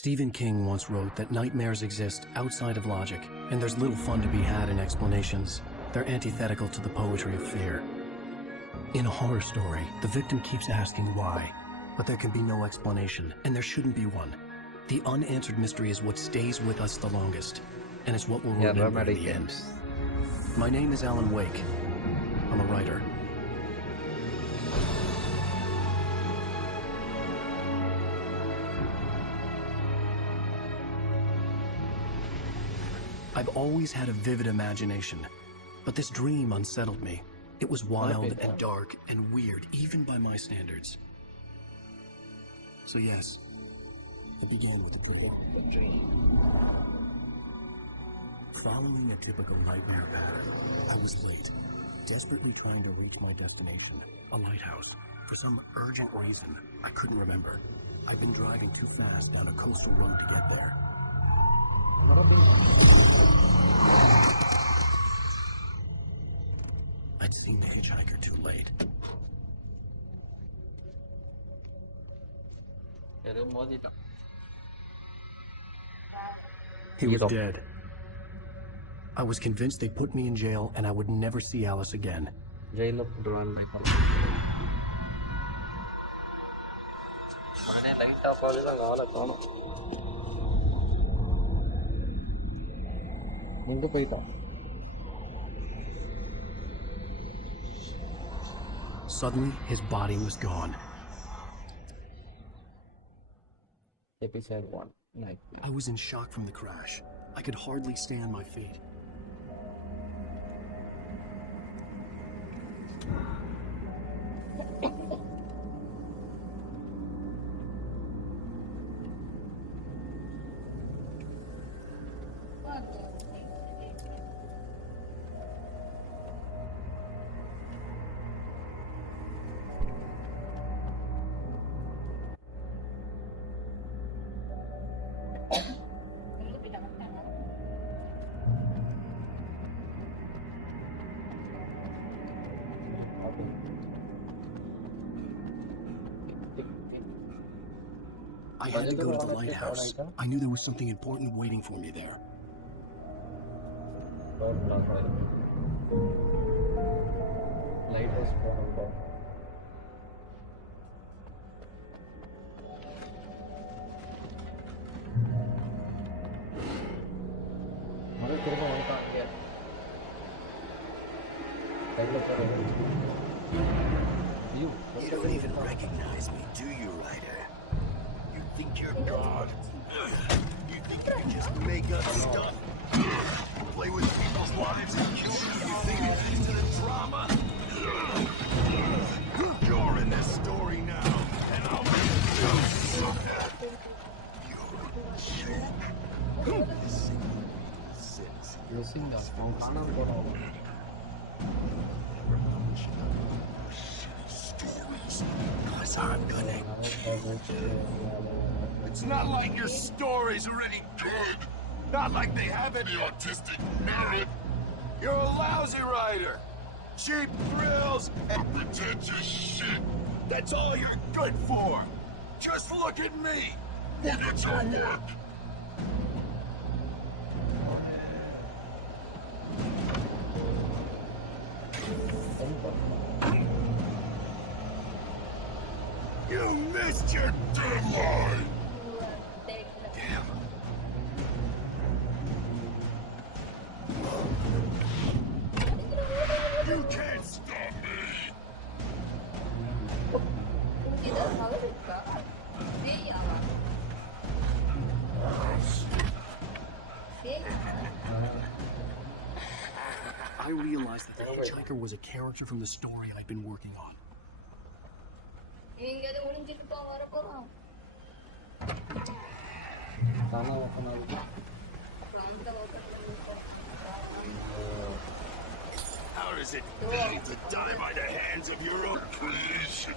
Stephen King once wrote that nightmares exist outside of logic, and there's little fun to be had in explanations. They're antithetical to the poetry of fear. In a horror story, the victim keeps asking why, but there can be no explanation, and there shouldn't be one. The unanswered mystery is what stays with us the longest, and it's what we'll remember in the end. My name is Alan Wake. I'm a writer. I've always had a vivid imagination, but this dream unsettled me. It was wild and dark and weird, even by my standards. So yes, it began with a dream. Following a typical nightmare pattern, I was late, desperately trying to reach my destination, a lighthouse. For some urgent reason, I couldn't remember. I'd been driving too fast down a coastal road to get there. I'd seen the hitchhiker too late. He was dead. I was convinced they'd put me in jail and I would never see Alice again. Suddenly, his body was gone. Episode 1. Night. I was in shock from the crash. I could hardly stay on my feet. I had to go to the lighthouse. I knew there was something important waiting for me there. You don't even recognize me, do you, Ryder? You think you're God? You think you can just make up stuff? Play with people's lives? You think you're into the drama? You're in this story now, and I'll make you so happy. You're a Cause I'm gonna kill you. It's not like your story's already good. Not like they have any artistic merit. You're a lousy writer. Cheap thrills and pretentious shit. That's all you're good for. Just look at me. Look at your work. You missed your deadline! Damn. You can't stop me! I realized that the hitchhiker was a character from the story I'd been working on. How does it feel to die by the hands of your own creation?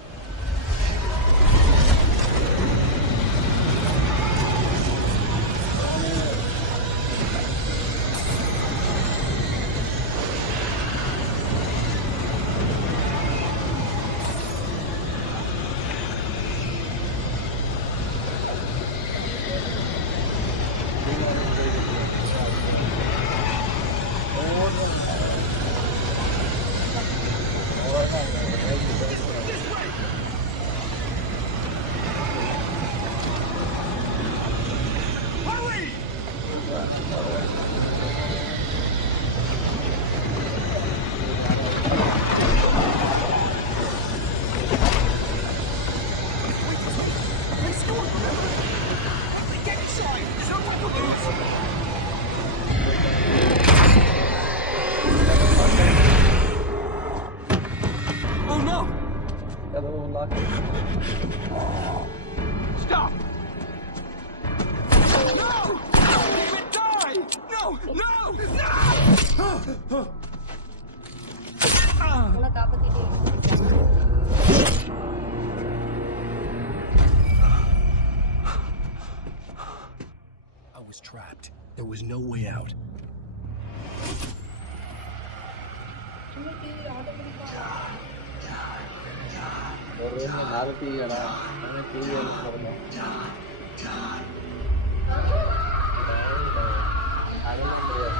கதவு lock. Stop! No! David, die! No! No! No! உங்களை காப்பாத்திட்டே. I was trapped. There was no way out. சும்மா TV ஆட்டோமேட்டிக்கா ஒரு ரூம்ல 4 டிவிடா. நான் TV எடுத்துறேன். அதெல்லாம் முடியாது.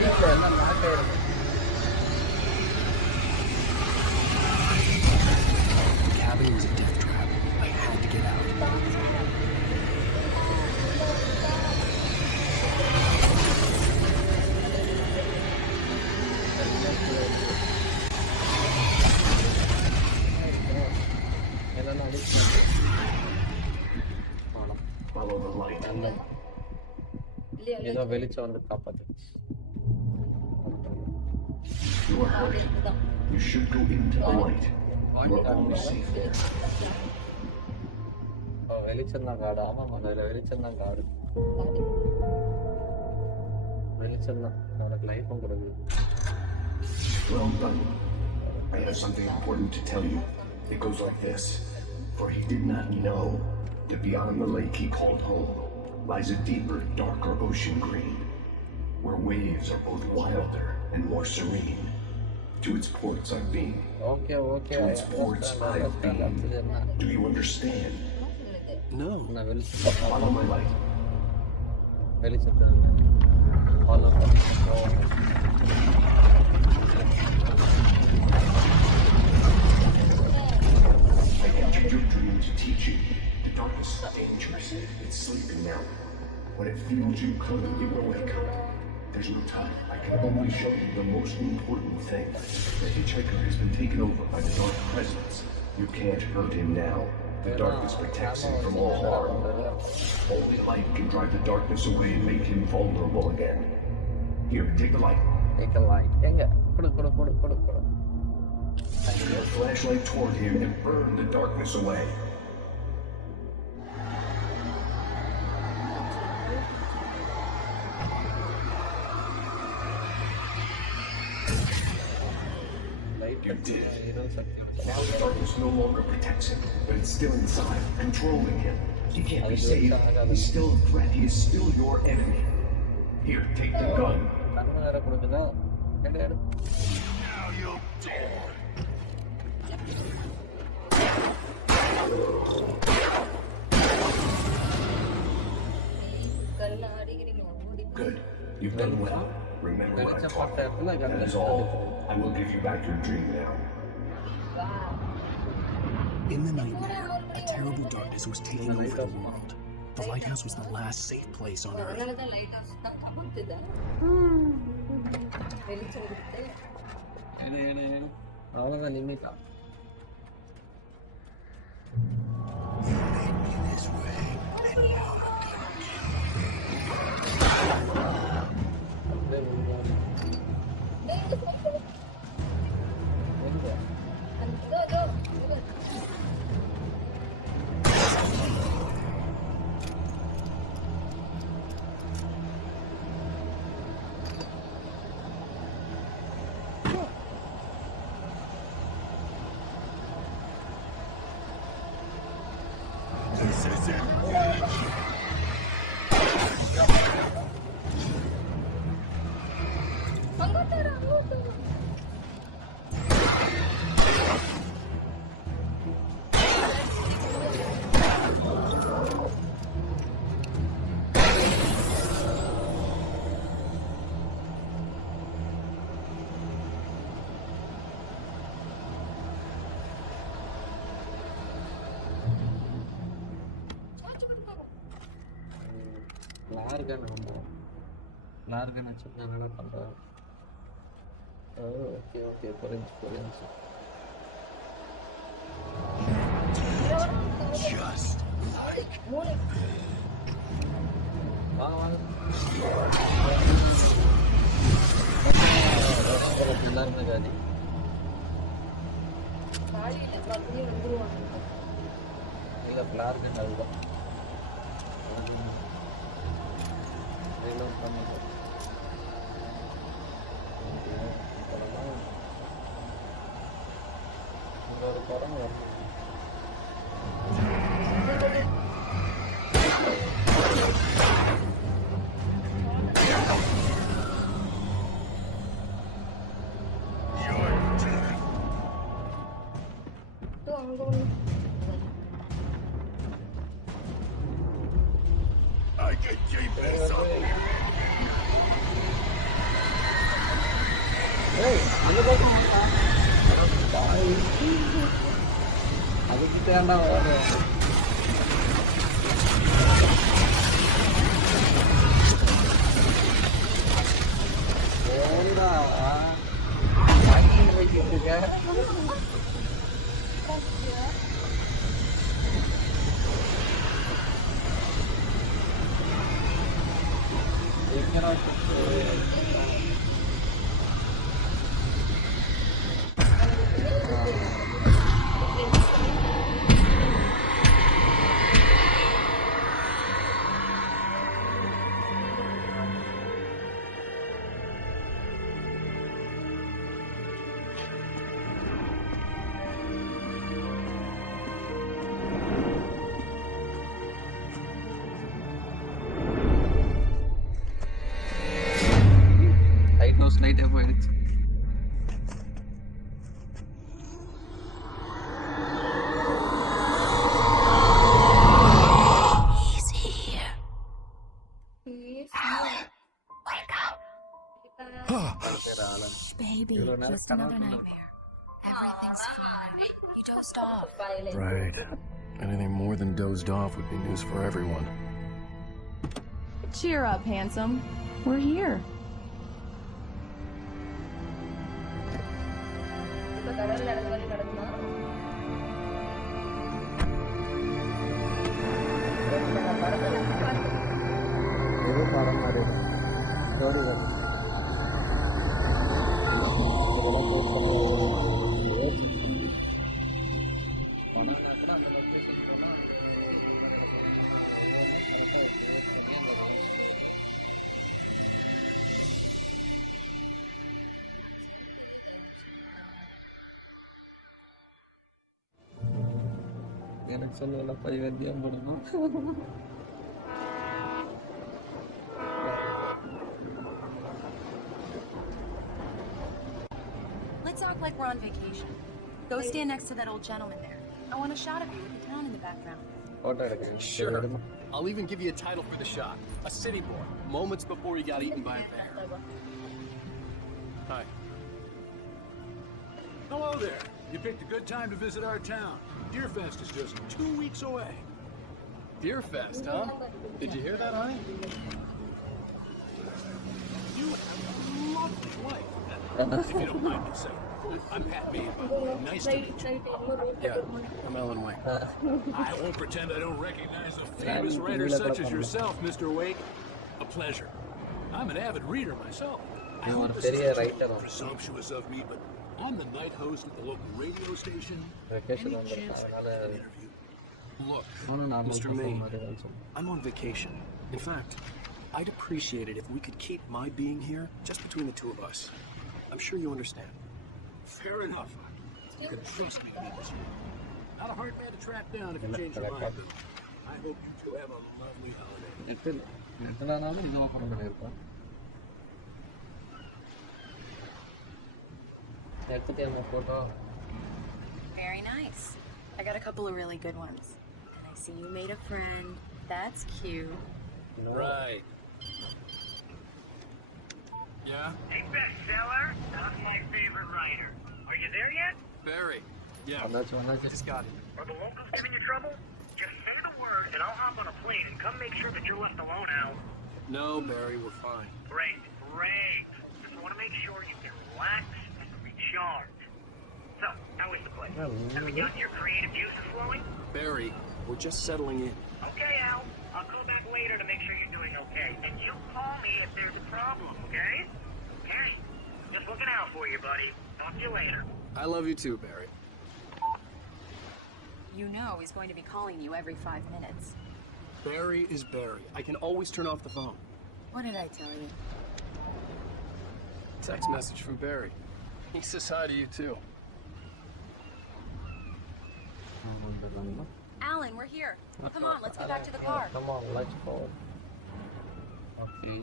வீட்டில் எல்லாம் நாட்டே இருக்கு. The cabin was a death trap. I had to get out. எல்லாம் அடி. Follow the light. இல்லையா ஏதோ வெளிச்சம் வந்து காப்பாத்து. You are hurt. You should go into the light. You are only safe there. வெளிச்சம் தான் காடு. ஆமாம், அதில் வெளிச்சம் தான் காடு. வெளிச்சம் தான் உனக்கு லைஃப்பும் கொடுக்குது. Well done. I have something important to tell you. It goes like this. For he did not know that beyond the lake he called home lies a deeper, darker ocean green, where waves are both wilder and more serene. To its ports I've been. Okay. To its ports I've been. Do you understand? No. நான் வெளிச்சம் Follow my light. வெளிச்சத்தை follow I entered your dream to teach you. The darkness is dangerous. It's sleeping now. When it feels you coming, it will wake up. There's no time. I can only show you the most important thing. The hitchhiker has been taken over by the dark presence. You can't hurt him now. The darkness protects him from all harm. Only light can drive the darkness away and make him vulnerable again. Here, take the light. கேட்கலாம். எங்க கொடு. Shine your flashlight toward him and burn the darkness away. You did. Now the darkness no longer protects him, but it's still inside, controlling him. He can't be saved. He's still a threat. He is still your enemy. Here, take the gun. வேற கொடுக்குதா? எடு. Now you'll die. கல்ல அடிக்கிறீங்க ஓடி. Good. You've done well. Remember what I taught you. That is all. I will give you back your dream now. In the nightmare, a terrible darkness was taking over the world. The lighthouse was the last safe place on Earth. அதனால தான் light house தான் காப்பாத்துதா. வெளிச்சம் கொடுத்து எடு. அவ்வளோதான் லிமிட்டா. This is it. லார்கன் வச்சு என்ன பண்ணுறேன். ஓகே புரிஞ்சு. Just like வாங்க எல்லாருமே காலி. காலி எல்லாத்தையும் வந்துருவாங்க. இல்ல பிளார்க்கு அதுதான் ரீலோட் பண்ணிட்டேன். இங்க ஒரு குரங்கு வருது. itu anggung. I can keep this up. ஏய் அங்க பாத்து அதுக்கிட்ட ஏன்டா வர ஏண்டா வாங்கி வைக்கிட்டு இருக்க எங்கடா லைட் ஹவுஸ் லைட்டே போயிடுச்சு. Baby, just another nightmare. Everything's fine. You dozed off. Right. Anything more than dozed off would be news for everyone. Cheer up, handsome. We're here. இப்ப கடல்ல நடந்து நடந்தா ஏதோ படம் மாதிரி ஸ்டோரி வருது. எனக்கு சொல்லல பரிவர்த்தியம் போடணும். Let's act like we're on vacation. Go stand next to that old gentleman there. I want a shot of you with the town in the background. Photo எடுக்கிறேன். Sure. I'll even give you a title for the shot. A city boy, moments before he got eaten by a bear. Hi. Hello there. You picked a good time to visit our town. Deerfest is just 2 weeks away. Deerfest, huh? Did you hear that, honey? You have a lovely wife. If you don't mind me saying. I'm Pat Bean. Nice to meet you. Yeah, I'm Ellen Wake. I won't pretend I don't recognize a famous writer such as yourself, Mr. Wake. A pleasure. I'm an avid reader myself. I hope this isn't too presumptuous of me, but I'm the night host at the local radio station. Any chance I can interview? Look, Mr. Maine, I'm on vacation. In fact, I'd appreciate it if we could keep my being here just between the two of us. I'm sure you understand. Fair enough. You can trust me on this one. Not a hard man to track down if you change your mind. I hope you two have a lovely holiday. நெட்டில்னாலும் இது open பண்ணியிருக்கோம். எடுத்துட்டேன் photo. Very nice. I got a couple of really good ones. And I see you made a friend. That's cute. Right. Yeah? Hey, bestseller, not my favorite writer. Are you there yet? Barry. Yeah. வந்தாச்சு. Just got it. Are the locals giving you trouble? Just say the word and I'll hop on a plane and come make sure that you're left alone, Al. No, Barry, we're fine. Great. Just want to make sure you can relax and recharge. So, how is the place? Have you gotten your creative juices flowing? Barry, we're just settling in. Okay, Al. I'll call back later to make sure you're doing okay. And you call me if there's a problem, okay? Hey, just looking out for you, buddy. Talk to you later. I love you too, Barry. You know he's going to be calling you every 5 minutes. Barry is Barry. I can always turn off the phone. What did I tell you? Text message from Barry. He says hi to you too. Alan, we're here. Come on, let's get back to the car. Come on, let's go. Okay.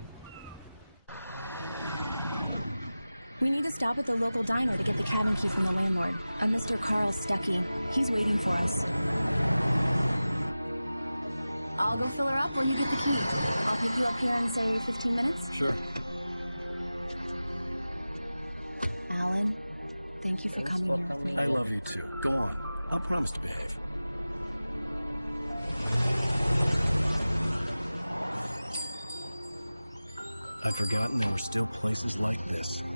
We need to stop at the local diner to get the cabin key from the landlord, a Mr. 𝘿𝙄𝙎𝘾𝙇𝘼𝙄𝙈. He's waiting for us. I'll go fill her up when you get the key. I'll be up here in, say, 15 minutes. Sure. Alan, thank you for coming. I love you too. Come on. I'll promise to behave. I've forgotten that you're still classes like this.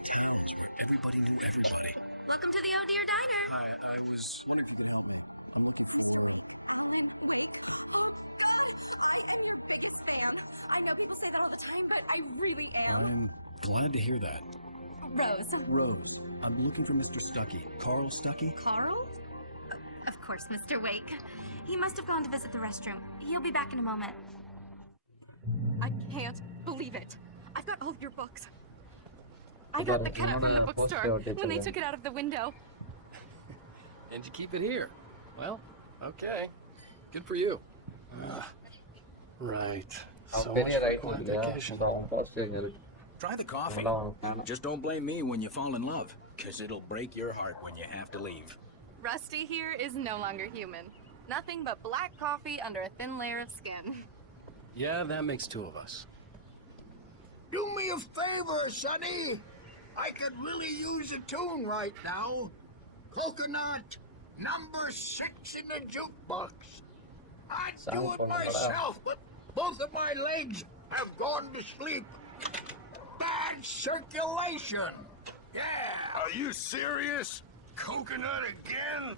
Towns where everybody knew everybody. Welcome to the Oh Dear Diner. Hi, I was wondering if you could help me. I'm looking for a role. I know people say that all the time, but I really am. I'm glad to hear that. Rose. Rose, I'm looking for Mr. Stuckey. 𝘿𝙗𝙎𝘾? Carl? Of course, Mr. Wake. He must have gone to visit the restroom. He'll be back in a moment. I can't believe it. I've got all of your books. I got the cutout from the bookstore when they took it out of the window. And you keep it here. Well, okay. Good for you. Right. So much for quiet vacation. Try the coffee. Just don't blame me when you fall in love, because it'll break your heart when you have to leave. Rusty here is no longer human. Nothing but black coffee under a thin layer of skin. Yeah, that makes two of us. Do me a favor, Sonny. I could really use a tune right now. Coconut, number 6 in the jukebox. I'd do it myself, but both of my legs have gone to sleep. Bad circulation. Yeah. Are you serious? Coconut again?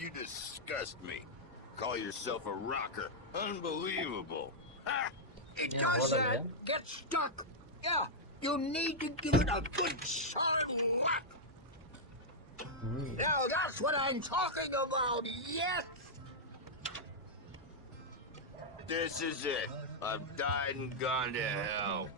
You disgust me. Call yourself a rocker. Unbelievable. Ha! It does get stuck. Yeah, you need to give it a good solid whack. Now that's what I'm talking about, yes! This is it. I've died and gone to hell.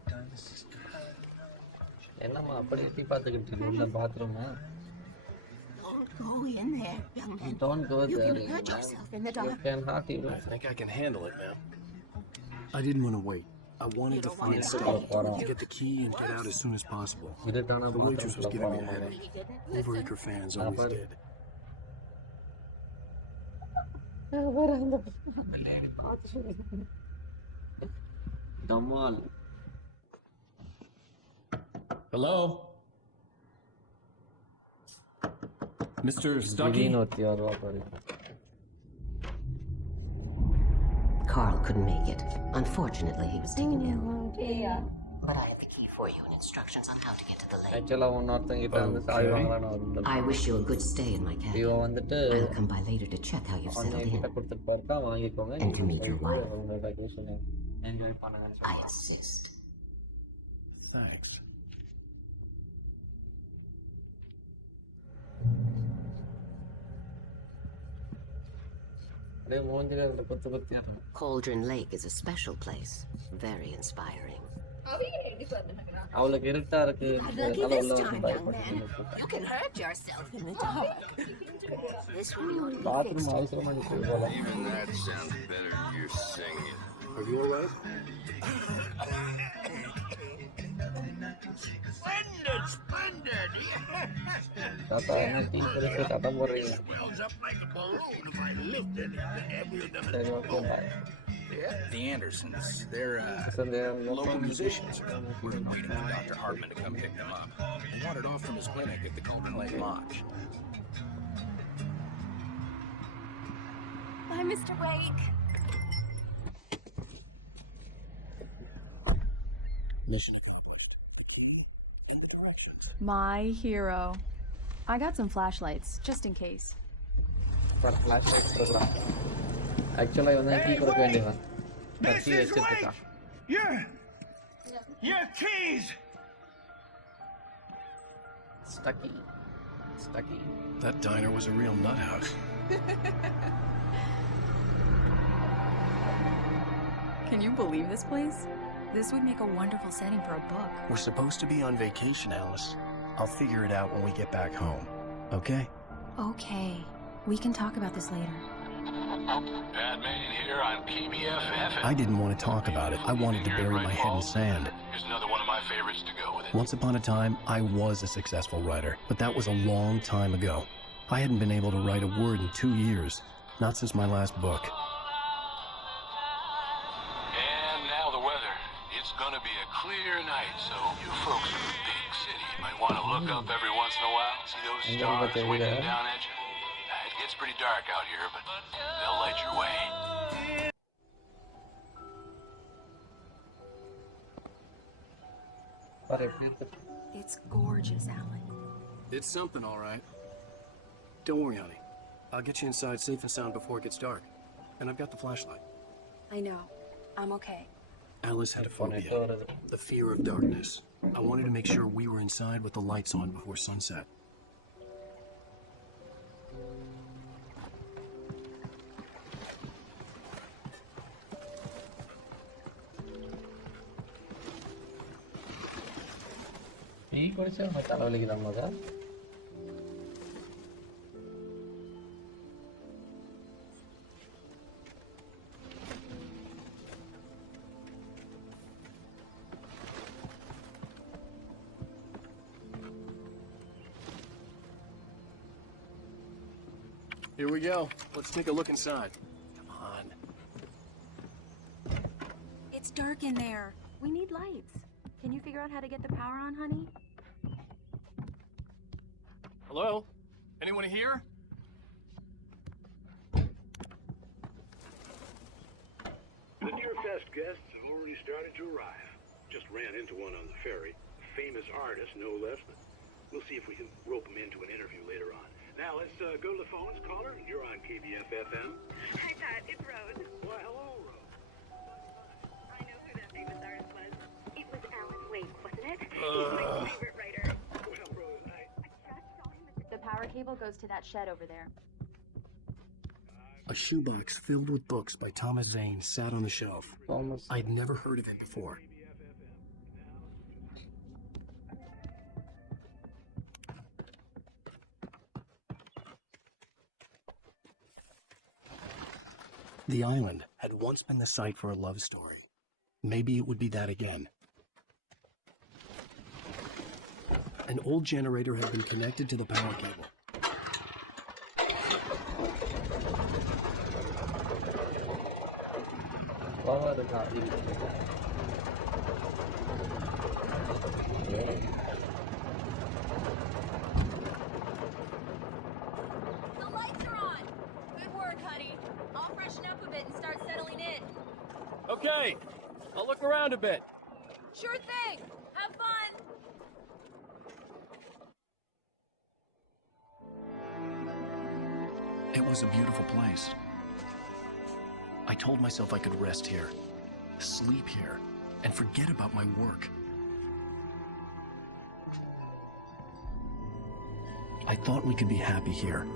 Don't go in there, young man. Don't go You there. can hurt yourself in the dark. You can hurt you. I think I can handle it, ma'am. I didn't want to wait. I wanted to find Stuckey, to get the key and get out as soon as possible. The waitress was giving me a headache. Overacre fans always did. Hello? Mr. Stuckey? Carl couldn't make it. Unfortunately, he was taken ill. Yeah. But I have the key for you and instructions on how to get to the lake. I wish you a good stay in my cabin. I'll come by later to check how you've settled in. And to meet your wife. I insist. Thanks. Cauldron Lake is a special place. Very inspiring. Lucky this time, young man. You can hurt yourself in the dark. This one you Even that sounds better than your singing. Are you alright? Splendid! Wells up like a balloon if I lifted it heavier than The Andersons, they're local musicians. We're waiting for Dr. Hartman to come pick them up. I wandered off from his clinic at the Cauldron Lake Lodge. Bye, Mr. Wake. Listen. My hero. I got some flashlights, just in case. Actually, Mrs. Wake! Your keys! Stucky. Stucky. That diner was a real nut house. Can you believe this place? This would make a wonderful setting for a book. We're supposed to be on vacation, Alice. I'll figure it out when we get back home. Okay? Okay. We can talk about this later. Bad man here on PBFF. I didn't want to talk about it. I wanted to bury my head in sand. Here's another one of my favorites to go with it. Once upon a time, I was a successful writer, but that was a long time ago. I hadn't been able to write a word in 2 years. Not since my last book. And now the weather. It's gonna be a clear night, so you folks in the big city might want to look up every once in a while. See those stars winking down at you? It gets pretty dark out here, but they'll light your way. It's gorgeous, Alan. It's something, all right. Don't worry, honey. I'll get you inside safe and sound before it gets dark. And I've got the flashlight. I know. I'm okay. Alice had a phobia. The fear of darkness. I wanted to make sure we were inside with the lights on before sunset. Here we go. Let's take a look inside. Come on. It's dark in there. We need lights. Can you figure out how to get the power on, honey? Hello? Anyone here? The Deer Fest guests have already started to arrive. Just ran into one on the ferry. A famous artist, no less. But we'll see if we can rope him into an interview later on. Now let's go to the phones, caller. You're on KBF-FM. Hi, Pat. It's Rose. Why, hello, Rose. I know who that famous artist was. It was Alan Wake, wasn't it? He's my favorite writer. Well, Rose, I just saw him at The power cable goes to that shed over there. A shoebox filled with books by Thomas Zane sat on the shelf. I'd never heard of it before. The island had once been the site for a love story. Maybe it would be that again. An old generator had been connected to the power cable. The lights are on! Good work, honey. I'll freshen up a bit and start settling in. Okay, I'll look around a bit. Sure thing! Have fun! It was a beautiful place. I told myself I could rest here, sleep here, and forget about my work. I thought we could be happy here.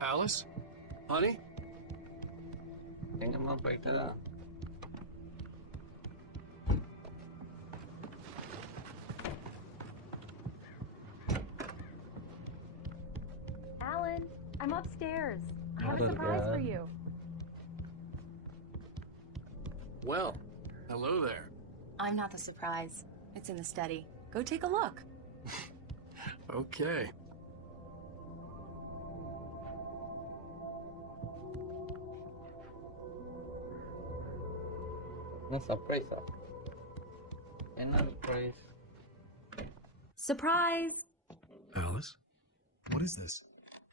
Alice? Honey? Alan, I'm upstairs. I have a surprise for you. Well, hello there. I'm not the surprise. It's in the study. Go take a look. Okay. Surprise! Alice? What is this?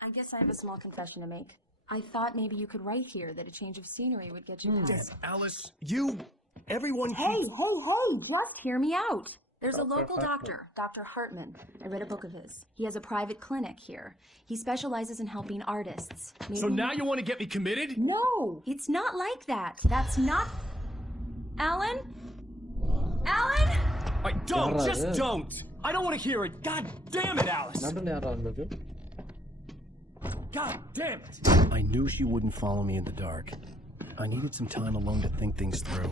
I guess I have a small confession to make. I thought maybe you could write here, that a change of scenery would get you past. Alice, everyone Hey, keeps... just hear me out. There's a local doctor, Dr. Hartman. I read a book of his. He has a private clinic here. He specializes in helping artists. So now you want to get me committed? No, it's not like that. That's not... Alan? Alan? Just don't! I don't want to hear it. God damn it, Alice! God damn it! I knew she wouldn't follow me in the dark. I needed some time alone to think things through.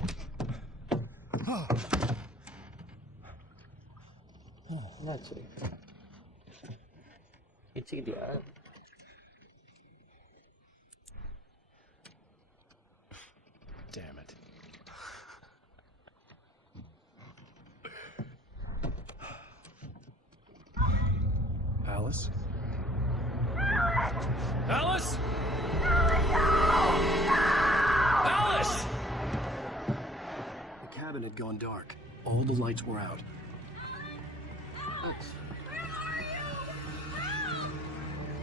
Damn it. Alice? Alice? Alice! The cabin had gone dark. All the lights were out.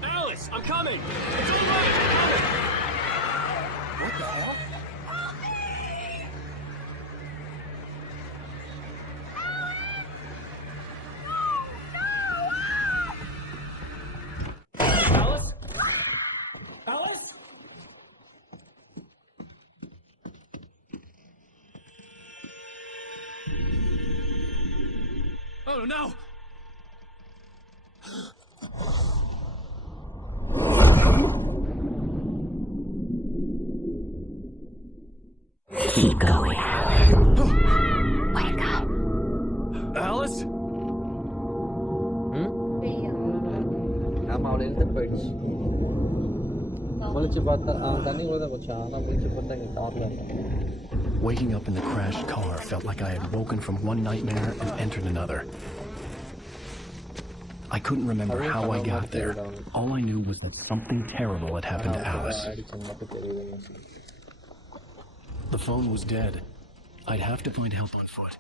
Alice, I'm coming! It's all right, I'm coming! What the hell? Alice? Alice? Oh no! Keep going. Wake up. Alice? Waking up in the crashed car felt like I had woken from one nightmare and entered another. I couldn't remember how I got there. All I knew was that something terrible had happened to Alice. The phone was dead. I'd have to find help on foot.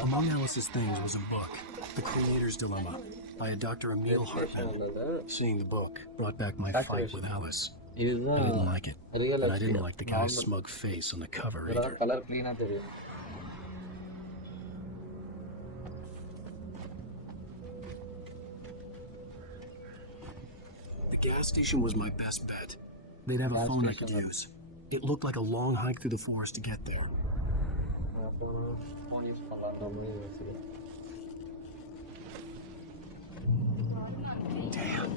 Among Alice's things was a book, The Creator's Dilemma, by a Dr. Emil Hartman. Seeing the book brought back my fight with Alice. I didn't like it, and I didn't like the guy's smug face on the cover either. The gas station was my best bet. They'd have a phone I could use. It looked like a long hike through the forest to get there. Damn.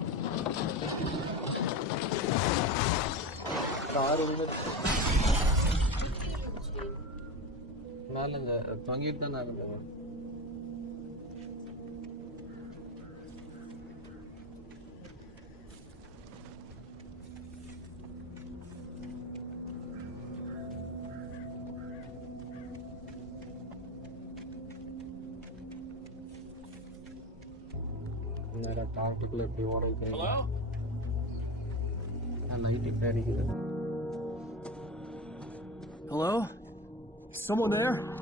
Hello? Hello? Someone there?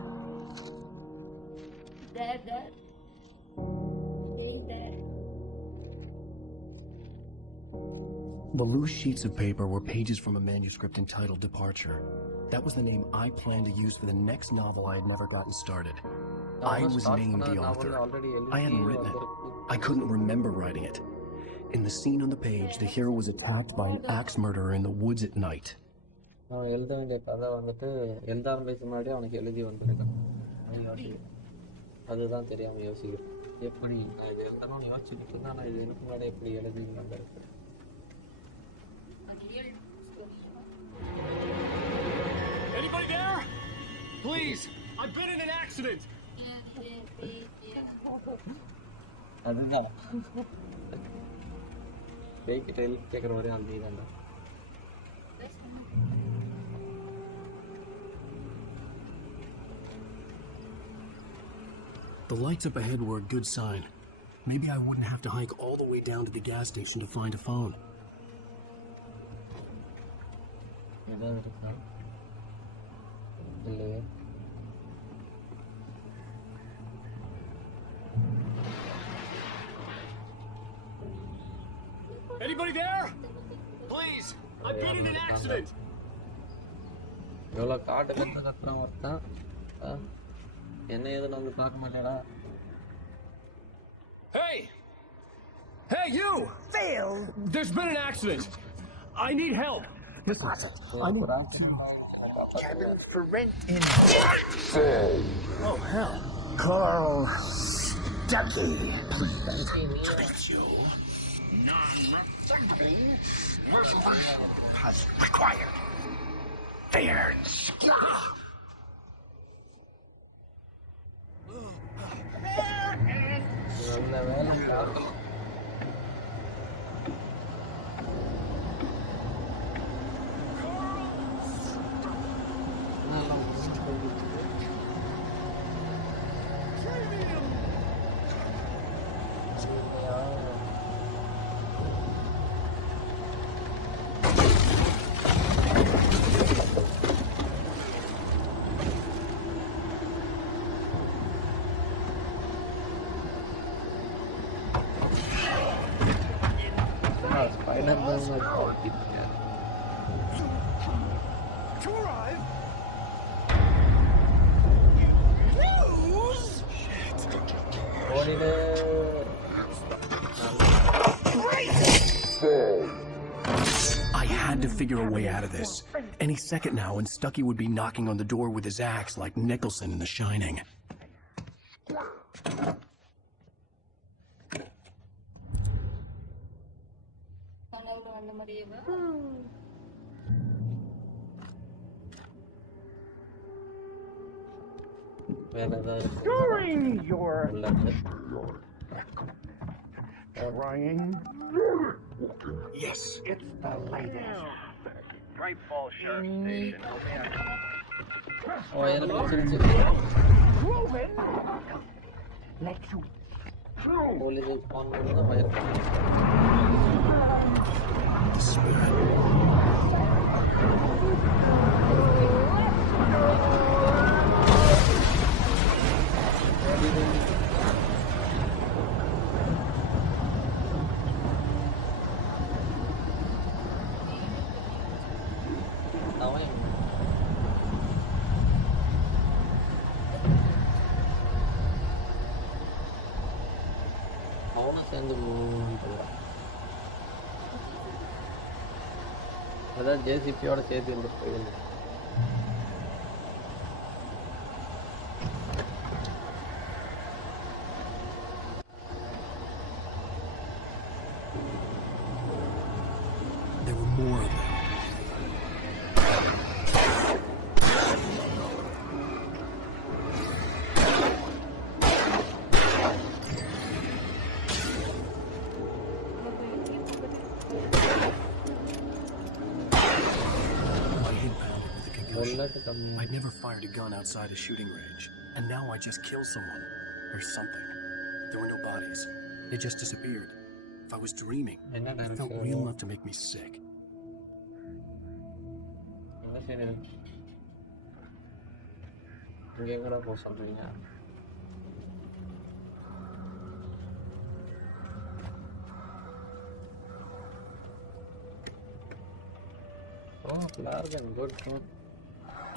Dad. He's there. The loose sheets of paper were pages from a manuscript entitled Departure. That was the name I planned to use for the next novel I had never gotten started. I was named the author. I hadn't written it. I couldn't remember writing it. In the scene on the page, the hero was attacked by an axe murderer in the woods at night. Anybody there? Please, I've been in an accident. The lights up ahead were a good sign. Maybe I wouldn't have to hike all the way down to the gas station to find a phone. Anybody there? Please, I've been in an accident. எவ்வளோ காட்டுலேருந்து கத்துறான் ஒருத்தன். என்ன ஏதுன்னு வந்து பார்க்க மாட்டேடா. Hey! Hey, you! Phil! There's been an accident. I need help. Listen, I need cabin for rent in... Oh, hell. Carl Stuckey. Please. Non-refunding has required. Fair and square. To arrive. I had to figure a way out of this. Any second now, and Stuckey would be knocking on the door with his axe like Nicholson in The Shining. During your trying. Yes. It's the latest. Bright Falls Sheriff Station. Proven. Let you அதான் ஜேசிபியோட சேர்த்து இந்த போயிடுது. There were more of them. I'd never fired a gun outside a shooting range, and now I just killed someone. Or something. There were no bodies. They just disappeared. If I was dreaming, it felt real enough to make me sick.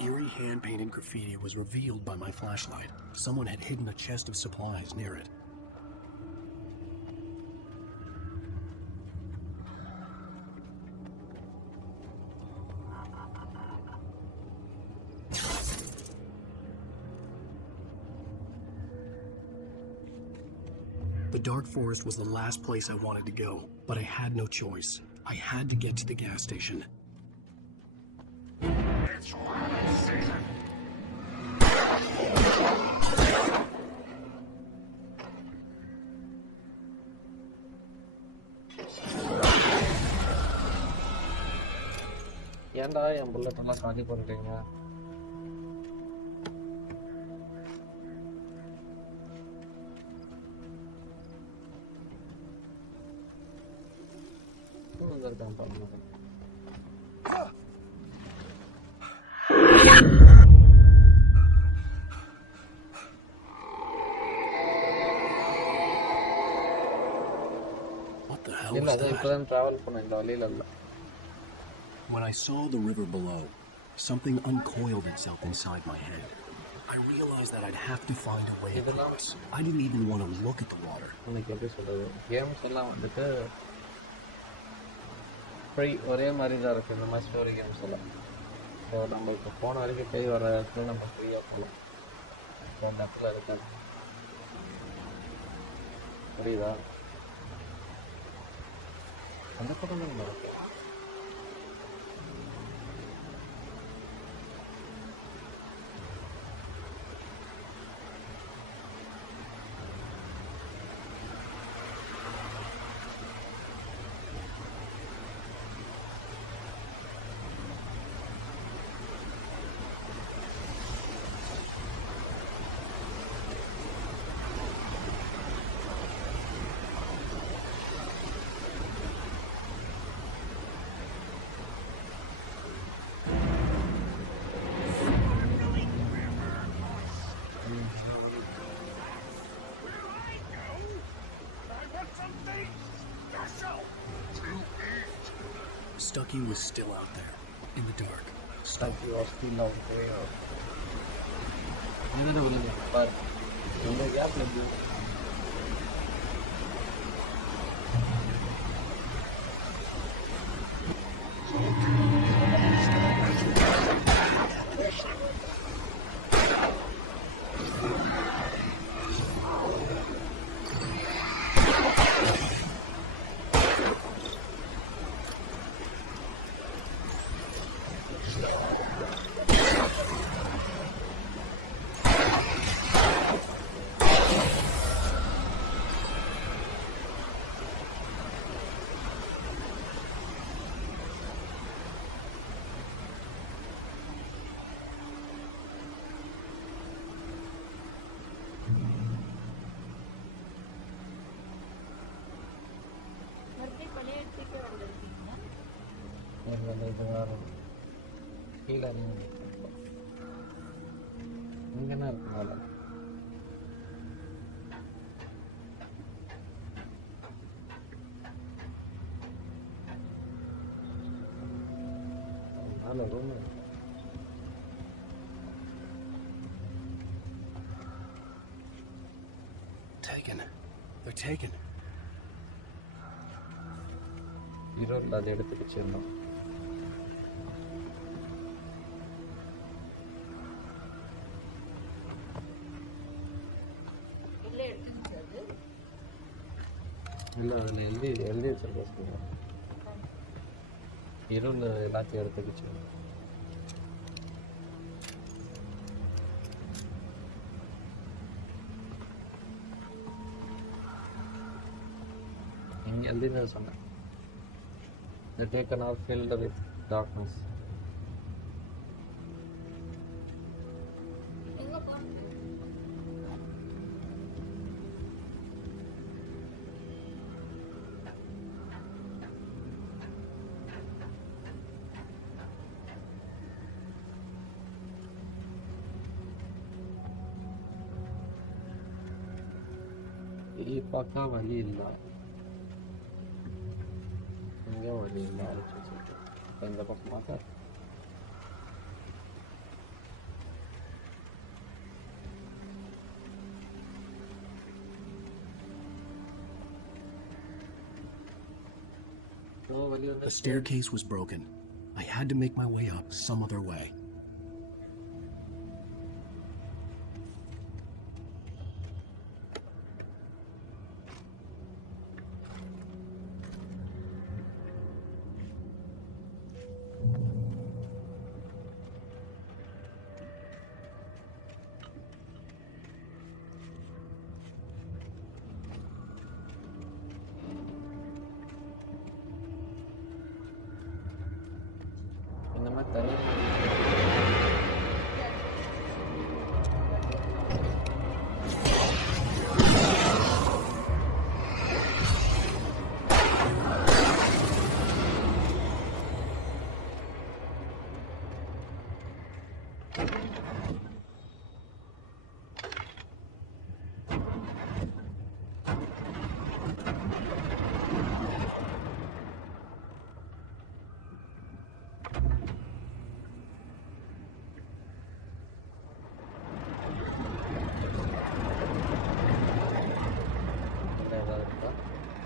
Eerie hand-painted graffiti was revealed by my flashlight. Someone had hidden a chest of supplies near it. The dark forest was the last place I wanted to go, but I had no choice. I had to get to the gas station. ஏன்டா என் bullet எல்லாம் காலி பண்ணிட்டீங்க? What The hell was that? travel பண்ண இந்த வழியில இல்ல. When I saw the river below, something uncoiled itself inside my head. I realized that I'd have to find a way across. I didn't even want to look at the water. உங்களுக்கு எப்படி சொல்றது? Games எல்லாம் வந்துட்டு free ஒரே மாதிரி தான் இருக்குது இந்த மாதிரி ஸ்டோரி கேம்ஸ் எல்லாம். ஸோ நம்ம இப்போ போன வரைக்கும் போய் வர இடத்துல நம்ம ஃப்ரீயாக போகலாம். போன இடத்துல இருக்காது. புரியுதா? அந்த பக்கம் தான் இருக்கு. Stuckey was still out there, in the dark. Stuckey was still out there. I don't know, but in the gap, Taken. They're taken. இருள் அதை எடுத்துக்கிச்சிருந்தோம். இல்லை அதில் எழுதி வச்சிருக்கோம். இருள் எல்லாத்தையும் எடுத்துக்கிச்சு. இங்கே எழுதினது சொன்னேன். The taken are filled with darkness. ಈ ಪಕ್ಕ ವಲಿ ಇಲ್ಲ. ಹಿಂಗೆ ವಲಿ ಇಲ್ಲ ಆಲೋಚಿಸುತ್ತೆ. இந்த பக்கம் பார்த்தா The staircase was broken. I had to make my way up some other way. இந்த மாதிரி தனி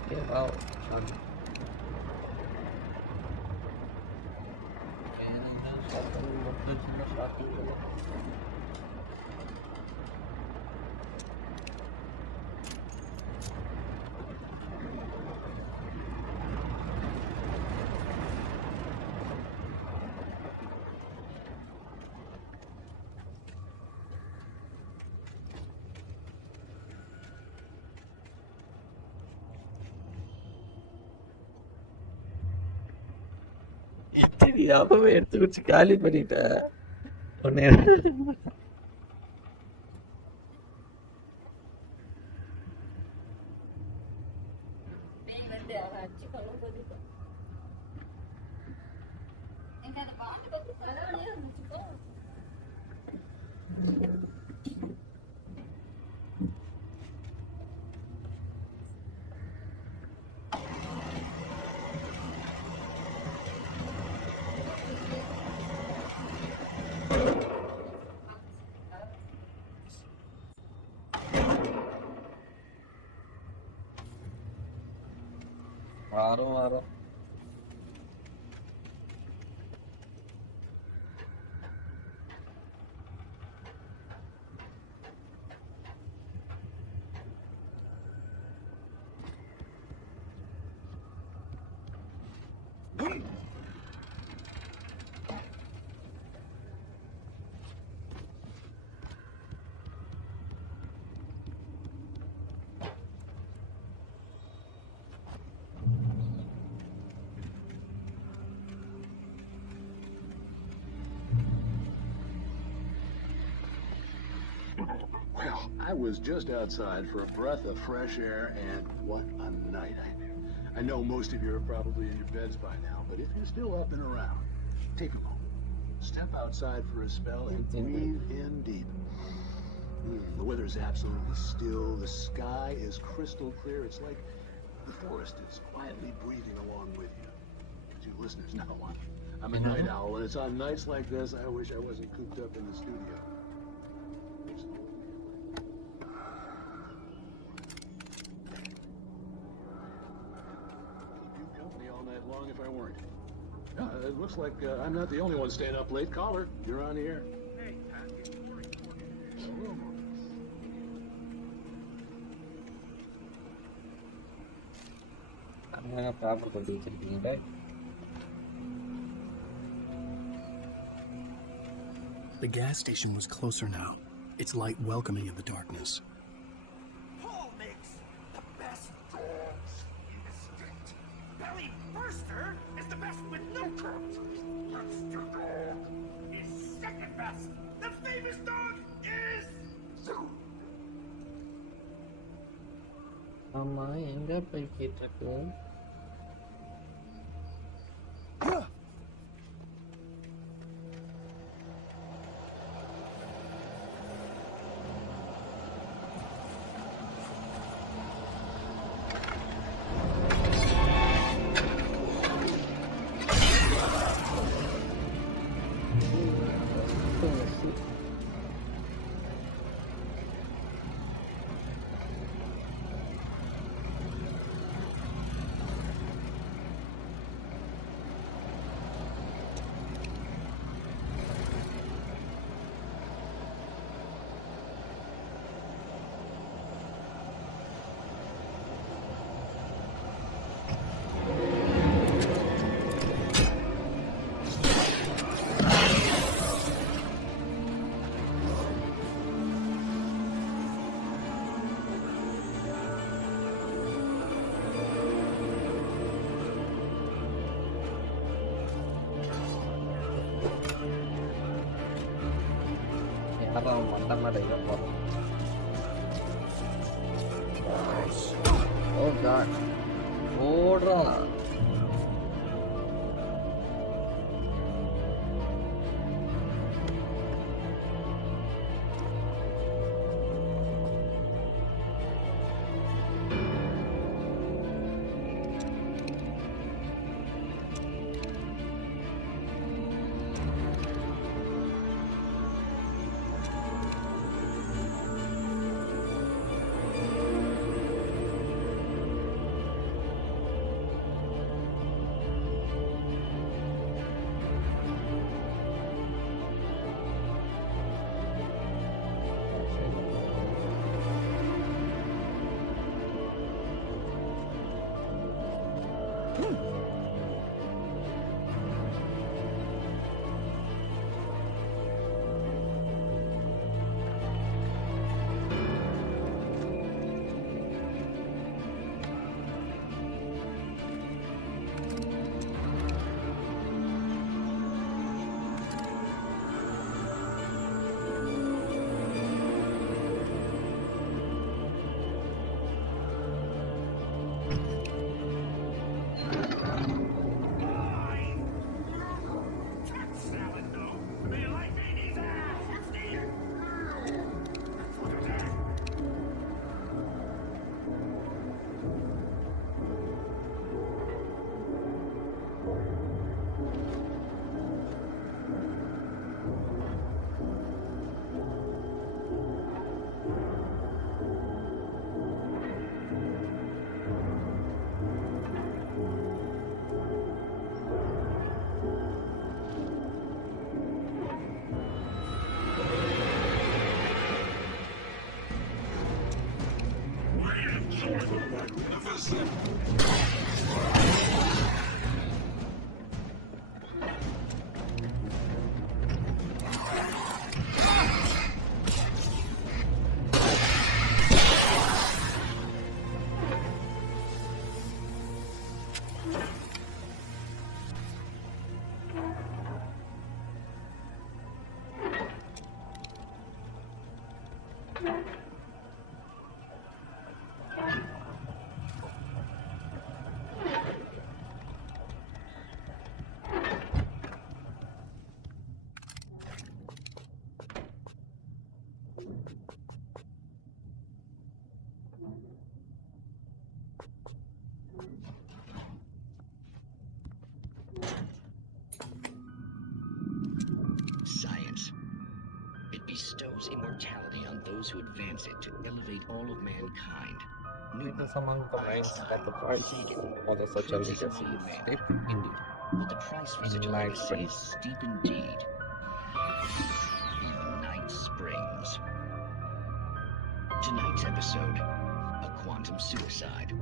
Okay, wow. Fun. தெரியாம எடுத்து வச்சு காலி பண்ணிட்டேன் ஒன்னே வாரம் Well, I was just outside for a breath of fresh air, and what a night I know most of you are probably in your beds by now, but if you're still up and around, take a moment. Step outside for a spell and breathe in deep. The weather is absolutely still. The sky is crystal clear. It's like the forest is quietly breathing along with you. But you listeners know I'm a night owl, and it's on nights like this I wish I wasn't cooped up in the studio. Long if I weren't. It looks like I'm not the only one staying up late. Caller, you're on the air. Hey, Pat, good morning. The gas station was closer now, its light welcoming in the darkness. Paul makes the best dogs in the state. Belly Burster is the best with no curls. Monster Dog is second best. The famous dog is Zoo. அம்மா எங்க போய்கிட்டு இருக்கு Oh god. ஓடுறான் Science. It bestows immortality on those who advance it to elevate all of mankind. People among the minds at the price for the social legacy steep But the price for such a Night legacy Springs. is steep indeed. Night Springs. Tonight's episode, a quantum suicide.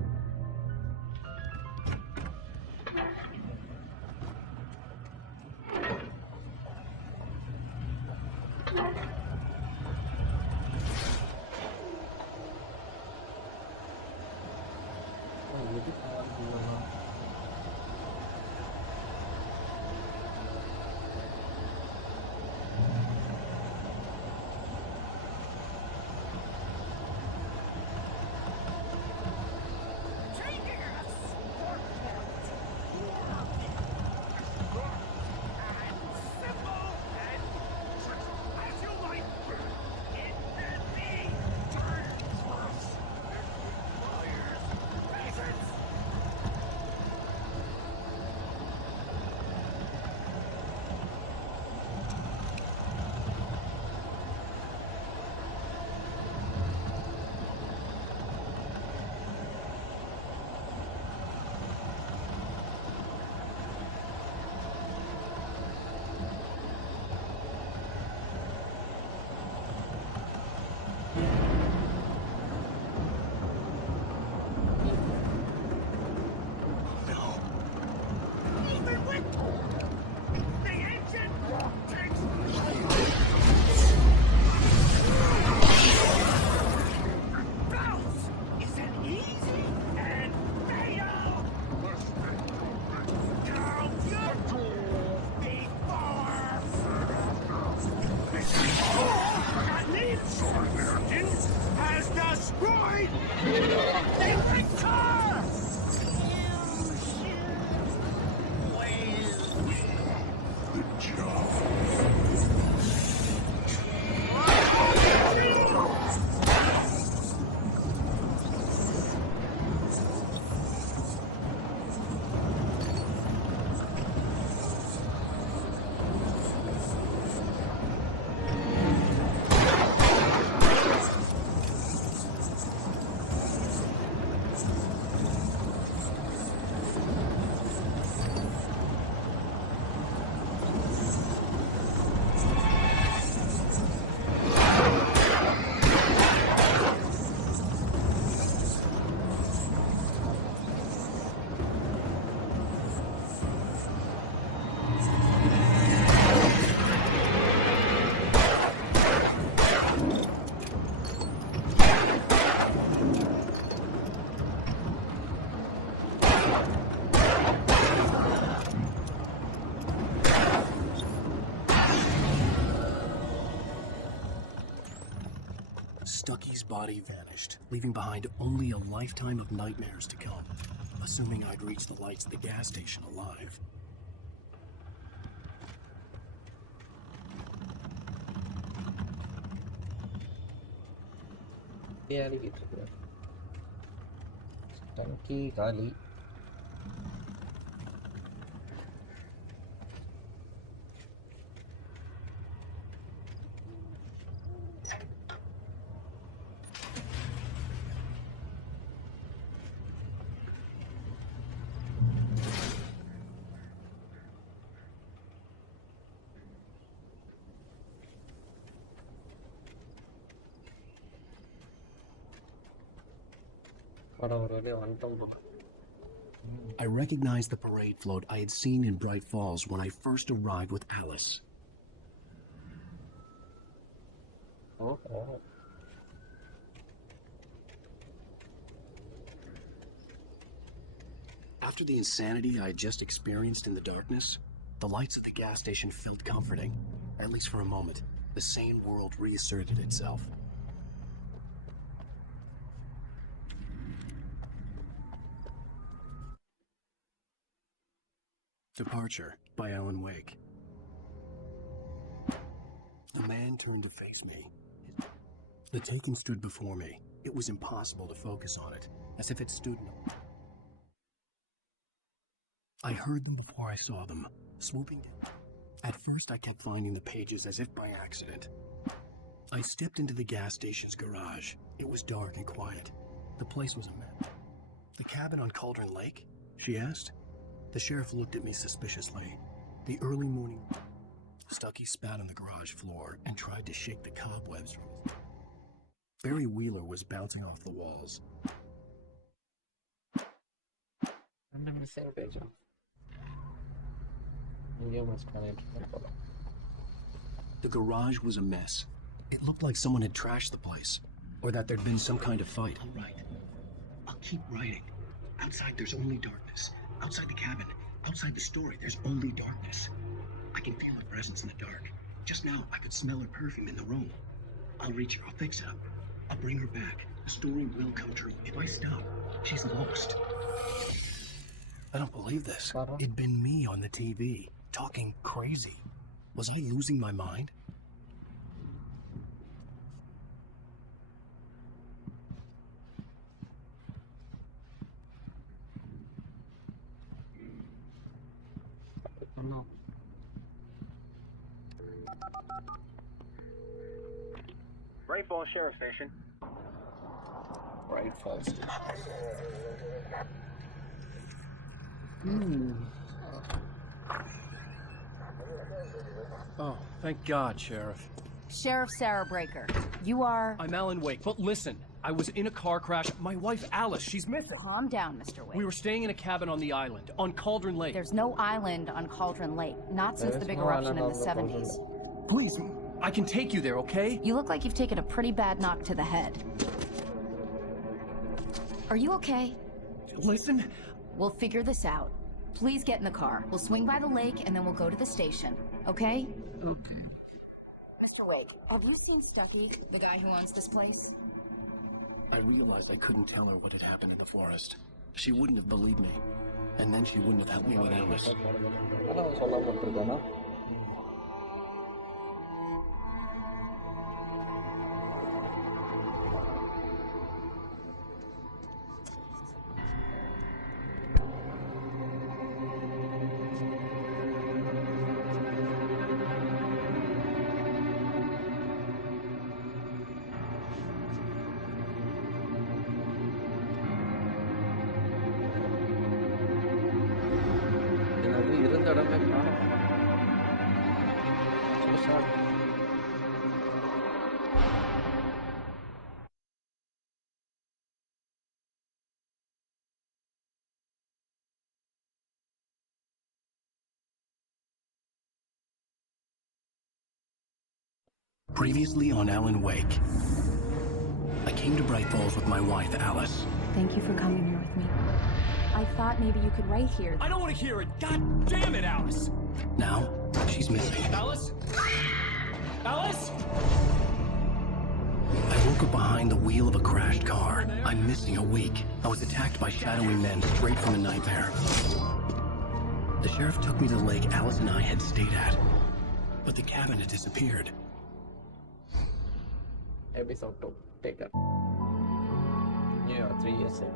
each body vanished, leaving behind only a lifetime of nightmares to come, assuming I'd reach the lights of the gas station alive. Tanki kali. I recognized the parade float I had seen in Bright Falls when I first arrived with Alice. After the insanity I had just experienced in the darkness, the lights at the gas station felt comforting, at least for a moment. The sane world reasserted itself. Departure by Alan Wake. A man turned to face me. The Taken stood before me. It was impossible to focus on it, as if it stood. I heard them before I saw them, swooping down. At first, I kept finding the pages as if by accident. I stepped into the gas station's garage. It was dark and quiet. The place was a mess. The cabin on Cauldron Lake? She asked. The sheriff looked at me suspiciously. The early morning... Stucky spat on the garage floor and tried to shake the cobwebs from his... Barry Wheeler was bouncing off the walls. I'm on the same page. The garage was a mess. It looked like someone had trashed the place, or that there'd been some kind of fight. I'll write. I'll keep writing. Outside, there's only darkness. Outside the cabin, outside the story, there's only darkness. I can feel her presence in the dark. Just now, I could smell her perfume in the room. I'll reach her, I'll fix it up. I'll bring her back. The story will come true. If I stop, she's lost. I don't believe this. It'd been me on the TV, talking crazy. Was I losing my mind? No. Bright Falls Sheriff Station. Bright Falls. Oh, thank God, Sheriff. Sheriff Sarah Breaker, you are... I'm Alan Wake, but listen, I was in a car crash. My wife, Alice, she's missing. Calm down, Mr. Wake. We were staying in a cabin on the island, on Cauldron Lake. There's no island on Cauldron Lake, not since the big eruption in the 70s. Please, I can take you there, okay? You look like you've taken a pretty bad knock to the head. Are you okay? Listen. We'll figure this out. Please get in the car. We'll swing by the lake and then we'll go to the station, okay? Okay. Mr. Wake, have you seen Stucky, the guy who owns this place? I realized I couldn't tell her what had happened in the forest. She wouldn't have believed me. And then she wouldn't have helped me with Alice. Previously on Alan Wake. I came to Bright Falls with my wife, Alice. Thank you for coming here with me. I thought maybe you could write here. I don't want to hear it! God damn it, Alice! Now, she's missing. Alice? Alice? I woke up behind the wheel of a crashed car. I'm missing a week. I was attacked by shadowy men straight from a nightmare. The sheriff took me to the lake Alice and I had stayed at, but the cabin had disappeared. Episode 2. Take it. Yeah, 3 years ago.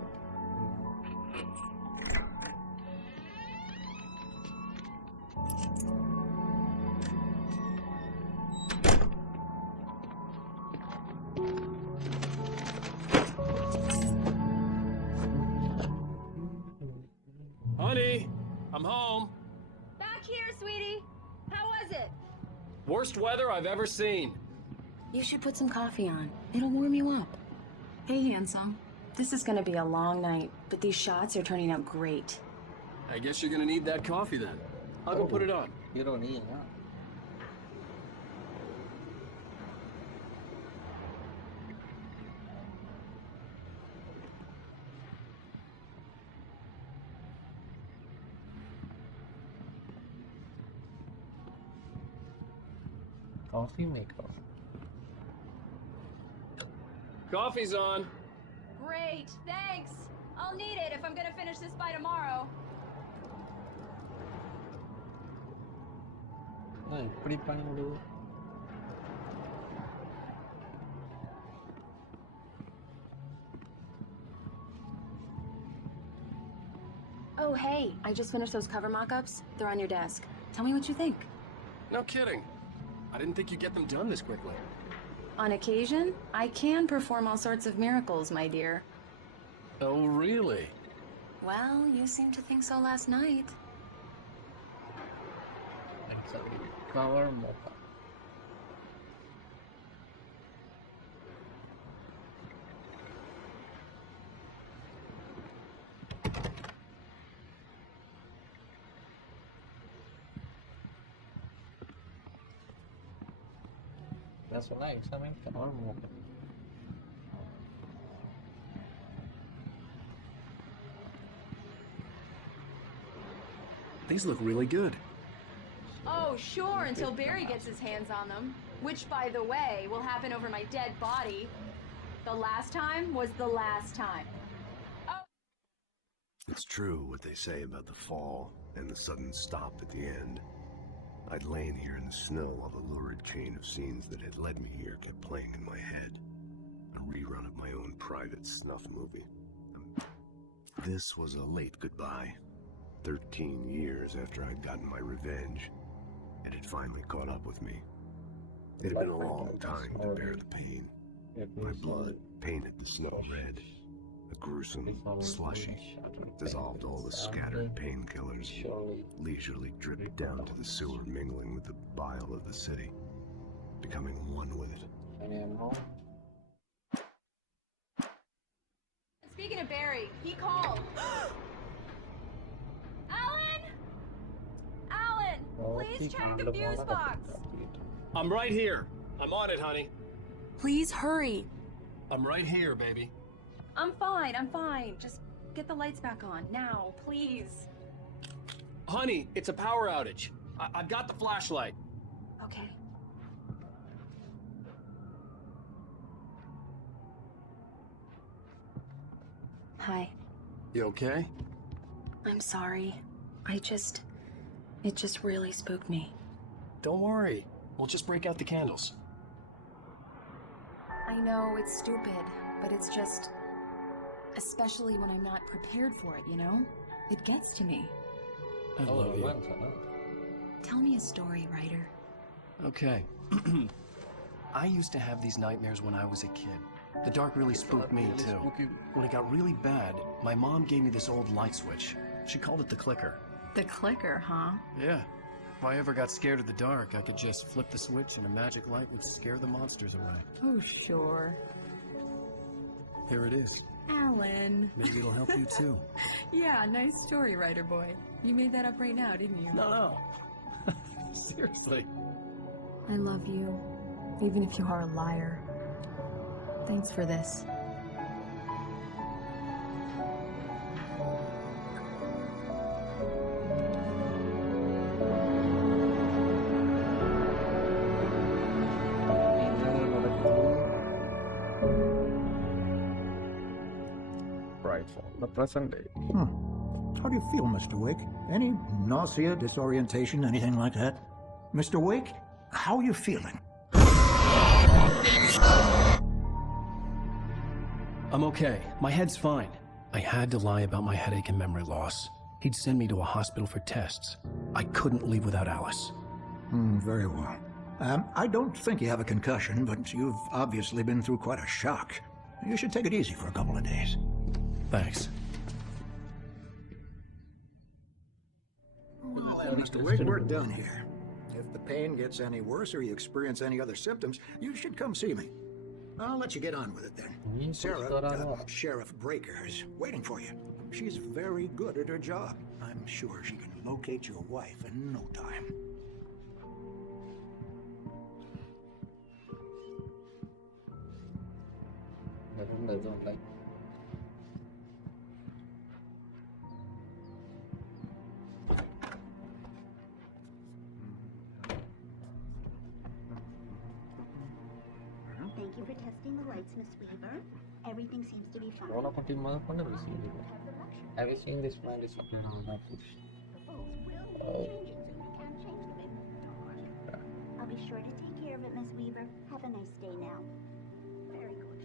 Honey, I'm home. Back here, sweetie. How was it? Worst weather I've ever seen. You should put some coffee on. It'll warm you up. Hey, handsome. This is gonna be a long night, but these shots are turning out great. I guess you're gonna need that coffee then. I'll go put it on. You don't need it, huh? Coffee maker. Coffee's on. Great, thanks. I'll need it if I'm gonna finish this by tomorrow. இப்படி பண்ணிவிடு. Oh, hey, I just finished those cover mock-ups. They're on your desk. Tell me what you think. No kidding. I didn't think you'd get them done this quickly. On occasion, I can perform all sorts of miracles, my dear. Oh, really? Well, you seemed to think so last night. It's a cover mock-up. That's what I examined cover mock-up. These look really good. Oh, sure, until Barry gets his hands on them. Which, by the way, will happen over my dead body. The last time was the last time. Oh. It's true what they say about the fall and the sudden stop at the end. I'd lain here in the snow while the lurid chain of scenes that had led me here kept playing in my head. A rerun of my own private snuff movie. This was a late goodbye. 13 years after I'd gotten my revenge, it had finally caught up with me. It had been a long time to bear the pain. My blood painted the snow red. A gruesome slushy dissolved all the scattered painkillers, leisurely dripped down to the sewer, mingling with the bile of the city, becoming one with it. Speaking of Barry, he called. Alan, please check the fuse box. I'm right here. I'm on it, honey. Please hurry. I'm right here, baby. I'm fine, I'm fine. Just get the lights back on, now, please. Honey, it's a power outage. I've got the flashlight. Okay. Hi. You okay? I'm sorry. It just really spooked me. Don't worry. We'll just break out the candles. I know it's stupid, but it's just... Especially when I'm not prepared for it, you know? It gets to me. I love you. Tell me a story, writer. Okay. I used to have these nightmares when I was a kid. The dark really spooked me, too. When it got really bad, my mom gave me this old light switch. She called it the clicker. The clicker, huh? Yeah. If I ever got scared of the dark, I could just flip the switch and a magic light would scare the monsters away. Oh, sure. Here it is. Alan. Maybe it'll help you, too. Yeah, nice story, writer boy. You made that up right now, didn't you? No. Seriously. I love you, even if you are a liar. Thanks for this. The present day. How do you feel, Mr. Wake? Any nausea, disorientation, anything like that? Mr. Wake, how are you feeling? I'm okay. My head's fine. I had to lie about my headache and memory loss. He'd send me to a hospital for tests. I couldn't leave without Alice. Very well. I don't think you have a concussion, but you've obviously been through quite a shock. You should take it easy for a couple of days. Thanks. Well, Mr. Wake, we're done here. If the pain gets any worse or you experience any other symptoms, you should come see me. I'll let you get on with it then. Sarah, Sheriff Breaker, is waiting for you. She's very good at her job. I'm sure she can locate your wife in no time. Thank you for testing the lights, Miss Weaver. Everything seems to be fine. Have you seen this man disappear on Netflix? I'll be sure to take care of it, Miss Weaver. Have a nice day now. Very good.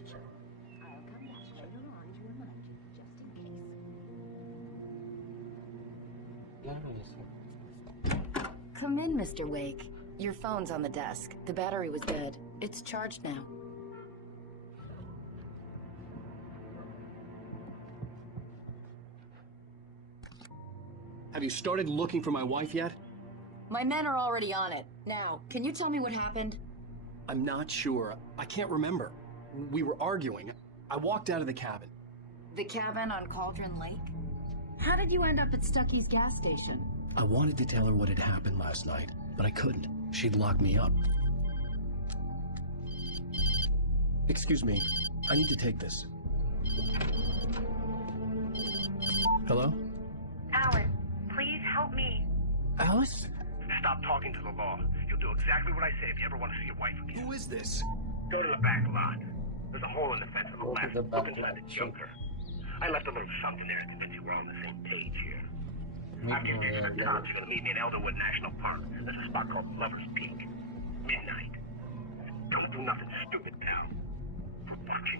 I'll come back later on to remind you, just in case. Come in, Mr. Wake. Your phone's on the desk. The battery was dead. It's charged now. Have you started looking for my wife yet? My men are already on it. Now, can you tell me what happened? I'm not sure. I can't remember. We were arguing. I walked out of the cabin. The cabin on Cauldron Lake? How did you end up at Stuckey's gas station? I wanted to tell her what had happened last night, but I couldn't. She'd lock me up. Excuse me. I need to take this. Hello? Alan, please help me. Alice? Stop talking to the law. You'll do exactly what I say if you ever want to see your wife again. Who is this? Go to the back lot. There's a hole in the fence on the left. Look inside the junker. I left a little something there to convince you we're on the same page here. After you fix the cops, you're gonna meet me in Elderwood National Park. There's a spot called Lover's Peak. Midnight. Don't do nothing stupid, pal.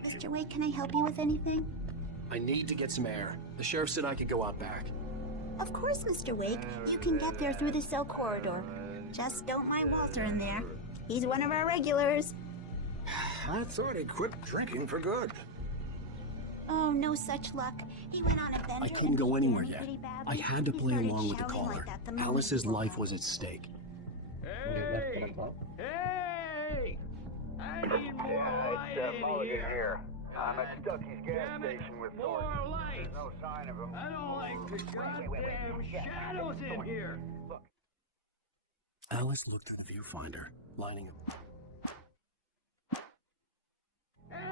Mr. Wake, can I help you with anything? I need to get some air. The sheriff said I could go out back. Of course, Mr. Wake. You can get there through the cell corridor. Just don't mind Walter in there. He's one of our regulars. I thought he'd quit drinking for good. Oh, no such luck. He went on a bender. I couldn't go anywhere yet. I had to play along with the caller. Alice's life was at stake. Hey! Hey! I need more light in here. I'm at Stuckey's gas station with more light. There's no sign of him. I don't like the goddamn shadows in here. Look. Alice looked through the viewfinder, lining up.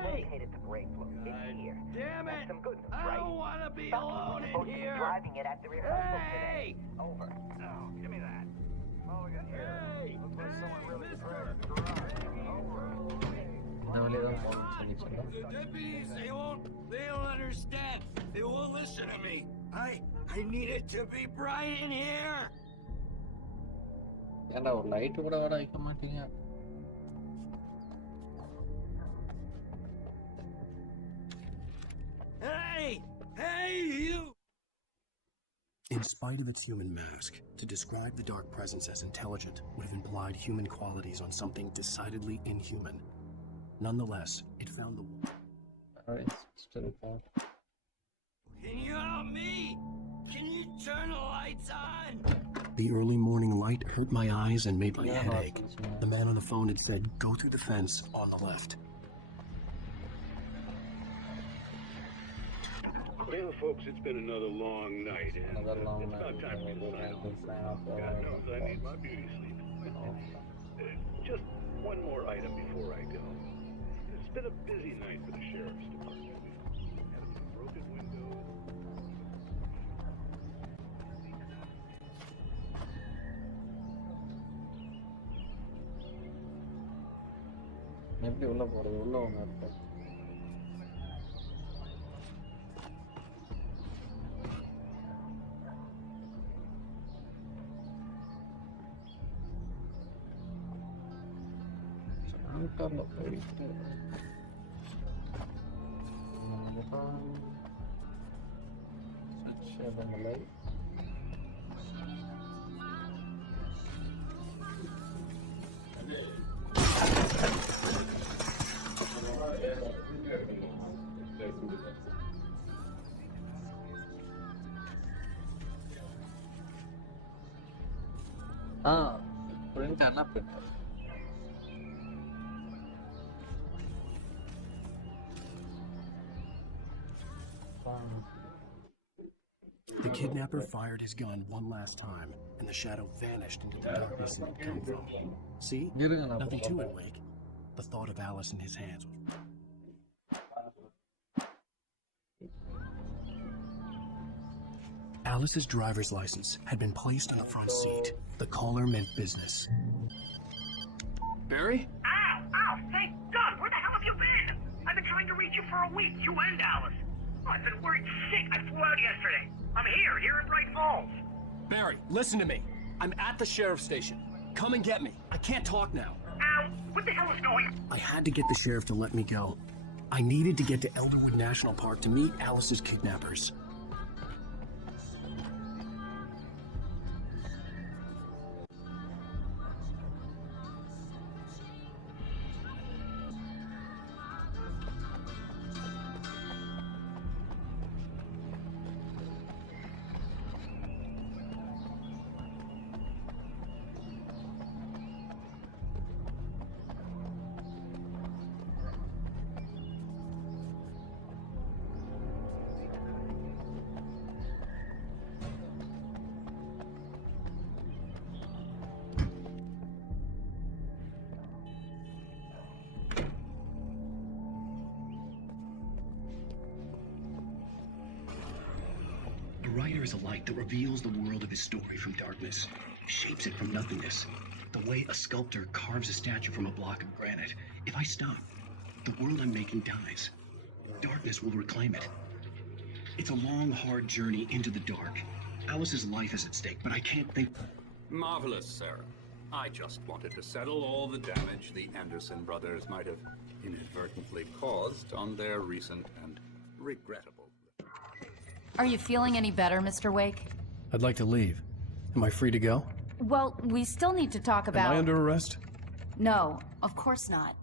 Located the brake fluid. It's here. Damn it! Some good news, I right? don't want to be Stuckey alone was in supposed to be here. driving it at the rehearsal Hey! today. Over. No, give me that. Oh, we got here. Looks like someone really depressed the garage. Over. The deputies, they don't understand. They won't listen to me. I need it to be bright in here. ஏன்டா ஒரு light கூட வர வைக்க மாட்டீங்க? Hey, you! In spite of its human mask, to describe the dark presence as intelligent would have implied human qualities on something decidedly inhuman. Nonetheless, it found the... Can you help me? Can you turn the lights on? The early morning light hurt my eyes and made my head ache. The man on the phone had said, go through the fence on the left. Well, folks, it's been another long night, and it's about time for me to sign off. God knows I need my beauty sleep. Just one more item before I go. It's been a busy night for the sheriff's department. We've had some broken windows. எப்படி உள்ள போறது? உள்ள ஒண்ணு இருக்கு. counterல போயிட்டு print என்ன print The kidnapper fired his gun one last time, and the shadow vanished into the darkness it had come from. See? Nothing to it, Wake. The thought of Alice in his hands was... Alice's driver's license had been placed on the front seat. The caller meant business. Barry? Ow! Ow! Thank God! Where the hell have you been? I've been trying to reach you for a week, you and Alice. Oh, I've been worried sick. I flew out yesterday. I'm here in Bright Falls. Barry, listen to me. I'm at the sheriff's station. Come and get me. I can't talk now. Ow! What the hell is going on? I had to get the sheriff to let me go. I needed to get to 𝘿𝙗𝙎𝙀 National Park to meet Alice's kidnappers. A writer is a light that reveals the world of his story from darkness, shapes it from nothingness. The way a sculptor carves a statue from a block of granite. If I stop, the world I'm making dies. Darkness will reclaim it. It's a long, hard journey into the dark. Alice's life is at stake, but I can't think... Marvelous, Sarah. I just wanted to settle all the damage the Anderson brothers might have inadvertently caused on their recent and regrettable... Are you feeling any better, Mr. Wake? I'd like to leave. Am I free to go? Well, we still need to talk about... Am I under arrest? No, of course not.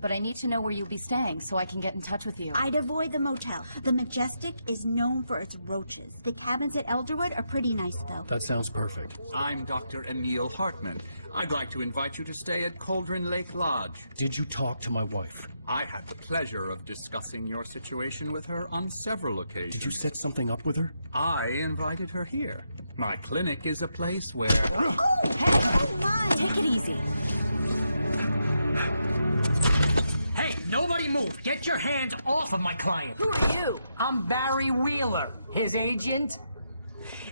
But I need to know where you'll be staying so I can get in touch with you. I'd avoid the motel. The Majestic is known for its roaches. The cabins at 𝘿𝙗𝙎 are pretty nice, though. That sounds perfect. I'm Dr. Emil Hartman. I'd like to invite you to stay at Cauldron Lake Lodge. Did you talk to my wife? I had the pleasure of discussing your situation with her on several occasions. Did you set something up with her? I invited her here. My clinic is a place where... Take it easy. Hey, nobody move! Get your hands off of my client! Who are you? I'm Barry Wheeler, his agent.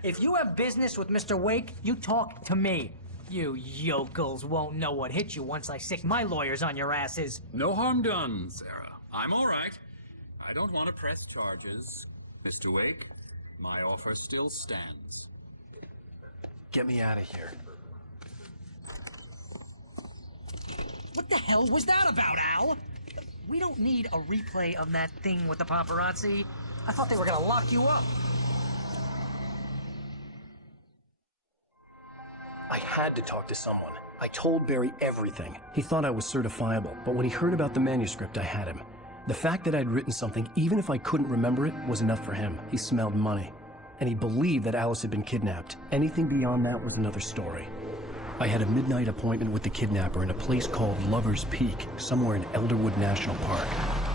If you have business with Mr. Wake, you talk to me. You yokels won't know what hit you once I sick my lawyers on your asses. No harm done, Sarah. I'm all right. I don't want to press charges. Mr. Wake, my offer still stands. Get me out of here. What the hell was that about, Al? We don't need a replay of that thing with the paparazzi. I thought they were gonna lock you up. I had to talk to someone. I told Barry everything. He thought I was certifiable, but when he heard about the manuscript, I had him. The fact that I'd written something, even if I couldn't remember it, was enough for him. He smelled money. And he believed that Alice had been kidnapped. Anything beyond that was another story. I had a midnight appointment with the kidnapper in a place called Lover's Peak, somewhere in 𝘿𝙗𝙎𝙀 National Park.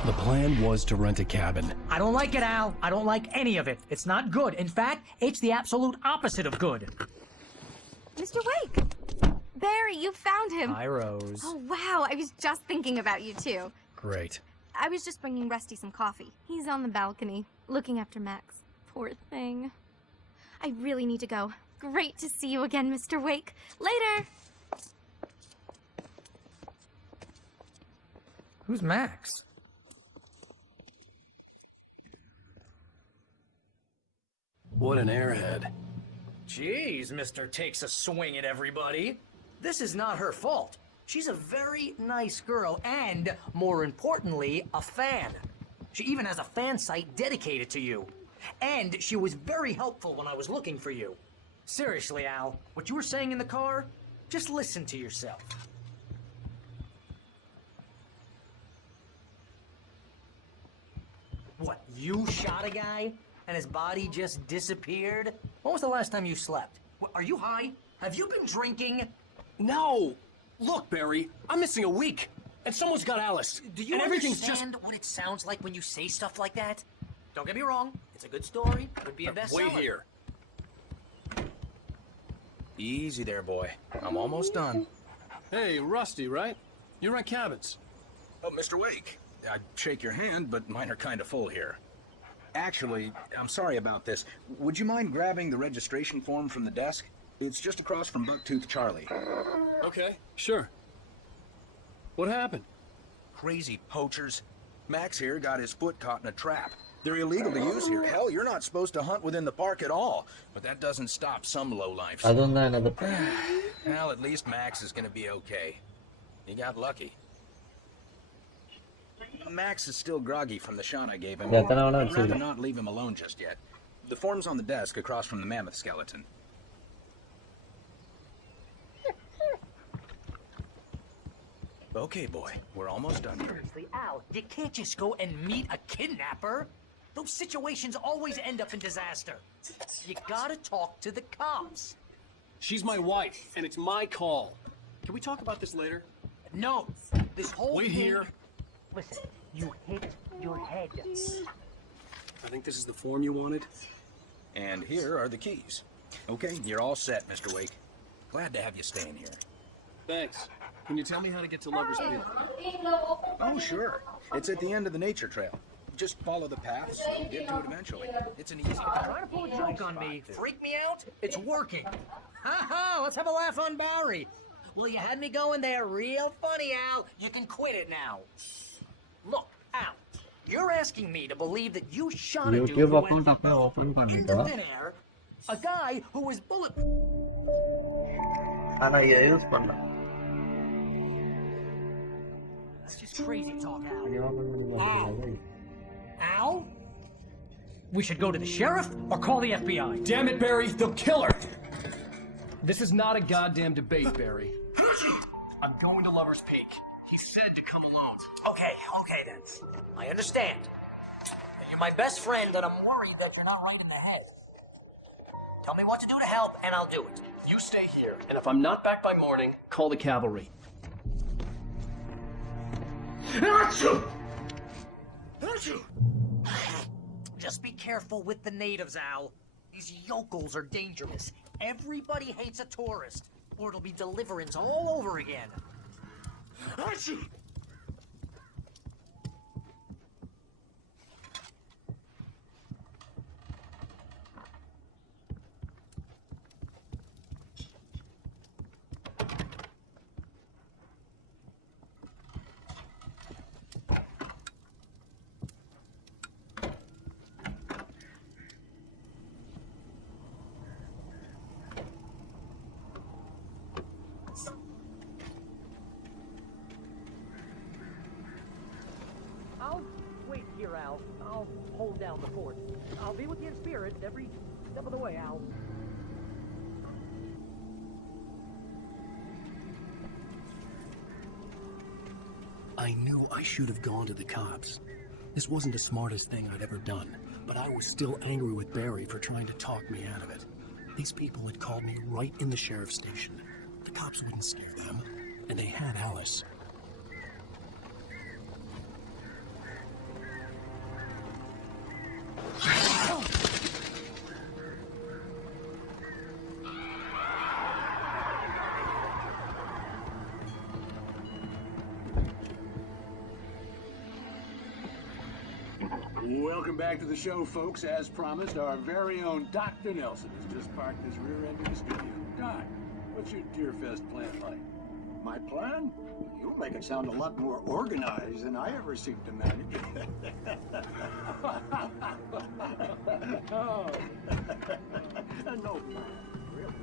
The plan was to rent a cabin. I don't like it, Al. I don't like any of it. It's not good. In fact, it's the absolute opposite of good. Mr. Wake! Barry, you found him! Hi, Rose. Oh, wow, I was just thinking about you, too. Great. I was just bringing Rusty some coffee. He's on the balcony, looking after Max. Poor thing. I really need to go. Great to see you again, Mr. Wake. Later! Who's Max? What an airhead. Jeez, Mr. Takes a swing at everybody. This is not her fault. She's a very nice girl and, more importantly, a fan. She even has a fan site dedicated to you. And she was very helpful when I was looking for you. Seriously, Al, what you were saying in the car, just listen to yourself. What, you shot a guy and his body just disappeared? When was the last time you slept? What, are you high? Have you been drinking? No! Look, Barry, I'm missing a week, and someone's got Alice. Do you and everything's understand what it sounds like when you say stuff like that? Don't get me wrong, it's a good story, could be a bestseller. Wait here. Easy there, boy. I'm almost done. Hey, Rusty, right? You rent cabins. Oh, Mr. Wake. I'd shake your hand, but mine are kind of full here. Actually, I'm sorry about this. Would you mind grabbing the registration form from the desk? It's just across from Bucktooth Charlie. Okay, sure. What happened? Crazy poachers. Max here got his foot caught in a trap. They're illegal to use here. Hell, you're not supposed to hunt within the park at all. But that doesn't stop some lowlifes. Well, at least Max is gonna be okay. He got lucky. Max is still groggy from the shot I gave him. I'd rather not leave him alone just yet. The form's on the desk across from the mammoth skeleton. Okay, boy, we're almost done here. Seriously, Al, you can't just go and meet a kidnapper. Those situations always end up in disaster. You gotta talk to the cops. She's my wife, and it's my call. Can we talk about this later? No, this whole Wait thing... here. Listen, you hit your head. I think this is the form you wanted. And here are the keys. Okay, you're all set, Mr. Wake. Glad to have you staying here. Thanks. Can you tell me how to get to Lover's Peak? Oh, sure. It's at the end of the nature trail. Just follow the paths, you'll get to it eventually. It's an easy path. Trying to pull a joke on me, freak me out? It's working. Ha-ha, let's have a laugh on Barry. Well, you had me going there real funny, Al. You can quit it now. Look, Al, you're asking me to believe that you shot a dude who went into thin air, a guy who was bullet... That's just crazy talk, Al. Al? We should go to the sheriff or call the FBI. Damn it, Barry, they'll kill her! This is not a goddamn debate, Barry. I'm going to Lover's Peak. He said to come alone. Okay then. I understand. You're my best friend, and I'm worried that you're not right in the head. Tell me what to do to help, and I'll do it. You stay here, and if I'm not back by morning, call the cavalry. Just be careful with the natives, Al. These yokels are dangerous. Everybody hates a tourist, or it'll be deliverance all over again. I'll wait here, Al. I'll hold down the fort. I'll be with you in spirit every step of the way, Al. I knew I should have gone to the cops. This wasn't the smartest thing I'd ever done, but I was still angry with Barry for trying to talk me out of it. These people had called me right in the sheriff's station. The cops wouldn't scare them, and they had Alice. Welcome back to the show, folks. As promised, our very own Dr. Nelson has just parked his rear end in the studio. Doc, what's your Deerfest plan like? My plan? You make it sound a lot more organized than I ever seem to manage. Oh. No plan, really.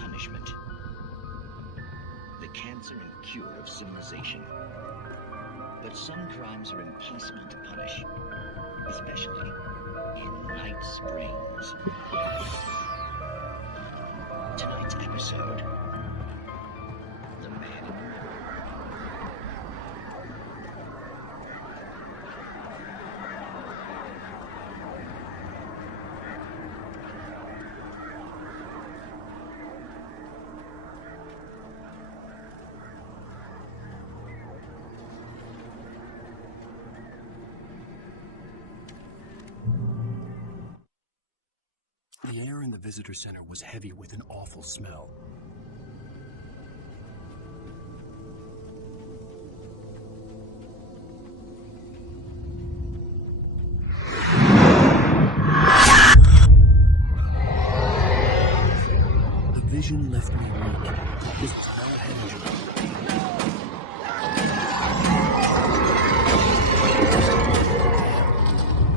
punishment. The cancer and cure of civilization. But some crimes are impossible to punish, especially in Night Springs. Tonight's episode, The Man in the Mirror. The air in the visitor center was heavy with an awful smell. The vision left me weak. This was not heavy.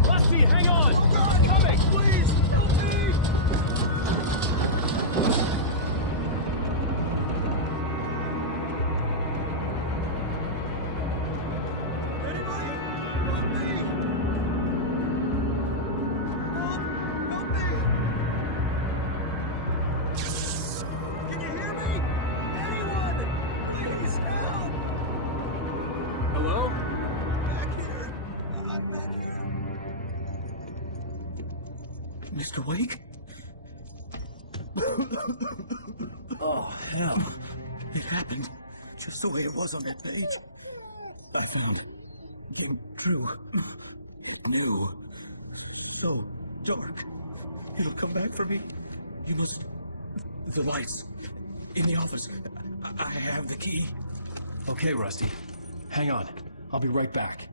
Rusty, hang on! I'm coming! Please! Help me! Anybody? Help me! Help me! Can you hear me? Anyone? Please help! Hello? Back here. I'm back here. Mr. Wake? Oh, hell. It happened just the way it was on that page. I found true. Blue. So dark. It'll come back for me. You must. The lights. In the office. I have the key. Okay, Rusty. Hang on. I'll be right back.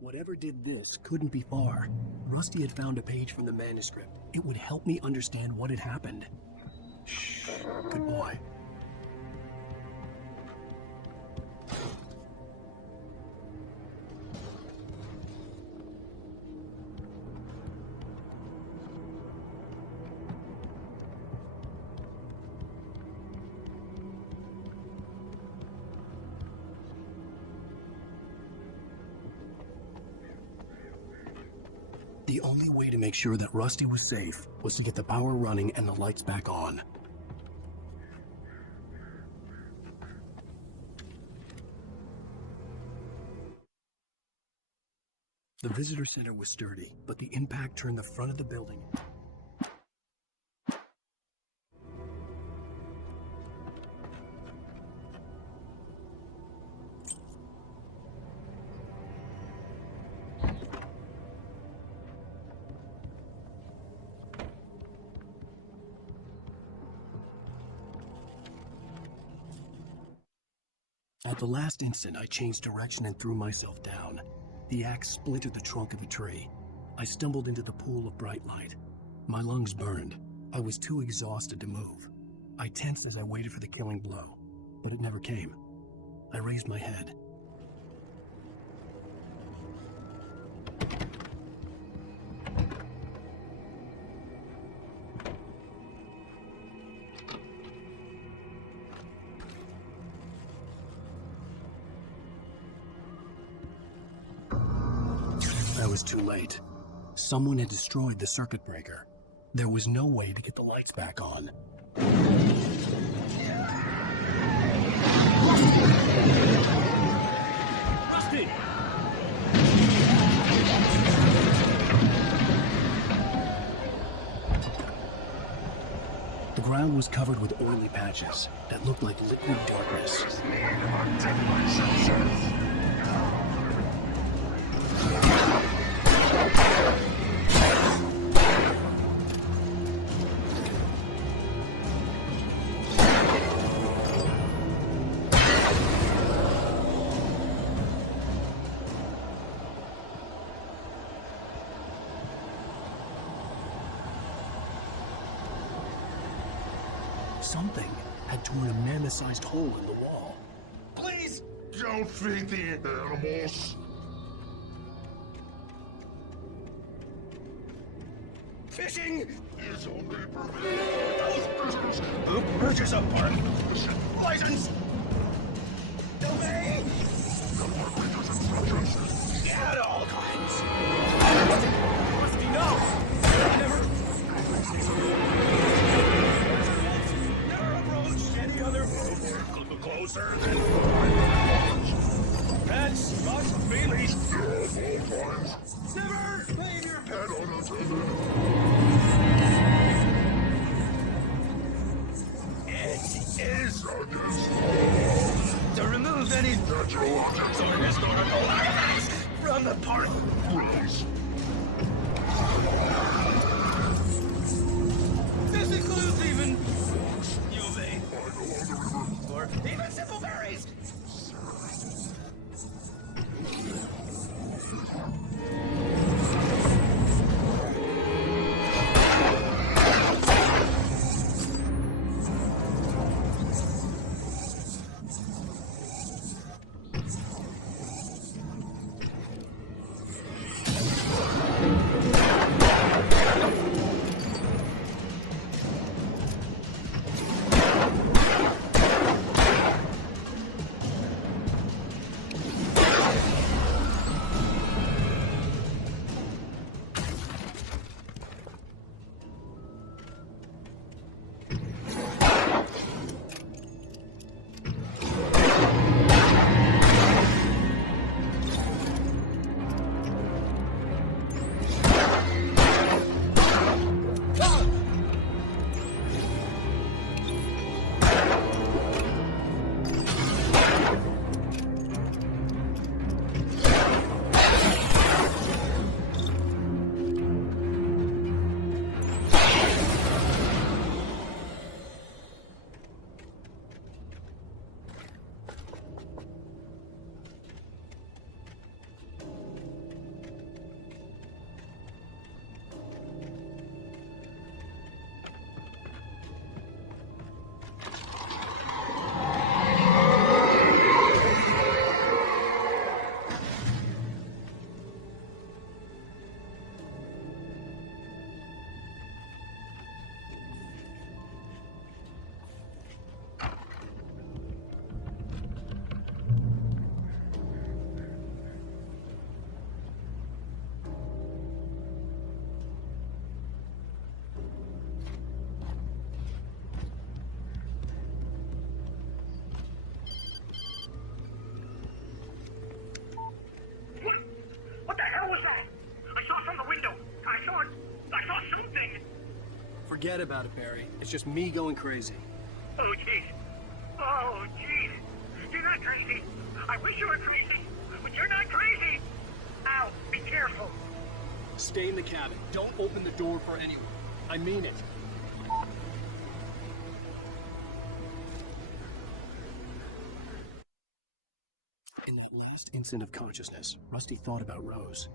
Whatever did this couldn't be far. Rusty had found a page from the manuscript. It would help me understand what had happened. Shh. Good boy. The only way to make sure that Rusty was safe was to get the power running and the lights back on. The visitor center was sturdy, but the impact turned the front of the building. At the last instant, I changed direction and threw myself down. The axe splintered the trunk of a tree. I stumbled into the pool of bright light. My lungs burned. I was too exhausted to move. I tensed as I waited for the killing blow, but it never came. I raised my head. I was too late. Someone had destroyed the circuit breaker. There was no way to get the lights back on. Rusty! The ground was covered with oily patches that looked like liquid darkness. Something had torn a mammoth-sized hole in the wall. Please don't feed the animals. Fishing is only permitted those prisoners who purchase a park license. Domain. At all times. Rusty, no! Never approached any other boat closer than pets must be leashed at all times. Never leave your pet unattended. It is against to remove any natural objects or historical artifacts from the park. This includes even 𝘿𝙄𝙎𝘾𝙇𝘼𝙄𝙈 or even simple berries. What the hell was that? I saw it from the window. I saw something. Forget about it, Barry. It's just me going crazy. Oh, jeez. Oh, jeez. You're not crazy. I wish you were crazy, but you're not crazy. Ow, be careful. Stay in the cabin. Don't open the door for anyone. I mean it. In that last instant of consciousness, Rusty thought about Rose.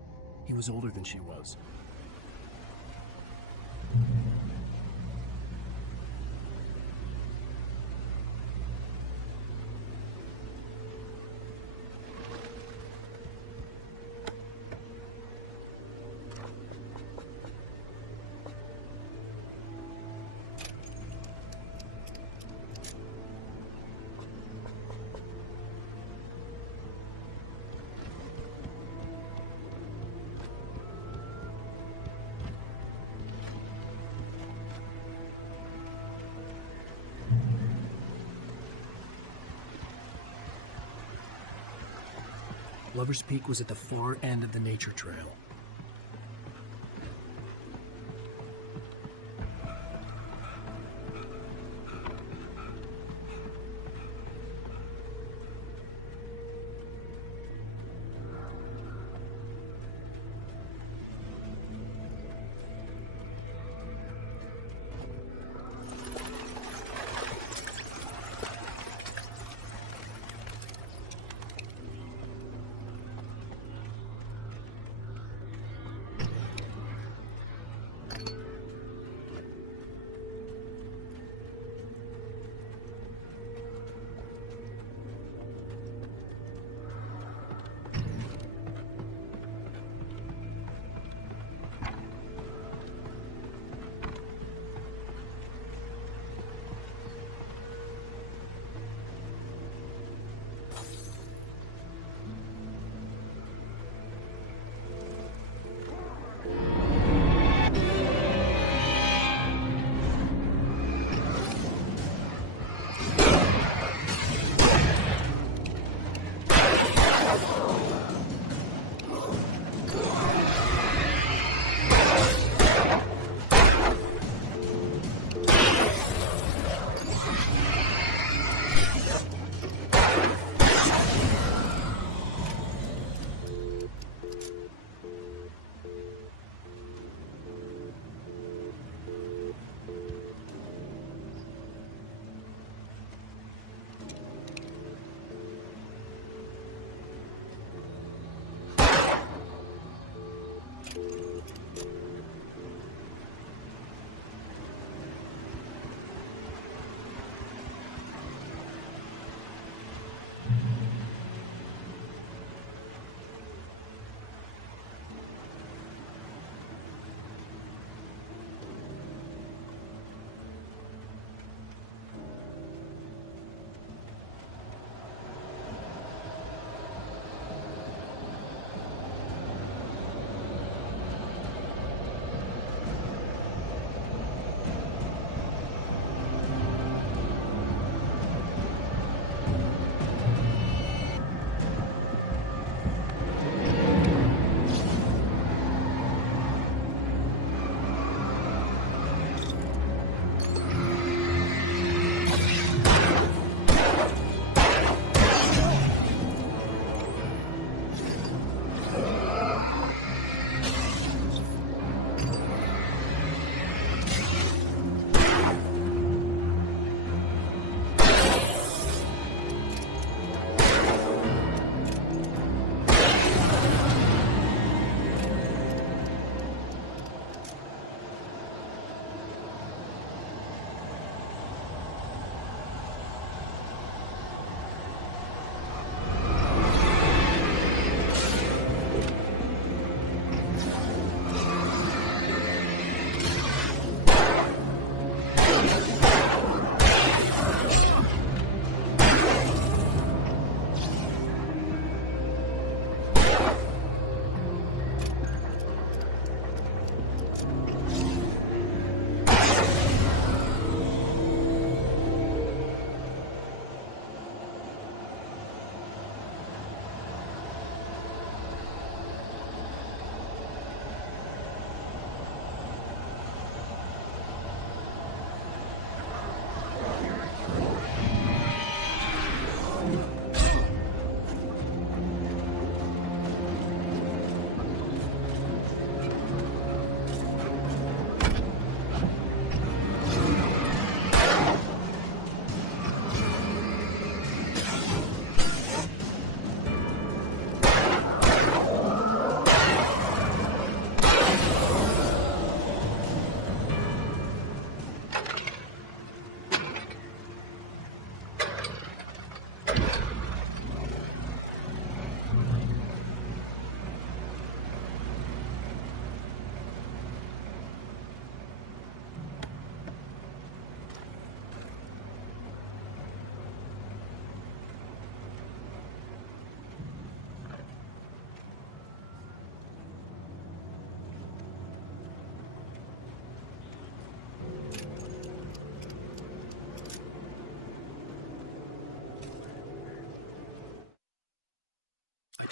He was older than she was. Lover's Peak was at the far end of the nature trail.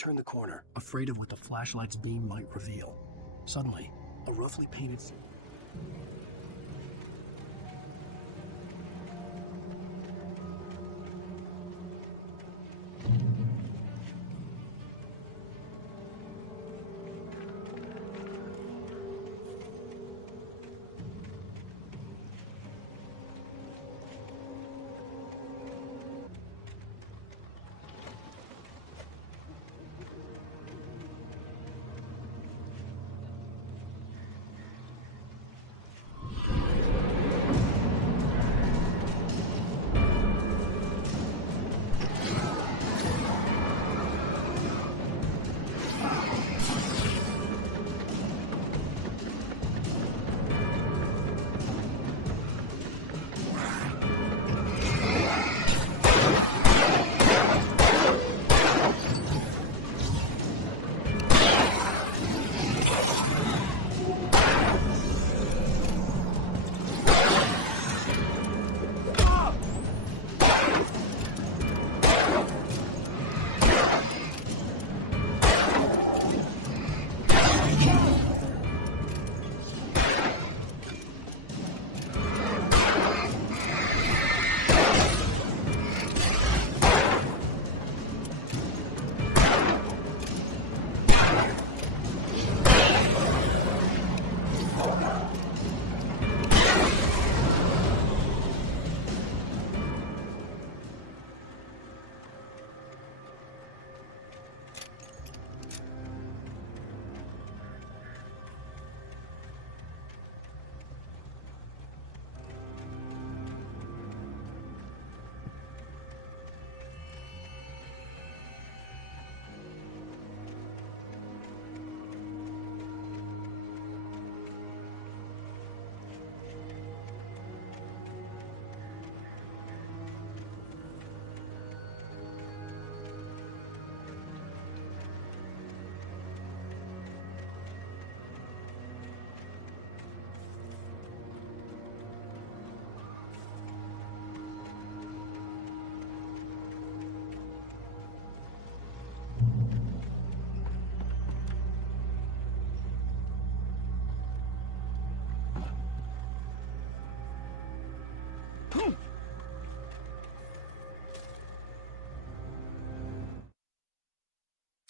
turn the corner, afraid of what the flashlight's beam might reveal. Suddenly, a roughly painted...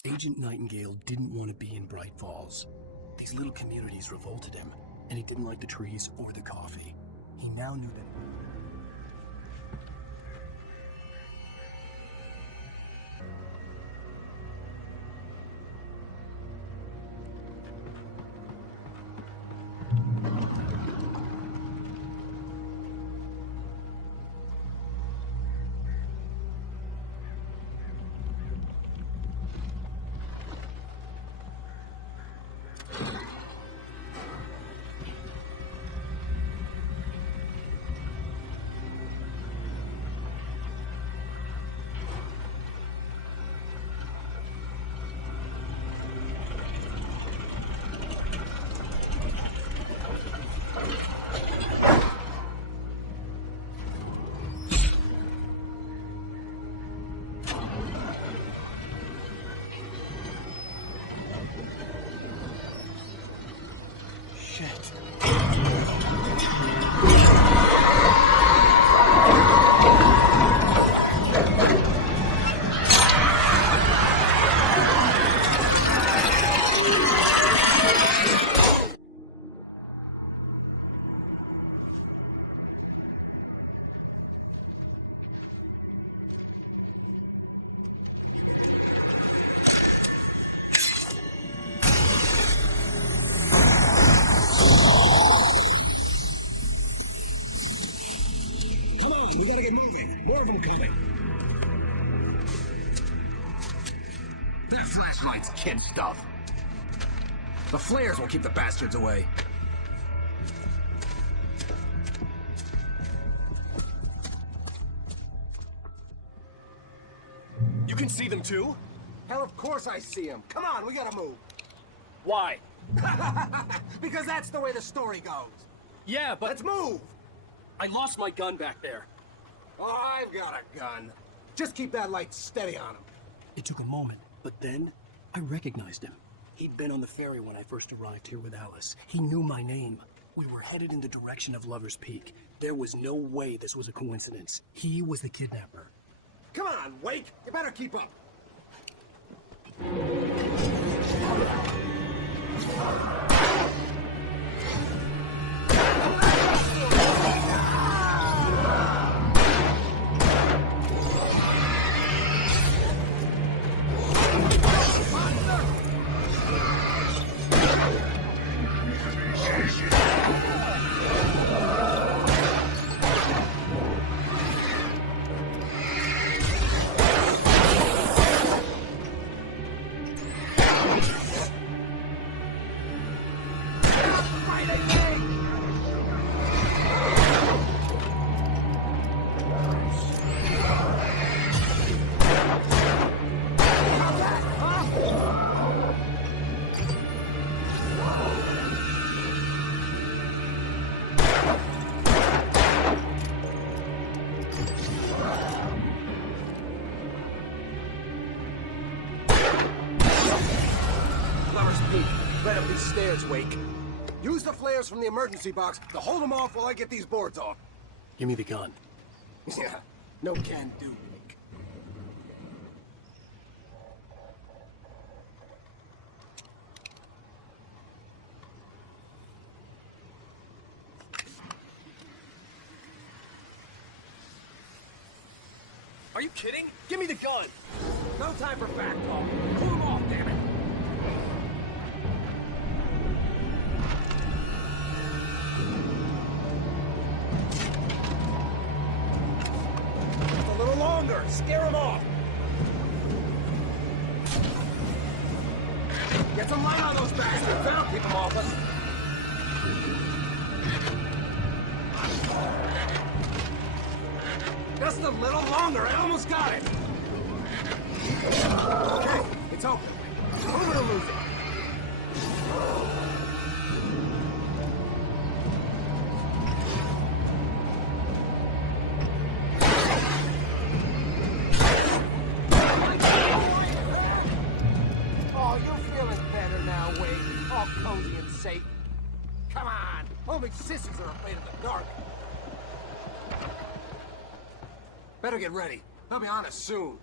Agent Nightingale didn't want to be in Bright Falls. These little communities revolted him, and he didn't like the trees or the coffee. He now knew that... We gotta get moving. More of them coming. That flashlight's kid stuff. The flares will keep the bastards away. You can see them too? Hell, of course I see them. Come on, we gotta move. Why? Because that's the way the story goes. Yeah, but... Let's move! I lost my gun back there. Oh, I've got a gun. Just keep that light steady on him. It took a moment, but then I recognized him. He'd been on the ferry when I first arrived here with Alice. He knew my name. We were headed in the direction of Lover's Peak. There was no way this was a coincidence. He was the kidnapper. Come on, Wake! You better keep up! Stairs, Wake. Use the flares from the emergency box to hold them off while I get these boards off. Give me the gun. Yeah, no can do, Wake. Are you kidding? Give me the gun! No time for back talk. Cool them off, damn it! Longer! Scare him off! Get some light on those bastards! That'll keep them off us! Just a little longer! I almost got it! Okay, it's open. Move it or lose it. Come on! Only sissies are afraid of the dark. Better get ready. I'll be on us soon.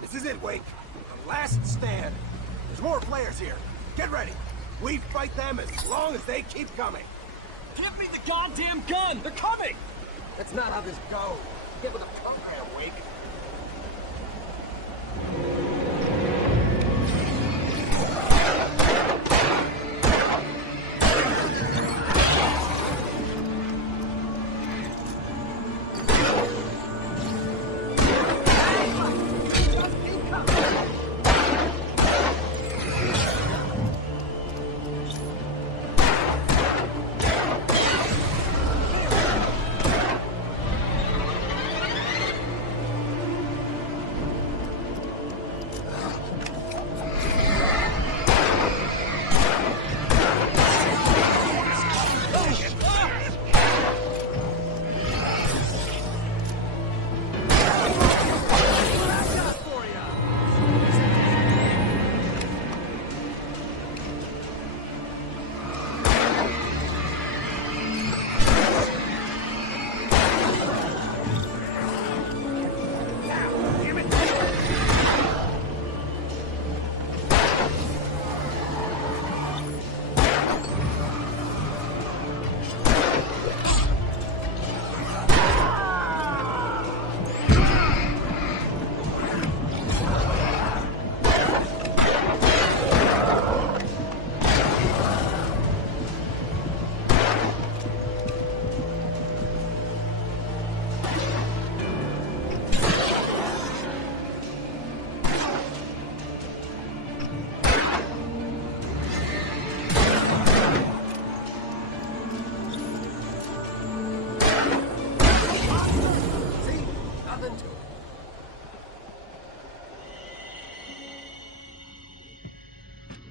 This is it, Wake. The last stand. There's more players here. Get ready. We fight them as long as they keep coming. Give me the goddamn gun! They're coming! That's not how this goes. Get with the program, Wake.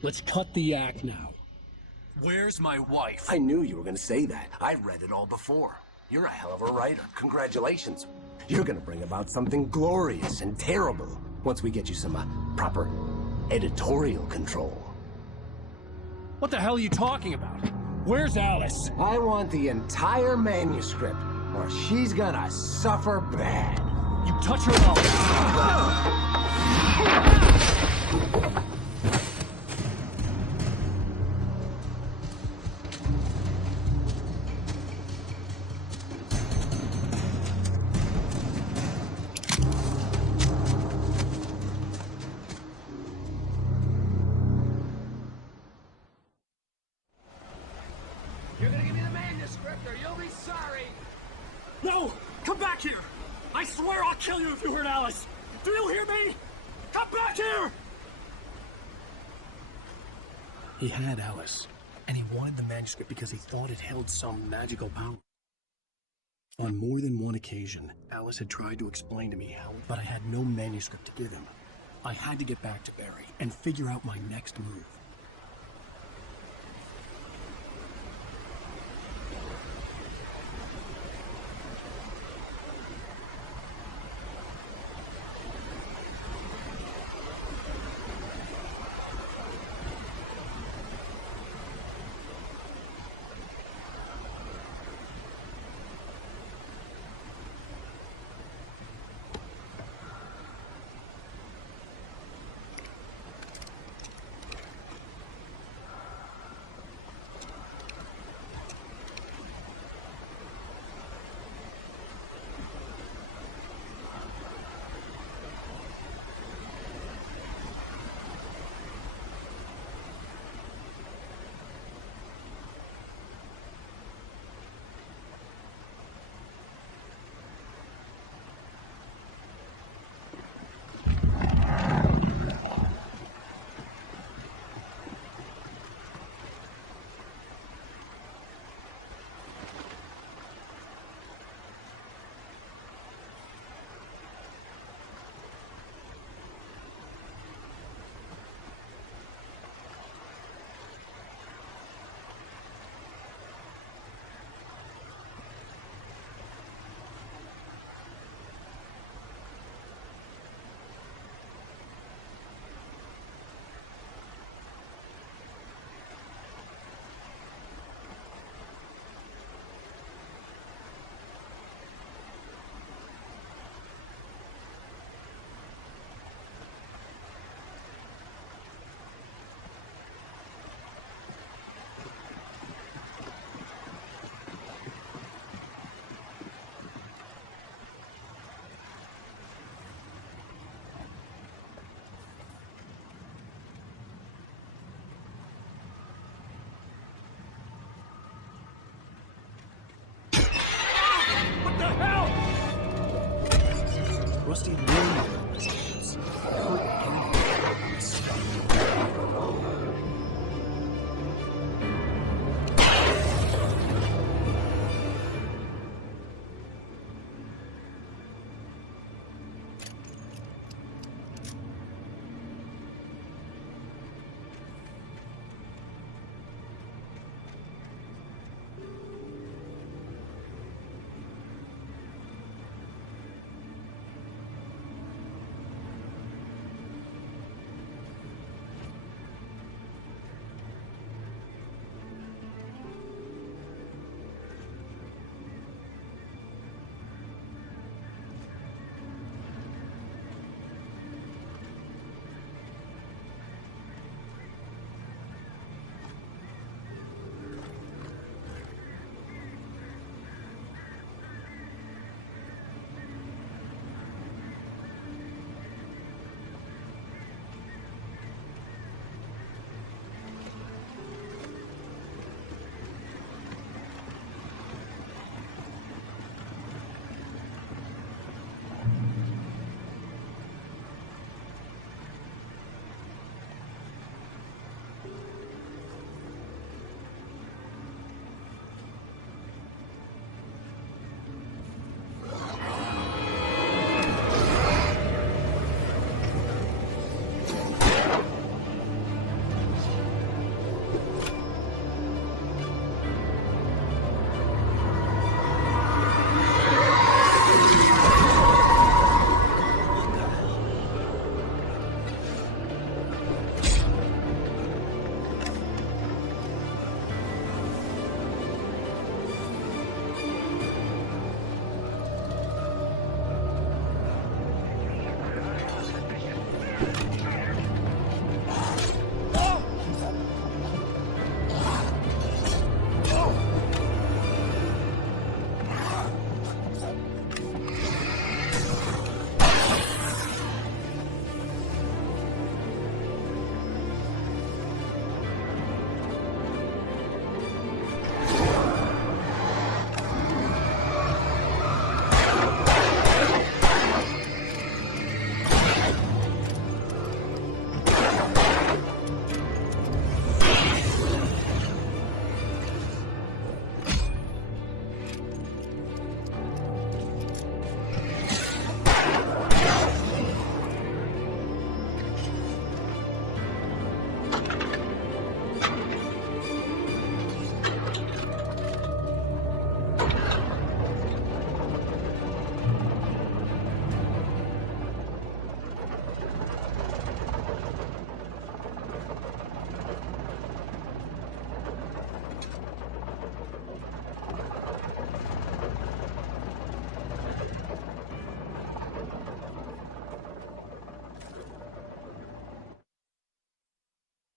Let's cut the act now. Where's my wife? I knew you were gonna say that. I've read it all before. You're a hell of a writer. Congratulations. You're gonna bring about something glorious and terrible once we get you some proper editorial control. What the hell are you talking about? Where's Alice? I want the entire manuscript, or she's gonna suffer bad. You touch her at You're gonna give me the manuscript or you'll be sorry! No! Come back here! I swear I'll kill you if you hurt Alice! Do you hear me? Come back here! He had Alice, and he wanted the manuscript because he thought it held some magical power. On more than one occasion, Alice had tried to explain to me how, but I had no manuscript to give him. I had to get back to Barry and figure out my next move. Rusty really hurt his hands. Hurt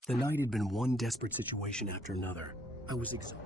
The night had been one desperate situation after another. I was exhausted.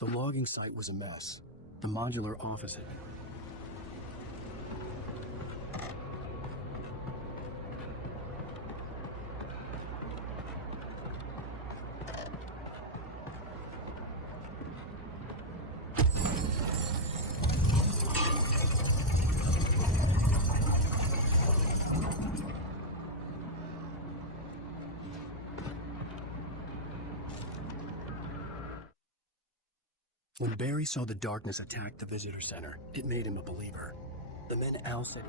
The logging site was a mess. The modular office had been When Barry saw the darkness attack the visitor center, it made him a believer. The men Al said...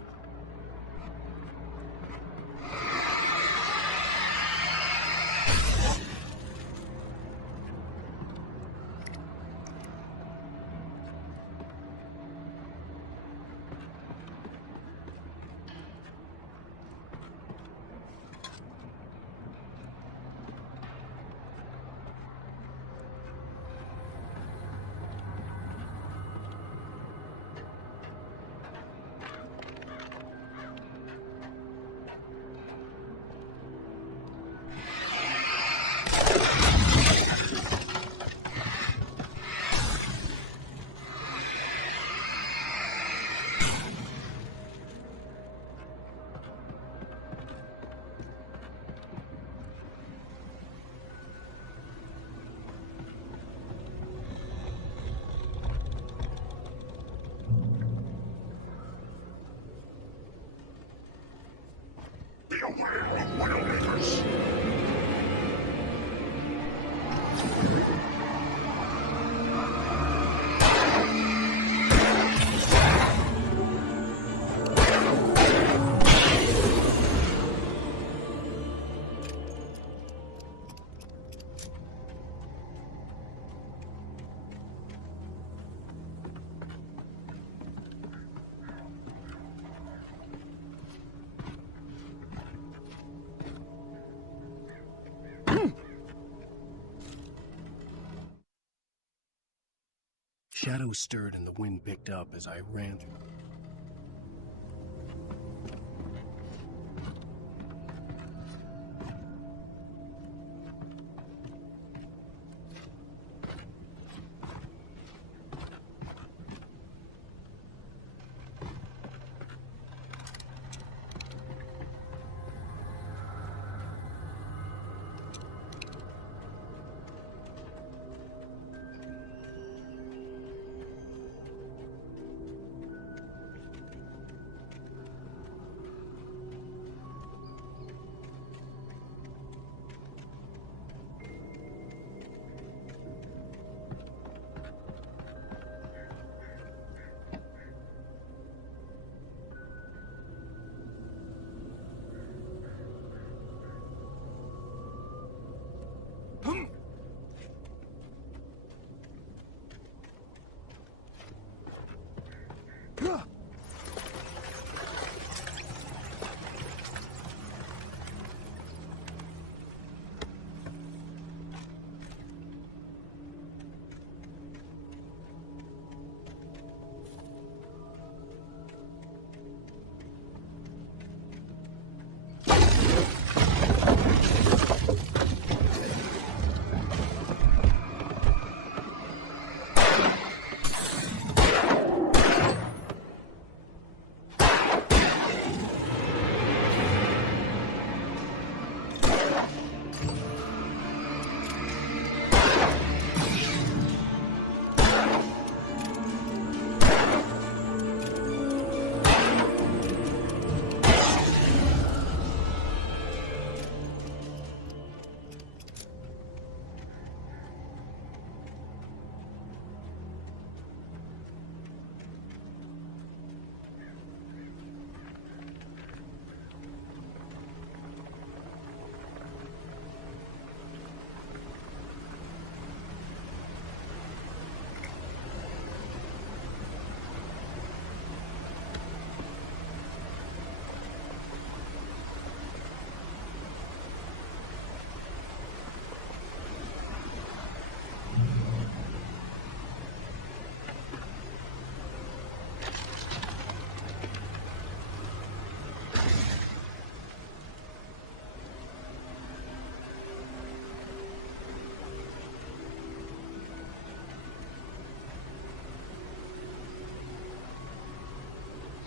Shadows stirred and the wind picked up as I ran through.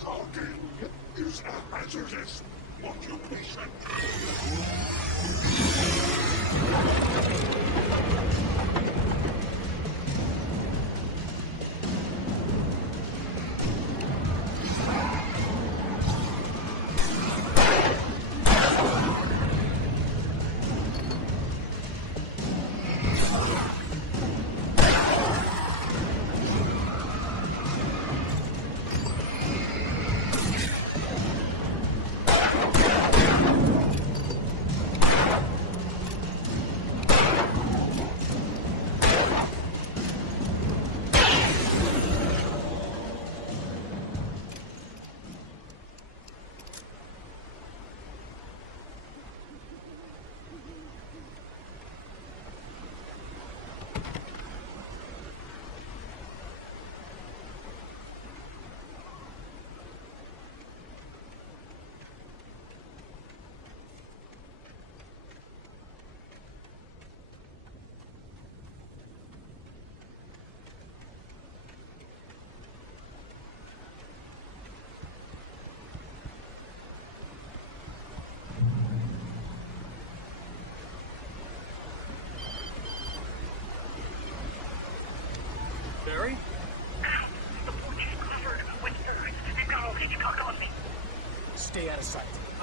Talking is a hazardous occupation.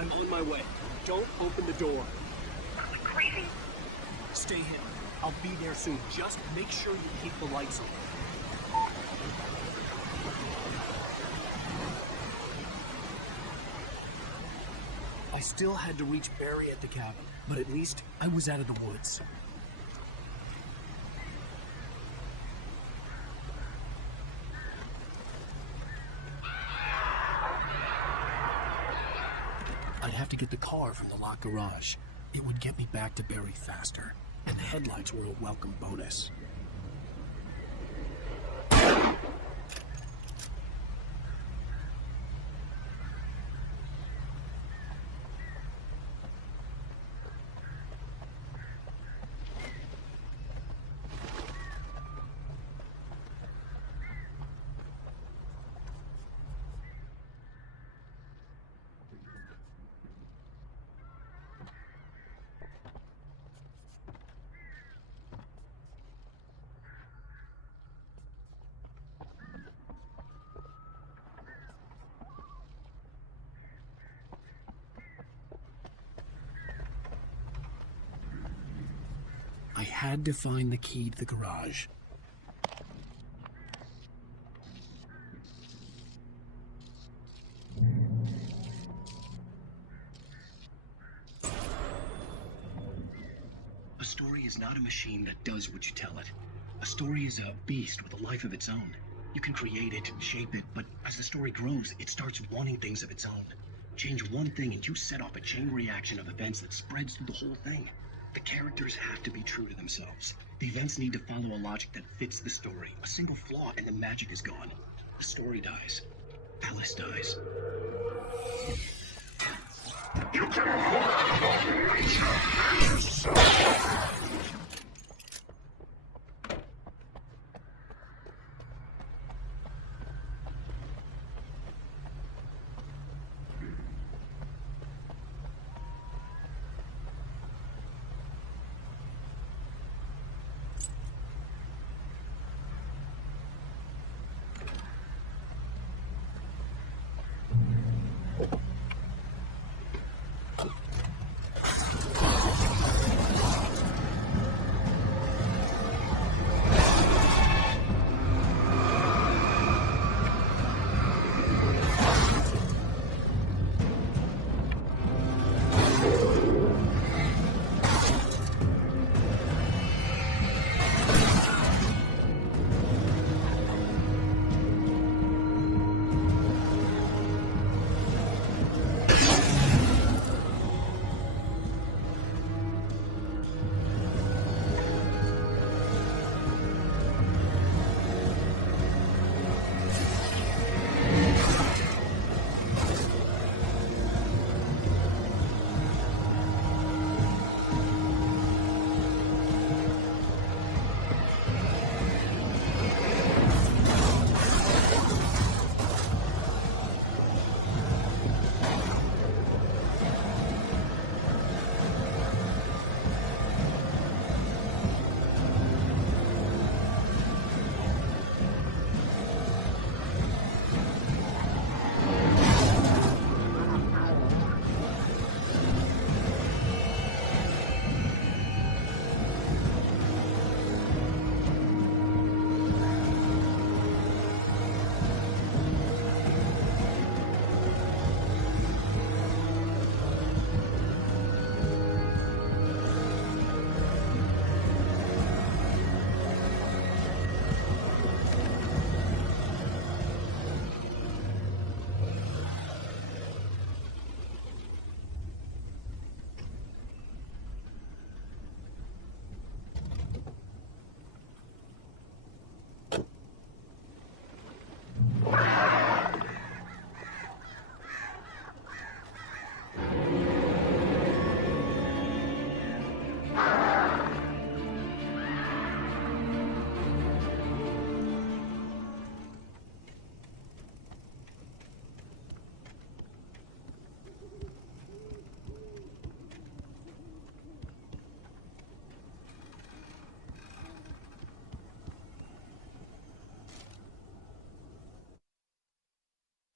I'm on my way. Don't open the door. Are we crazy? Stay hidden. I'll be there soon. Just make sure you keep the lights on. I still had to reach Barry at the cabin, but at least I was out of the woods. I'd have to get the car from the locked garage. It would get me back to Barry faster, and the headlights were a welcome bonus. I had to find the key to the garage. A story is not a machine that does what you tell it. A story is a beast with a life of its own. You can create it and shape it, but as the story grows, it starts wanting things of its own. Change one thing and you set off a chain reaction of events that spreads through the whole thing. The characters have to be true to themselves. The events need to follow a logic that fits the story. A single flaw and the magic is gone. The story dies. Alice dies. You can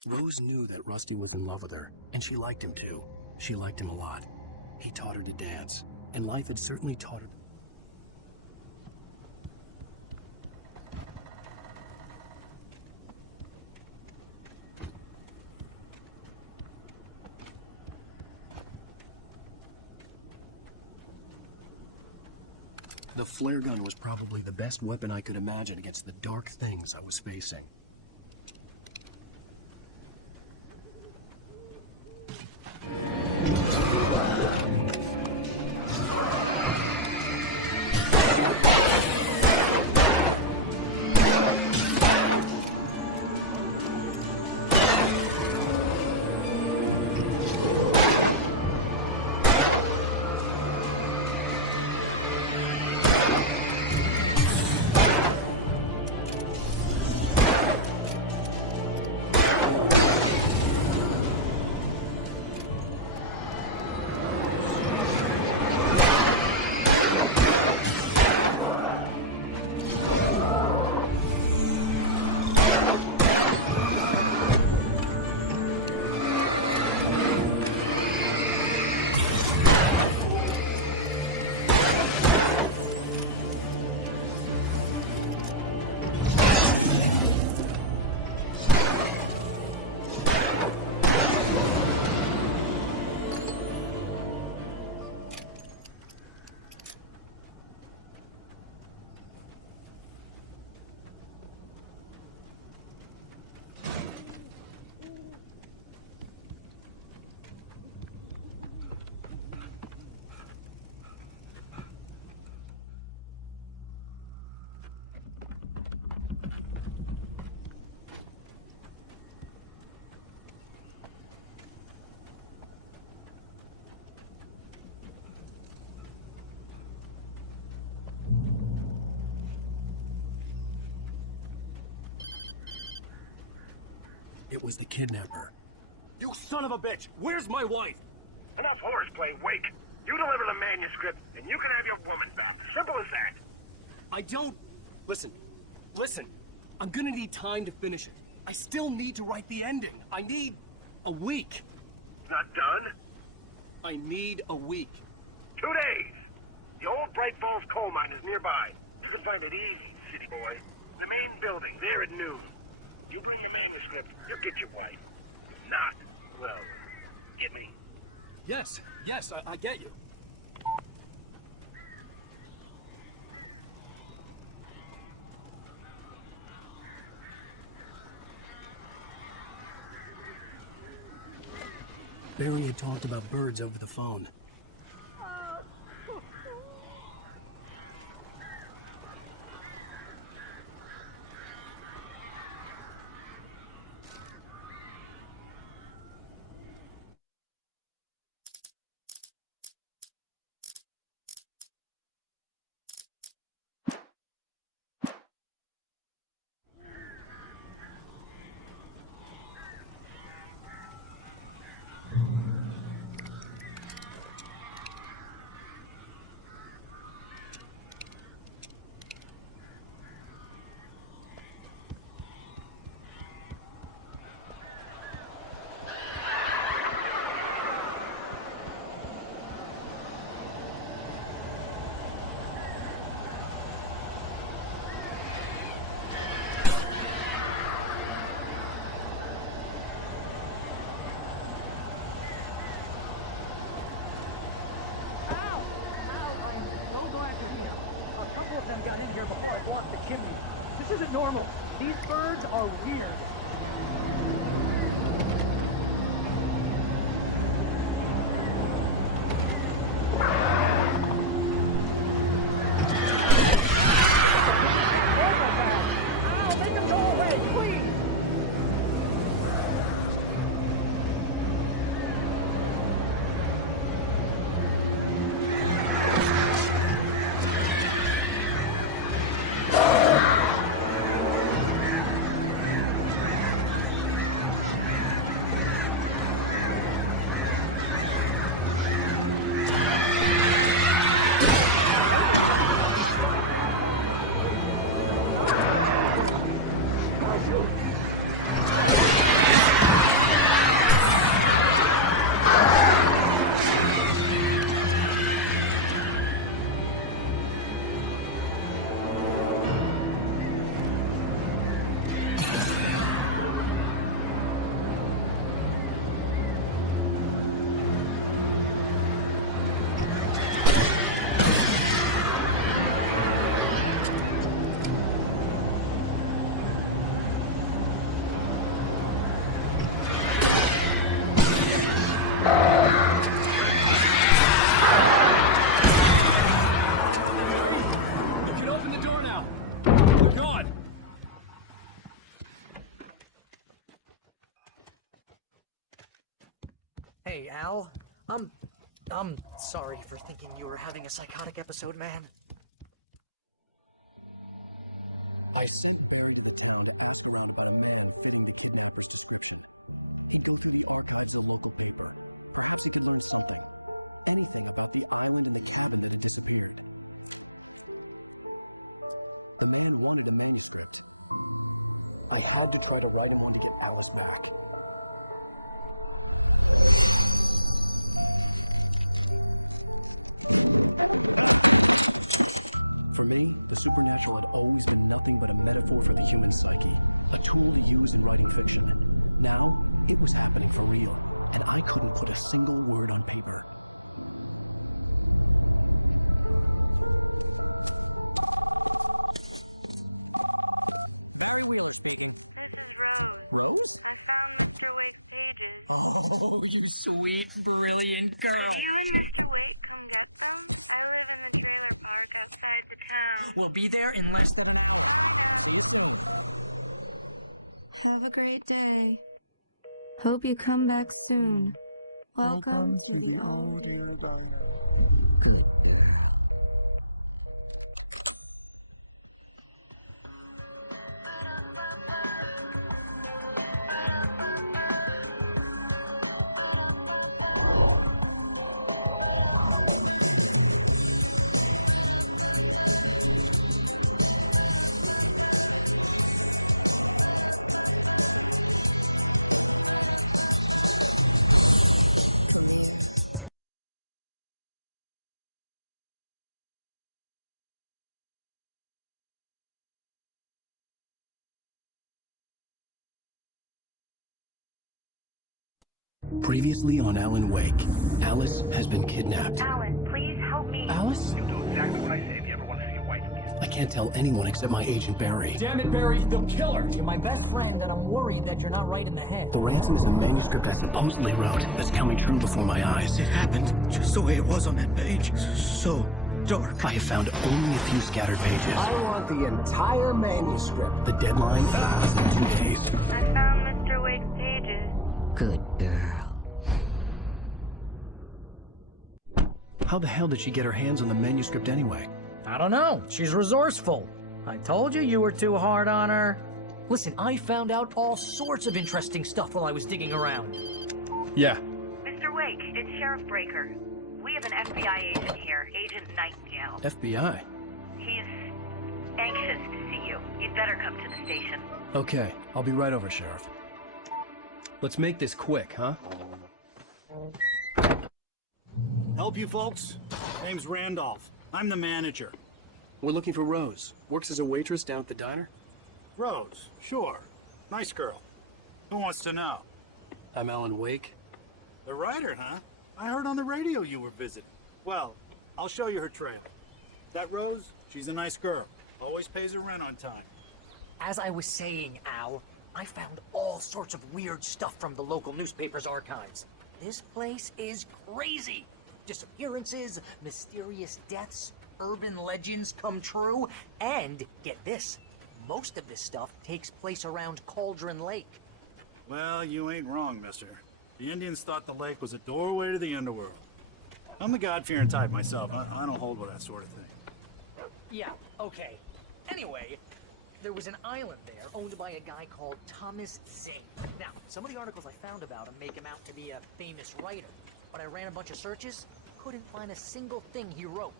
Rose knew that Rusty was in love with her, and she liked him too. She liked him a lot. He taught her to dance, and life had certainly taught her. The flare gun was probably the best weapon I could imagine against the dark things I was facing. It was the kidnapper. You son of a bitch! Where's my wife? Enough horseplay, Wake. You deliver the manuscript, and you can have your woman back. Simple as that. I don't... Listen. I'm gonna need time to finish it. I still need to write the ending. I need a week. Not done? I need a week. 2 days. The old Bright Falls coal mine is nearby. You can find it easy, city boy. The main building, there at noon. You bring the manuscript, you'll get your wife. If not, well, get me. Yes, I get you. Barry had talked about birds over the phone. This isn't normal. These birds are weird. I'm sorry for thinking you were having a psychotic episode, man. I sent Barry to town to ask around about a man fitting the kidnapper's description. He'd go through the archives of the local paper. Perhaps he could learn something. Anything about the island and the cabin that had disappeared. The man wanted a manuscript. I had to try to write him one to get Alice back. To me, the supernatural had always been nothing but a metaphor for the human psyche, a tool to use in writing fiction. Now, it was happening for real, and I couldn't put a single word on paper. Rose? Oh, you sweet, brilliant girl. We'll be there in less than an hour. Have a great day. Hope you come back soon. Welcome to the OWLEyE Gaming. Previously on Alan Wake, Alice has been kidnapped. Alan, please help me. Alice? You'll do exactly what I say if you ever want to see your wife again. I can't tell anyone except my agent Barry. Damn it, Barry, they'll kill her. You're my best friend, and I'm worried that you're not right in the head. The ransom is a manuscript I supposedly wrote that's coming true before my eyes. It happened just the way it was on that page. So dark. I have found only a few scattered pages. I want the entire manuscript. The deadline is in 2 days. I found Mr. Wake's pages. Good girl. How the hell did she get her hands on the manuscript anyway? I don't know. She's resourceful. I told you you were too hard on her. Listen, I found out all sorts of interesting stuff while I was digging around. Yeah. Mr. Wake, it's Sheriff Breaker. We have an FBI agent here, Agent Nightingale. FBI? He's anxious to see you. You'd better come to the station. Okay, I'll be right over, Sheriff. Let's make this quick, huh? Help you folks? Name's Randolph. I'm the manager. We're looking for Rose. Works as a waitress down at the diner. Rose, sure. Nice girl. Who wants to know? I'm Alan Wake. The writer, huh? I heard on the radio you were visiting. Well, I'll show you her trail. That Rose, she's a nice girl. Always pays her rent on time. As I was saying, Al, I found all sorts of weird stuff from the local newspaper's archives. This place is crazy. Disappearances, mysterious deaths, urban legends come true, and get this, most of this stuff takes place around Cauldron Lake. Well, you ain't wrong, mister. The Indians thought the lake was a doorway to the underworld. I'm the God-fearing type myself. I don't hold with that sort of thing. Yeah, okay. Anyway, there was an island there owned by a guy called Thomas Zane. Now, some of the articles I found about him make him out to be a famous writer, but I ran a bunch of searches, couldn't find a single thing he wrote.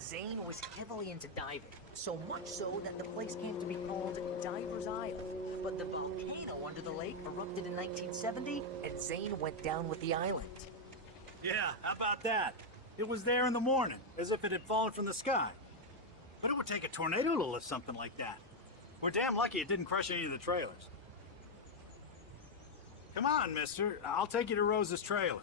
Zane was heavily into diving, so much so that the place came to be called Diver's Isle. But the volcano under the lake erupted in 1970, and Zane went down with the island. Yeah, how about that? It was there in the morning, as if it had fallen from the sky. But it would take a tornado to lift something like that. We're damn lucky it didn't crush any of the trailers. Come on, mister. I'll take you to Rose's trailer.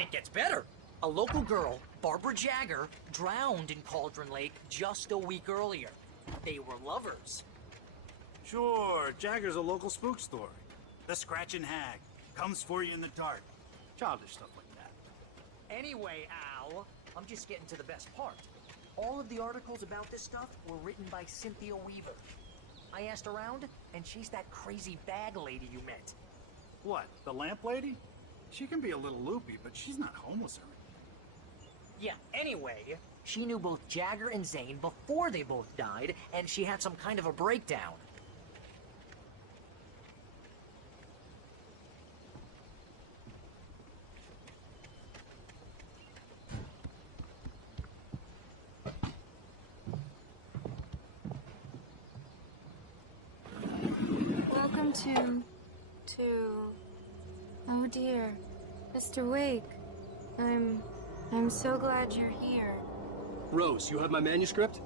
It gets better. A local girl, Barbara Jagger, drowned in Cauldron Lake just a week earlier. They were lovers. Sure, Jagger's a local spook story. The Scratching Hag comes for you in the dark. Childish stuff like that. Anyway, Al, I'm just getting to the best part. All of the articles about this stuff were written by Cynthia Weaver. I asked around, and she's that crazy bag lady you met. What, the lamp lady? She can be a little loopy, but she's not homeless or anything. Yeah, anyway, she knew both Jagger and Zane before they both died, and she had some kind of a breakdown. Welcome to... Oh dear, Mr. Wake. I'm so glad you're here. Rose, you have my manuscript?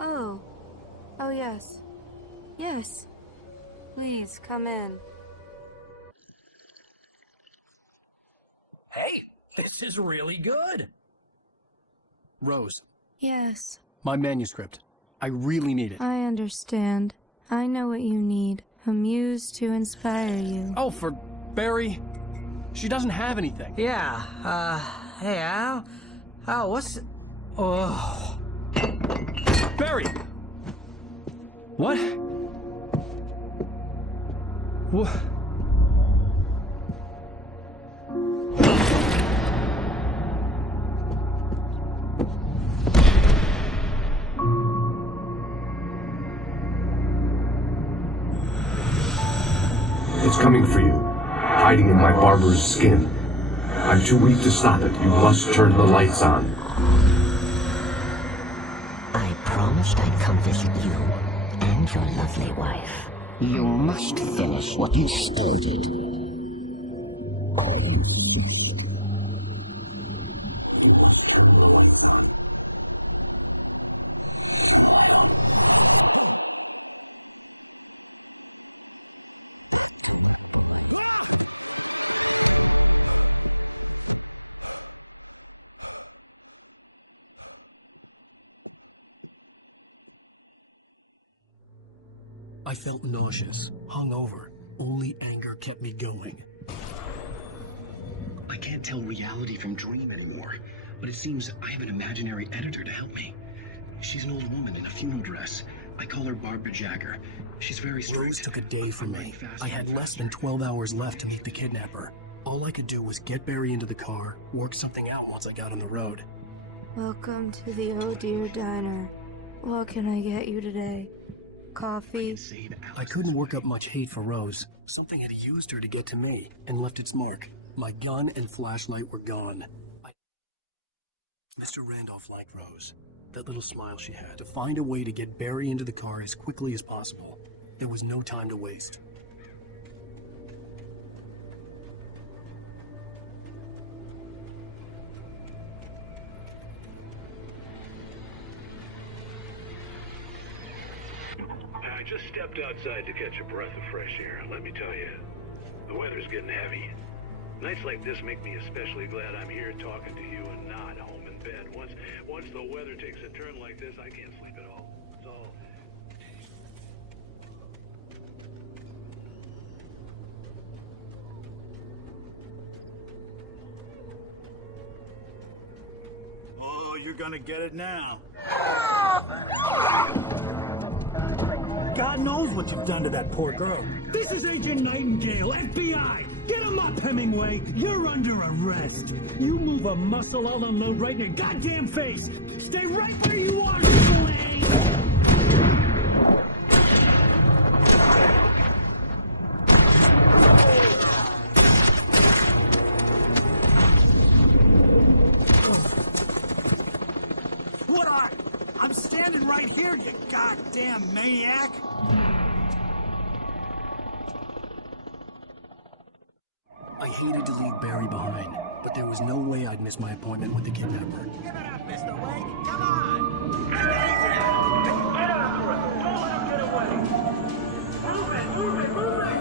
Oh. Oh yes. Yes. Please, come in. Hey, this is really good. Rose, Yes. my manuscript. I really need it. I understand. I know what you need. A muse to inspire you. Oh, for Barry? She doesn't have anything. Yeah, hey Al? Al, what's... Oh... Barry! What? What? It's coming for you, hiding in my barber's skin. I'm too weak to stop it. You must turn the lights on. I promised I'd come visit you and your lovely wife. You must finish what you started. I felt nauseous, hungover. Only anger kept me going. I can't tell reality from dream anymore, but it seems I have an imaginary editor to help me. She's an old woman in a funeral dress. I call her Barbara Jagger. She's very strict. Rose took a day from me. I had less than 12 hours left to meet the kidnapper. All I could do was get Barry into the car, work something out once I got on the road. Welcome to the Oh Dear Diner. What can I get you today? Coffee? I couldn't work up much hate for Rose. Something had used her to get to me and left its mark. My gun and flashlight were gone. Mr. Randolph liked Rose. That little smile she had. To find a way to get Barry into the car as quickly as possible. There was no time to waste. I just stepped outside to catch a breath of fresh air, and let me tell you, the weather's getting heavy. Nights like this make me especially glad I'm here talking to you and not home in bed. Once the weather takes a turn like this, I can't sleep at all. It's all... Oh, you're gonna get it now. God knows what you've done to that poor girl. This is Agent Nightingale, FBI! Get him up, Hemingway! You're under arrest! You move a muscle, I'll unload right in your goddamn face! Stay right where you are, Slade! What are... I'm standing right here, you goddamn maniac! I hated to leave Barry behind, but there was no way I'd miss my appointment with the kidnapper. Give it up, Mr. Wake! Come on! Get after him! Don't let him get away! Move it! Move it! Move it!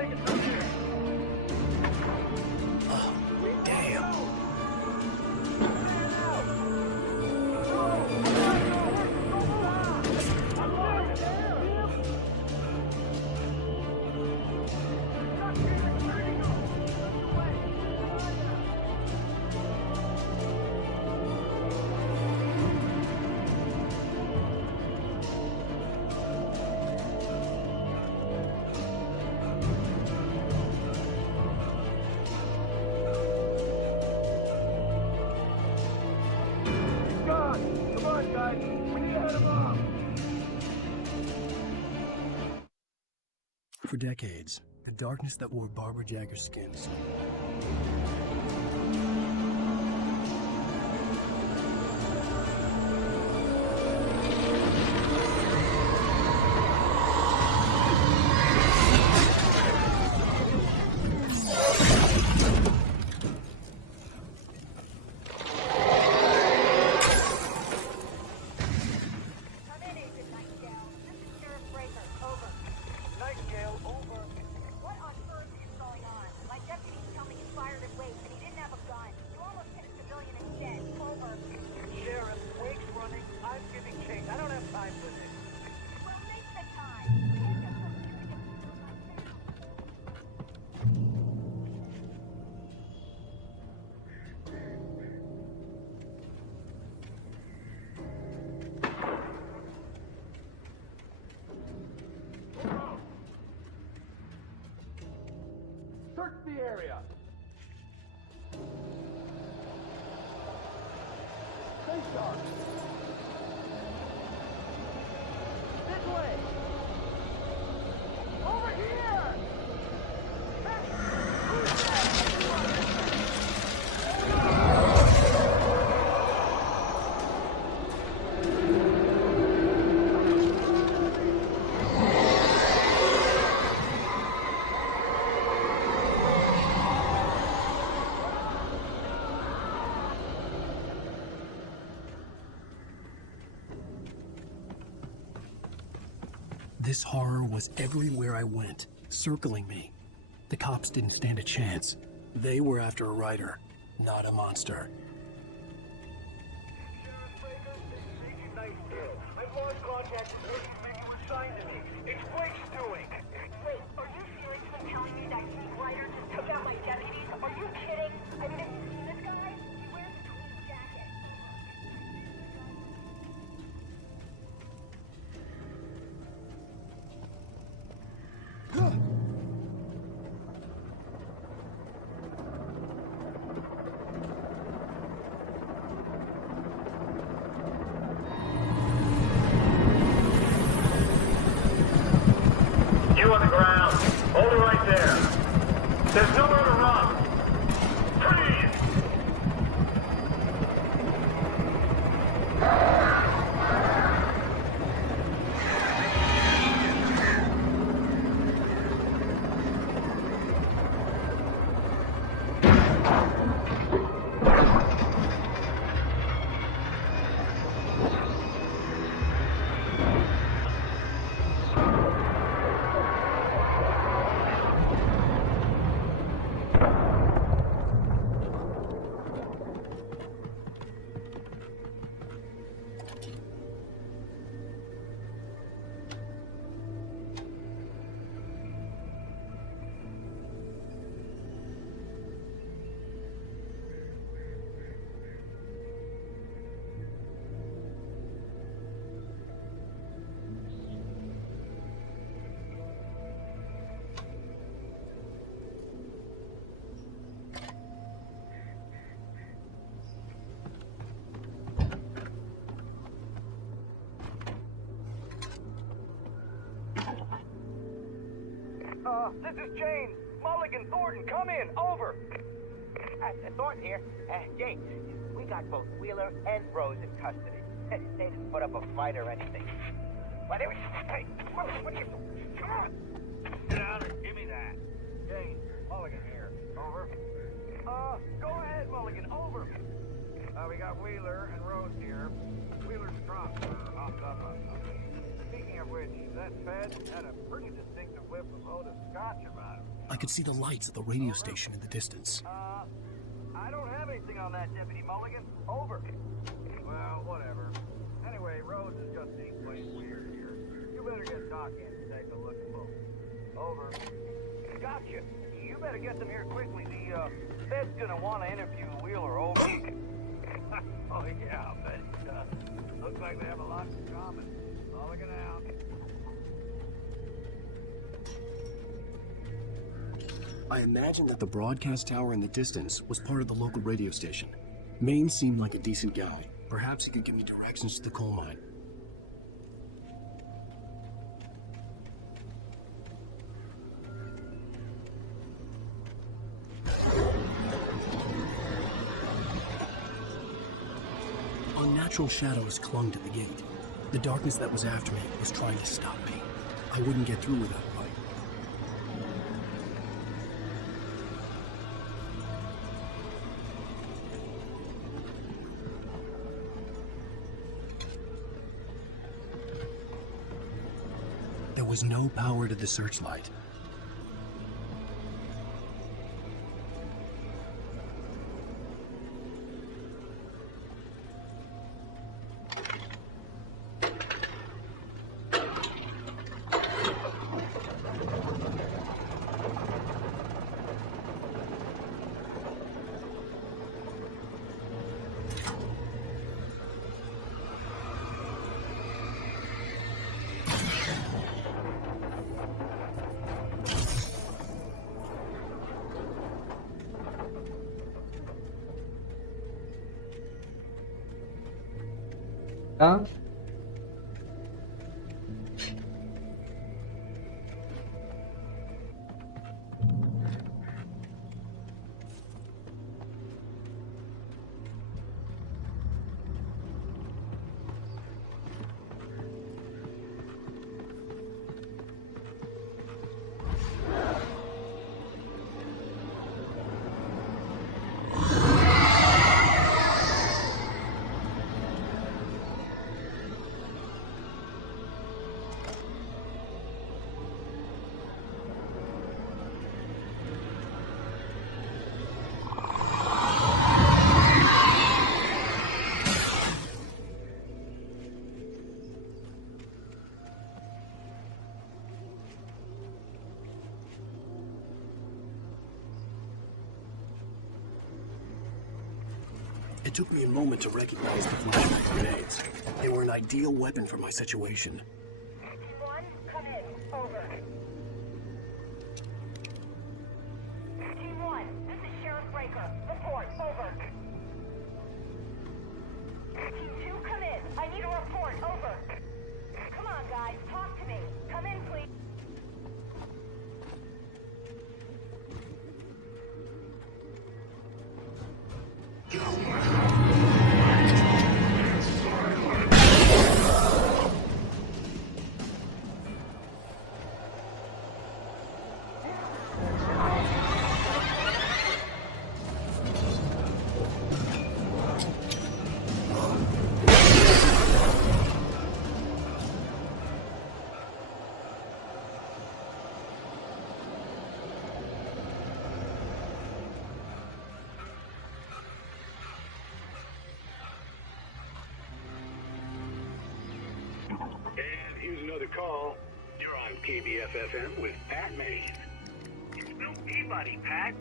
make it through here. Oh, damn. Come on, guys. We need to head him off. For decades, the darkness that wore Barbara Jagger's skin. Nightingale, over. What on earth is going on? My deputies tell me you fired at Wake, and he didn't have a gun. You almost hit a civilian instead. Over. Sheriff, Wake's running. I'm giving chase. I don't have time for this. Well, make the time. Search the area. Stay sharp. This way. Over here. This horror was everywhere I went, circling me. The cops didn't stand a chance. They were after a writer, not a monster. I've lost contact with Wake's men who were signed to me. It's Wake's doing. Wait, are you seriously telling me that heat writer just took out my deputies? Are you kidding? I mean, have you seen this guy? He wears a tweed jacket. You on the ground. Hold it right there. There's nowhere to run. Freeze! This is James. Mulligan, Thornton, come in. Over. Thornton here. James, we got both Wheeler and Rose in custody. They didn't put up a fight or anything. Well, they were... Hey, what are you... Come on. Get out and give me that. James, Mulligan here. Over. Go ahead, Mulligan. Over. We got Wheeler and Rose here. Wheeler's drunk or hopped up on something. Speaking of which, that Fed had a pretty distinctive whip of load of scotch about him. I could see the lights at the radio station in the distance. I don't have anything on that, Deputy Mulligan. Over. Well, whatever. Anyway, Rose is just being plain weird here. You better get Doc in and take a look at both. Over. Gotcha. You better get them here quickly. The Fed's gonna want to interview Wheeler. Over. Oh yeah, I bet it does. Looks like they have a lot in common. Mulligan out. I imagined that the broadcast tower in the distance was part of the local radio station. Maine seemed like a decent guy. Perhaps he could give me directions to the coal mine. Unnatural shadows clung to the gate. The darkness that was after me was trying to stop me. I wouldn't get through without light. There was no power to the searchlight. Huh? It took me a moment to recognize the flashbang grenades. They were an ideal weapon for my situation. T1, come in. Over. T1, this is Sheriff Breaker. Report. Over. T2, come in. I need a report. Over. Come on, guys. Talk to me. Come in, please. And here's another call. You're on KBFFM with Pat Mays. It's Mill Peabody, Pat.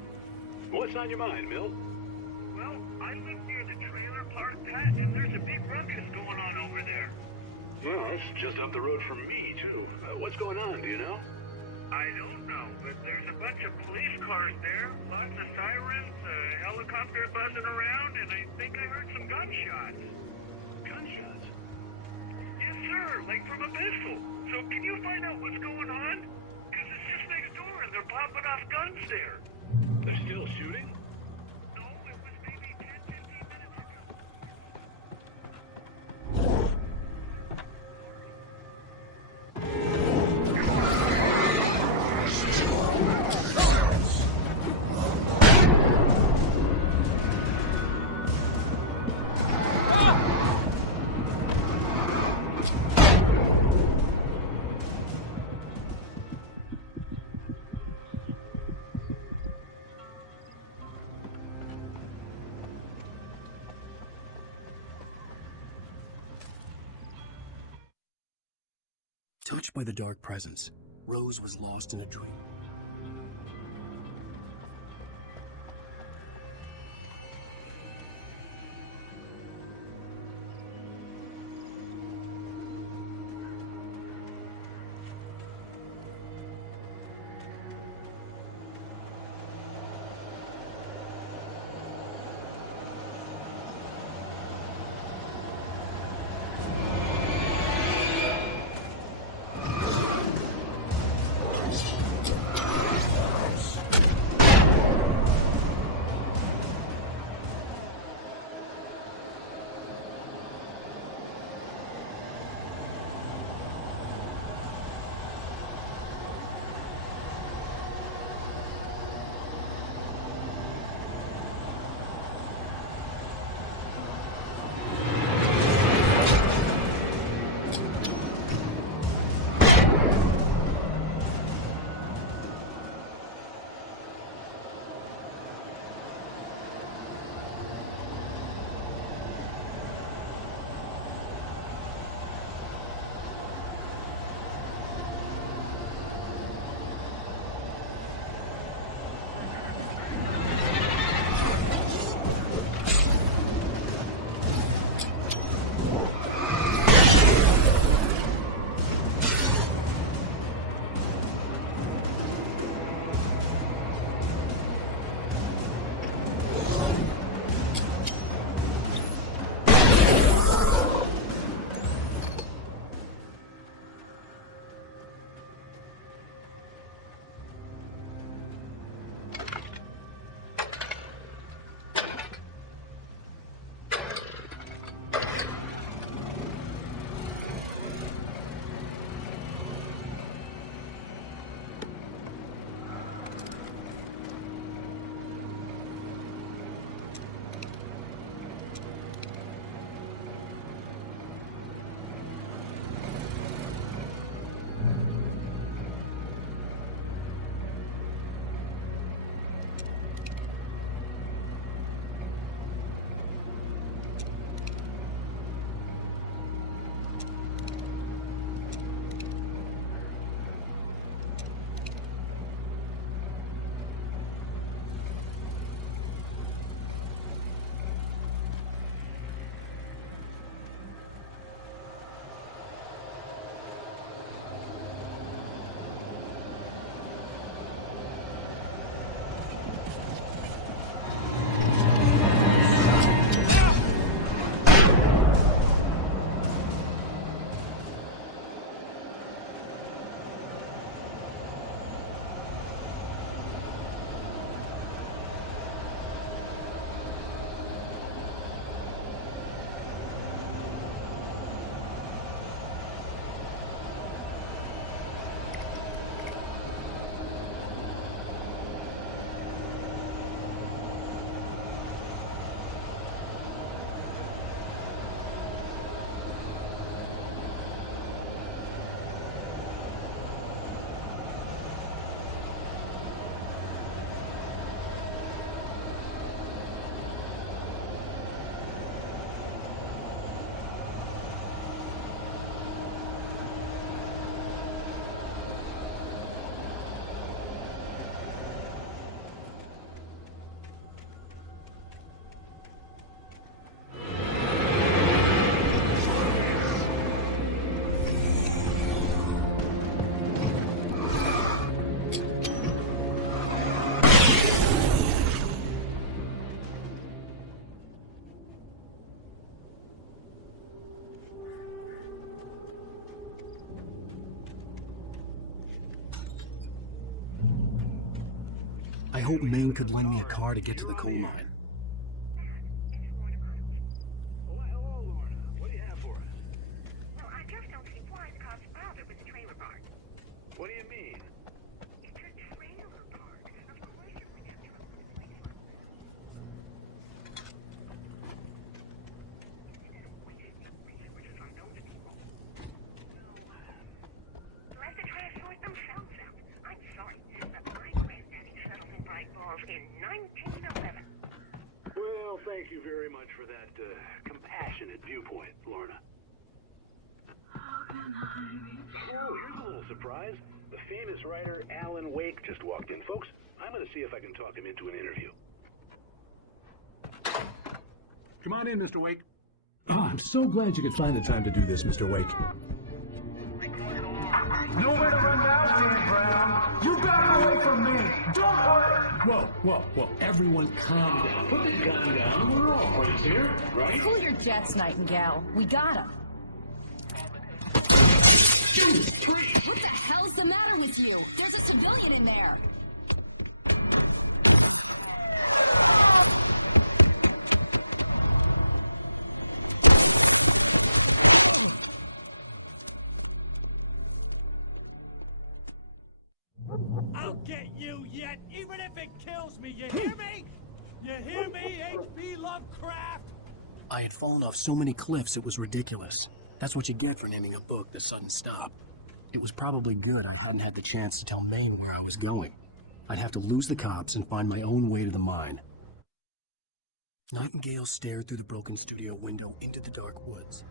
What's on your mind, Mill? Well, I live near the trailer park, Pat, and there's a big ruckus going on over there. Well, it's just up the road from me, too. What's going on, do you know? I don't know, but there's a bunch of police cars there, lots of sirens, a helicopter buzzing around, and I think I heard some gunshots. Gunshots? Yes, sir, like from a pistol. So can you find out what's going on? Because it's just next door, and they're popping off guns there. They're still shooting? No, it was maybe 10, 15 minutes ago. Touched by the dark presence, Rose was lost in a dream. I hope Maine could lend me a car to get to the coal mine. Hello, Lorna. What do you have for us? Well, I just don't see why the cops bothered with the trailer park. What do you mean? It's a trailer park. Of course you would have trouble with a place like this. Instead of wasting resources on nosy people. Let the trash sort themselves out. I'm sorry, but my granddaddy settled in Bright Falls in 1911. Well, thank you very much for that compassionate viewpoint, Lorna. How can I be Oh, surprise? The famous writer Alan Wake just walked in. Folks, I'm going to see if I can talk him into an interview. Come on in, Mr. Wake. Oh, I'm so glad you could find the time to do this, Mr. Wake. Nowhere to run now, Dan Brown. You got away from me. Don't hurt. Whoa. Everyone calm down. Put the gun down. We're all friends here, right? Cool your jets, Nightingale. We got him. What the hell's the matter with you? There's a civilian in there. I'll get you yet, even if it kills me. You hear me? You hear me, H.P. Lovecraft? I had fallen off so many cliffs it was ridiculous. That's what you get for naming a book The Sudden Stop. It was probably good I hadn't had the chance to tell Maine where I was going. I'd have to lose the cops and find my own way to the mine. Nightingale stared through the broken studio window into the dark woods.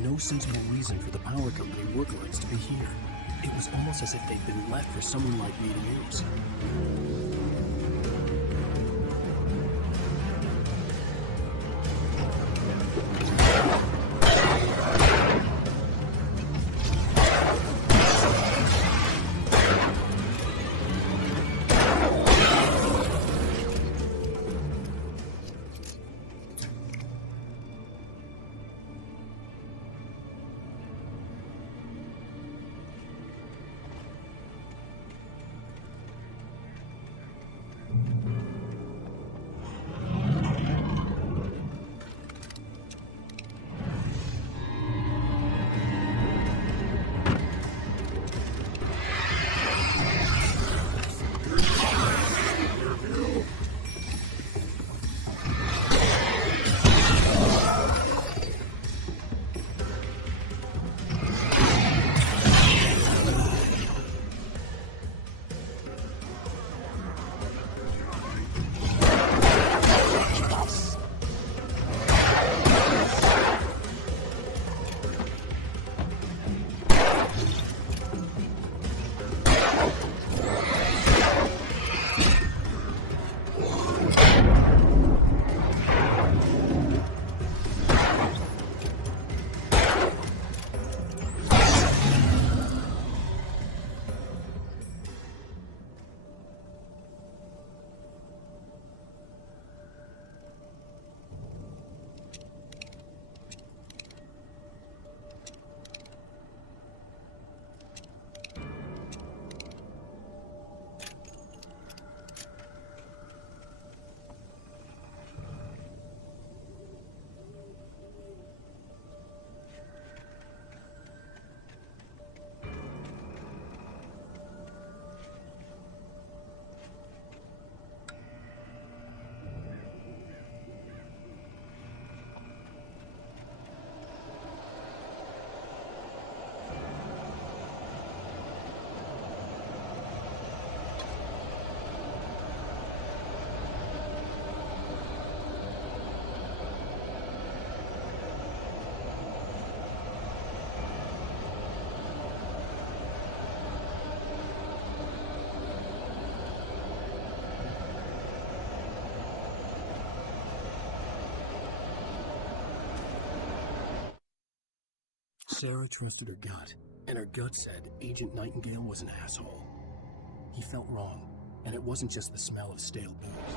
No sensible reason for the power company worklights to be here. It was almost as if they'd been left for someone like me to use. Sarah trusted her gut, and her gut said Agent Nightingale was an asshole. He felt wrong, and it wasn't just the smell of stale booze.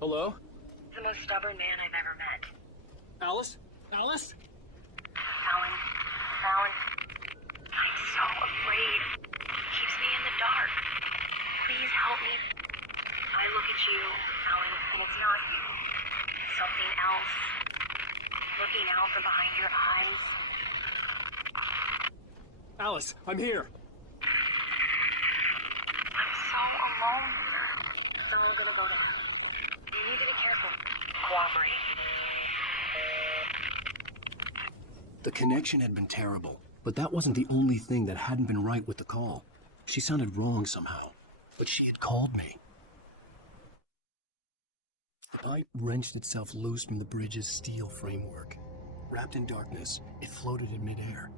Hello? The most stubborn man I've ever met. Alice? Alice? Alan. I'm so afraid. He keeps me in the dark. Please help me. I look at you, Alan, and it's not you. Something else. Looking out from behind your eyes. Alice, I'm here. I'm so alone. So I'm gonna go down. You need to be careful. Cooperate. The connection had been terrible, but that wasn't the only thing that hadn't been right with the call. She sounded wrong somehow, but she had called me. The pipe wrenched itself loose from the bridge's steel framework. Wrapped in darkness, it floated in midair.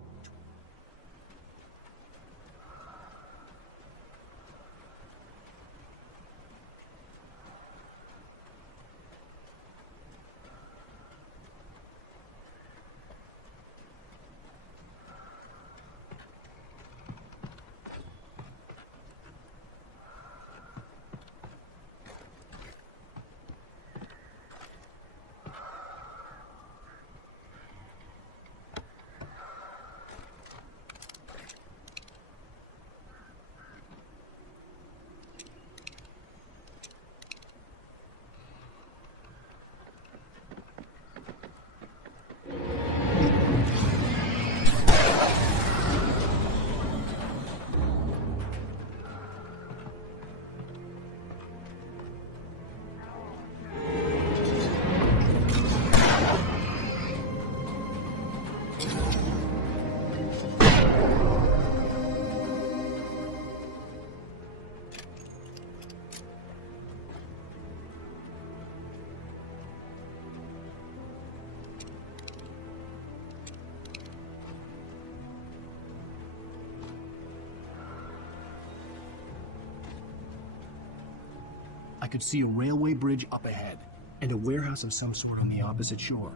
I could see a railway bridge up ahead, and a warehouse of some sort on the opposite shore.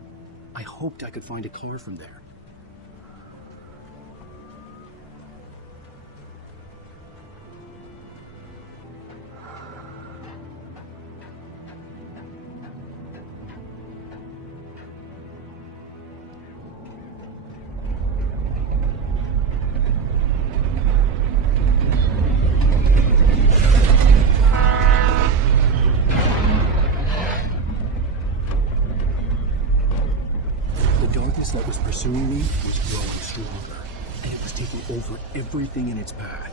I hoped I could find it clear from there. That was pursuing me was growing stronger, and it was taking over everything in its path.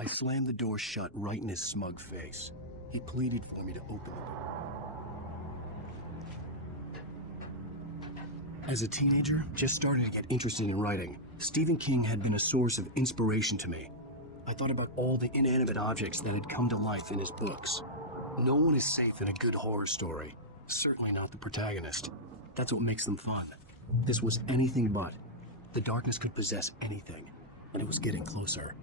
I slammed the door shut right in his smug face. He pleaded for me to open it. As a teenager, just starting to get interested in writing, Stephen King had been a source of inspiration to me. I thought about all the inanimate objects that had come to life in his books. No one is safe in a good horror story. Certainly not the protagonist. That's what makes them fun. This was anything but. The darkness could possess anything, and it was getting closer.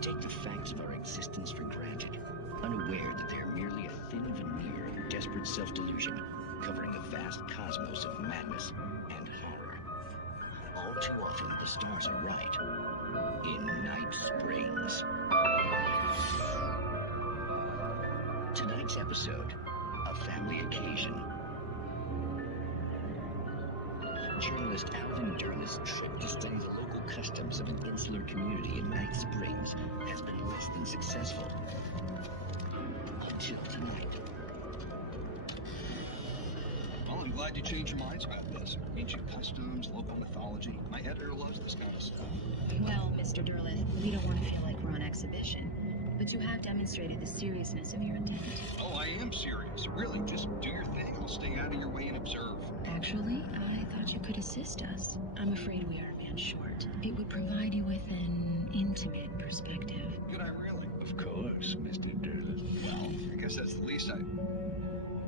take the facts of our existence for granted, unaware that they are merely a thin veneer of desperate self-delusion, covering a vast cosmos of madness and horror. All too often, the stars are right. In Night Springs. Tonight's episode, A Family Occasion. Journalist Alvin Durlin's trip to study the local customs of an insular community in Night Springs has been less than successful. Until tonight. Well, I'm glad you changed your minds about this. Ancient customs, local mythology. My editor loves this kind of stuff. Well, Mr. Durlin, we don't want to feel like we're on exhibition. But you have demonstrated the seriousness of your intent. Oh, I am serious. Really, just do your thing. I'll stay out of your way and observe. Actually, I thought you could assist us. I'm afraid we are a man short. It would provide you with an intimate perspective. Could I really? Of course, Mr. Durlin. Well, I guess that's the least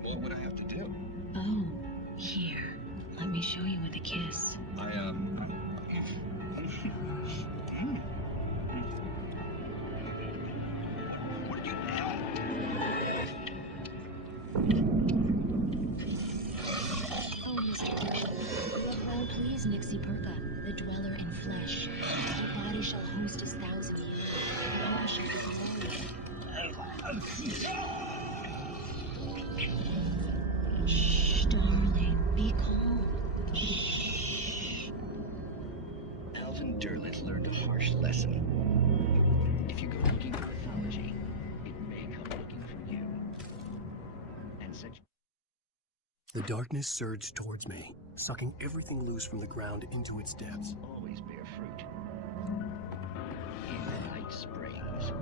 what would I have to do? Oh, here. Let me show you with a kiss. What did you... is 𝘿𝙄𝙎𝘾𝙇𝘼𝙄𝙈, the dweller in flesh. Her body shall host 1,000 years, and all shall be glorious. Shh, darling, be calm. Shh. Alvin Derleth learned a harsh lesson. If you go looking for mythology, it may come looking for you. And such... The darkness surged towards me, sucking everything loose from the ground into its depths. Always bear fruit. In Night Springs.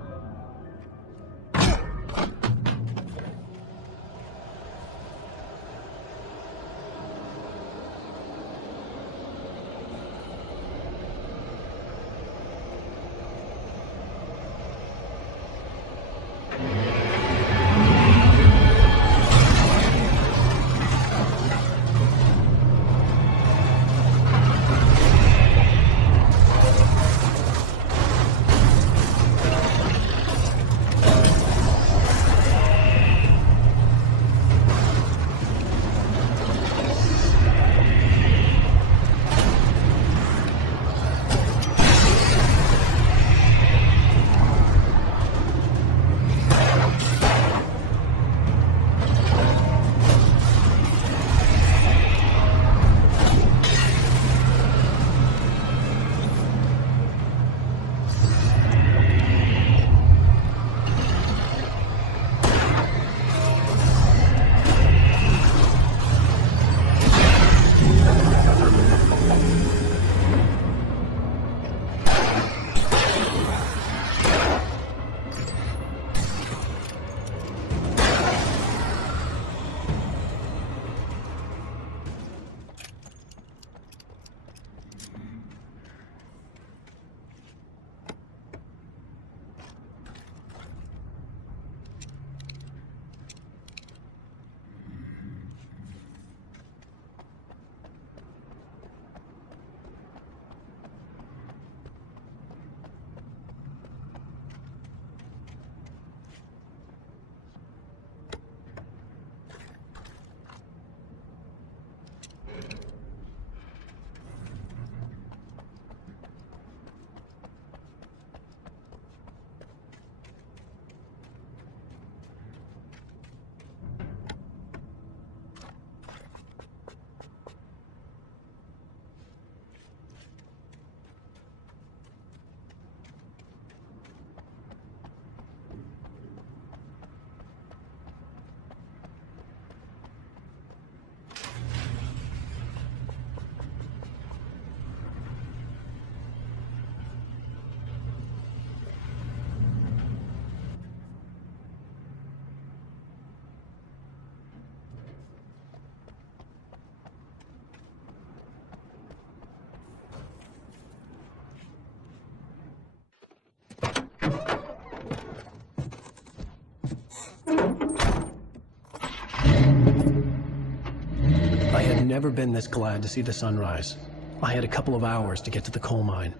I had never been this glad to see the sunrise. I had a couple of hours to get to the coal mine.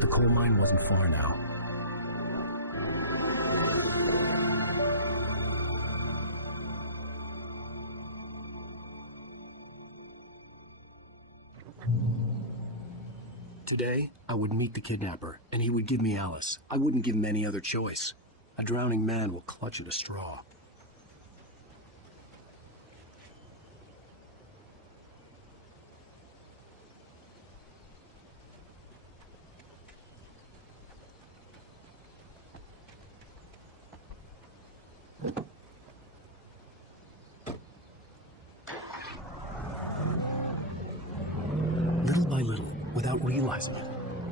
The coal mine wasn't far now. Today, I would meet the kidnapper, and he would give me Alice. I wouldn't give him any other choice. A drowning man will clutch at a straw. Little by little, without realizing it,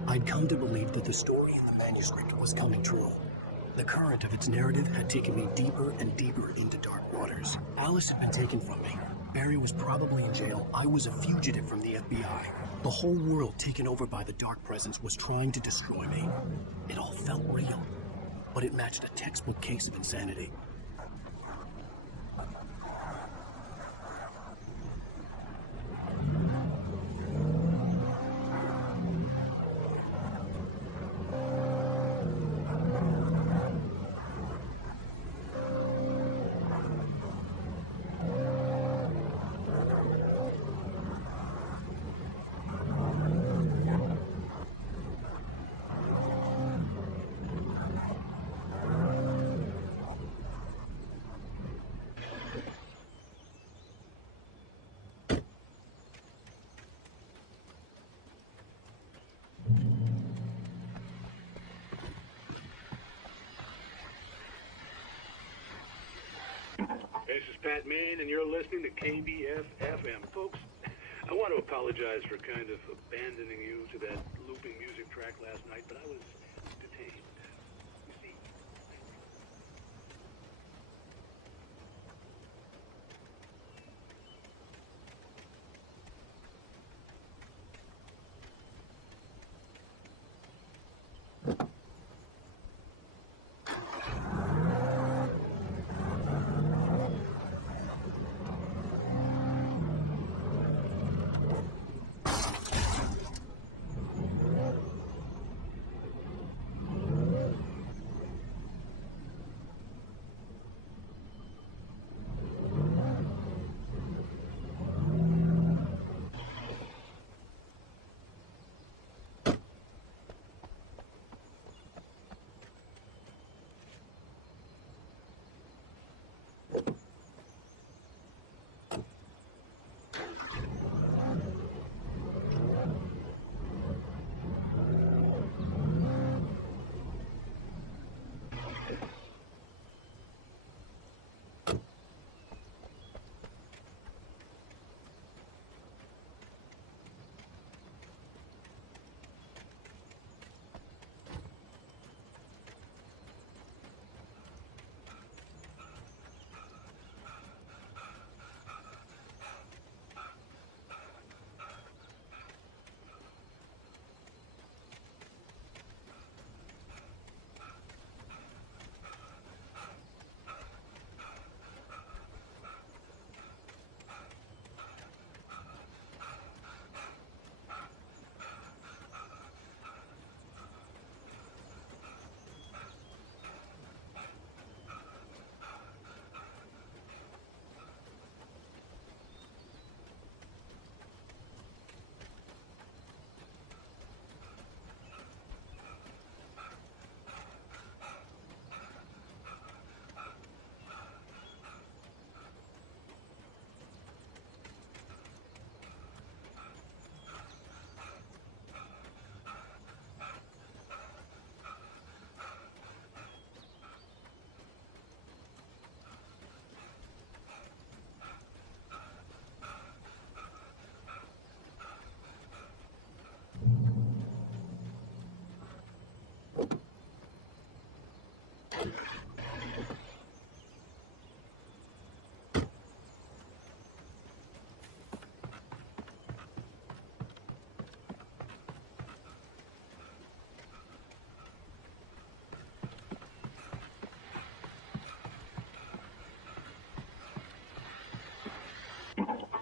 I'd come to believe that the story in the manuscript was coming true. The current of its narrative had taken me deeper and deeper into dark waters. Alice had been taken from me. Barry was probably in jail. I was a fugitive from the FBI. The whole world taken over by the Dark Presence was trying to destroy me. It all felt real, but it matched a textbook case of insanity. This is Pat Main, and you're listening to KBF-FM. Folks, I want to apologize for kind of abandoning you to that looping music track last night, but I was detained. You see,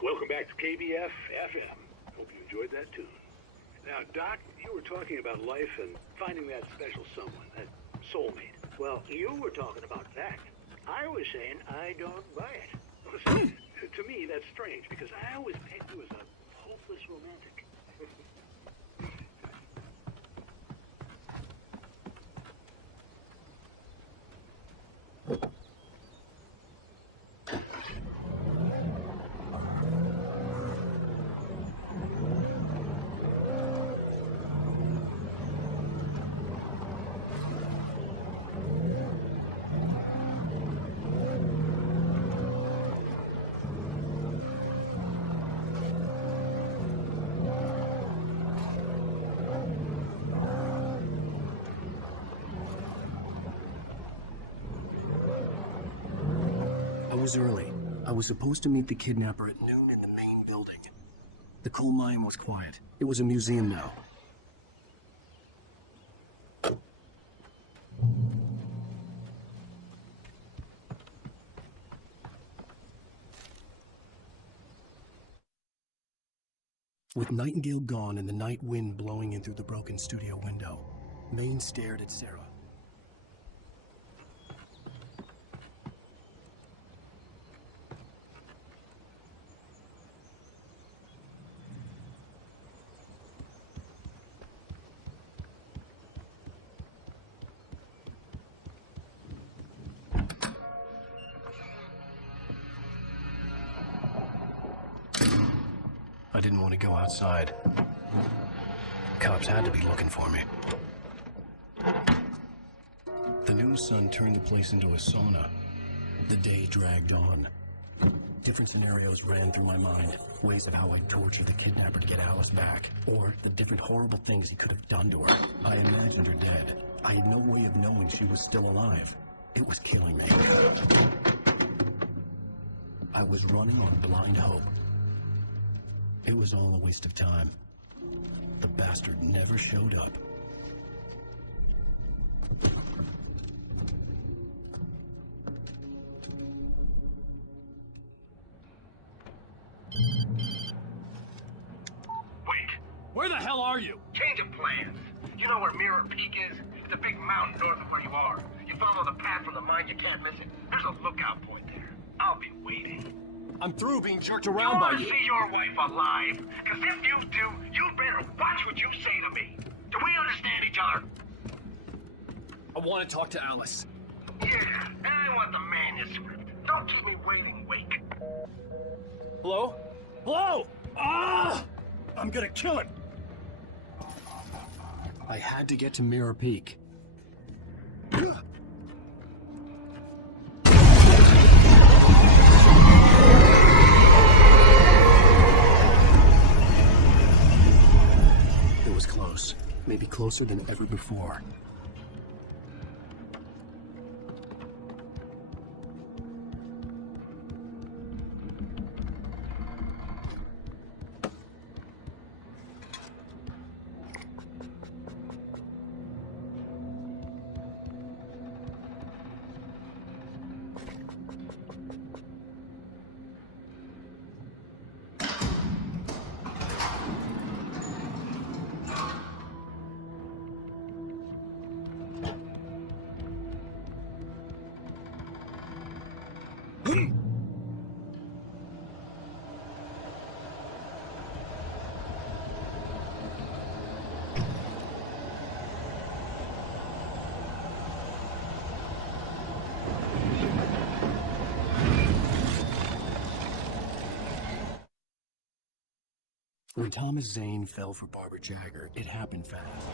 welcome back to KBF-FM. Hope you enjoyed that tune. Now, Doc, you were talking about life and finding that special someone, that soulmate. Well, you were talking about that. I was saying I don't buy it. Listen, to me, that's strange, because I always pegged you as a hopeless romantic. I was early. I was supposed to meet the kidnapper at noon in the main building. The coal mine was quiet. It was a museum now. With Nightingale gone and the night wind blowing in through the broken studio window, Maine stared at Sarah. I didn't want to go outside. Cops had to be looking for me. The noon sun turned the place into a sauna. The day dragged on. Different scenarios ran through my mind. Ways of how I'd torture the kidnapper to get Alice back. Or the different horrible things he could have done to her. I imagined her dead. I had no way of knowing she was still alive. It was killing me. I was running on blind hope. It was all a waste of time. The bastard never showed up. Where the hell are you? Change of plans. You know where Mirror Peak is? It's a big mountain north of where you are. You follow the path from the mine, you can't miss it. There's a lookout point there. I'll be waiting. I'm through being jerked around by you. See your wife alive. Because if you do, you better watch what you say to me. Do we understand each other? I want to talk to Alice. Yeah, and I want the manuscript. Don't keep me waiting, Wake. Hello? Hello? Ah! I'm gonna kill it. I had to get to Mirror Peak. It was close. Maybe closer than ever before. When Thomas Zane fell for Barbara Jagger, it happened fast.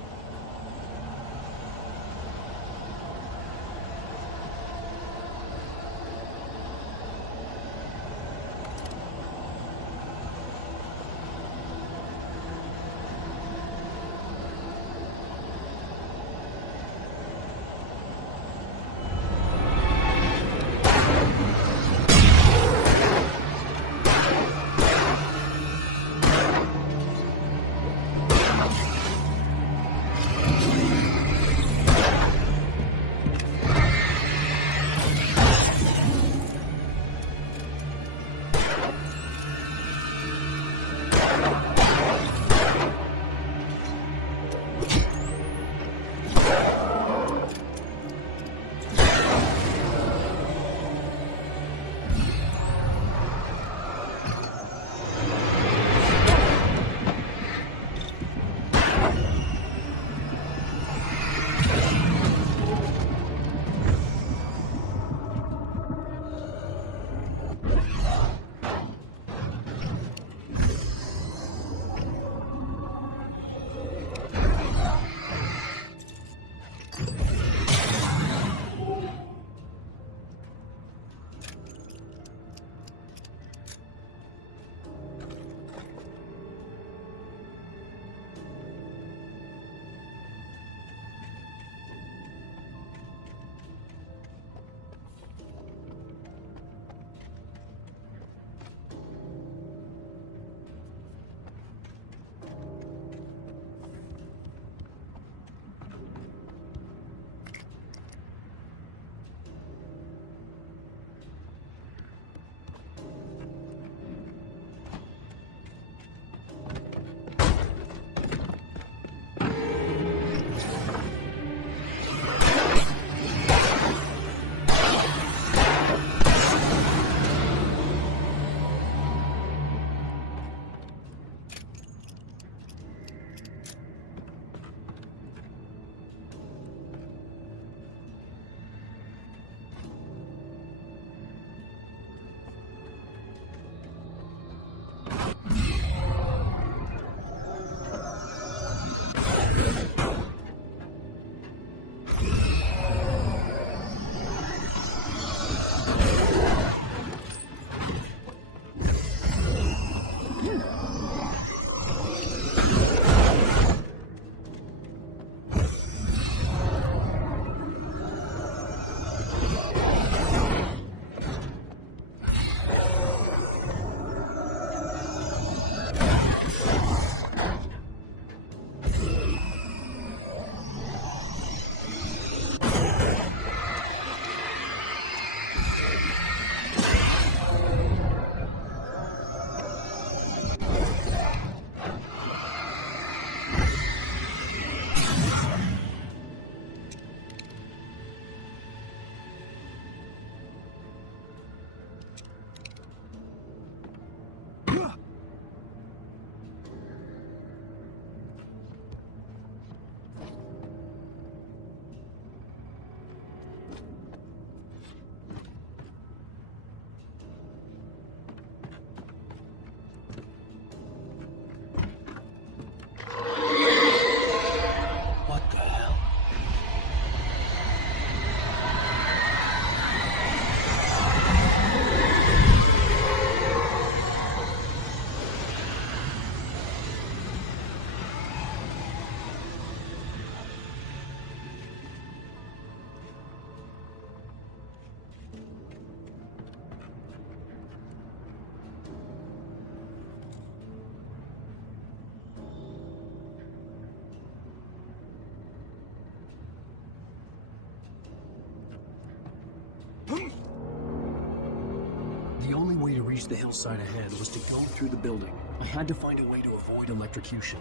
The only way to reach the hillside ahead was to go through the building. I had to find a way to avoid electrocution.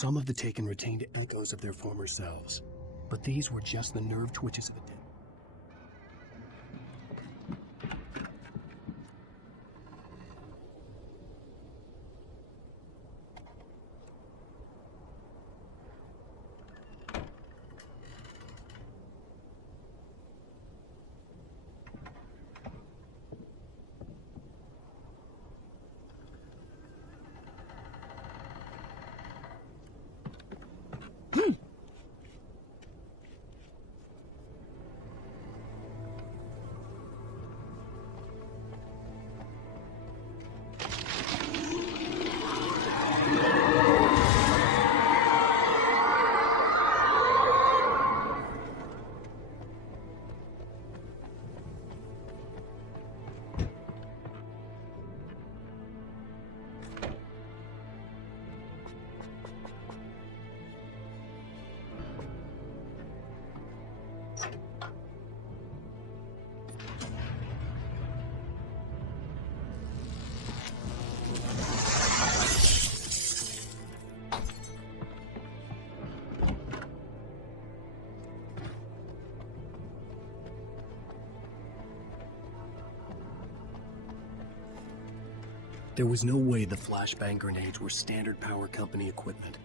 Some of the taken retained echoes of their former selves, but these were just the nerve twitches of a dead. There was no way the flashbang grenades were standard power company equipment.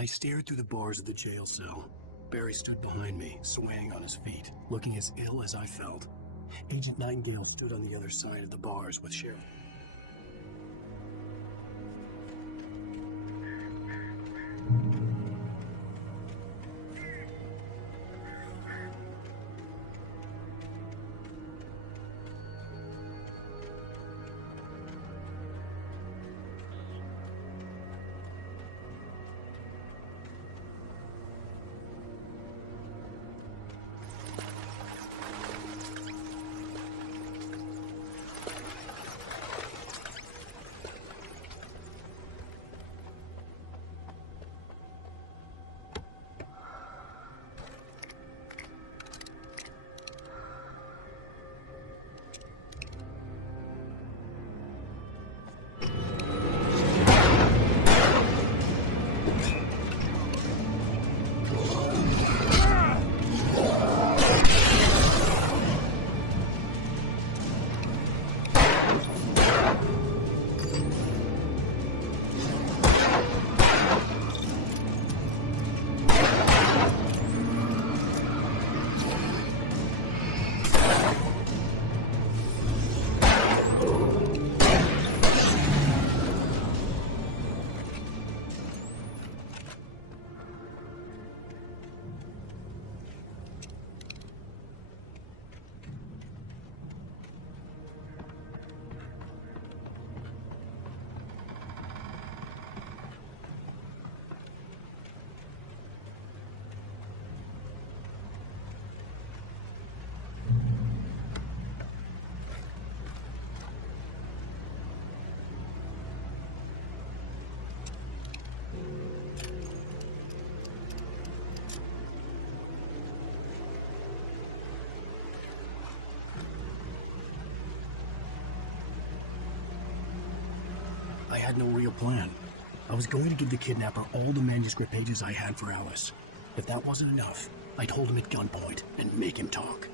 I stared through the bars of the jail cell. Barry stood behind me, swaying on his feet, looking as ill as I felt. Agent Nightingale stood on the other side of the bars with Sheriff. had no real plan. I was going to give the kidnapper all the manuscript pages I had for Alice. If that wasn't enough, I'd hold him at gunpoint and make him talk.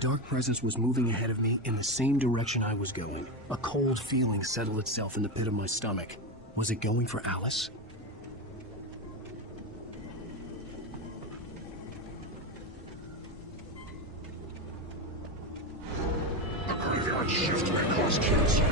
dark presence was moving ahead of me in the same direction I was going. A cold feeling settled itself in the pit of my stomach. Was it going for Alice? The graveyard shift may cause cancer.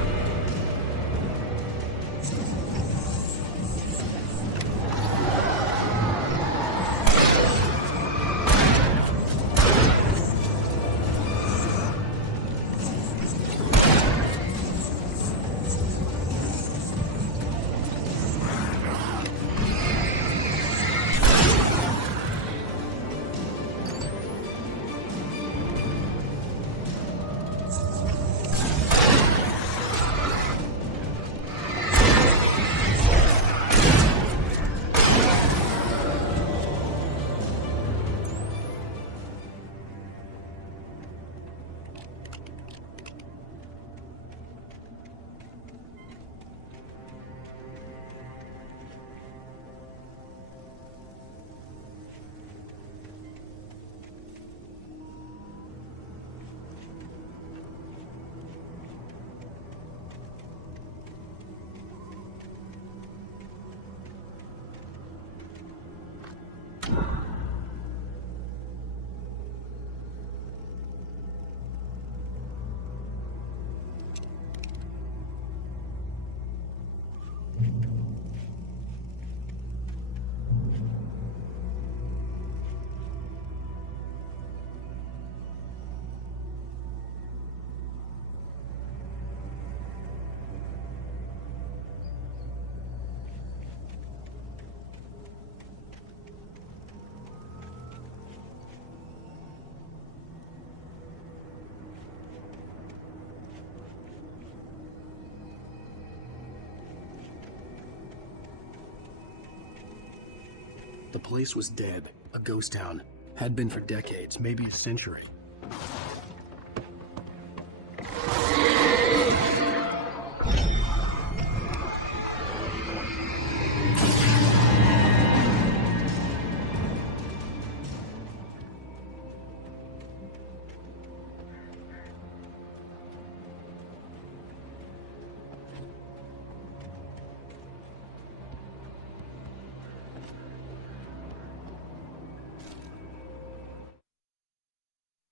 The place was dead, a ghost town. Had been for decades, maybe a century.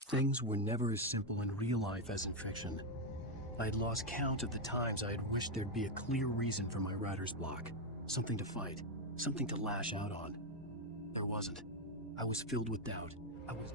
Things were never as simple in real life as in fiction. I had lost count of the times I had wished there'd be a clear reason for my writer's block. Something to fight, something to lash out on. There wasn't. I was filled with doubt. I was...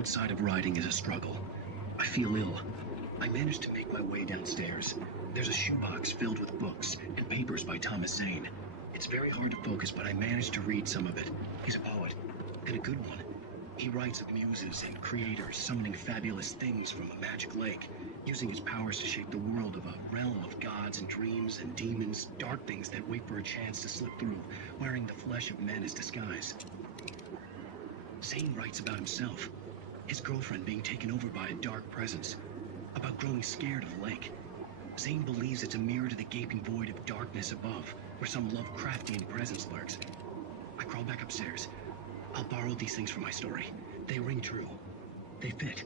outside of writing is a struggle. I feel ill. I managed to make my way downstairs. There's a shoebox filled with books and papers by Thomas Zane. It's very hard to focus, but I managed to read some of it. He's a poet, and a good one. He writes of muses and creators summoning fabulous things from a magic lake, using his powers to shape the world of a realm of gods and dreams and demons, dark things that wait for a chance to slip through, wearing the flesh of men as disguise. Zane writes about himself, his girlfriend being taken over by a dark presence, about growing scared of the lake. Zane believes it's a mirror to the gaping void of darkness above, where some Lovecraftian presence lurks. I crawl back upstairs. I'll borrow these things for my story. They ring true. They fit.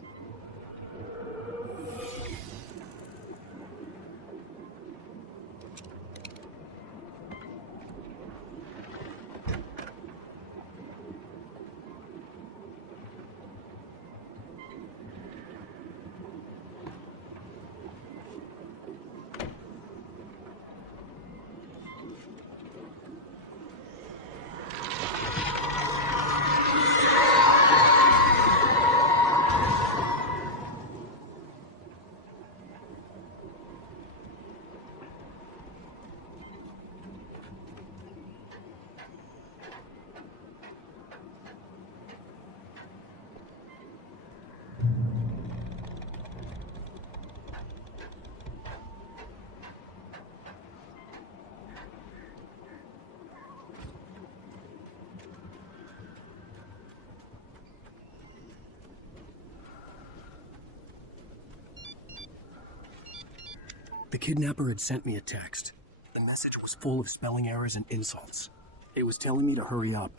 The kidnapper had sent me a text. The message was full of spelling errors and insults. It was telling me to hurry up.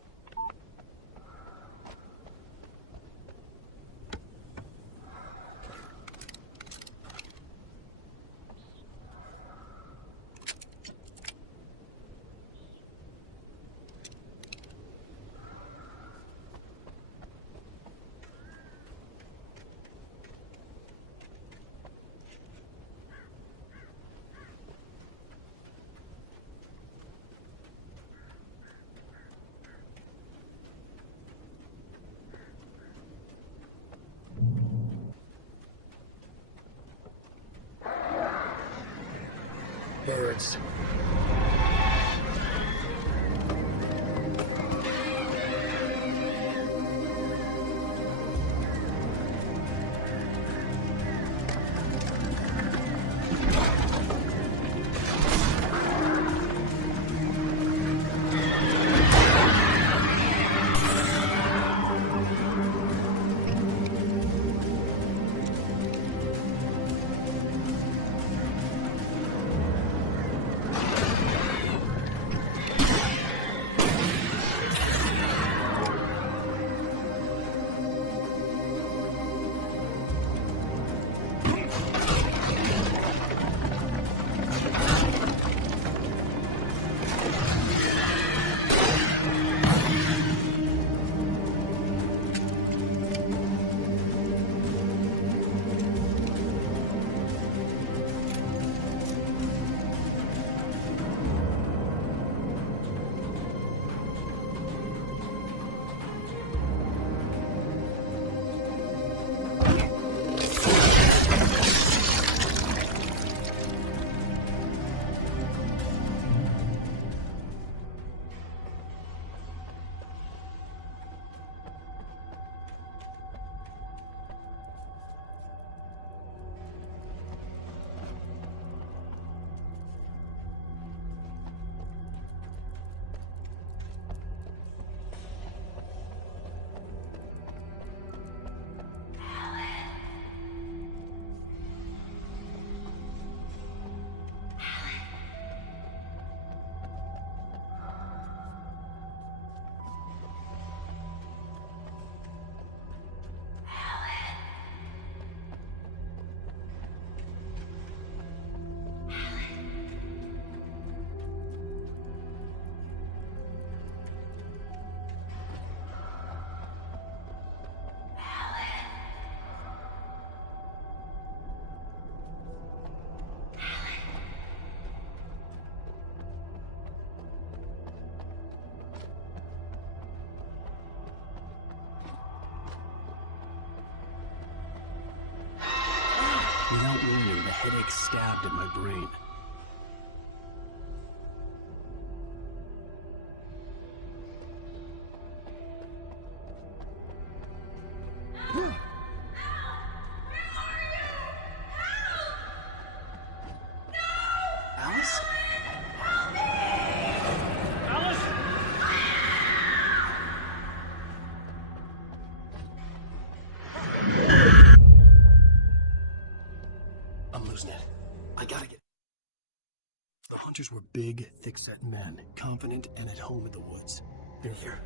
Birds. Without warning, the headache stabbed at my brain. Alice? Alice? I'm losing it. I gotta get... The hunters were big, thick-set men, confident and at home in the woods. They're here.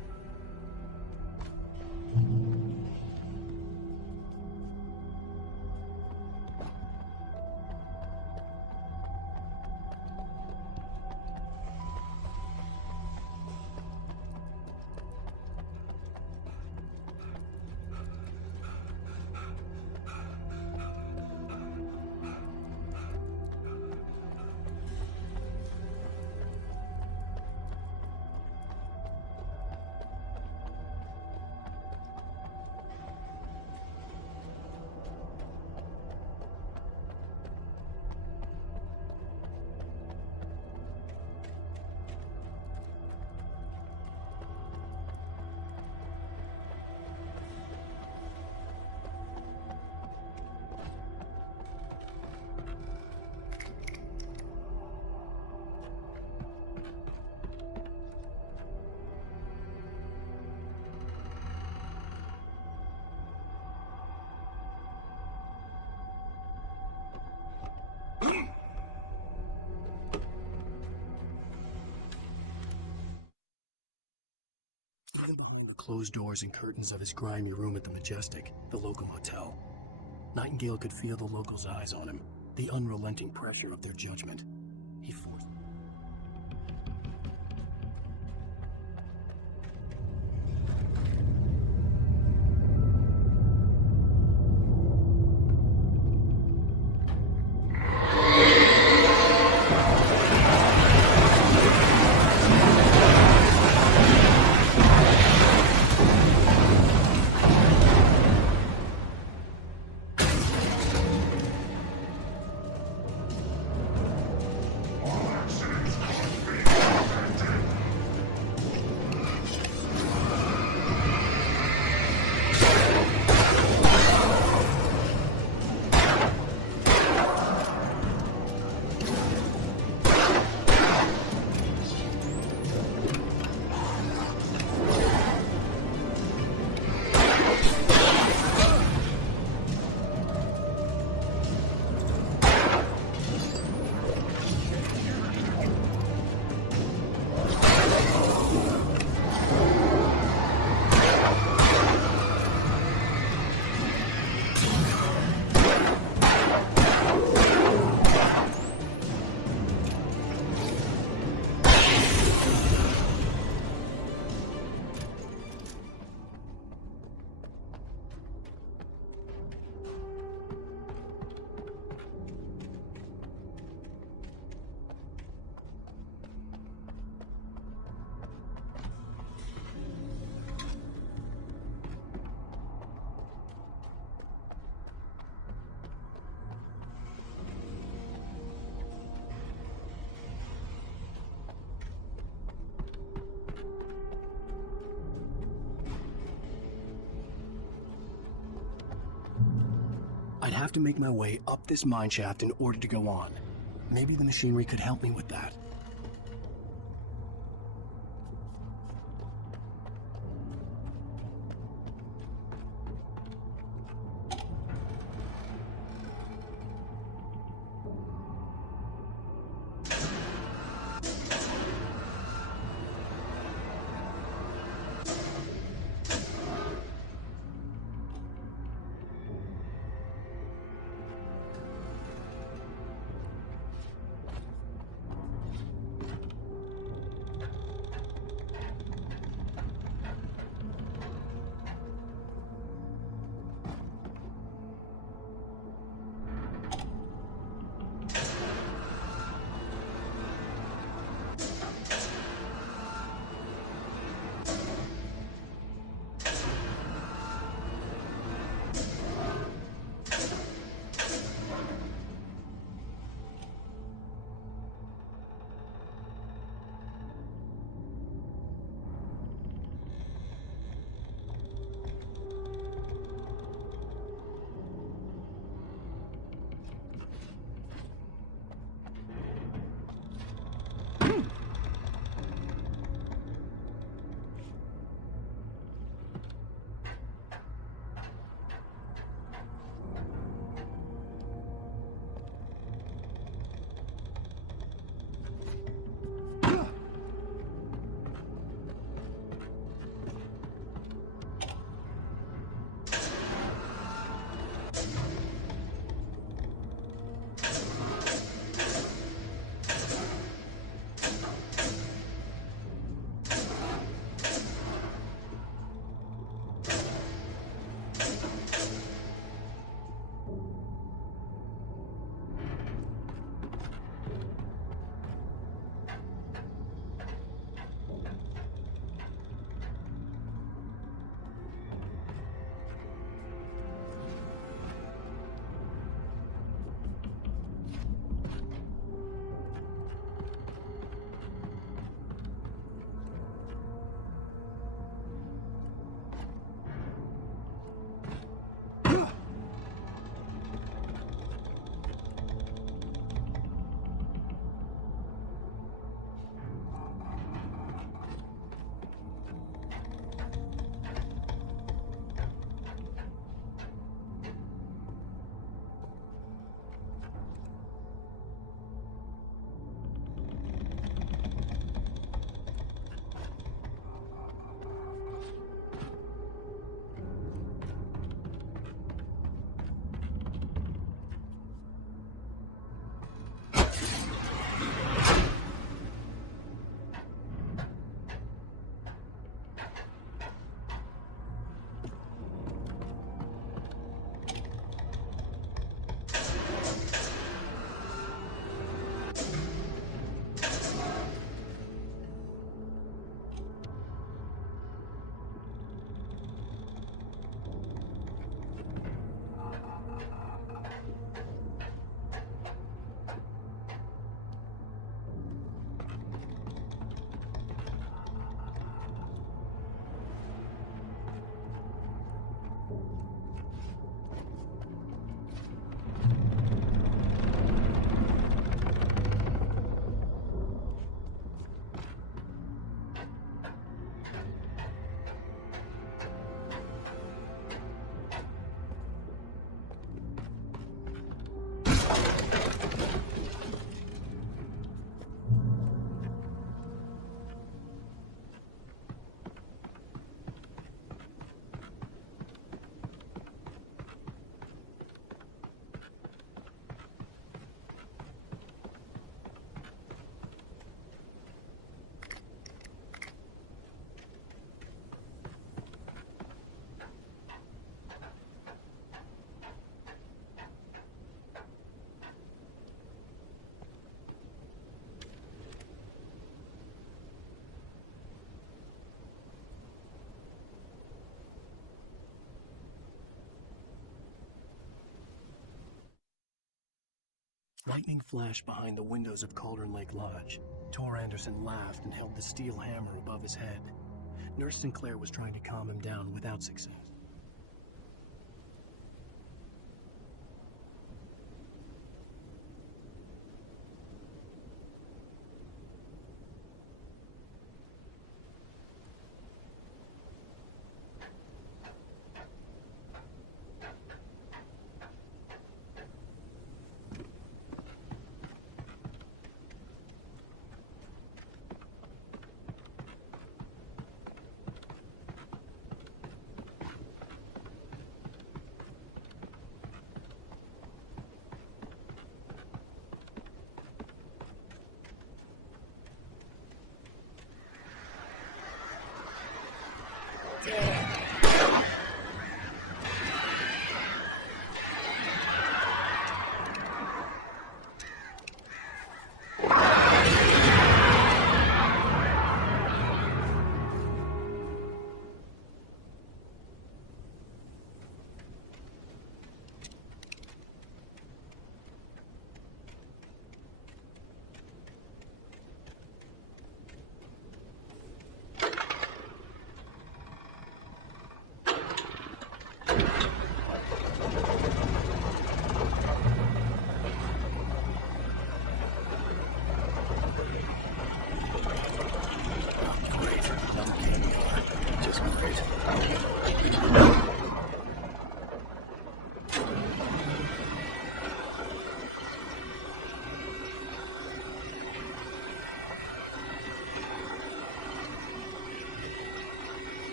Even behind the closed doors and curtains of his grimy room at the Majestic, the local motel, Nightingale could feel the locals' eyes on him, the unrelenting pressure of their judgment. He forced... I'd have to make my way up this mineshaft in order to go on. Maybe the machinery could help me with that. Lightning flashed behind the windows of Cauldron Lake Lodge. Tor Anderson laughed and held the steel hammer above his head. Nurse Sinclair was trying to calm him down without success.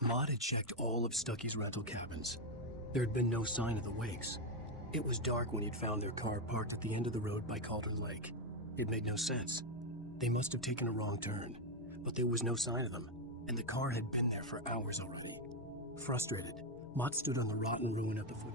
Maud had checked all of Stucky's rental cabins. There had been no sign of the Wakes. It was dark when he'd found their car parked at the end of the road by 𝘿𝙄𝙎𝘾𝙇𝘼𝙄𝙈 Lake. It made no sense. They must have taken a wrong turn, but there was no sign of them, and the car had been there for hours already. Frustrated, Maud stood on the rotten ruin at the foot.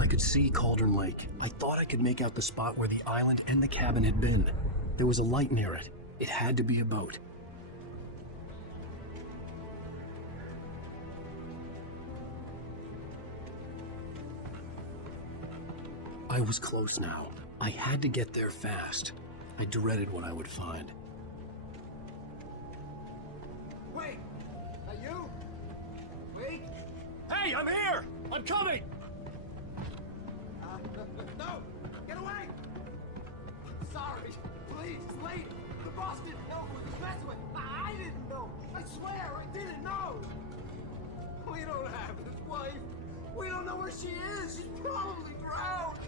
I could see 𝘿𝙄𝙎𝘾𝙇𝘼𝙄𝙈 Lake. I thought I could make out the spot where the island and the cabin had been. There was a light near it. It had to be a boat. I was close now. I had to get there fast. I dreaded what I would find. Wait! Are you? Wait! Hey, I'm here! I'm coming! No! Get away! Sorry. Please, it's late. The boss didn't know who he was messing with. I didn't know. I swear, I didn't know. We don't have his wife know where she is. She's probably drowned.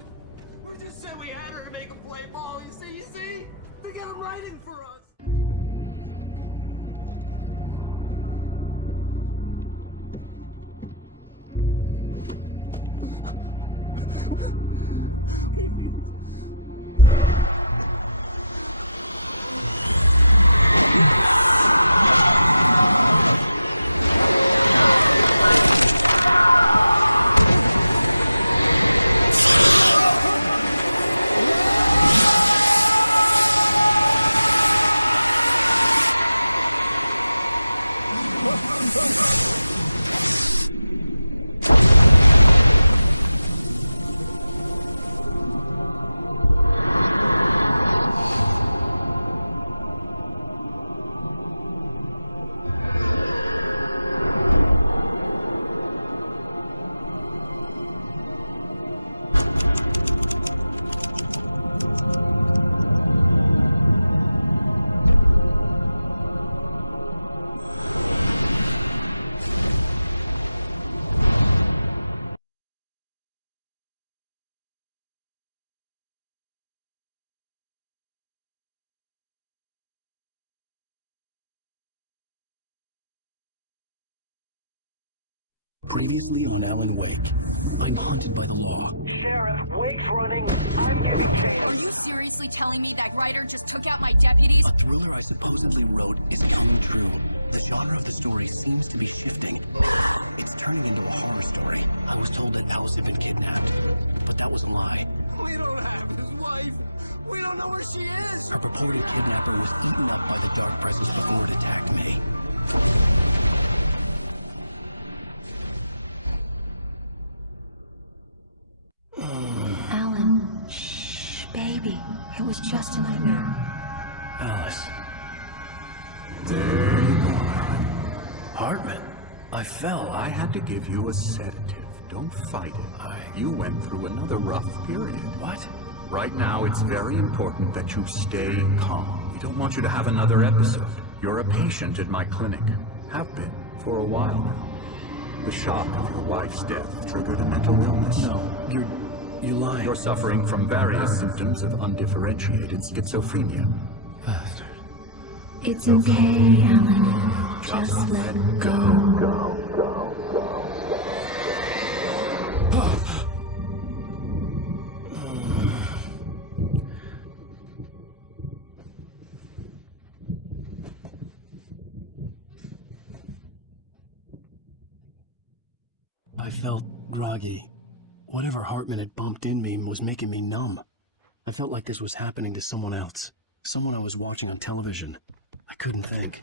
We just said we had her to make a play ball. You see? They got him writing for us. Previously on Alan Wake, I'm hunted by the law. Sheriff, Wake's running. I'm getting killed. Are you seriously telling me that writer just took out my deputies? The thriller I supposedly wrote is coming true. The genre of the story seems to be shifting. It's turning into a horror story. I was told that Alice had been kidnapped, but that was a lie. We don't have his wife. We don't know where she is. The purported kidnapper was eaten up by the dark presence before it attacked me. Alan, shh, baby. It was just a nightmare. Alice. There you go, Alan. Hartman, I fell. I had to give you a sedative. Don't fight it. You went through another rough period. What? Right now, it's very important that you stay calm. We don't want you to have another episode. You're a patient at my clinic. Have been for a while now. The shock of your wife's death triggered a mental illness. No, you lied. You're suffering from various symptoms of undifferentiated schizophrenia. Bastard. It's okay, Alan. Just let go. I felt groggy. Whatever Hartman had bumped in me was making me numb. I felt like this was happening to someone else. Someone I was watching on television. I couldn't think.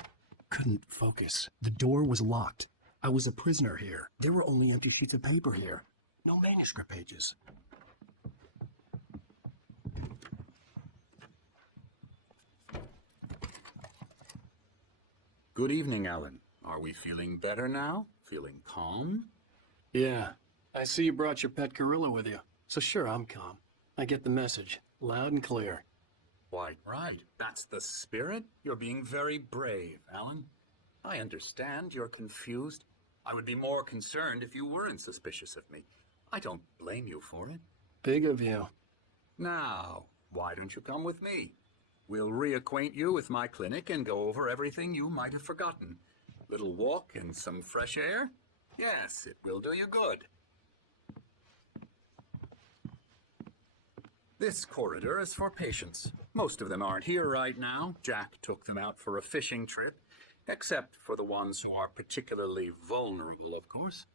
Couldn't focus. The door was locked. I was a prisoner here. There were only empty sheets of paper here. No manuscript pages. Good evening, Alan. Are we feeling better now? Feeling calm? Yeah. I see you brought your pet gorilla with you. So sure, I'm calm. I get the message. Loud and clear. Quite right. That's the spirit. You're being very brave, Alan. I understand you're confused. I would be more concerned if you weren't suspicious of me. I don't blame you for it. Big of you. Now, why don't you come with me? We'll reacquaint you with my clinic and go over everything you might have forgotten. Little walk and some fresh air? Yes, it will do you good. This corridor is for patients. Most of them aren't here right now. Jack took them out for a fishing trip, except for the ones who are particularly vulnerable, of course.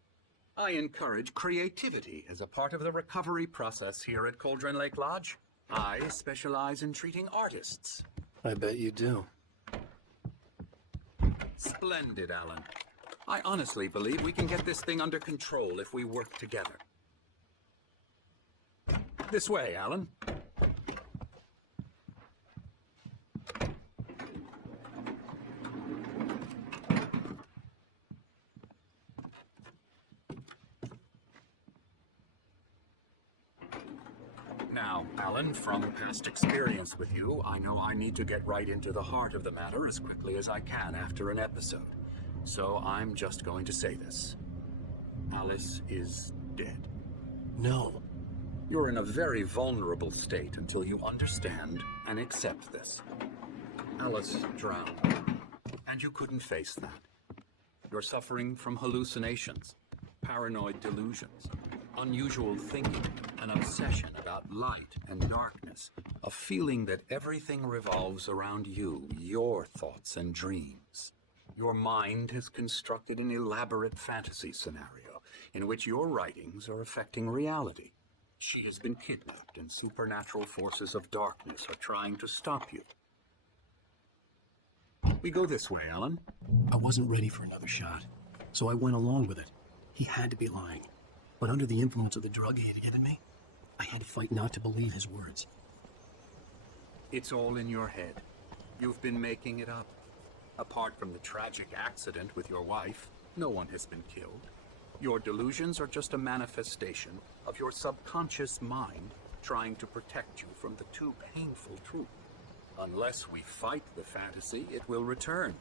I encourage creativity as a part of the recovery process here at Cauldron Lake Lodge. I specialize in treating artists. I bet you do. Splendid, Alan. I honestly believe we can get this thing under control if we work together. This way, Alan. Now, Alan, from past experience with you, I know I need to get right into the heart of the matter as quickly as I can after an episode. So I'm just going to say this. Alice is dead. No. You're in a very vulnerable state until you understand and accept this. Alice drowned, and you couldn't face that. You're suffering from hallucinations, paranoid delusions, unusual thinking, an obsession about light and darkness, a feeling that everything revolves around you, your thoughts and dreams. Your mind has constructed an elaborate fantasy scenario in which your writings are affecting reality. She has been kidnapped, and supernatural forces of darkness are trying to stop you. We go this way, Alan. I wasn't ready for another shot, so I went along with it. He had to be lying. But under the influence of the drug he had given me, I had to fight not to believe his words. It's all in your head. You've been making it up. Apart from the tragic accident with your wife, no one has been killed. Your delusions are just a manifestation of your subconscious mind trying to protect you from the too painful truth. Unless we fight the fantasy, it will return.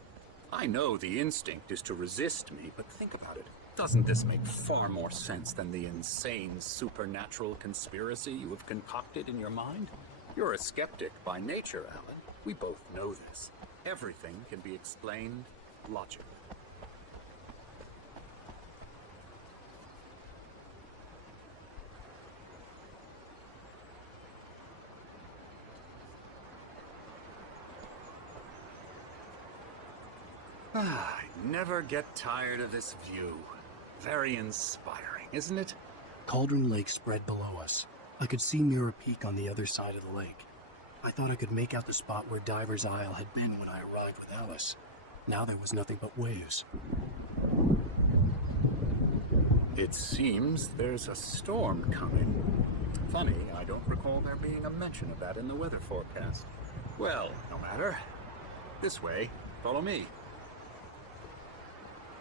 I know the instinct is to resist me, but think about it. Doesn't this make far more sense than the insane supernatural conspiracy you have concocted in your mind? You're a skeptic by nature, Alan. We both know this. Everything can be explained logically. I never get tired of this view. Very inspiring, isn't it? Cauldron Lake spread below us. I could see Mirror Peak on the other side of the lake. I thought I could make out the spot where Diver's Isle had been when I arrived with Alice. Now there was nothing but waves. It seems there's a storm coming. Funny, I don't recall there being a mention of that in the weather forecast. Well, no matter. This way, follow me.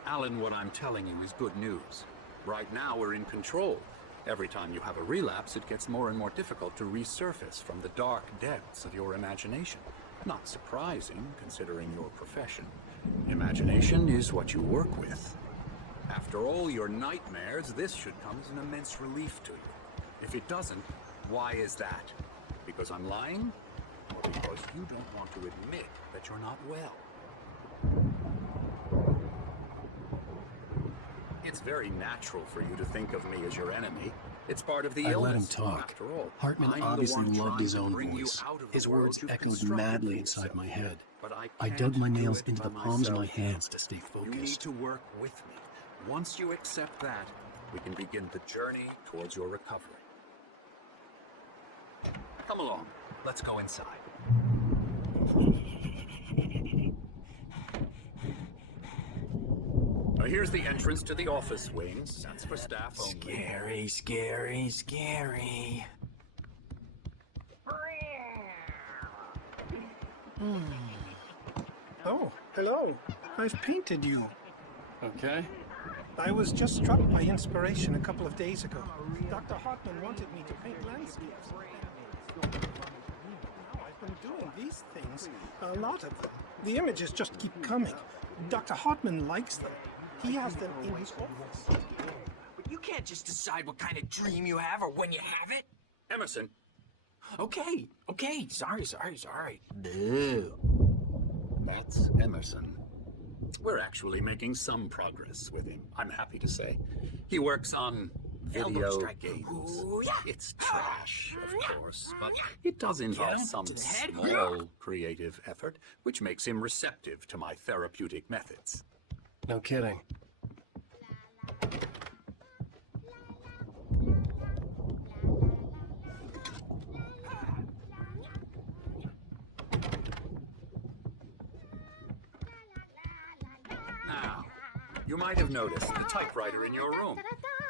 Alan, what I'm telling you is good news. Right now we're in control. Every time you have a relapse, it gets more and more difficult to resurface from the dark depths of your imagination. Not surprising, considering your profession. Imagination is what you work with. After all your nightmares, this should come as an immense relief to you. If it doesn't, why is that? Because I'm lying? Or because you don't want to admit that you're not well? It's very natural for you to think of me as your enemy. It's part of the illness. I let him talk. After all, Hartman obviously loved his own voice. His words echoed madly inside my head. I dug my nails into the palms of my hands to stay focused. You need to work with me. Once you accept that, we can begin the journey towards your recovery. Come along. Let's go inside. Here's the entrance to the office wings. That's for staff only. Scary, scary, scary. Oh, hello. I've painted you. Okay. I was just struck by inspiration a couple of days ago. Dr. Hartman wanted me to paint landscapes. Now I've been doing these things, a lot of them. The images just keep coming. Dr. Hartman likes them. He has them in his office. But you can't just decide what kind of dream you have or when you have it. Emerson. Okay. Sorry. Boo. That's Emerson. We're actually making some progress with him, I'm happy to say. He works on video games. It's trash, of course, but it does involve some small creative effort, which makes him receptive to my therapeutic methods. No kidding. Now, you might have noticed the typewriter in your room.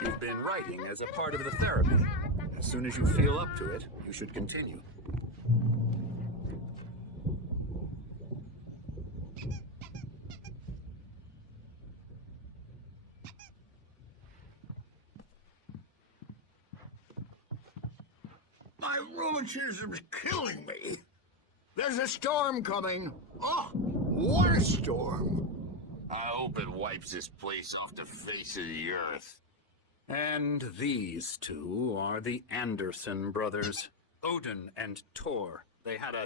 You've been writing as a part of the therapy. As soon as you feel up to it, you should continue. My rheumatism's killing me. There's a storm coming. Oh, what a storm. I hope it wipes this place off the face of the earth. And these two are the Anderson brothers, Odin and Tor. They had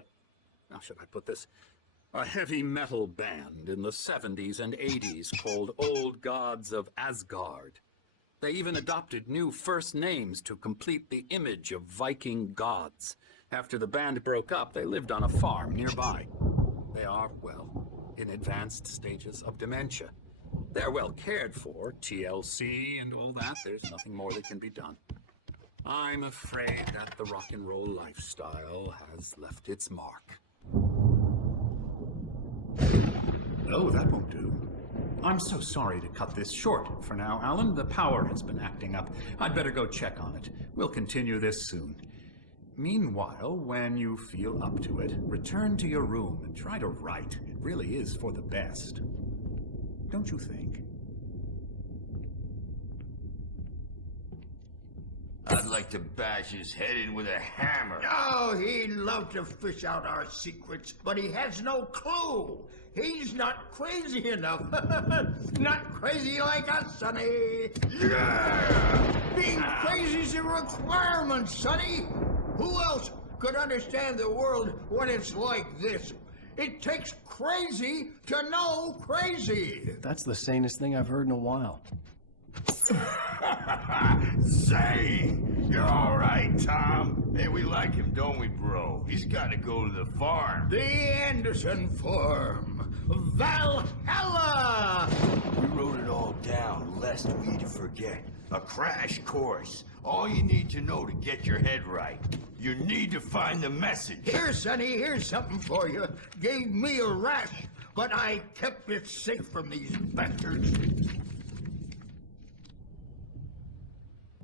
how should I put this? A heavy metal band in the 70s and 80s called Old Gods of Asgard. They even adopted new first names to complete the image of Viking gods. After the band broke up, they lived on a farm nearby. They are, well, in advanced stages of dementia. They're well cared for, TLC and all that. There's nothing more that can be done. I'm afraid that the rock and roll lifestyle has left its mark. Oh, that won't do. I'm so sorry to cut this short for now, Alan. The power has been acting up. I'd better go check on it. We'll continue this soon. Meanwhile, when you feel up to it, return to your room and try to write. It really is for the best. Don't you think? I'd like to bash his head in with a hammer. Oh, he'd love to fish out our secrets, but he has no clue. He's not crazy enough. Not crazy like us, Sonny. Yeah! Being crazy's a requirement, Sonny. Who else could understand the world when it's like this? It takes crazy to know crazy. That's the sanest thing I've heard in a while. Zane! You're all right, Tom. Hey, we like him, don't we, bro? He's got to go to the farm. The Anderson farm. Valhalla! We wrote it all down, lest we forget. A crash course. All you need to know to get your head right. You need to find the message. Here, Sonny, here's something for you. Gave me a rash, but I kept it safe from these bastards.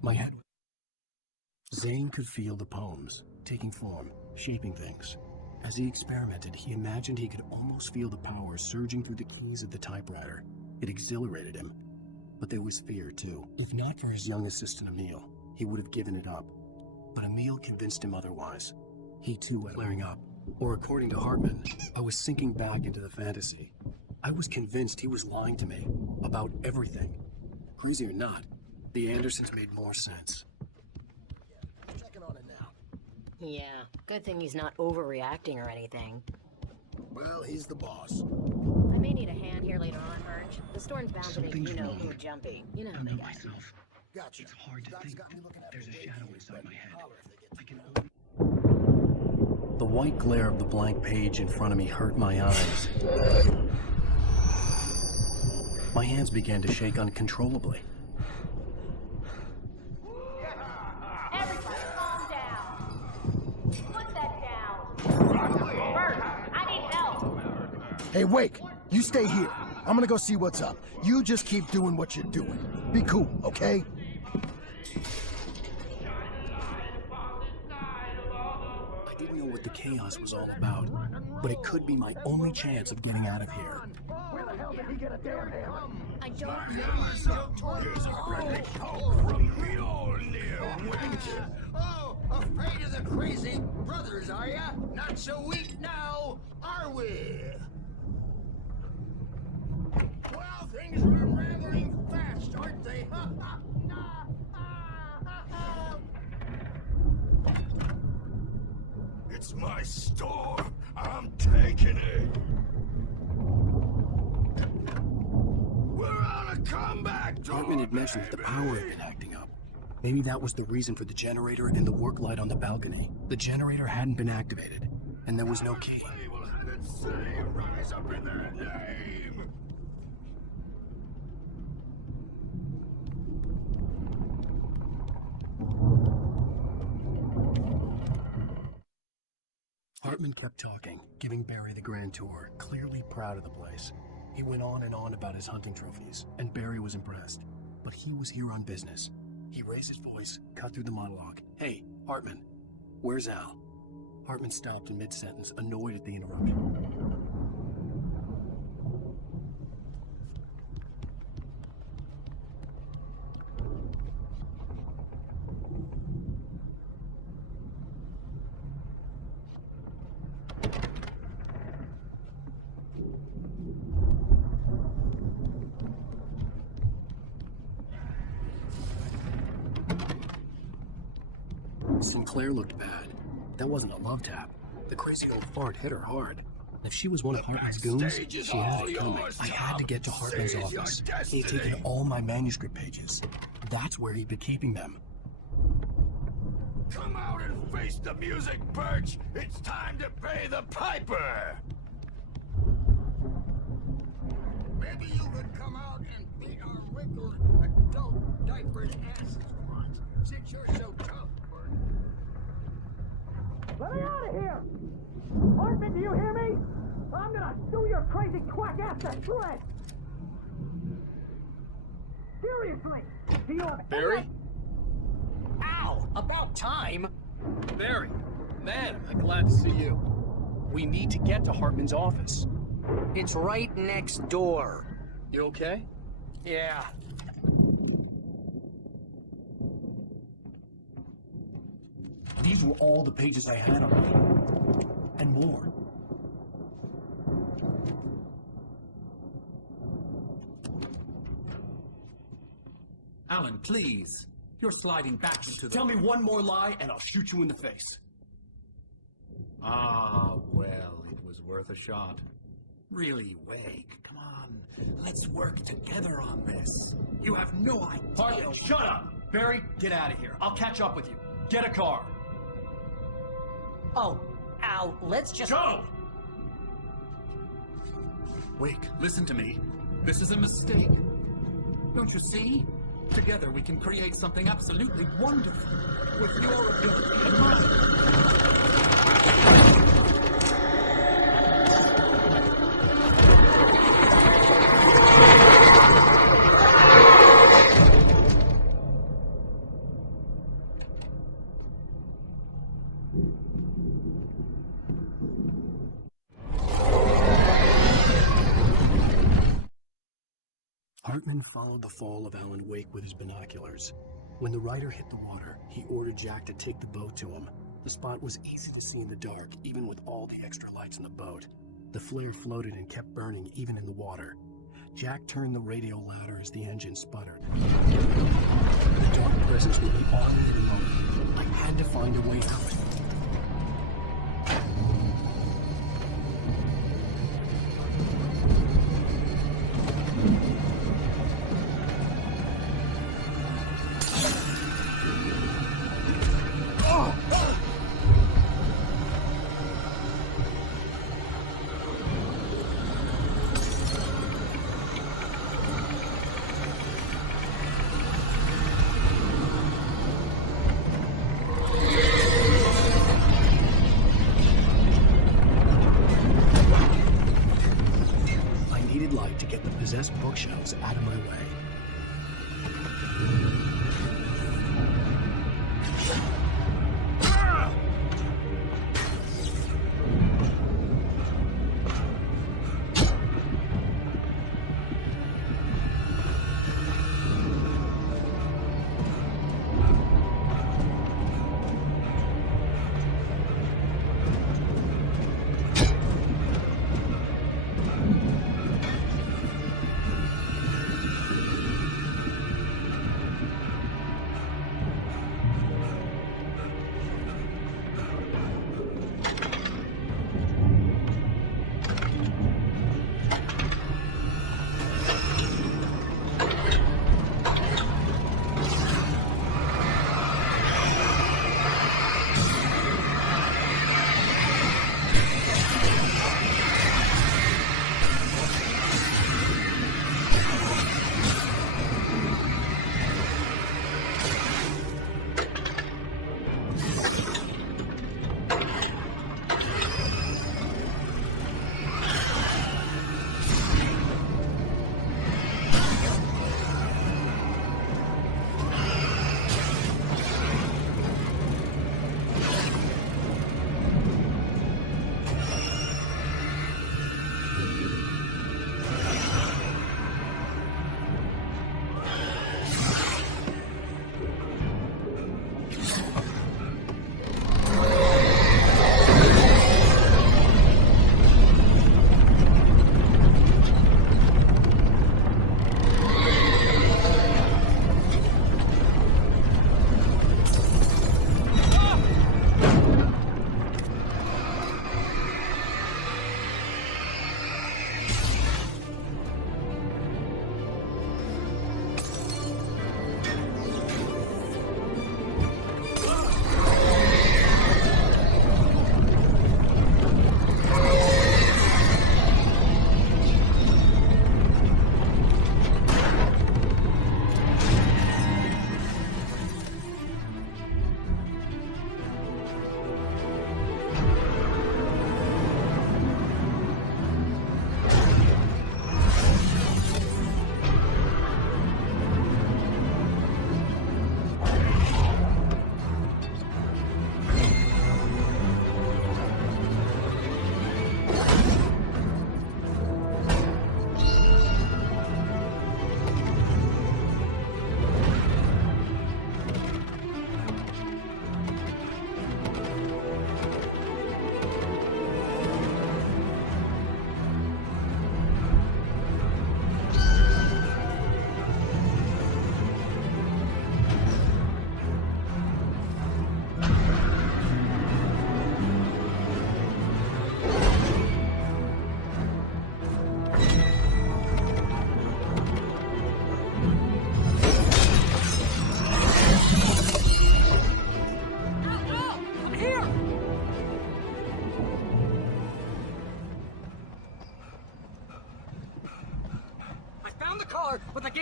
My head. Zane could feel the poems, taking form, shaping things. As he experimented, he imagined he could almost feel the power surging through the keys of the typewriter. It exhilarated him. But there was fear, too. If not for his young assistant, Emil, he would have given it up. But Emil convinced him otherwise. He, too, was flaring up. Or according to Hartman, I was sinking back into the fantasy. I was convinced he was lying to me about everything. Crazy or not, the Andersons made more sense. Checking on it now. Yeah, good thing he's not overreacting or anything. Well, he's the boss. I may need a hand here later on, Birch. The storm's bound to make who jumpy. You know the guy. Gotcha. It's hard to think. There's a shadow inside my head. I can The white glare of the blank page in front of me hurt my eyes. My hands began to shake uncontrollably. Everybody calm down. Put that down. Birch, I need help. Hey, Wake, you stay here. I'm gonna go see what's up. You just keep doing what you're doing. Be cool, okay? I didn't know what the chaos was all about, but it could be my only chance of getting out of here. Where the hell did he get a damn hammer? I don't Here's a friendly call from the old Oh, afraid of the crazy brothers, are ya? Not so weak now, are we? Well, things are unraveling fast, aren't they? It's my storm. I'm taking it. We're on a comeback tour, Hartman had mentioned that the power had been acting up. Maybe that was the reason for the generator and the work light on the balcony. The generator hadn't been activated, and there was no key. Rise up in their name. Hartman kept talking, giving Barry the grand tour, clearly proud of the place. He went on and on about his hunting trophies, and Barry was impressed. But he was here on business. He raised his voice, cut through the monologue. Hey, Hartman, where's Al? Hartman stopped in mid-sentence, annoyed at the interruption. Sinclair looked bad. That wasn't a love tap. The crazy old fart hit her hard. If she was one of Hartman's goons, she had it coming. I had to get to Hartman's office. He'd taken all my manuscript pages. That's where he'd been keeping them. Come out and face the music, Birch! It's time to pay the piper! Maybe you could come out and beat our wrinkled adult diapered asses once, since you're so tough, Birch. Let me out of here! Hartman, do you hear me? I'm gonna sue your crazy quack ass to shreds! Seriously! Do you have Barry? Ow! About time! Barry, man, I'm glad to see you. We need to get to Hartman's office. It's right next door. You okay? Yeah. These were all the pages I had on me. And more. Alan, please. You're sliding back into the... Tell me one more lie and I'll shoot you in the face. Ah, well, it was worth a shot. Really, Wake, come on. Let's work together on this. You have no idea... Hartman, shut up! Barry, get out of here. I'll catch up with you. Get a car. Oh, Al, let's just... Go! Wake, listen to me. This is a mistake. Don't you see? Together we can create something absolutely wonderful. With your ability and mine. Hartman followed the fall of Alan Wake with his binoculars. When the rider hit the water, he ordered Jack to take the boat to him. The spot was easy to see in the dark, even with all the extra lights in the boat. The flare floated and kept burning even in the water. Jack turned the radio louder as the engine sputtered. The dark presence would be all in a moment. I had to find a way out.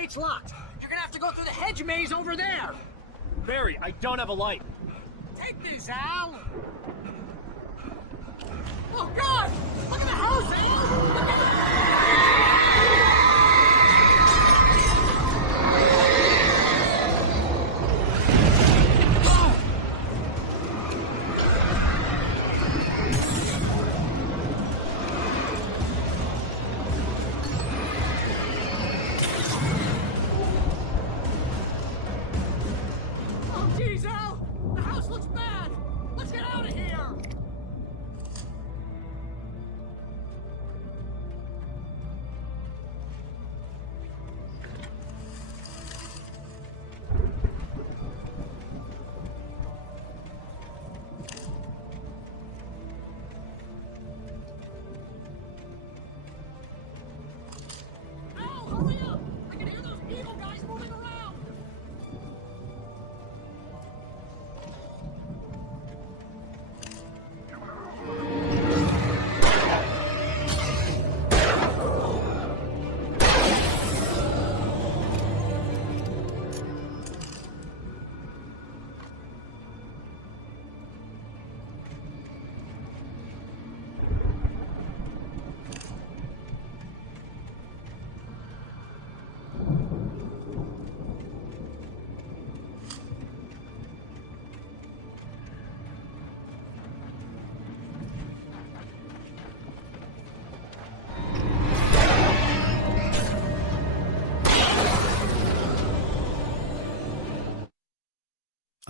gate's locked. You're gonna have to go through the hedge maze over there. Barry, I don't have a light. Take these, Al. Oh, God! Look at the house, Al! Look at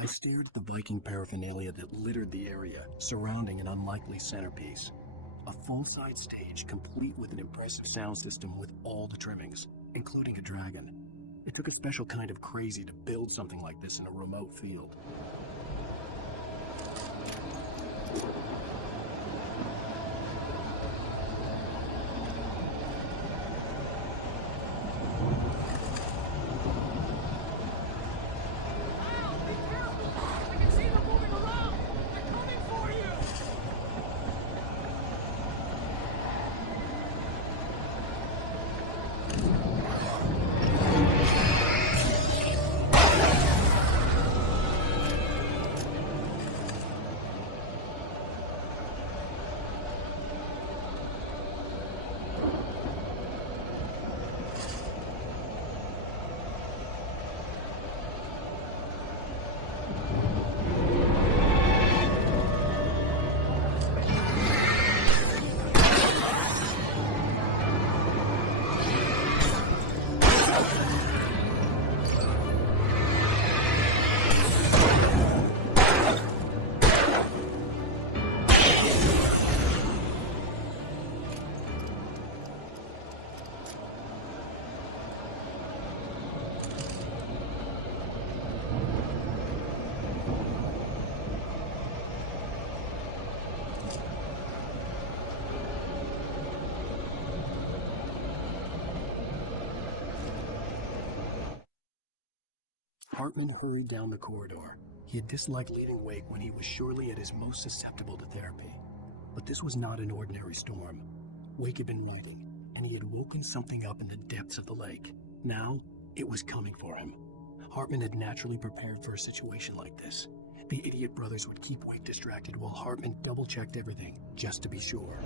I stared at the Viking paraphernalia that littered the area, surrounding an unlikely centerpiece. A full-size stage complete with an impressive sound system with all the trimmings, including a dragon. It took a special kind of crazy to build something like this in a remote field. Hartman hurried down the corridor. He had disliked leaving Wake when he was surely at his most susceptible to therapy. But this was not an ordinary storm. Wake had been writing, and he had woken something up in the depths of the lake. Now, it was coming for him. Hartman had naturally prepared for a situation like this. The idiot brothers would keep Wake distracted while Hartman double-checked everything, just to be sure.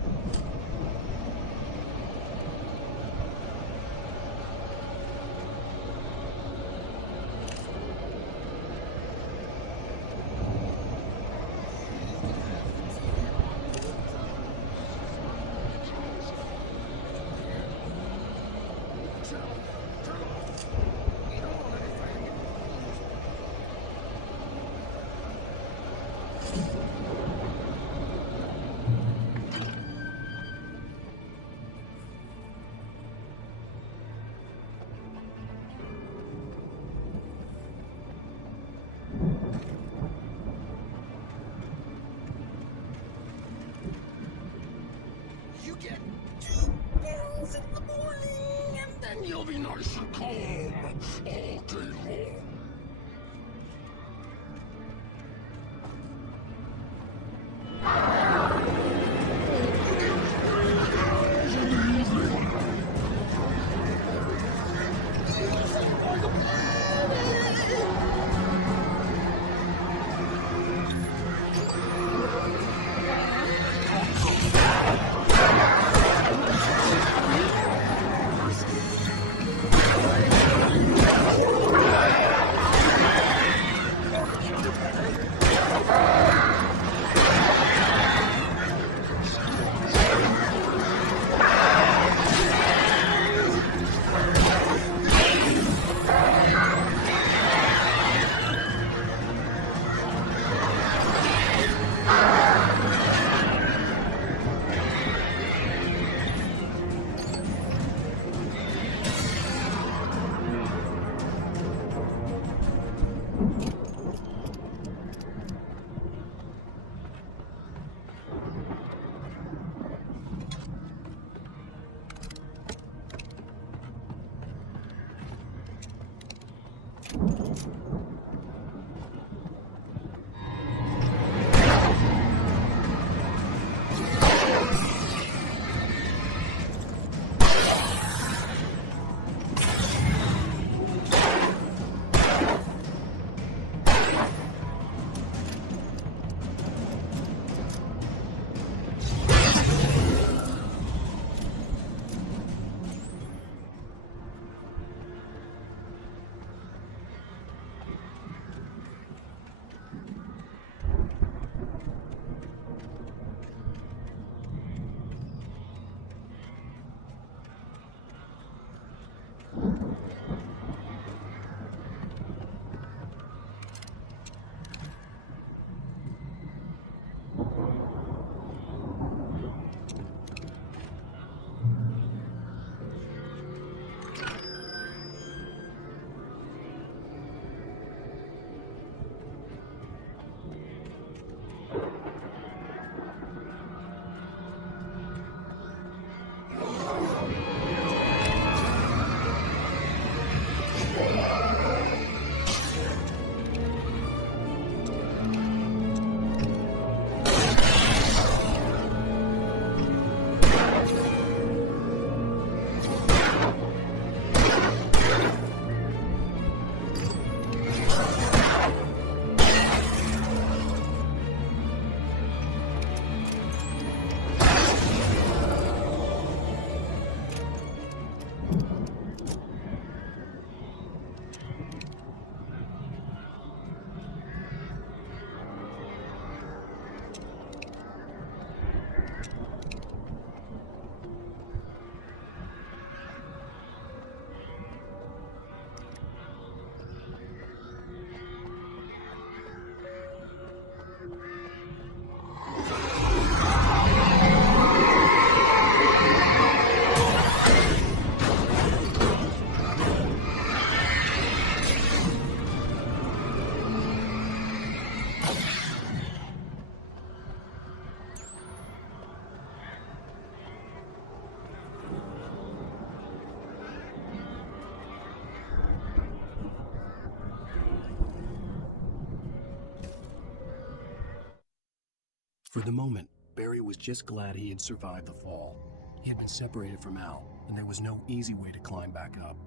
For the moment, Barry was just glad he had survived the fall. He had been separated from Al, and there was no easy way to climb back up.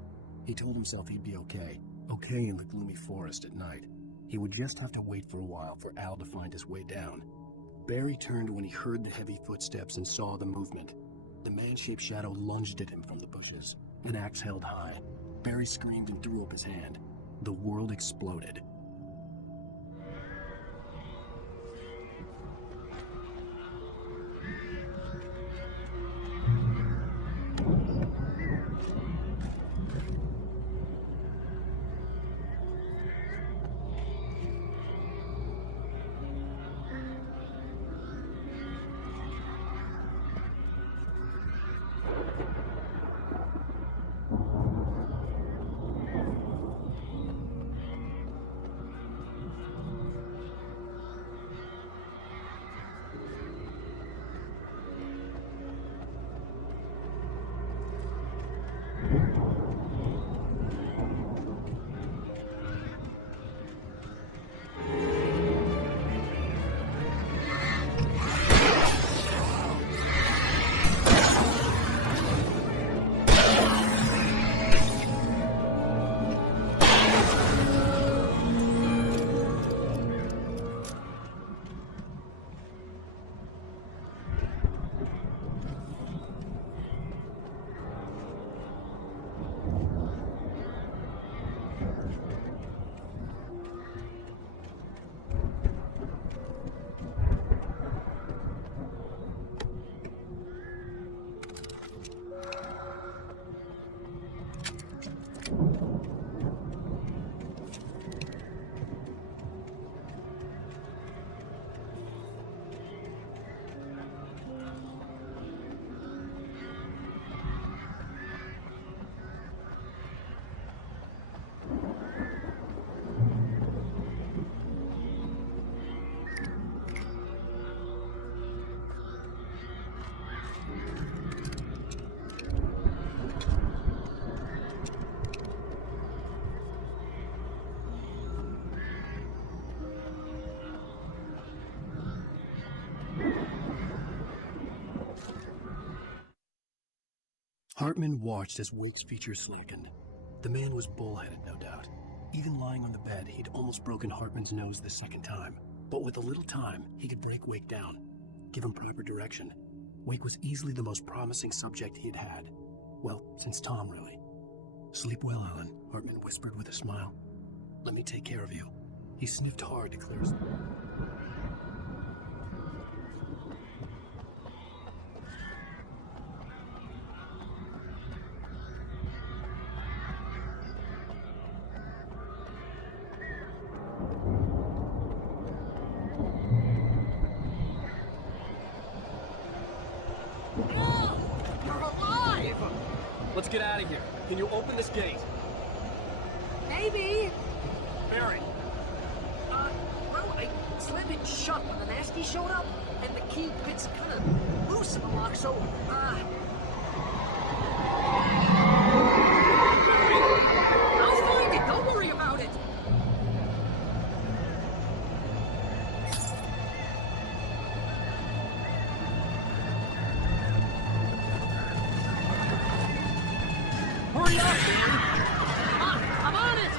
He told himself he'd be okay in the gloomy forest at night. He would just have to wait for a while for Al to find his way down. Barry turned when he heard the heavy footsteps and saw the movement. The man-shaped shadow lunged at him from the bushes, an axe held high. Barry screamed and threw up his hand. The world exploded. Hartman watched as Wake's features slackened. The man was bullheaded, no doubt. Even lying on the bed, he'd almost broken Hartman's nose the second time. But with a little time, he could break Wake down, give him proper direction. Wake was easily the most promising subject he had had. Well, since Tom, really. "Sleep well, Alan," Hartman whispered with a smile. "Let me take care of you." He sniffed hard to clear his throat. Let's get out of here. Can you open this gate? Maybe. Barry. Well, I slammed it shut when the nasty showed up, and the key fits kind of loose in the lock, so, I'll find it. Don't worry about it. Hurry up, man! Come on, I'm on it!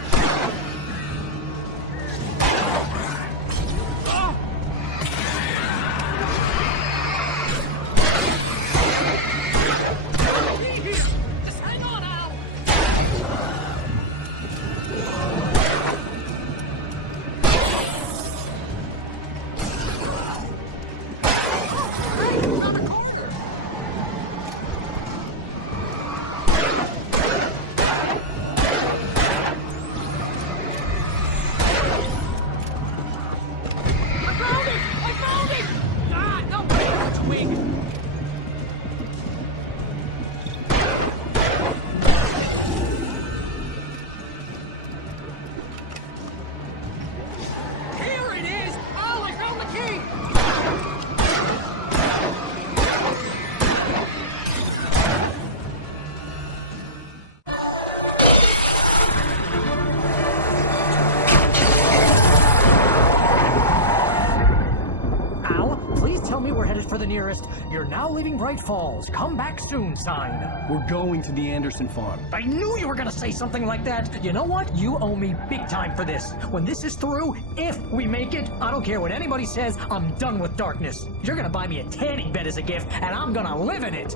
nearest. You're now leaving Bright Falls. Come back soon, sign. We're going to the Anderson farm. I knew you were gonna say something like that. You know what? You owe me big time for this. When this is through, if we make it, I don't care what anybody says, I'm done with darkness. You're gonna buy me a tanning bed as a gift, and I'm gonna live in it.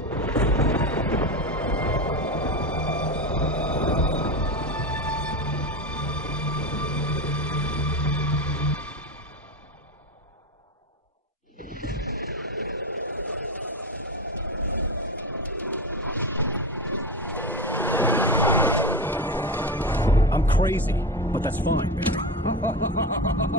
Crazy, but that's fine, Barry.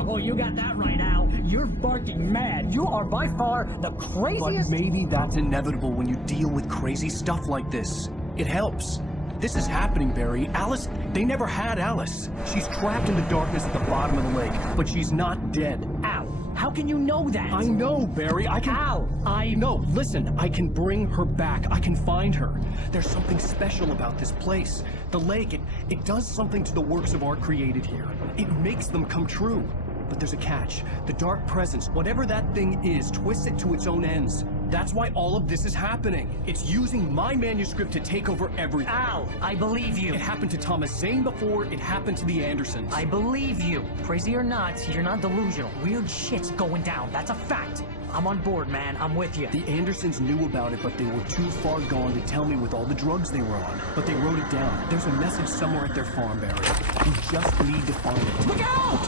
Oh, you got that right, Al. You're barking mad. You are by far the craziest... But maybe that's inevitable when you deal with crazy stuff like this. It helps. This is happening, Barry. Alice, they never had Alice. She's trapped in the darkness at the bottom of the lake, but she's not dead. Al, how can you know that? I know, Barry. I can... Al, No, listen. I can bring her back. I can find her. There's something special about this place. The lake, it does something to the works of art created here. It makes them come true. But there's a catch. The dark presence, whatever that thing is, twists it to its own ends. That's why all of this is happening. It's using my manuscript to take over everything. Al, I believe you. It happened to Thomas Zane before, it happened to the Andersons. I believe you. Crazy or not, you're not delusional. Weird shit's going down. That's a fact. I'm on board, man. I'm with you. The Andersons knew about it, but they were too far gone to tell me with all the drugs they were on. But they wrote it down. There's a message somewhere at their farm, Barry. You just need to find it. Look out!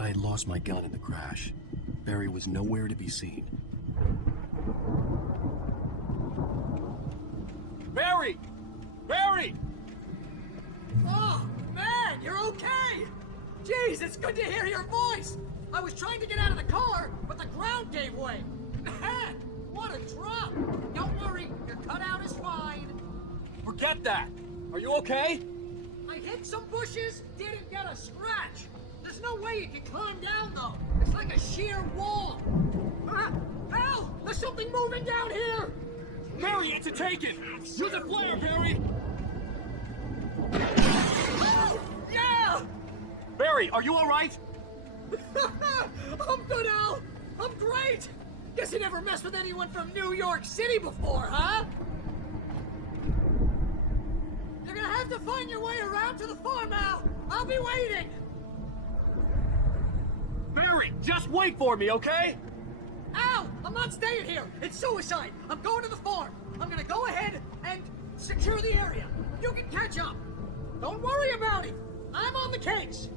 I had lost my gun in the crash. Barry was nowhere to be seen. Barry! Barry! Oh, man, you're okay! Jeez, it's good to hear your voice! I was trying to get out of the car, but the ground gave way. Man, what a drop! Don't worry, your cutout is fine. Forget that! Are you okay? I hit some bushes, didn't get a scratch. There's no way you can climb down, though. It's like a sheer wall. Al! There's something moving down here! Barry, it's a take-it! Use a flare, Barry! Oh, yeah! Barry, are you alright? I'm good, Al! I'm great! Guess you never messed with anyone from New York City before, huh? You're gonna have to find your way around to the farm, Al! I'll be waiting! Barry, just wait for me, okay? Al, I'm not staying here. It's suicide. I'm going to the farm. I'm gonna go ahead and secure the area. You can catch up. Don't worry about it. I'm on the case.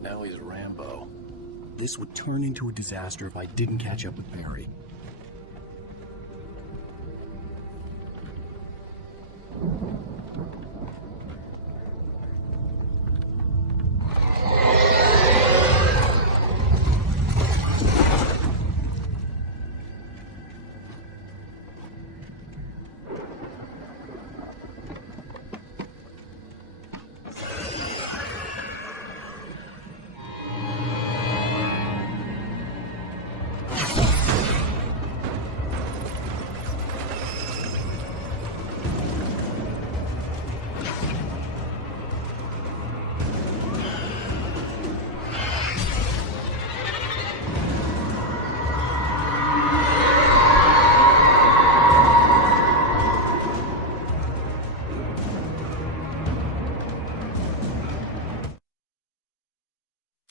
Now he's Rambo. This would turn into a disaster if I didn't catch up with Barry.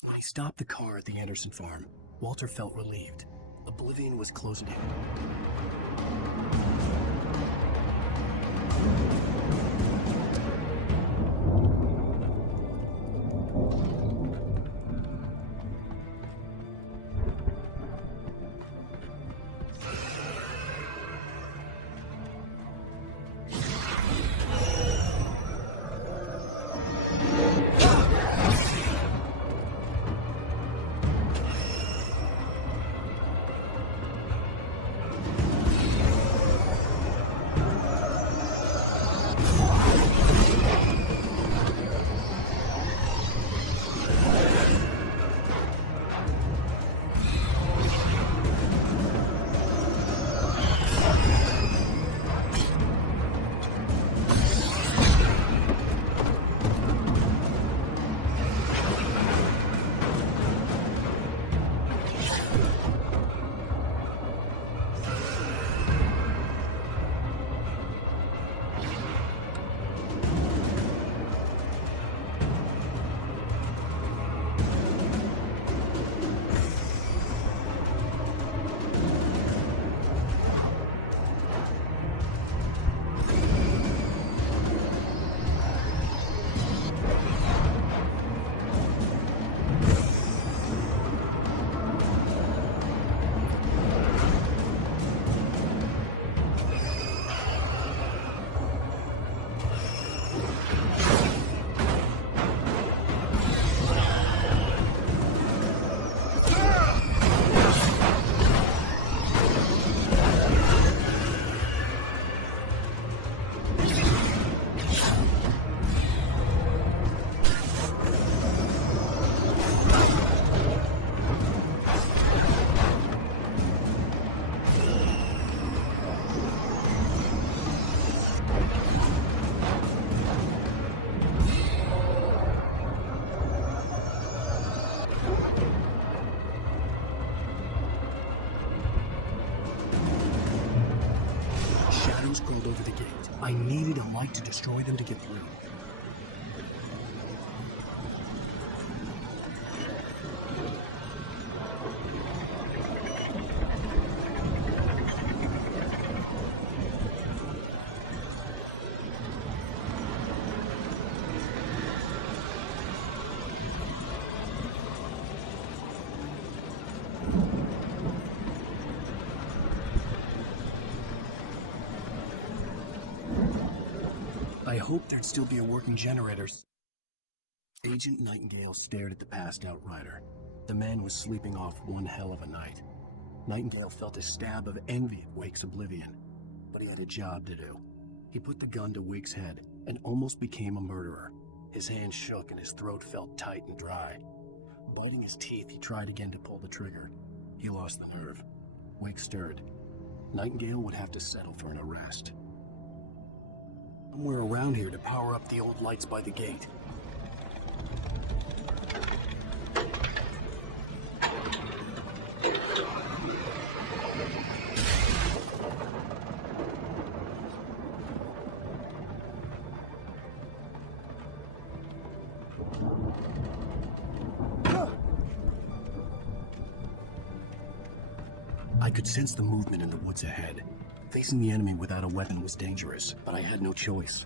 When he stopped the car at the Anderson farm, Walter felt relieved. Oblivion was closing in. over the gate. I needed a light to destroy them to get through. I hoped there'd still be a working generator. Agent Nightingale stared at the passed out rider. The man was sleeping off one hell of a night. Nightingale felt a stab of envy at Wake's oblivion, but he had a job to do. He put the gun to Wake's head and almost became a murderer. His hand shook and his throat felt tight and dry. Biting his teeth, he tried again to pull the trigger. He lost the nerve. Wake stirred. Nightingale would have to settle for an arrest. Somewhere around here to power up the old lights by the gate. I could sense the movement in the woods ahead. Facing the enemy without a weapon was dangerous, but I had no choice.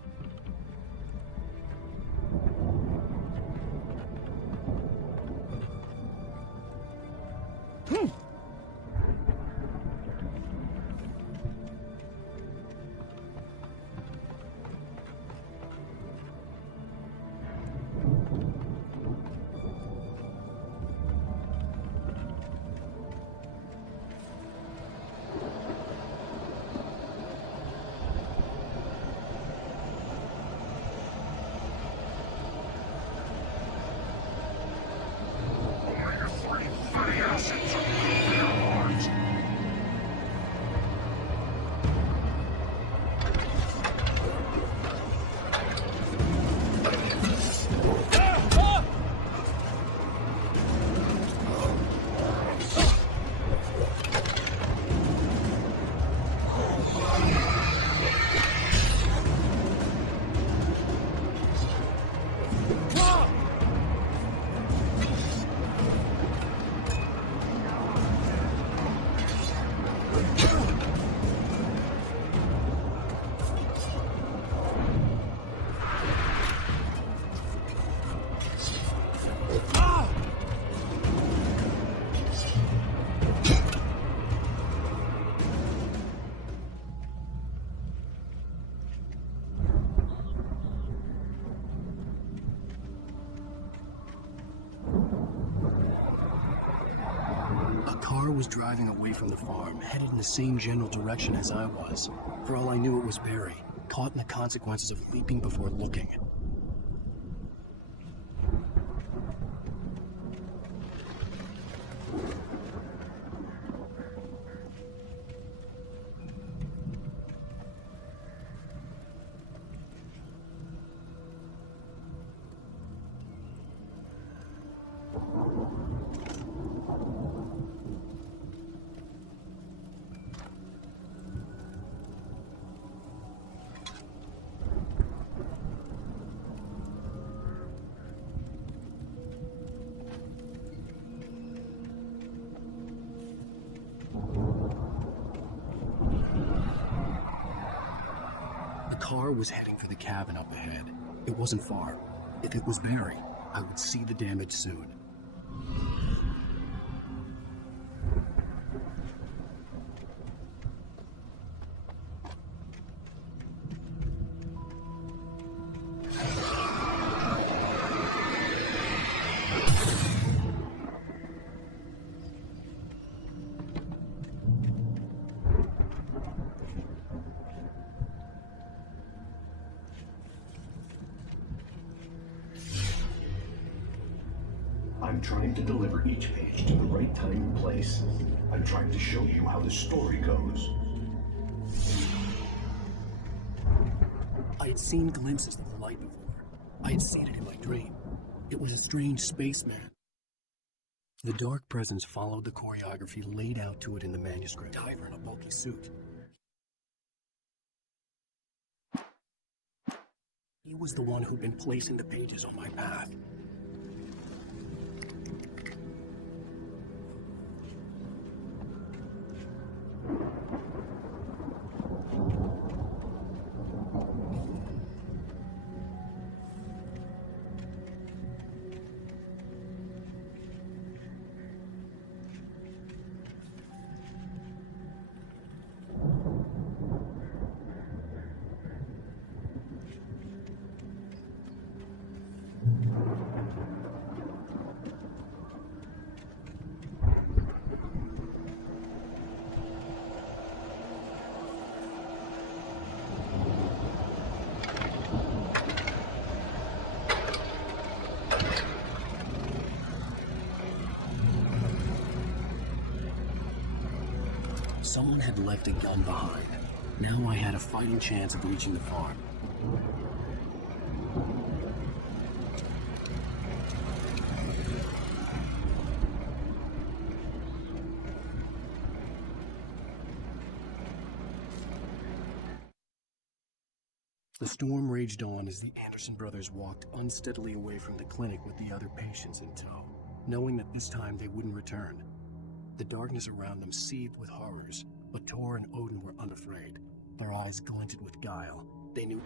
Was driving away from the farm, headed in the same general direction as I was. For all I knew, it was Barry, caught in the consequences of leaping before looking. The car was heading for the cabin up ahead. It wasn't far. If it was Barry, I would see the damage soon. I'm trying to deliver each page to the right time and place. I'm trying to show you how the story goes. I had seen glimpses of the light before. I had seen it in my dream. It was a strange spaceman. The dark presence followed the choreography laid out to it in the manuscript. Diver in a bulky suit. He was the one who'd been placing the pages on my path. Someone had left a gun behind. Now I had a fighting chance of reaching the farm. The storm raged on as the Anderson brothers walked unsteadily away from the clinic with the other patients in tow, knowing that this time they wouldn't return. The darkness around them seethed with horrors, but Tor and Odin were unafraid. Their eyes glinted with guile. They knew...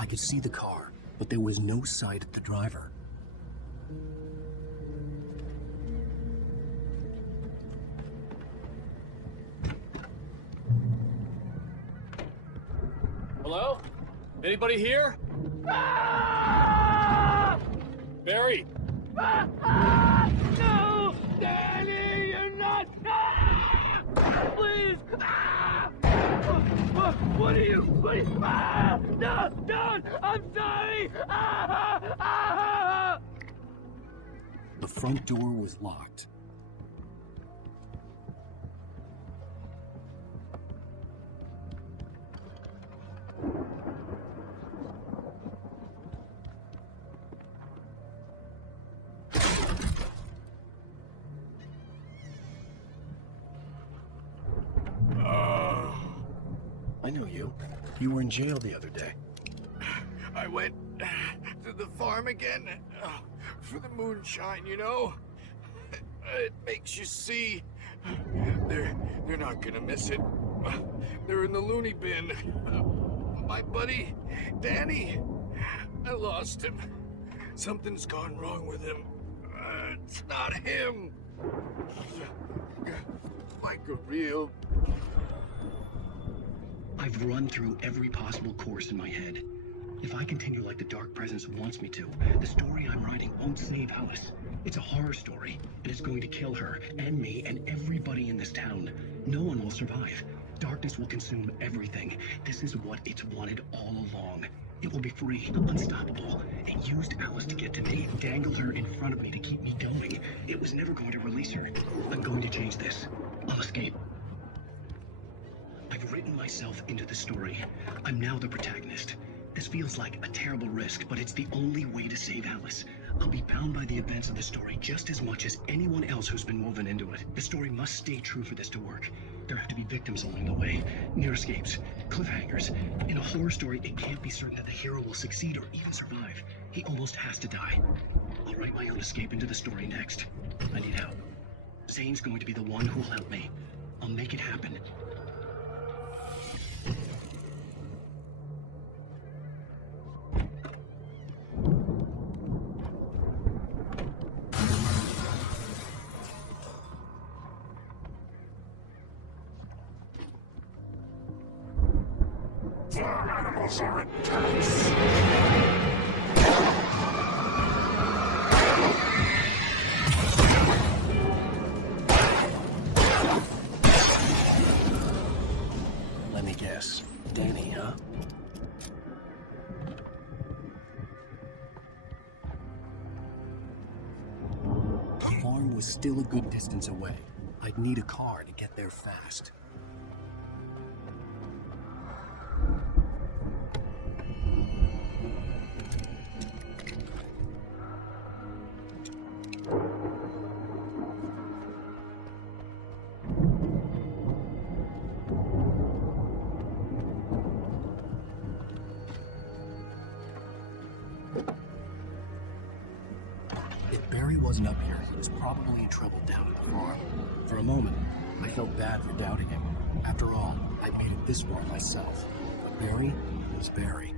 I could see the car, but there was no sight of the driver. Hello? Anybody here? Barry! No! Danny, you're not! Please! What are you? No! Don't! I'm sorry! The front door was locked. I know you. You were in jail the other day. I went to the farm again for the moonshine, you know? It makes you see. They're not gonna miss it. They're in the loony bin. My buddy, Danny, I lost him. Something's gone wrong with him. It's not him. Like a real... I've run through every possible course in my head. If I continue like the Dark Presence wants me to, the story I'm writing won't save Alice. It's a horror story, and it's going to kill her, and me, and everybody in this town. No one will survive. Darkness will consume everything. This is what it's wanted all along. It will be free, unstoppable. It used Alice to get to me, dangle her in front of me to keep me going. It was never going to release her. I'm going to change this. I'll escape. I've written myself into the story. I'm now the protagonist. This feels like a terrible risk, but it's the only way to save Alice. I'll be bound by the events of the story just as much as anyone else who's been woven into it. The story must stay true for this to work. There have to be victims along the way, near escapes, cliffhangers. In a horror story, it can't be certain that the hero will succeed or even survive. He almost has to die. I'll write my own escape into the story next. I need help. Zane's going to be the one who will help me. I'll make it happen. Animals are intense. Let me guess. Danny, huh? The farm was still a good distance away. I'd need a car to get there fast. If Barry wasn't up here, he was probably in trouble down at the farm. For a moment, I felt bad for doubting him. After all, I made it this far myself. But Barry was Barry.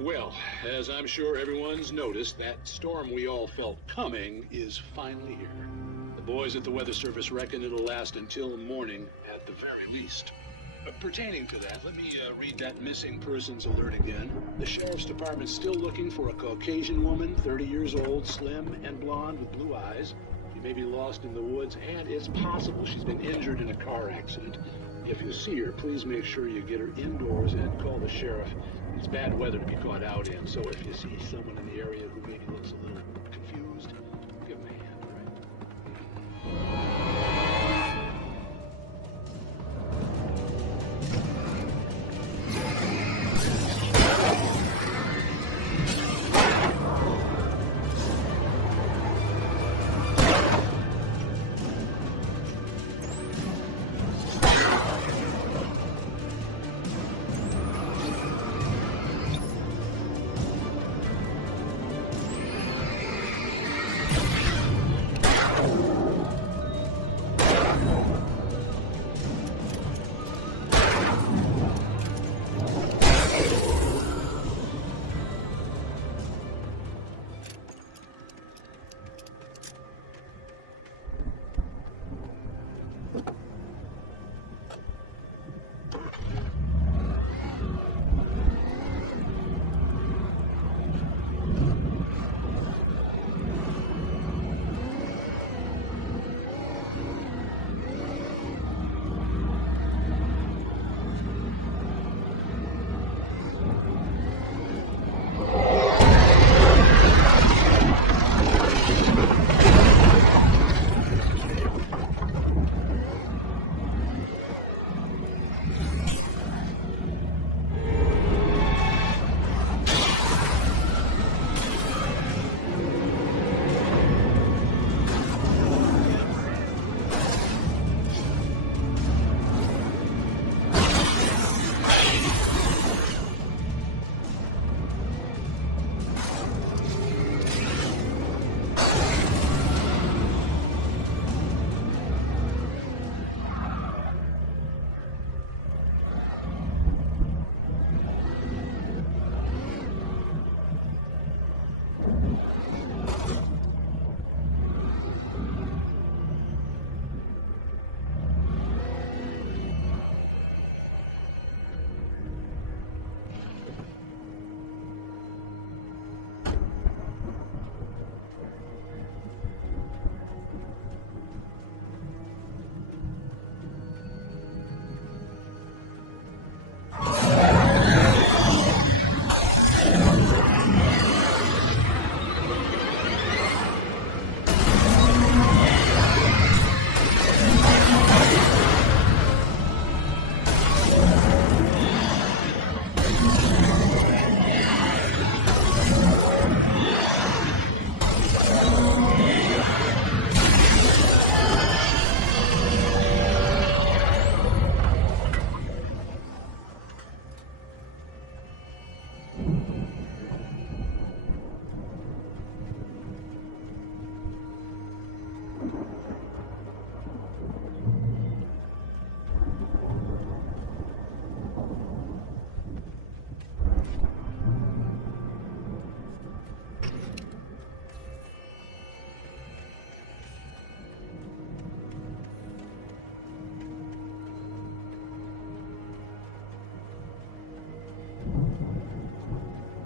Well, as I'm sure everyone's noticed, that storm we all felt coming is finally here. The boys at the Weather Service reckon it'll last until morning at the very least. Pertaining to that, let me read that missing persons alert again. The Sheriff's Department's still looking for a Caucasian woman, 30 years old, slim and blonde with blue eyes. She may be lost in the woods, and it's possible she's been injured in a car accident. If you see her, please make sure you get her indoors and call the sheriff. It's bad weather to be caught out in, so if you see someone in the area who maybe looks a little confused, give them a hand, all right?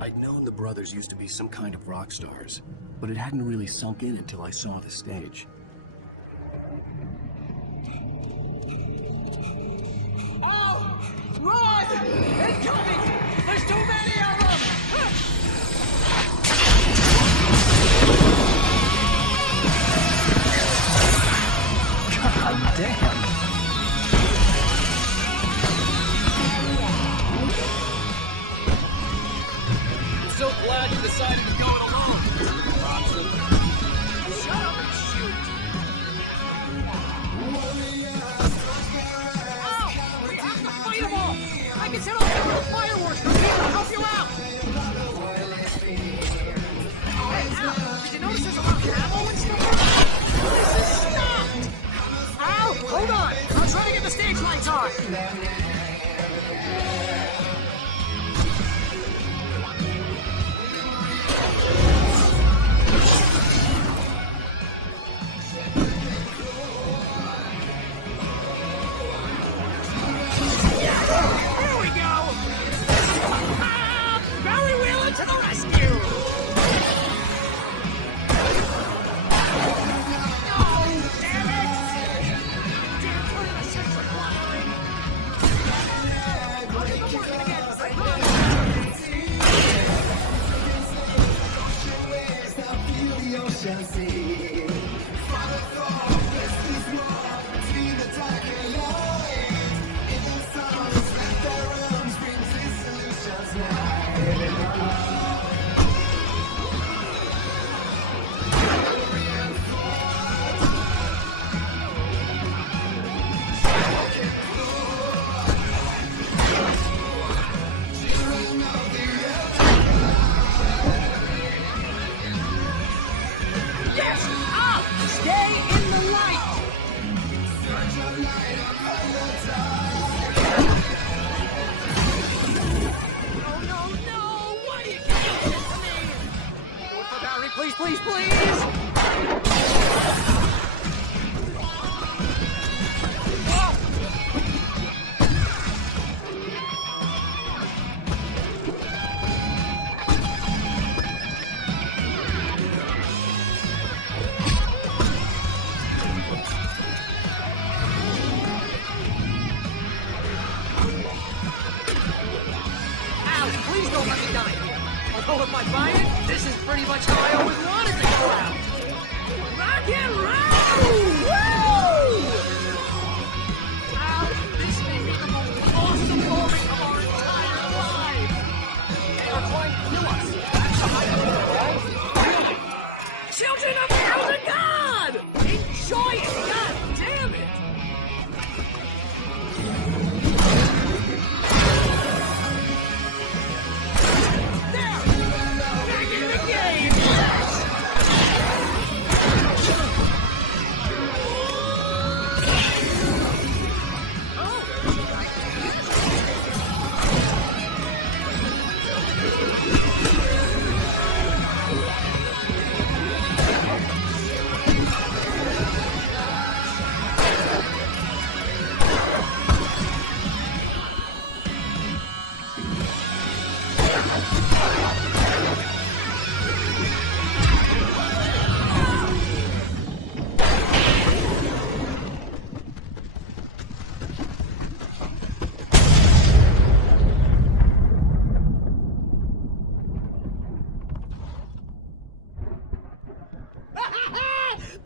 I'd known the brothers used to be some kind of rock stars, but it hadn't really sunk in until I saw the stage. Oh! Run! Incoming! There's too many of them! God damn! So glad you decided to go it alone, Robson. Shut up and shoot! Ow! We have to fight them all! I can set off several fireworks from here to help you out! Hey, Al, did you notice there's a lot of ammo and stuff? This is stopped! Al, hold on! I'm trying to get the stage lights on! Yes! Up! Stay in the light! No, no, no! Why do you keep doing this to me? Do it for Barry, please, please, please! Please don't let me die here. Although if I buy it, this is pretty much how I always wanted to go out. Rock and roll! Woo! Ow, this may be the most awesome moment of our entire lives. They are trying to kill us. Children of the Elder God! Enjoy it! God damn it!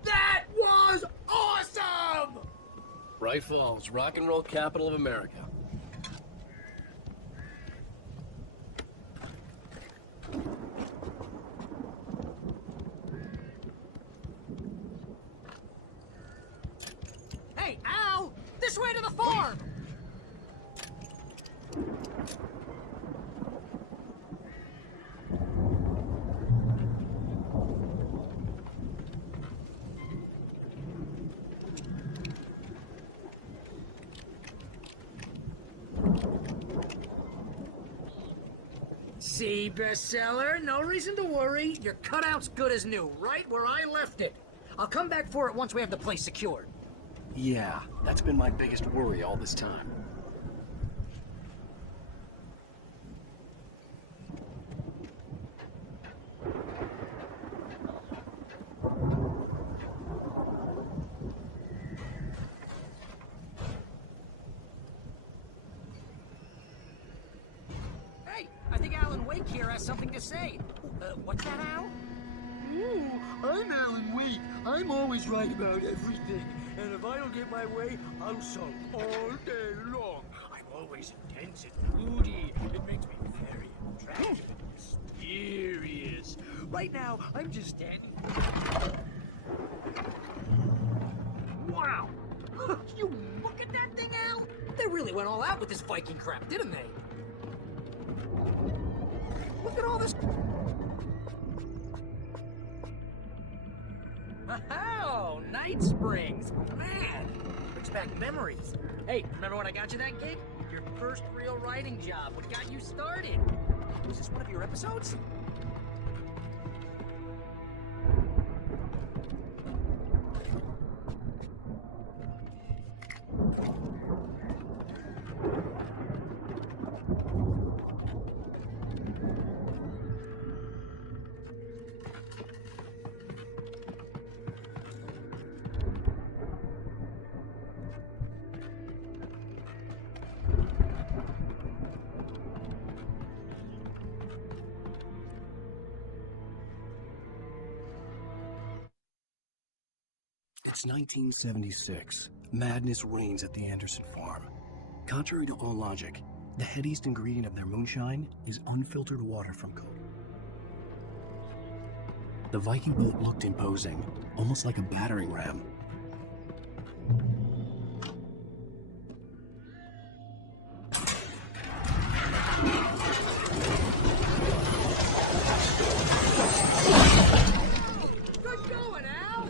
That was awesome! Bright Falls, rock and roll capital of America. Hey, Al! This way to the farm! See, bestseller? No reason to worry. Your cutout's good as new, right where I left it. I'll come back for it once we have the place secured. Yeah, that's been my biggest worry all this time. Hey, I think Alan Wake here has something to say. What's that, Al? Ooh, I'm Alan Wake. I'm always right about everything. And if I don't get my way, I'll sulk all day long. I'm always intense and moody. It makes me very attractive and mysterious. Right now, I'm just standing. Wow! You look at that thing, Al! They really went all out with this Viking crap, didn't they? Look at all this... Oh, Night Springs! Man, brings back memories. Hey, remember when I got you that gig? Your first real writing job. What got you started? Was this one of your episodes? It's 1976. Madness reigns at the Anderson farm. Contrary to all logic, The headiest ingredient of their moonshine is unfiltered water from 𝘿𝙬𝙎. The Viking boat looked imposing, almost like a battering ram. Good going, Al!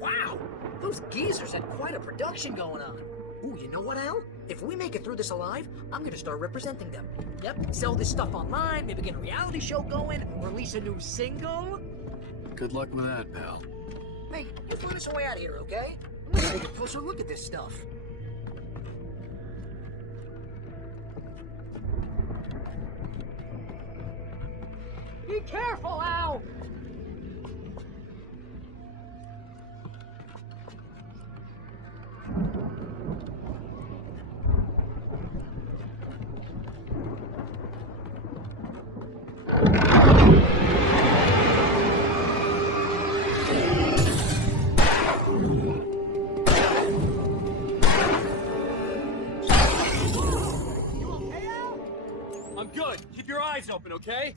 Wow! Those geezers had quite a production going on. Ooh, you know what, Al? If we make it through this alive, I'm gonna start representing them. Yep, sell this stuff online, maybe get a reality show going, release a new single. Good luck with that, pal. Hey, you find us a way out of here, okay? I'm gonna take a closer look at this stuff. Be careful, Al! Keep your eyes open, okay?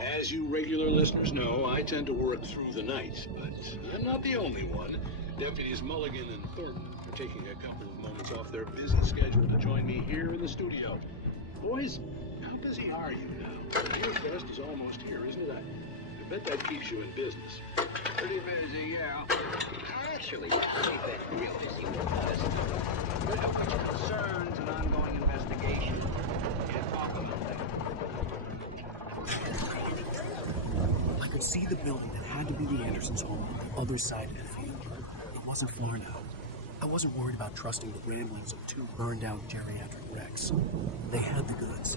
As you regular listeners know, I tend to work through the night, but I'm not the only one. Deputies Mulligan and Thornton are taking a couple of moments off their busy schedule to join me here in the studio. Boys, how busy are you now? Your fest is almost here, isn't it? I bet that keeps you in business. Pretty busy, yeah. Actually, I think that's real busy with us. There's a bunch of concerns and ongoing investigation. Can't talk about that. I could see the building that had to be the Andersons' home on the other side of the field. It wasn't far now. I wasn't worried about trusting the ramblings of two burned-out geriatric wrecks. They had the goods.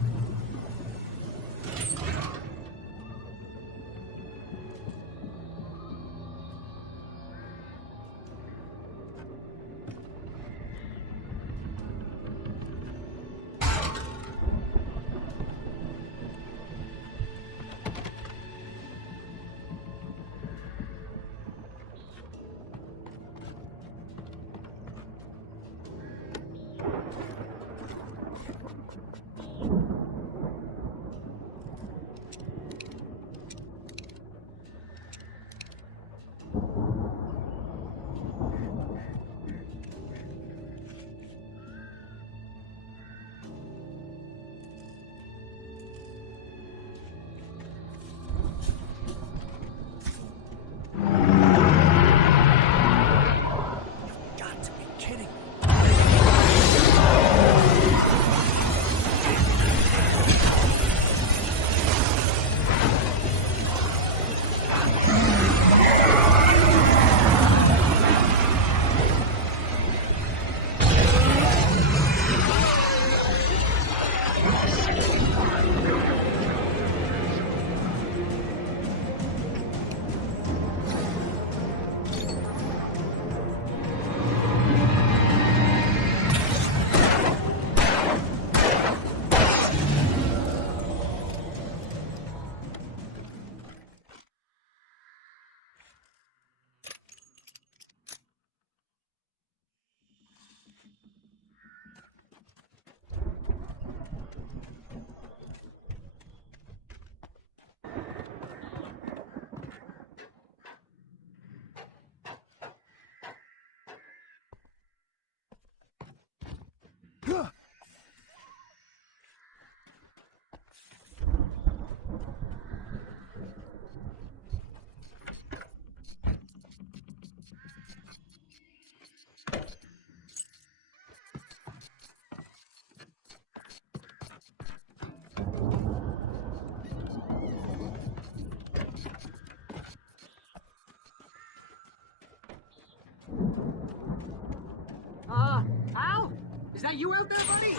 Al? Is that you out there, buddy?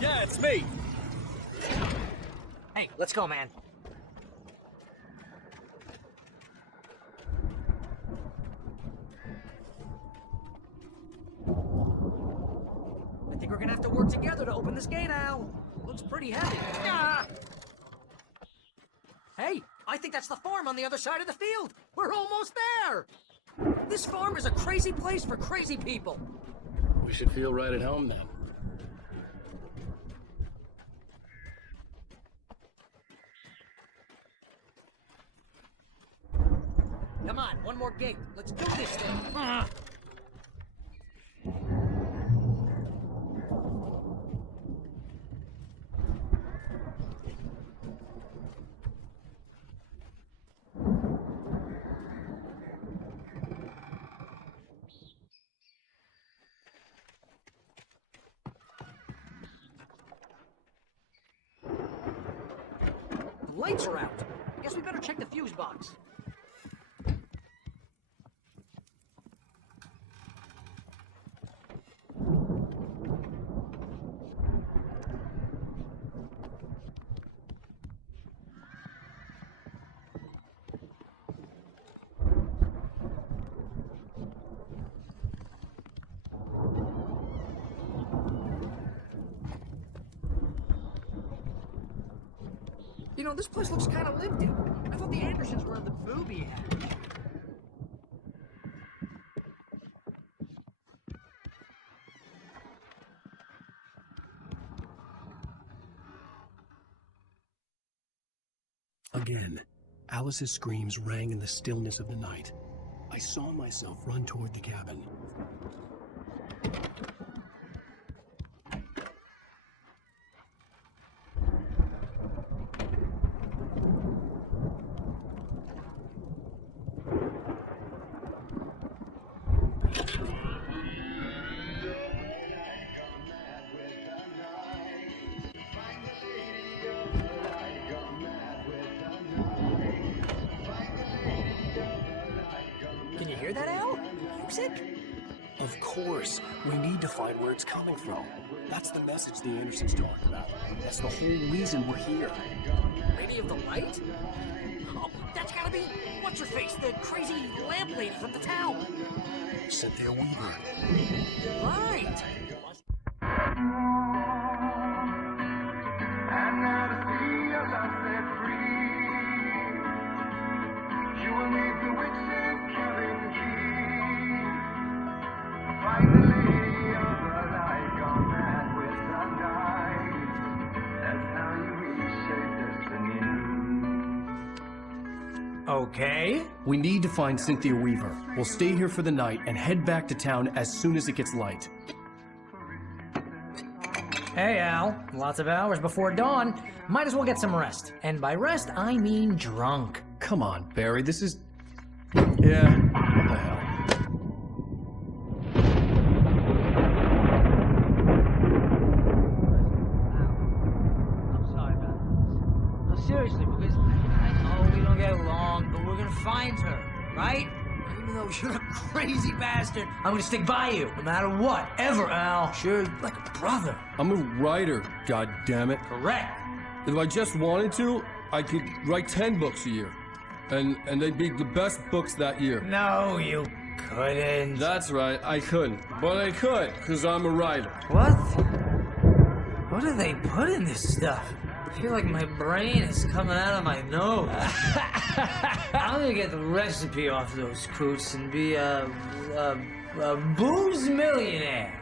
Yeah, it's me. Hey, let's go, man. I think we're gonna have to work together to open this gate, Al. Looks pretty heavy. Ah! Hey, I think that's the farm on the other side of the field. We're almost there. This farm is a crazy place for crazy people. We should feel right at home then. Come on, one more gate. Let's do this thing. Ah! lights are out. Guess we better check the fuse box. You know, this place looks kind of lived in. I thought the Andersons were in the booby hatch. Again, Alice's screams rang in the stillness of the night. I saw myself run toward the cabin. Can you hear that, Al? Music? Of course, we need to find where it's coming from. That's the message the Andersons talked about. That's the whole reason we're here. Lady of the Light? Oh, that's gotta be, what's her face, the crazy lamp lady from the town. Cynthia Weaver. Right. Okay. We need to find Cynthia Weaver. We'll stay here for the night and head back to town as soon as it gets light. Hey, Al. Lots of hours before dawn. Might as well get some rest. And by rest, I mean drunk. Come on, Barry, this is... Yeah, what the hell? I'm sorry about this. No, seriously, because I know we don't get along, but we're gonna find her, right? Even though you're a crazy bastard, I'm gonna stick by you, no matter what, ever, Al. Sure, like a brother. I'm a writer, goddammit. Correct. If I just wanted to, I could write 10 books a year. And they'd be the best books that year. No, you couldn't. That's right, I couldn't. But I could, because I'm a writer. What? What do they put in this stuff? I feel like my brain is coming out of my nose. I'm gonna get the recipe off those coots and be a booze millionaire.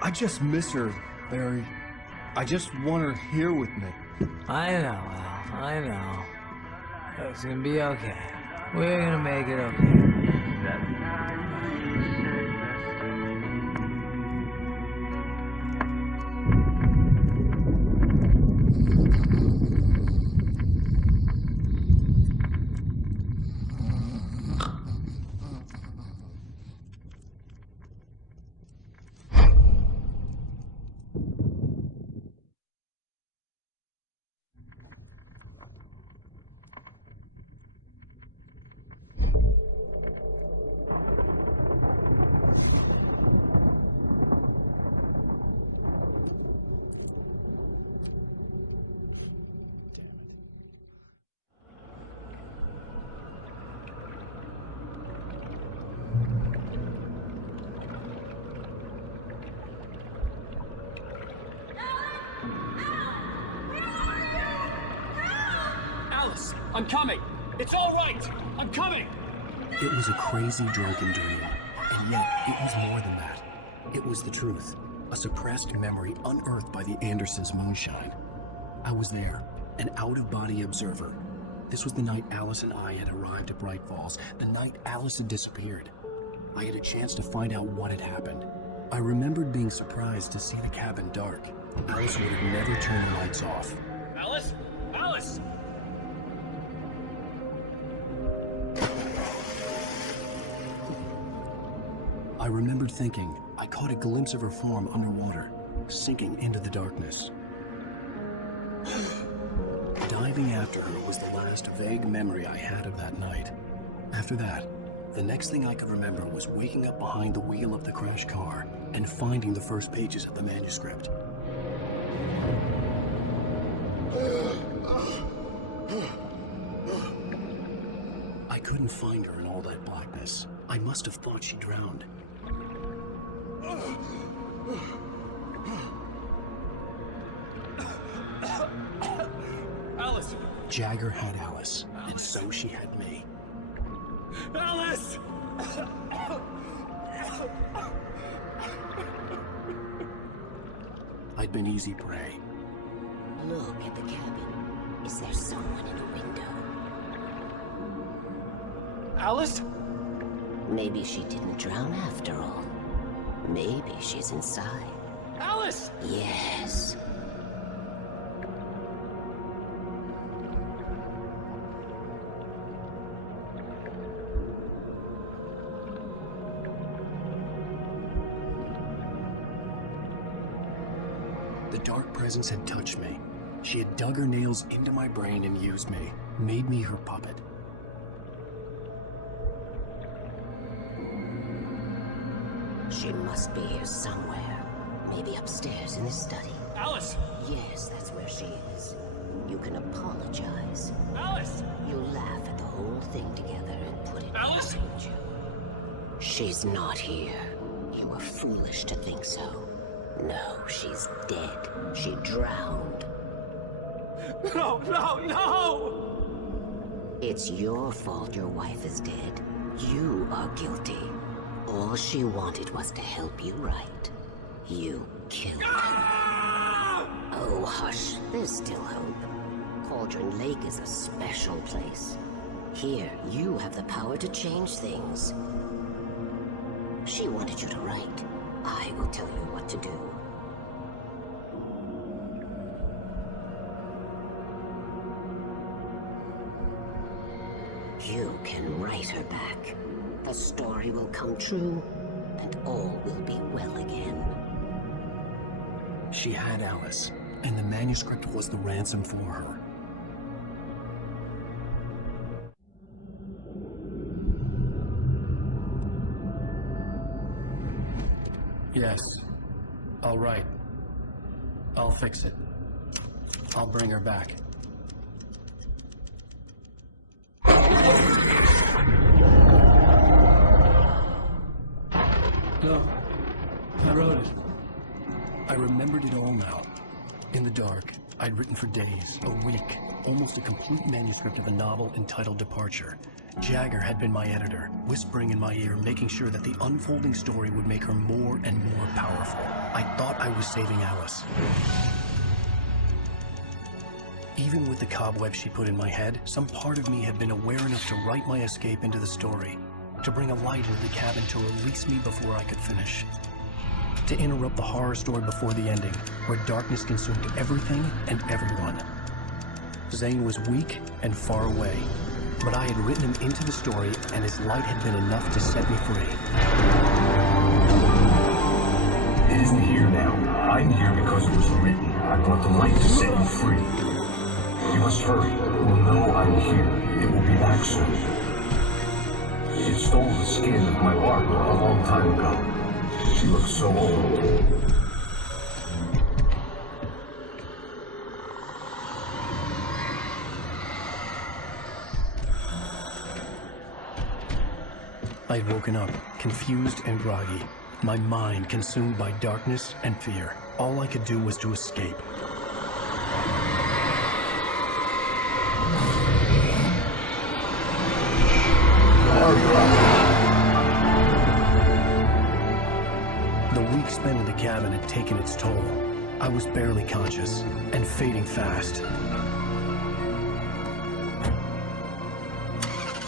I just miss her, Barry. I just want her here with me. I know, Al. I know. It's gonna be okay. We're gonna make it okay. Alice, I'm coming. It's all right. I'm coming. It was a crazy drunken dream, and yet it was more than that. It was the truth, a suppressed memory unearthed by the Andersons' moonshine. I was there, an out-of-body observer. This was the night Alice and I had arrived at Bright Falls, the night Alice had disappeared. I had a chance to find out what had happened. I remembered being surprised to see the cabin dark. Alice would have never turned the lights off. Alice? Alice! I remembered thinking I caught a glimpse of her form underwater, sinking into the darkness. Diving driving after her was the last vague memory I had of that night. After that, the next thing I could remember was waking up behind the wheel of the crashed car and finding the first pages of the manuscript. I couldn't find her in all that blackness. I must have thought she drowned. Alice! Jagger had Alice, and so she had me. Alice! I'd been easy prey. Look at the cabin. Is there someone in a window? Alice? Maybe she didn't drown after all. Maybe she's inside. Alice! Yes. The dark presence had touched me. She had dug her nails into my brain and used me, made me her puppet. She must be here somewhere. Maybe upstairs in the study. Alice! Yes, that's where she is. You can apologize. Alice! You laugh at the whole thing together and put it Alice! behind you. She's not here. You were foolish to think so. No, she's dead. She drowned. No, no, no! It's your fault your wife is dead. You are guilty. All she wanted was to help you right. You killed her. Oh, hush. There's still hope. Cauldron Lake is a special place. Here, you have the power to change things. She wanted you to write. I will tell you what to do. You can write her back. The story will come true, and all will be well again. She had Alice, and the manuscript was the ransom for her. Yes. All right. I'll fix it. I'll bring her back. No. I wrote it. I remembered it all now. In the dark, I'd written for days, a week, almost a complete manuscript of a novel entitled Departure. Jagger had been my editor, whispering in my ear, making sure that the unfolding story would make her more and more powerful. I thought I was saving Alice. Even with the cobwebs she put in my head, some part of me had been aware enough to write my escape into the story, to bring a light into the cabin to release me before I could finish. To interrupt the horror story before the ending, where darkness consumed everything and everyone. Zane was weak and far away, but I had written him into the story, and his light had been enough to set me free. It isn't here now. I'm here because it was written. I brought the light to set you free. You must hurry. We'll know I'm here. It will be back soon. It stole the skin of my Barbara a long time ago. She looks so old. I had woken up, confused and groggy, my mind consumed by darkness and fear. All I could do was to escape. The week spent in the cabin had taken its toll. I was barely conscious, and fading fast.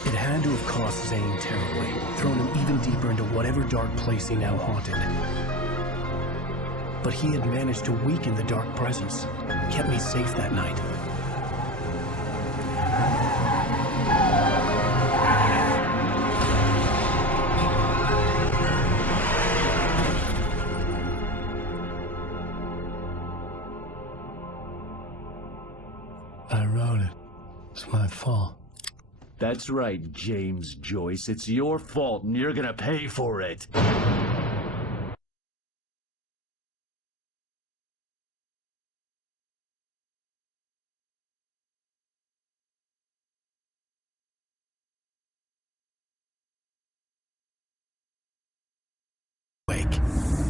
It had to have cost Zane terribly, thrown him even deeper into whatever dark place he now haunted. But he had managed to weaken the dark presence, kept me safe that night. I wrote it. It's my fault. That's right, James Joyce. It's your fault, and you're gonna pay for it.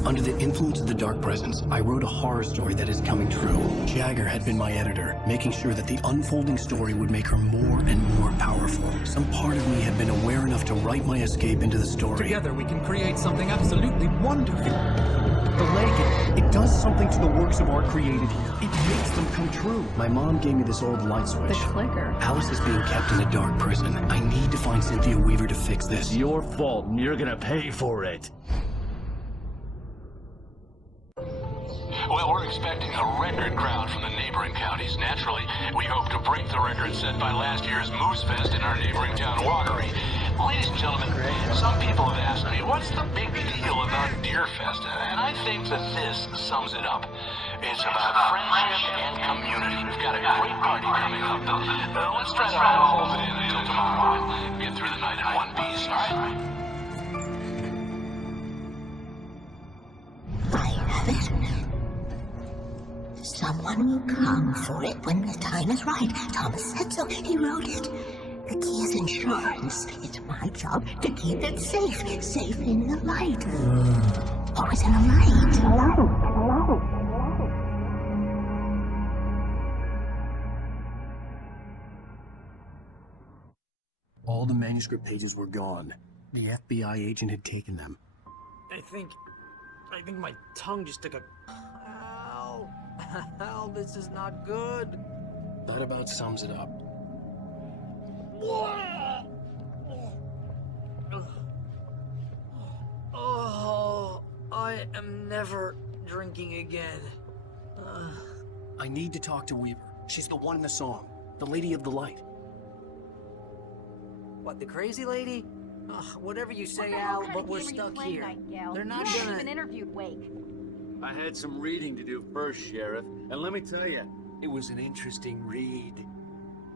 Under the influence of the dark presence, I wrote a horror story that is coming true. Jagger had been my editor, making sure that the unfolding story would make her more and more powerful. Some part of me had been aware enough to write my escape into the story. Together we can create something absolutely wonderful. The leg, it does something to the works of art created here. It makes them come true. My mom gave me this old light switch. The clicker. Alice is being kept in a dark prison. I need to find Cynthia Weaver to fix this. It's your fault, and you're gonna pay for it. Well, we're expecting a record crowd from the neighboring counties. Naturally, we hope to break the record set by last year's Moose Fest in our neighboring town, Watery. Ladies and gentlemen, some people have asked me, what's the big deal about Deer Fest? And I think that this sums it up. It's about friendship and community. We've got a great party coming up. Let's try to hold it in until tomorrow and get through the night in one piece, all right? I have it. Someone will come for it when the time is right. Thomas said so. He wrote it. The key is insurance. It's my job to keep it safe. Safe in the light. Always in the light. Hello. All the manuscript pages were gone. The FBI agent had taken them. I think my tongue just took a... Ow! Ow, this is not good. That about sums it up. Oh, I am never drinking again. I need to talk to Weaver. She's the one in the song. The Lady of the Light. What, the crazy lady? Whatever you say, Al, but we're stuck here. They're not gonna... even interviewed Wake. I had some reading to do first, Sheriff, and let me tell you, it was an interesting read.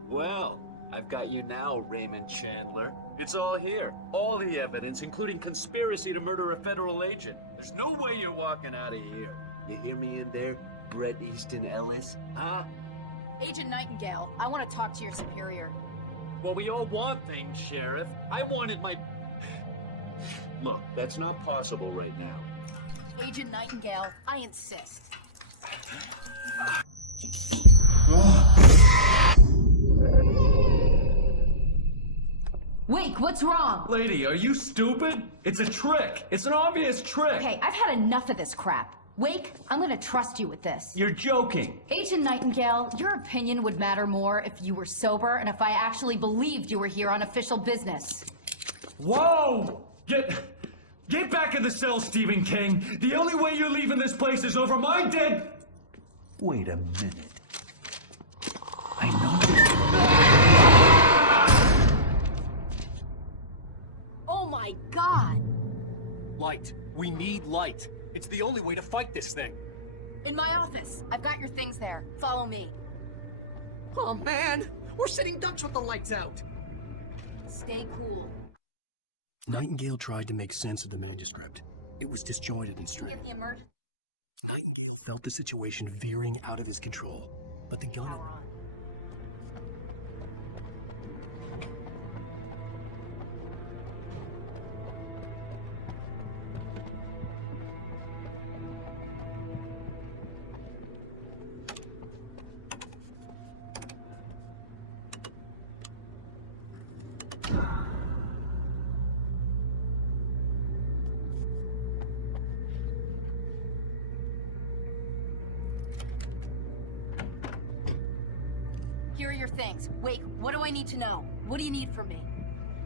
Well, I've got you now, Raymond Chandler. It's all here. All the evidence, including conspiracy to murder a federal agent. There's no way you're walking out of here. You hear me in there, Bret Easton Ellis? Huh? Agent Nightingale, I want to talk to your superior. Well, we all want things, Sheriff. I wanted my... Look, that's not possible right now. Agent Nightingale, I insist. Wake, what's wrong? Lady, are you stupid? It's a trick. It's an obvious trick. Okay, I've had enough of this crap. Wake, I'm gonna trust you with this. You're joking. Agent Nightingale, your opinion would matter more if you were sober and if I actually believed you were here on official business. Whoa! Get back in the cell, Stephen King. The only way you're leaving this place is over my dead... Wait a minute. Oh my god! Light. We need light. It's the only way to fight this thing. In my office. I've got your things there. Follow me. Oh man! We're sitting ducks with the lights out! Stay cool. Nightingale tried to make sense of the manuscript. It was disjointed and strange. Get the emergency. Nightingale felt the situation veering out of his control, but the gun... Here are your things. Wake, what do I need to know? What do you need from me?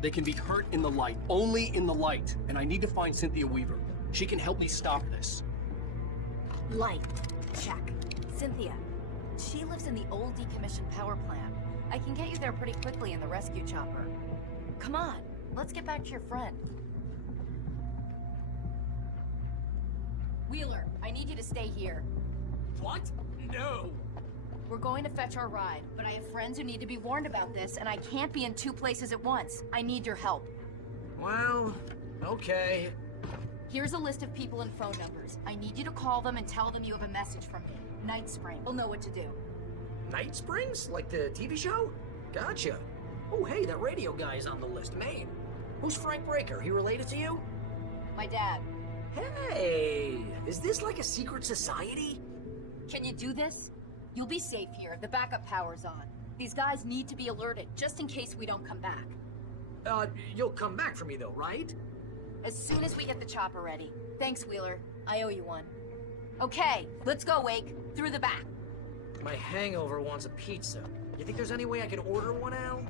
They can be hurt in the light. Only in the light. And I need to find Cynthia Weaver. She can help me stop this. Light. Check. Cynthia. She lives in the old decommissioned power plant. I can get you there pretty quickly in the rescue chopper. Come on, let's get back to your friend. Wheeler, I need you to stay here. What? No. We're going to fetch our ride, but I have friends who need to be warned about this, and I can't be in 2 places at once. I need your help. Well, okay. Here's a list of people and phone numbers. I need you to call them and tell them you have a message from me. Night Spring. We'll know what to do. Night Springs? Like the TV show? Gotcha. Oh, hey, that radio guy is on the list. Maine. Who's Frank Breaker? He related to you? My dad. Hey, is this like a secret society? Can you do this? You'll be safe here. The backup power's on. These guys need to be alerted, just in case we don't come back. You'll come back for me though, right? As soon as we get the chopper ready. Thanks, Wheeler. I owe you one. Okay, let's go, Wake. Through the back. My hangover wants a pizza. You think there's any way I could order one, Al?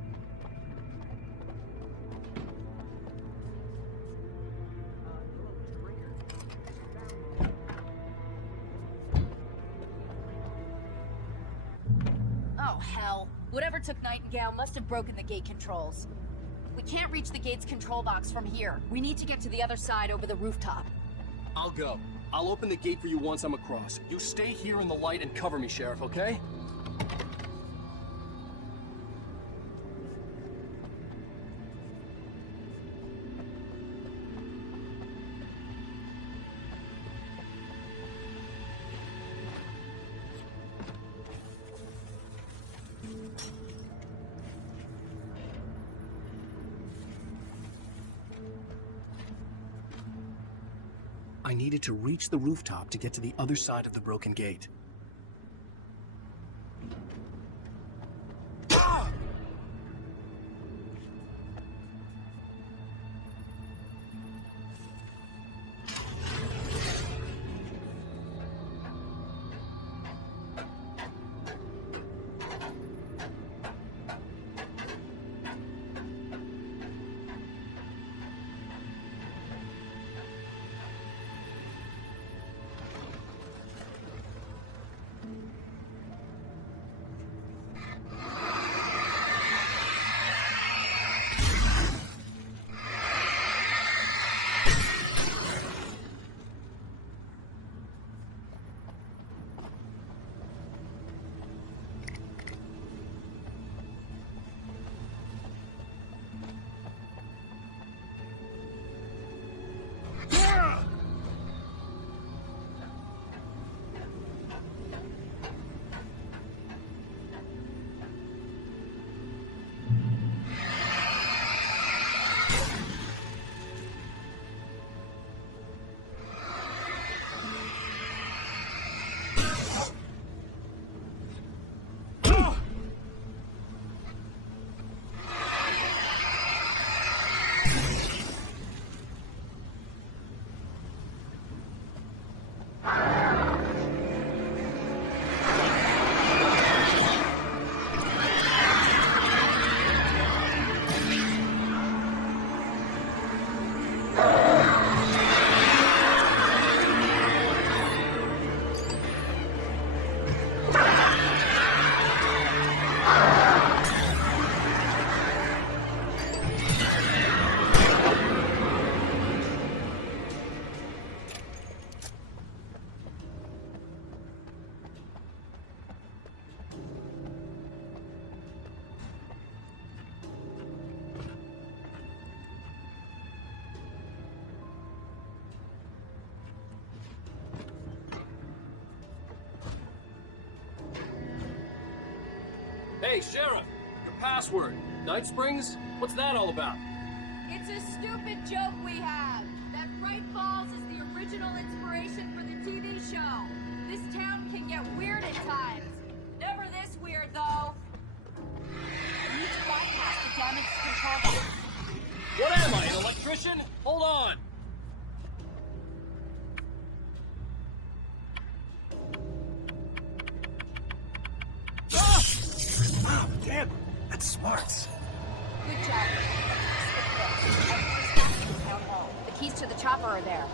Oh, hell. Whatever took Nightingale must have broken the gate controls. We can't reach the gate's control box from here. We need to get to the other side over the rooftop. I'll go. I'll open the gate for you once I'm across. You stay here in the light and cover me, Sheriff, okay? I needed to reach the rooftop to get to the other side of the broken gate. Hey, Sheriff! Your password. Night Springs? What's that all about? It's a stupid joke we have. That Bright Falls is the original inspiration for the TV show. This town can get weird at times. Never this weird, though. I need to bypass the damaged control box. What am I, an electrician? Hold on! Wow, damn! That's smarts. Good job. The keys to the chopper are there.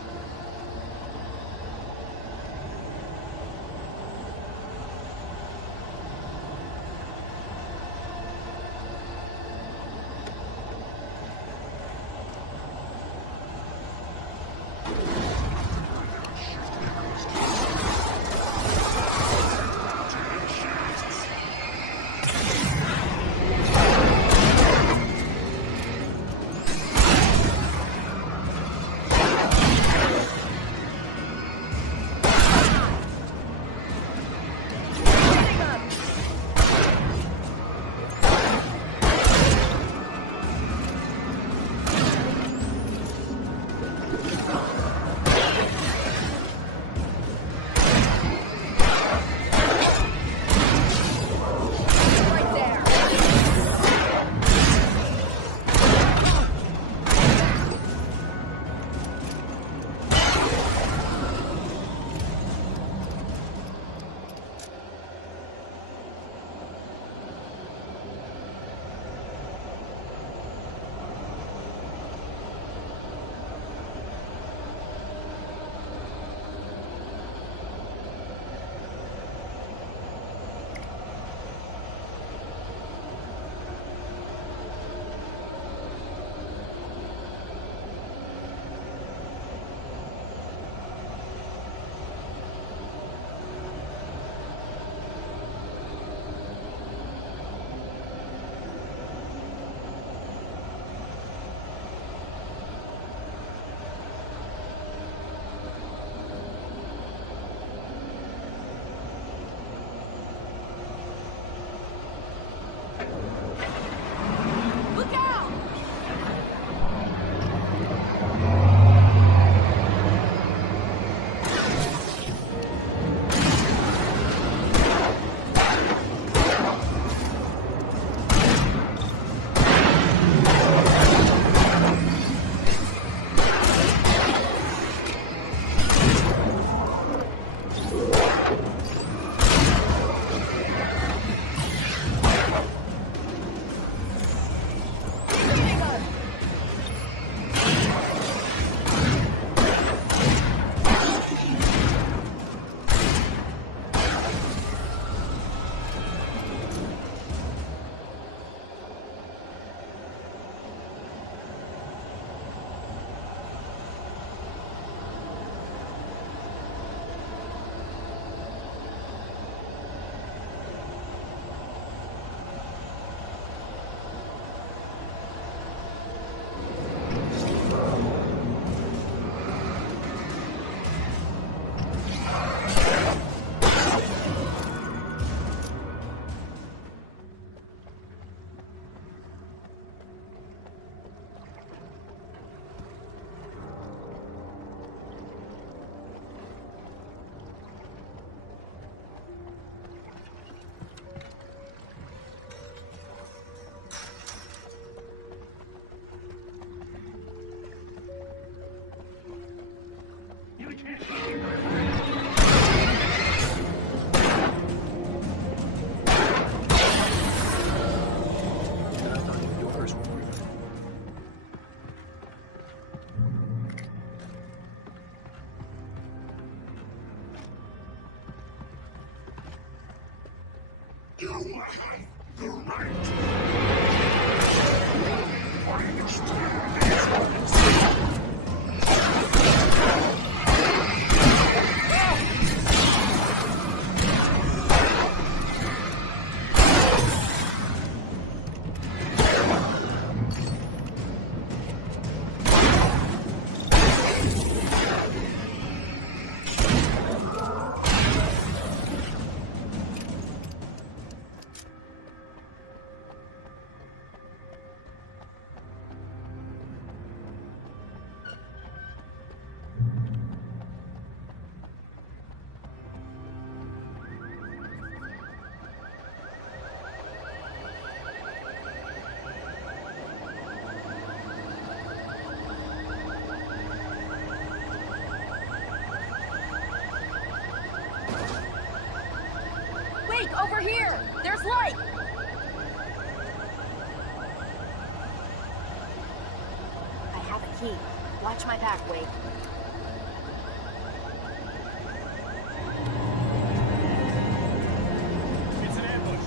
have the right. Over here! There's light! I have a key. Watch my back, Wake. It's an ambush.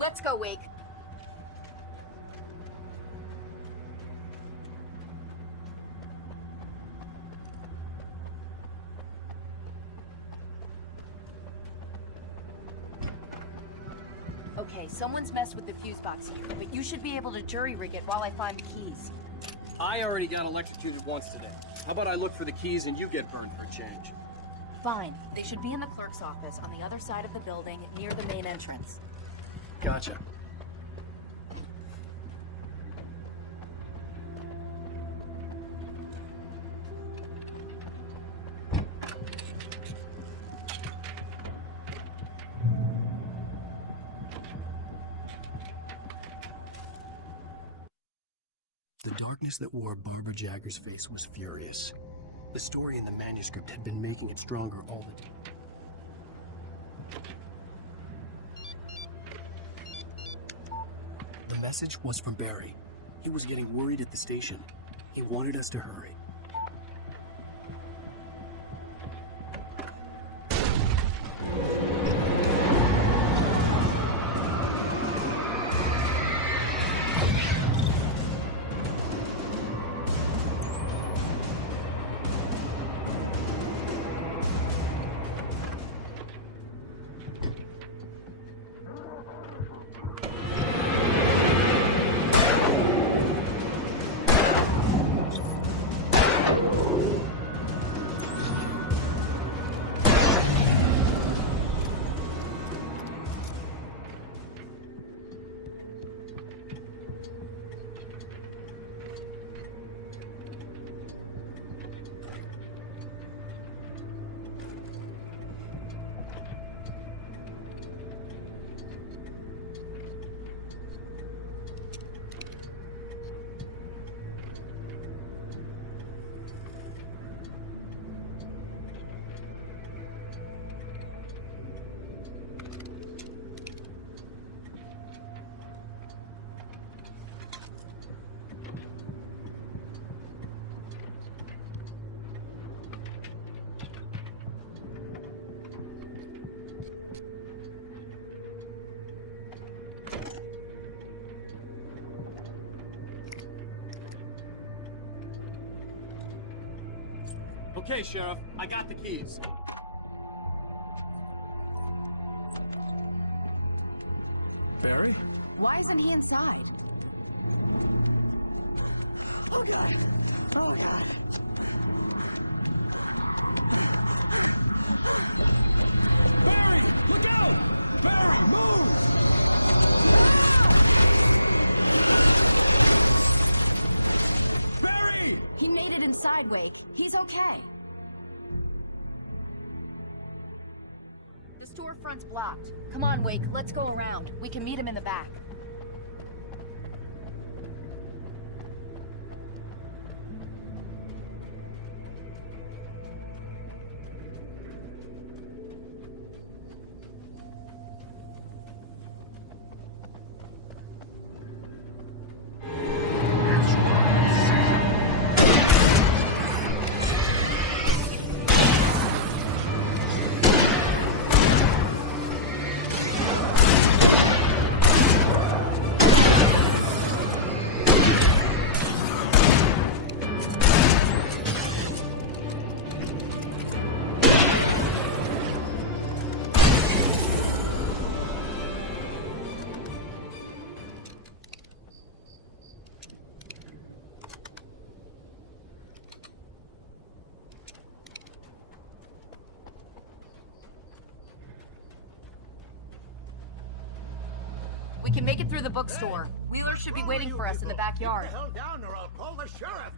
Let's go, Wake. Okay, someone's messed with the fuse box here, but you should be able to jury-rig it while I find the keys. I already got electrocuted once today. How about I look for the keys and you get burned for a change? Fine. They should be in the clerk's office on the other side of the building, near the main entrance. Gotcha. The darkness that wore Barbara Jagger's face was furious. The story in the manuscript had been making it stronger all the time. The message was from Barry. He was getting worried at the station. He wanted us to hurry. Okay, Sheriff, I got the keys. Barry? Why isn't he inside? Look out! Barry, move! Barry! He made it inside, Wake. He's okay. The storefront's blocked. Come on, Wake. Let's go around. We can meet him in the back. We can make it through the bookstore. Wheeler should be waiting for us in the backyard. Keep the hell down or I'll call the sheriff.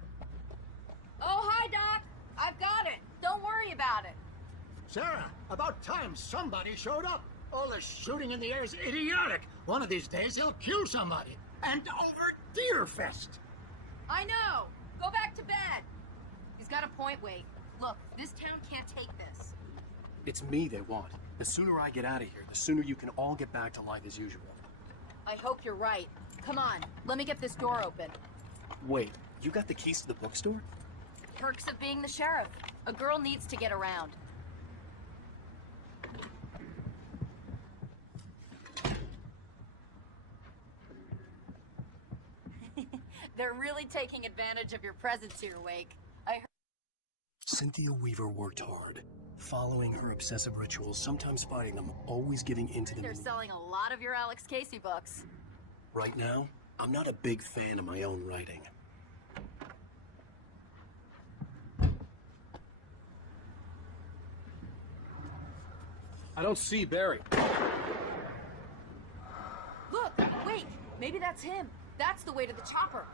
Oh, hi, Doc. I've got it. Don't worry about it. Sarah, about time somebody showed up. All this shooting in the air is idiotic. One of these days he'll kill somebody. And over Deerfest. I know. Go back to bed. He's got a point, Wade. Look, this town can't take this. It's me they want. The sooner I get out of here, the sooner you can all get back to life as usual. I hope you're right. Come on, let me get this door open. Wait, you got the keys to the bookstore? Perks of being the sheriff. A girl needs to get around. They're really taking advantage of your presence here, Wake. I heard Cynthia Weaver worked hard, following her obsessive rituals, sometimes fighting them, always giving in to them. they're selling a lot of your Alex Casey books. Right now, I'm not a big fan of my own writing. I don't see Barry. Look, Wake, maybe that's him. That's the way to the chopper.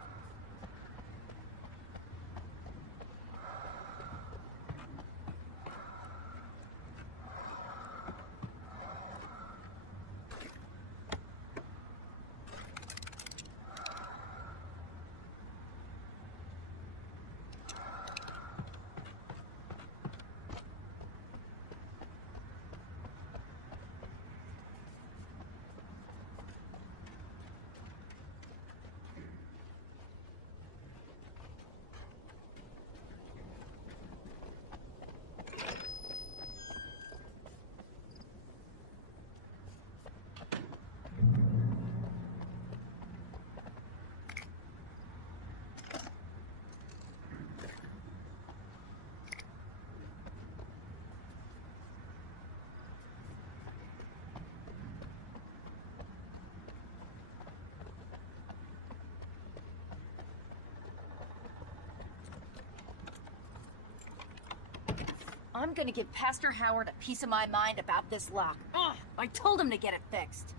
I'm gonna give Pastor Howard a piece of my mind about this lock. Ugh, I told him to get it fixed.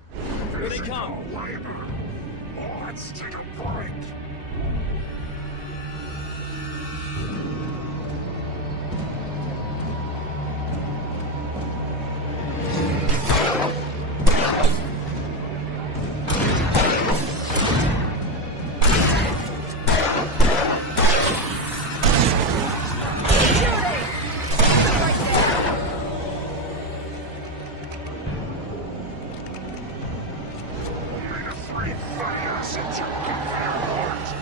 Here they come. Let's take a break. Since you can hear words.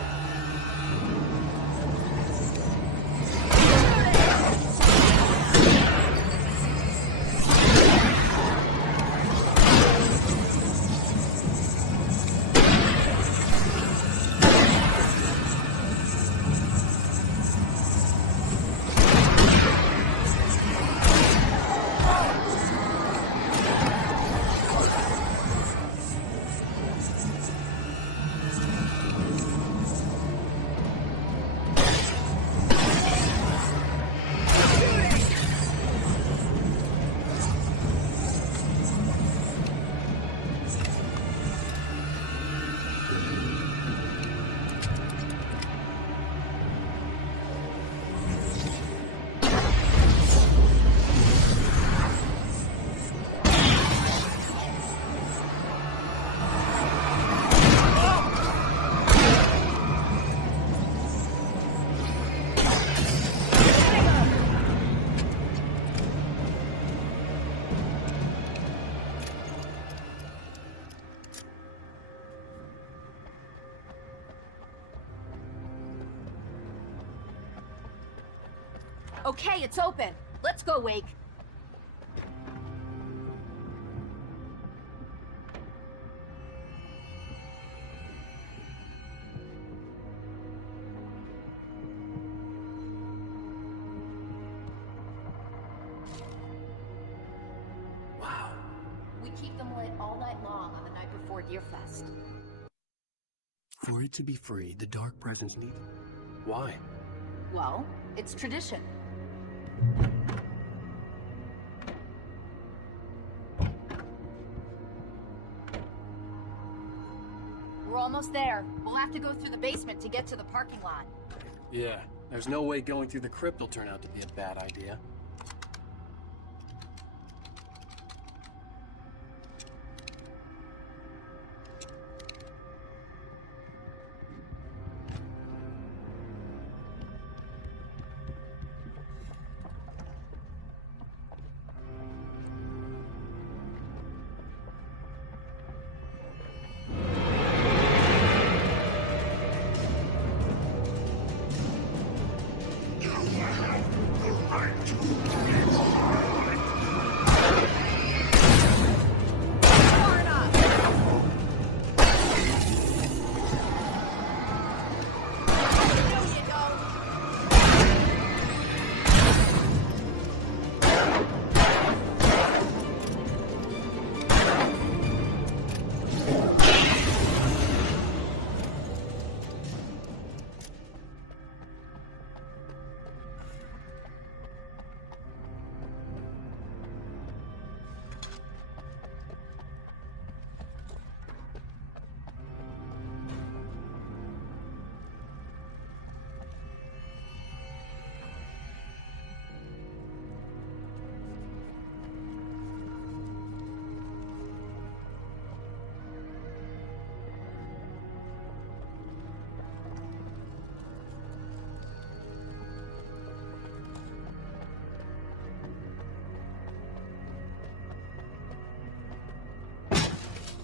Okay, it's open. Let's go, Wake. Wow. We keep them lit all night long on the night before Deerfest. For it to be free, the dark presence needs... Why? Well, it's tradition. We're almost there. We'll have to go through the basement to get to the parking lot. Yeah, there's no way going through the crypt will turn out to be a bad idea.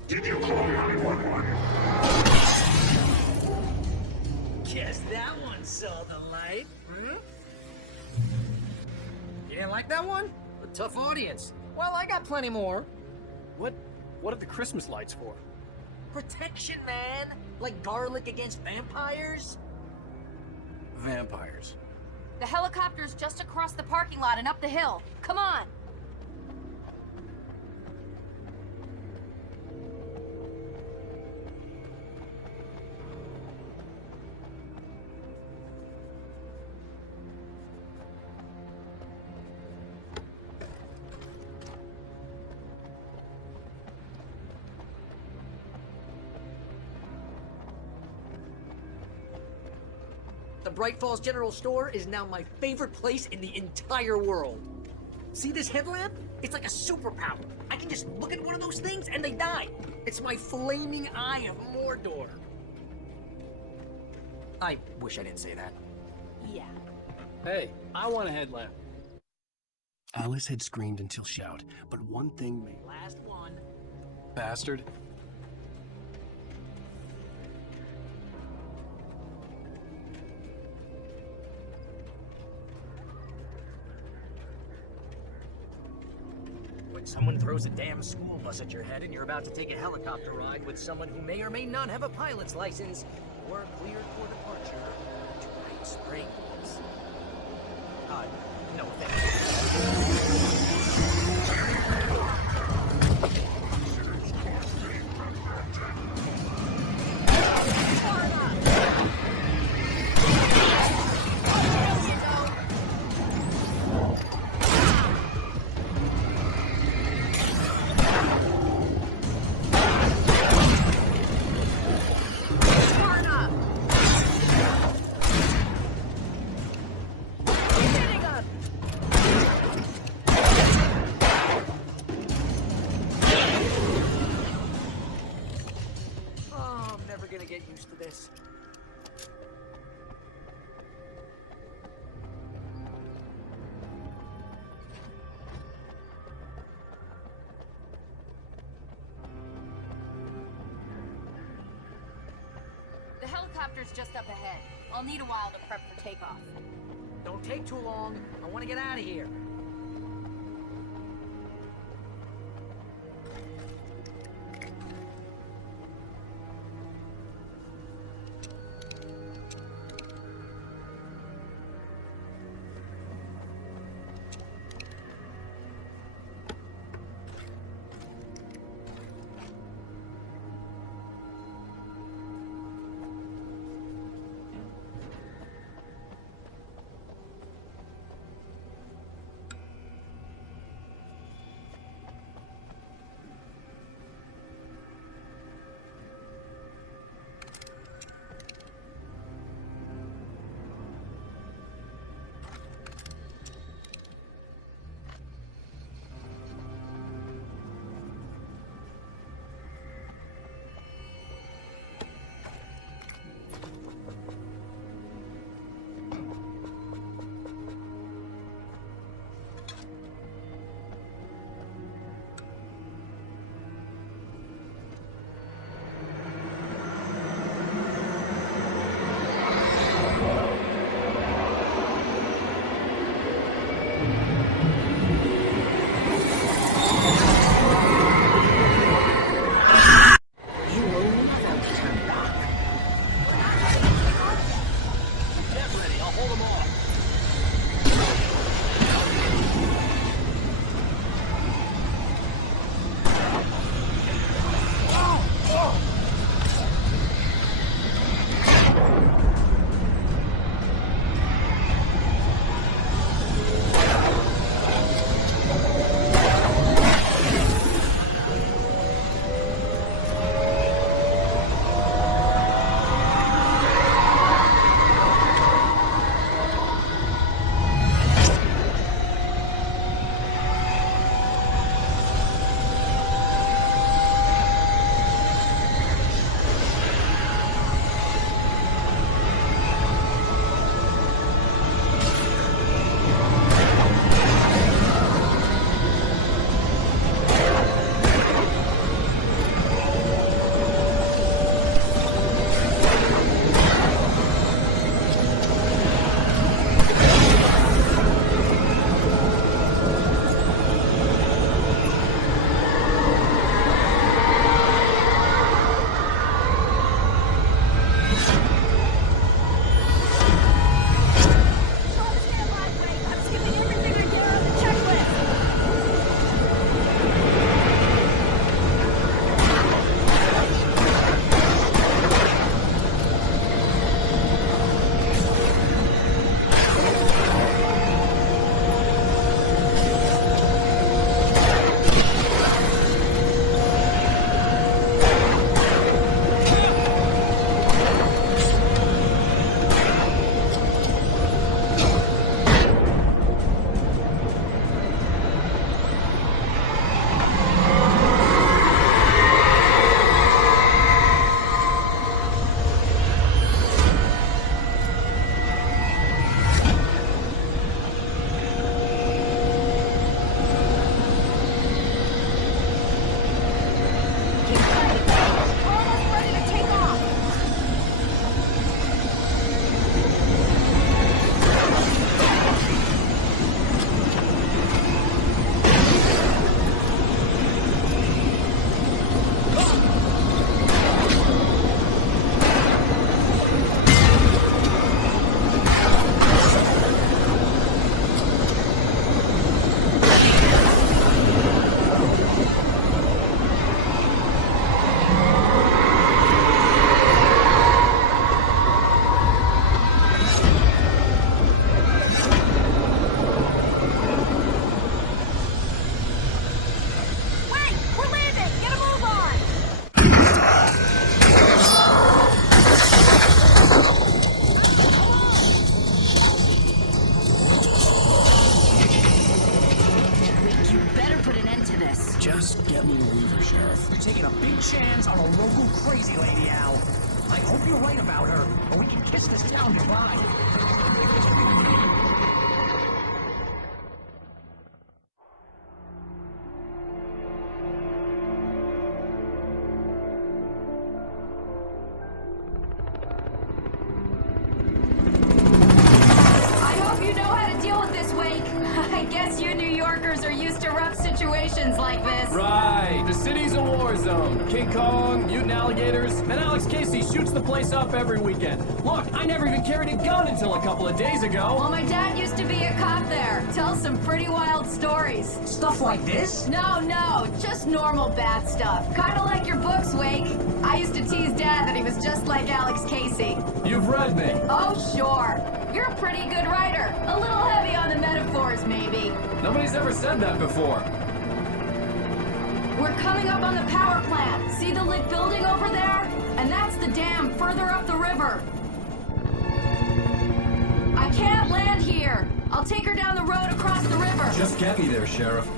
Did you call 911? Guess that one saw the light, hmm? You didn't like that one? A tough audience. Well, I got plenty more. What are the Christmas lights for? Protection, man. Like garlic against vampires. Vampires. The helicopter's just across the parking lot and up the hill. Come on! The Bright Falls General Store is now my favorite place in the entire world. See this headlamp? It's like a superpower. I can just look at one of those things and they die. It's my flaming eye of Mordor. I wish I didn't say that. Yeah. Hey, I want a headlamp. Alice had screamed until shout, but one thing made... Last one. Bastard. When someone throws a damn school bus at your head and you're about to take a helicopter ride with someone who may or may not have a pilot's license, or cleared for departure to White Springs. No thanks. The helicopter's just up ahead. I'll need a while to prep for takeoff. Don't take too long. I want to get out of here. Just get me to Weaver, Sheriff. You're taking a big chance on a local crazy lady, Al. I hope you're right about her, or we can kiss this town goodbye. I hope you conditions like this. Right. The city's a war zone. King Kong, mutant alligators, and Alex Casey shoots the place up every weekend. Look, I never even carried a gun until a couple of days ago. Well, my dad used to be a cop there. Tells some pretty wild stories. Stuff like this? No, just normal bad stuff. Kinda like your books, Wake. I used to tease Dad that he was just like Alex Casey. You've read me. Oh, sure. You're a pretty good writer. A little heavy on the metaphors, maybe. Nobody's ever said that before. We're coming up on the power plant. See the lit building over there? And that's the dam further up the river. I can't land here. I'll take her down the road across the river. Just get me there, Sheriff.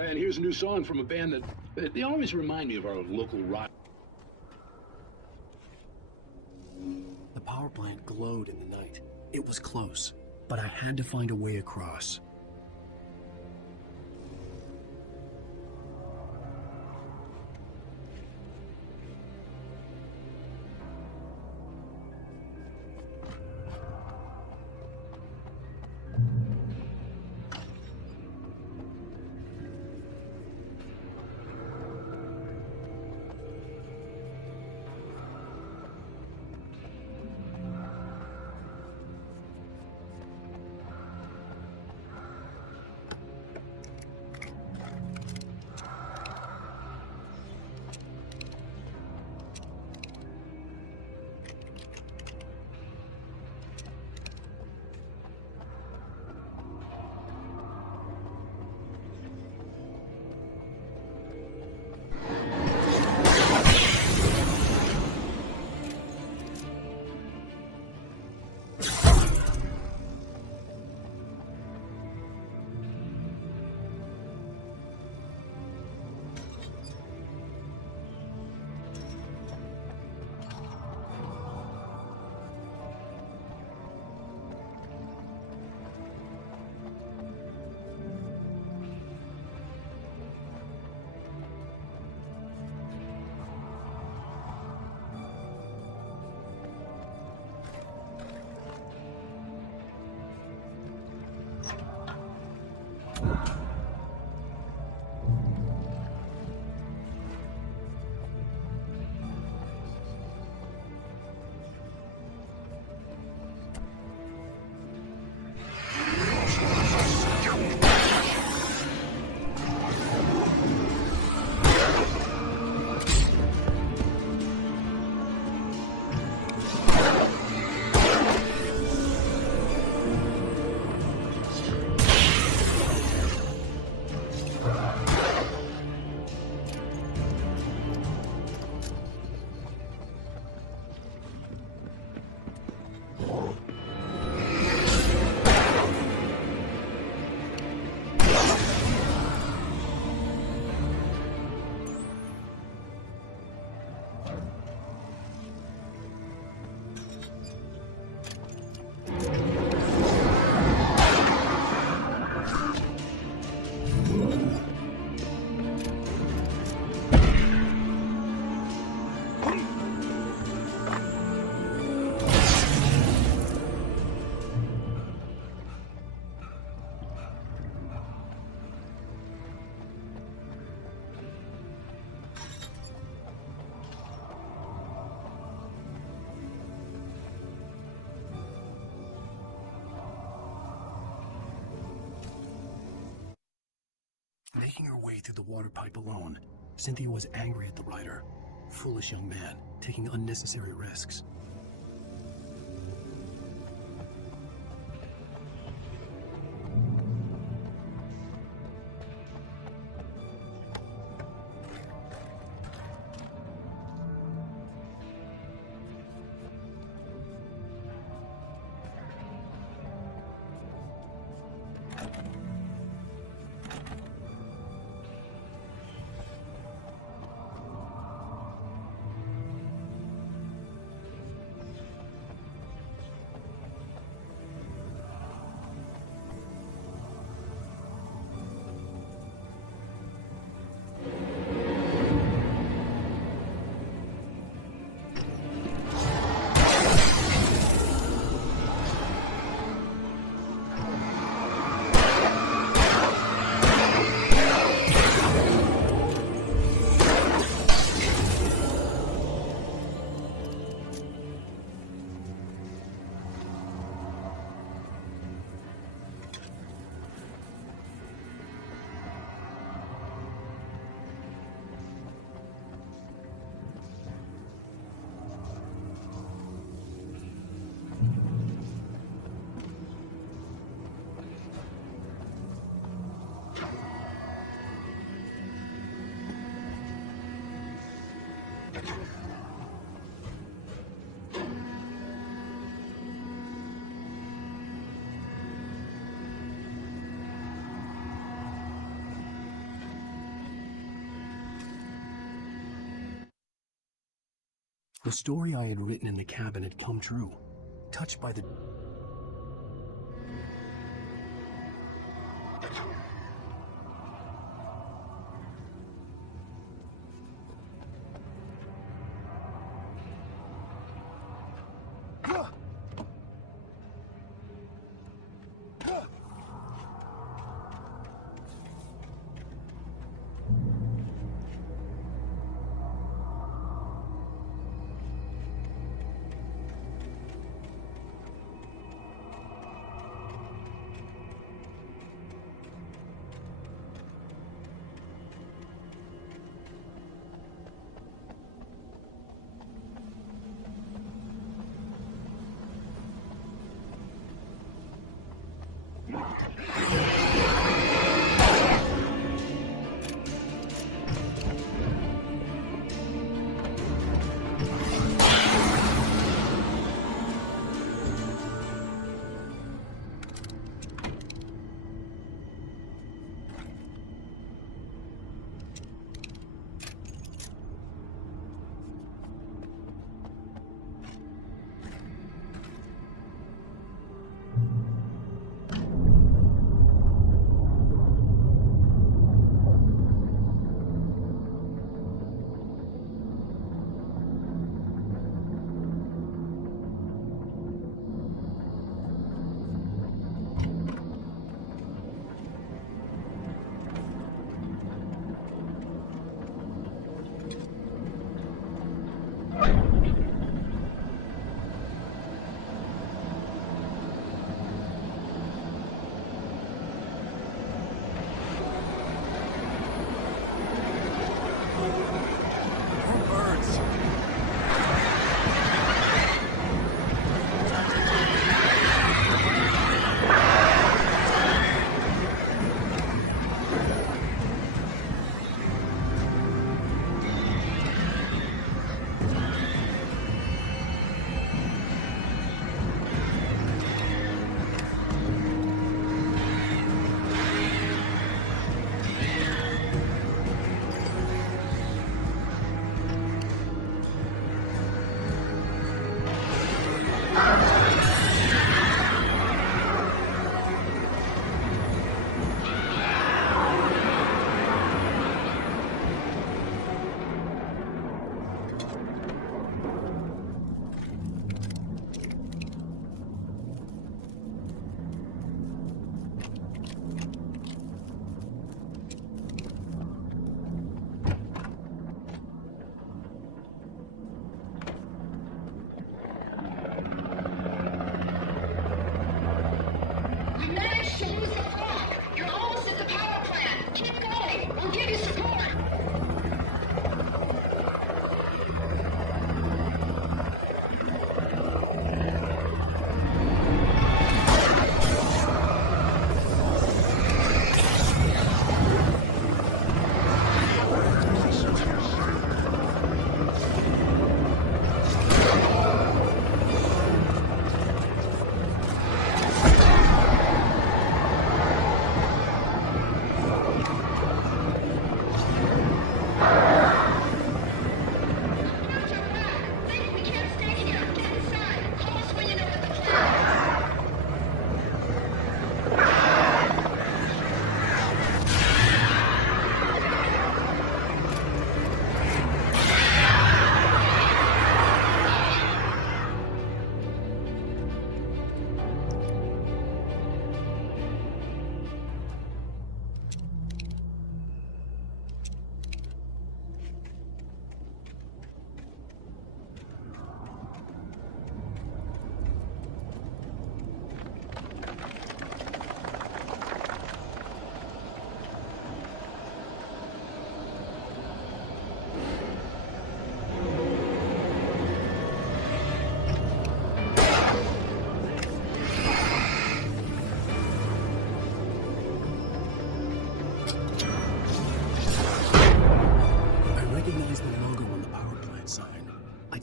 And here's a new song from a band that they always remind me of our local rock. The power plant glowed in the night. It was close, but I had to find a way across. Making her way through the water pipe alone, Cynthia was angry at the writer. Foolish young man, taking unnecessary risks. The story I had written in the cabin had come true. Touched by the... We managed to lose the clock. You're almost at the power plant. Keep going.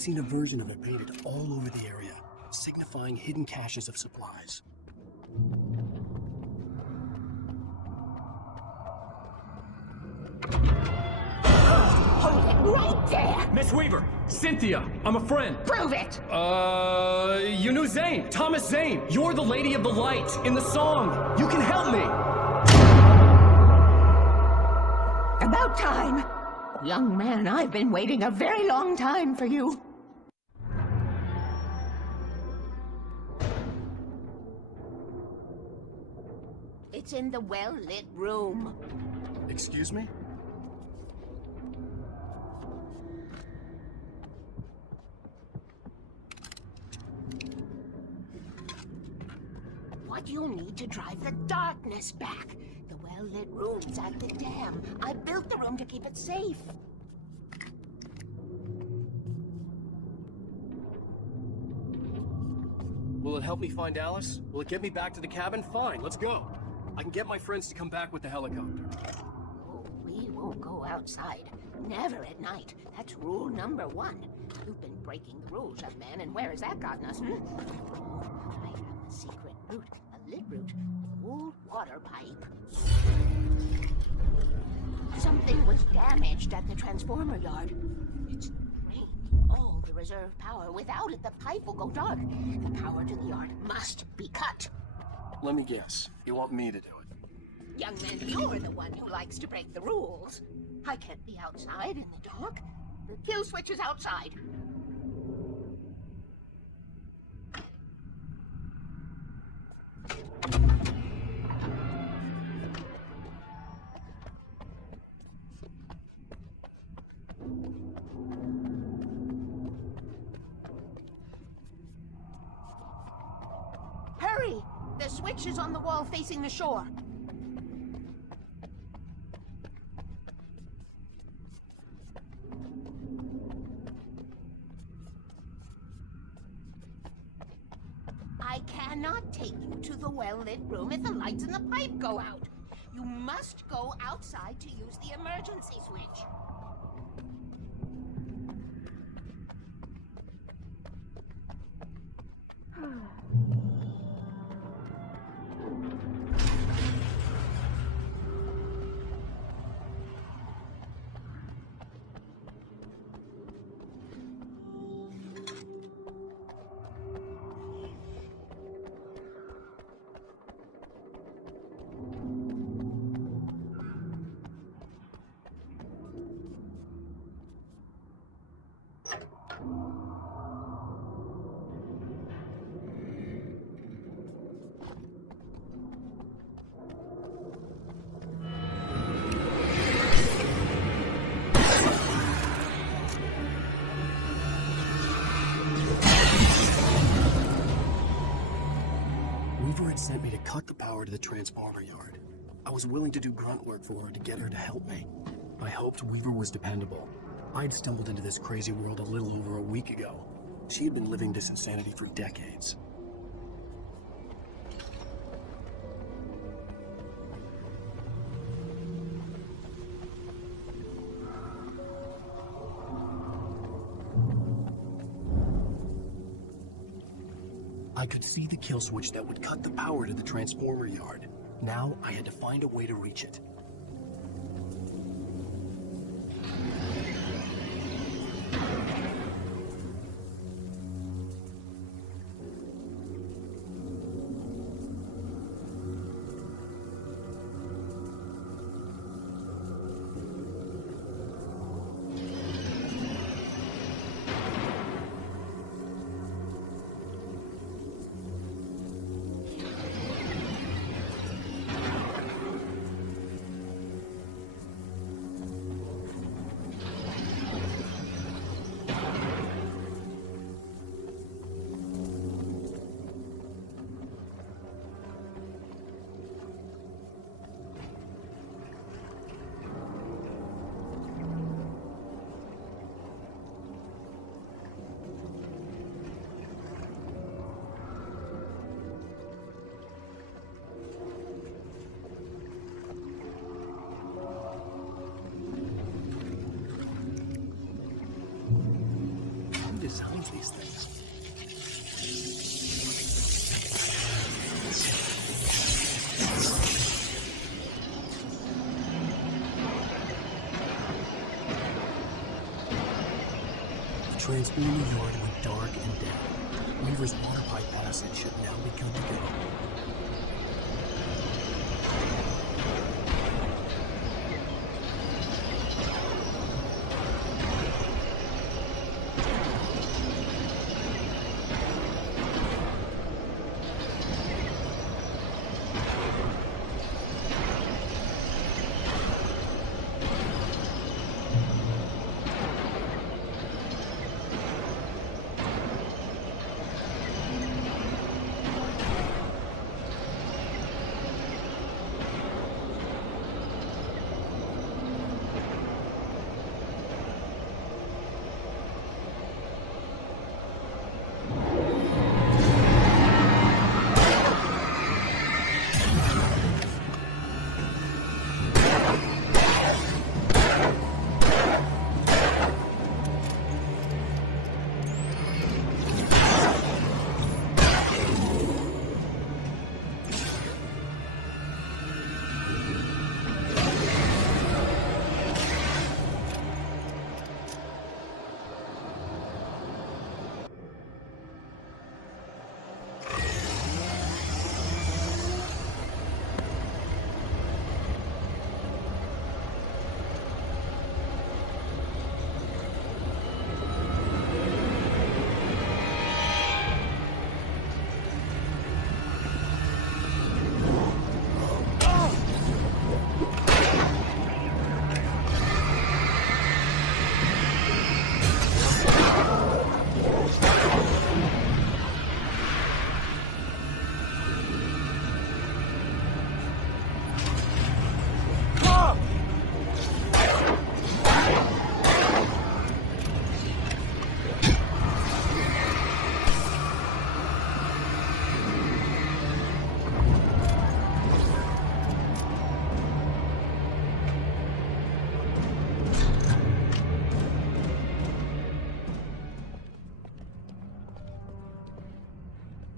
seen a version of it painted all over the area, signifying hidden caches of supplies. Hold it right there! Miss Weaver! Cynthia! I'm a friend! Prove it! You knew Zane! Thomas Zane! You're the Lady of the Light in the song! You can help me! About time! Young man, I've been waiting a very long time for you. It's in the well-lit room. Excuse me? What you'll need to drive the darkness back. The well-lit room's at the dam. I built the room to keep it safe. Will it help me find Alice? Will it get me back to the cabin? Fine, let's go. I can get my friends to come back with the helicopter. Oh, we won't go outside. Never at night. That's rule number 1. You've been breaking the rules, young man, and where has that gotten us, I have a secret route, a lit route, an old water pipe. Something was damaged at the transformer yard. It's drained all the reserve power. Without it, the pipe will go dark. The power to the yard must be cut. Let me guess. You want me to do it? Young man, you're the one who likes to break the rules. I can't be outside in the dark. The kill switch is outside. Hurry! The switch is on the wall facing the shore. I cannot take you to the well-lit room if the lights in the pipe go out. You must go outside to use the emergency switch. Weaver had sent me to cut the power to the transformer yard. I was willing to do grunt work for her to get her to help me. I hoped Weaver was dependable. I'd stumbled into this crazy world a little over a week ago. She had been living this insanity for decades. I could see the kill switch that would cut the power to the transformer yard. Now I had to find a way to reach it. transform the yard went dark and dead. Weaver's water pipe acid should now be good to go.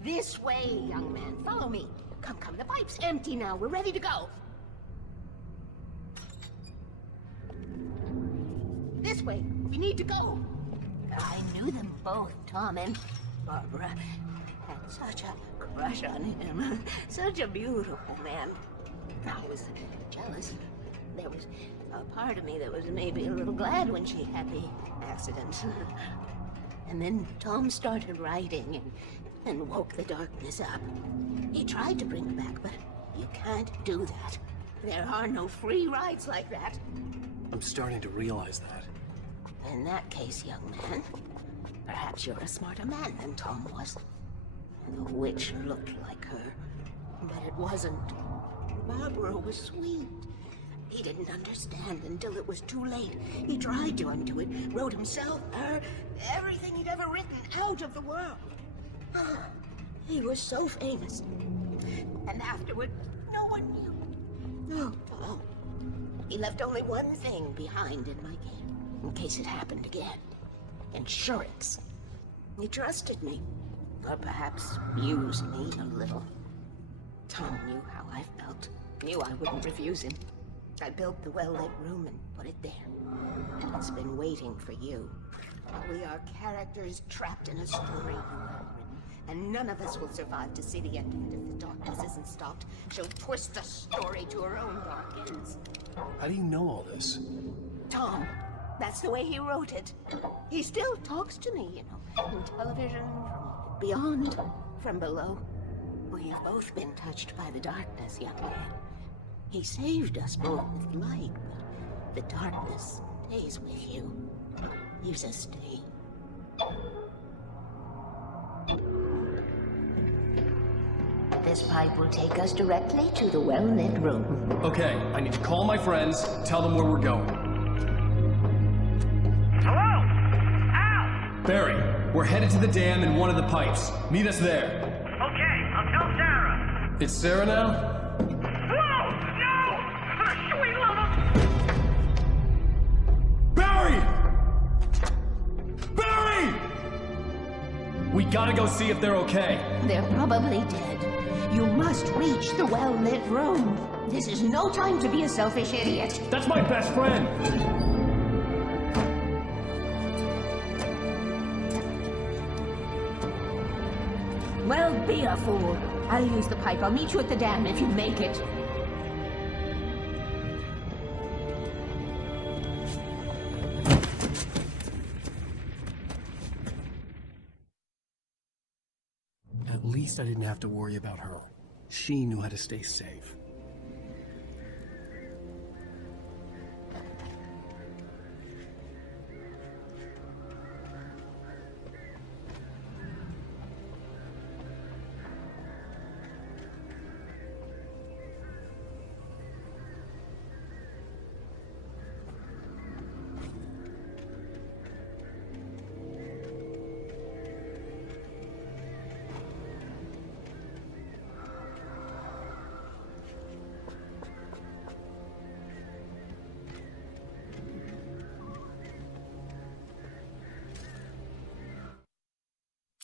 This way, young man. Follow me. Come, the pipe's empty now. We're ready to go. This way. We need to go. I knew them both, Tom and Barbara. Had such a crush on him. Such a beautiful man. I was jealous. There was a part of me that was maybe a little glad when she had the accident. And then Tom started writing and woke the darkness up. He tried to bring her back, but you can't do that. There are no free rides like that. I'm starting to realize that. In that case, young man, perhaps you're a smarter man than Tom was. The witch looked like her, but it wasn't. Barbara was sweet. He didn't understand until it was too late. He tried to undo it, wrote himself, her, everything he'd ever written out of the world. He was so famous. And afterward, no one knew. Oh, Tom. He left only one thing behind in my game, in case it happened again. Insurance. He trusted me. Or perhaps used me a little. Tom knew how I felt. Knew I wouldn't refuse him. I built the well-lit room and put it there. It's been waiting for you. We are characters trapped in a story you have written. And none of us will survive to see the end of it if the darkness isn't stopped. She'll twist the story to her own dark ends. How do you know all this? Tom, that's the way he wrote it. He still talks to me, you know, in television, from beyond, from below. We've both been touched by the darkness, young man. He saved us both with light, but the darkness stays with you. Leaves a stain. This pipe will take us directly to the well-lit room. Okay, I need to call my friends, tell them where we're going. Hello? Al! Barry, we're headed to the dam in one of the pipes. Meet us there. Okay, I'll tell Sarah. It's Sarah now? Whoa! No! Sweet love! Barry! Barry! We gotta go see if they're okay. They're probably dead. You must reach the well-lit room. This is no time to be a selfish idiot. That's my best friend! a fool. I'll use the pipe. I'll meet you at the dam if you make it. At least I didn't have to worry about her. She knew how to stay safe.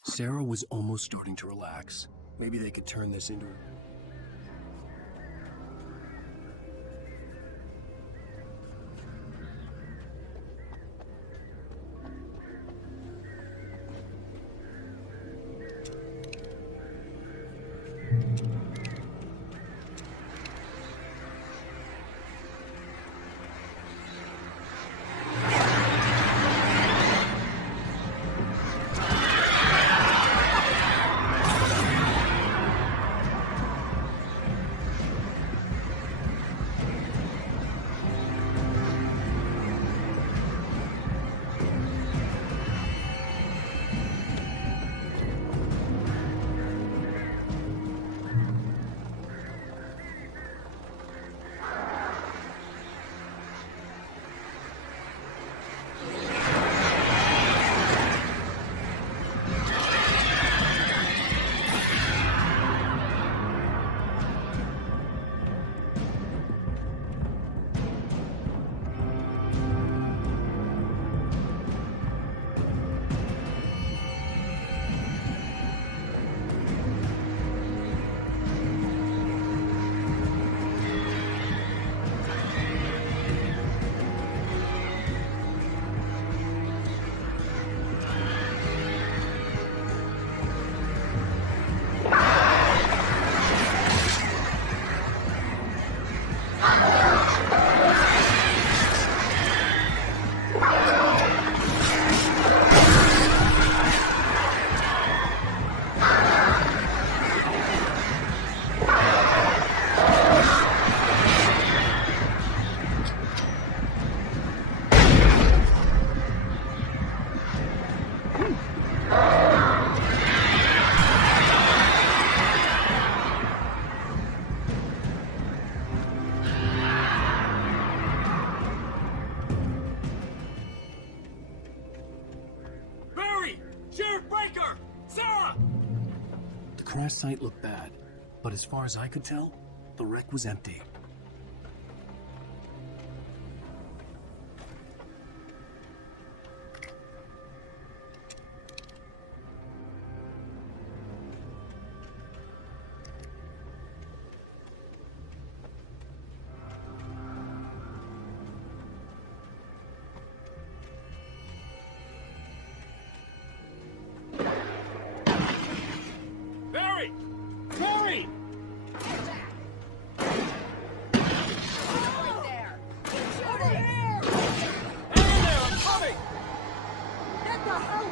Sarah was almost starting to relax. Maybe they could turn this into... The crash site looked bad, but as far as I could tell, the wreck was empty. Barry! Barry! Right there! Over here! Hang in there, I'm coming! Get the hell...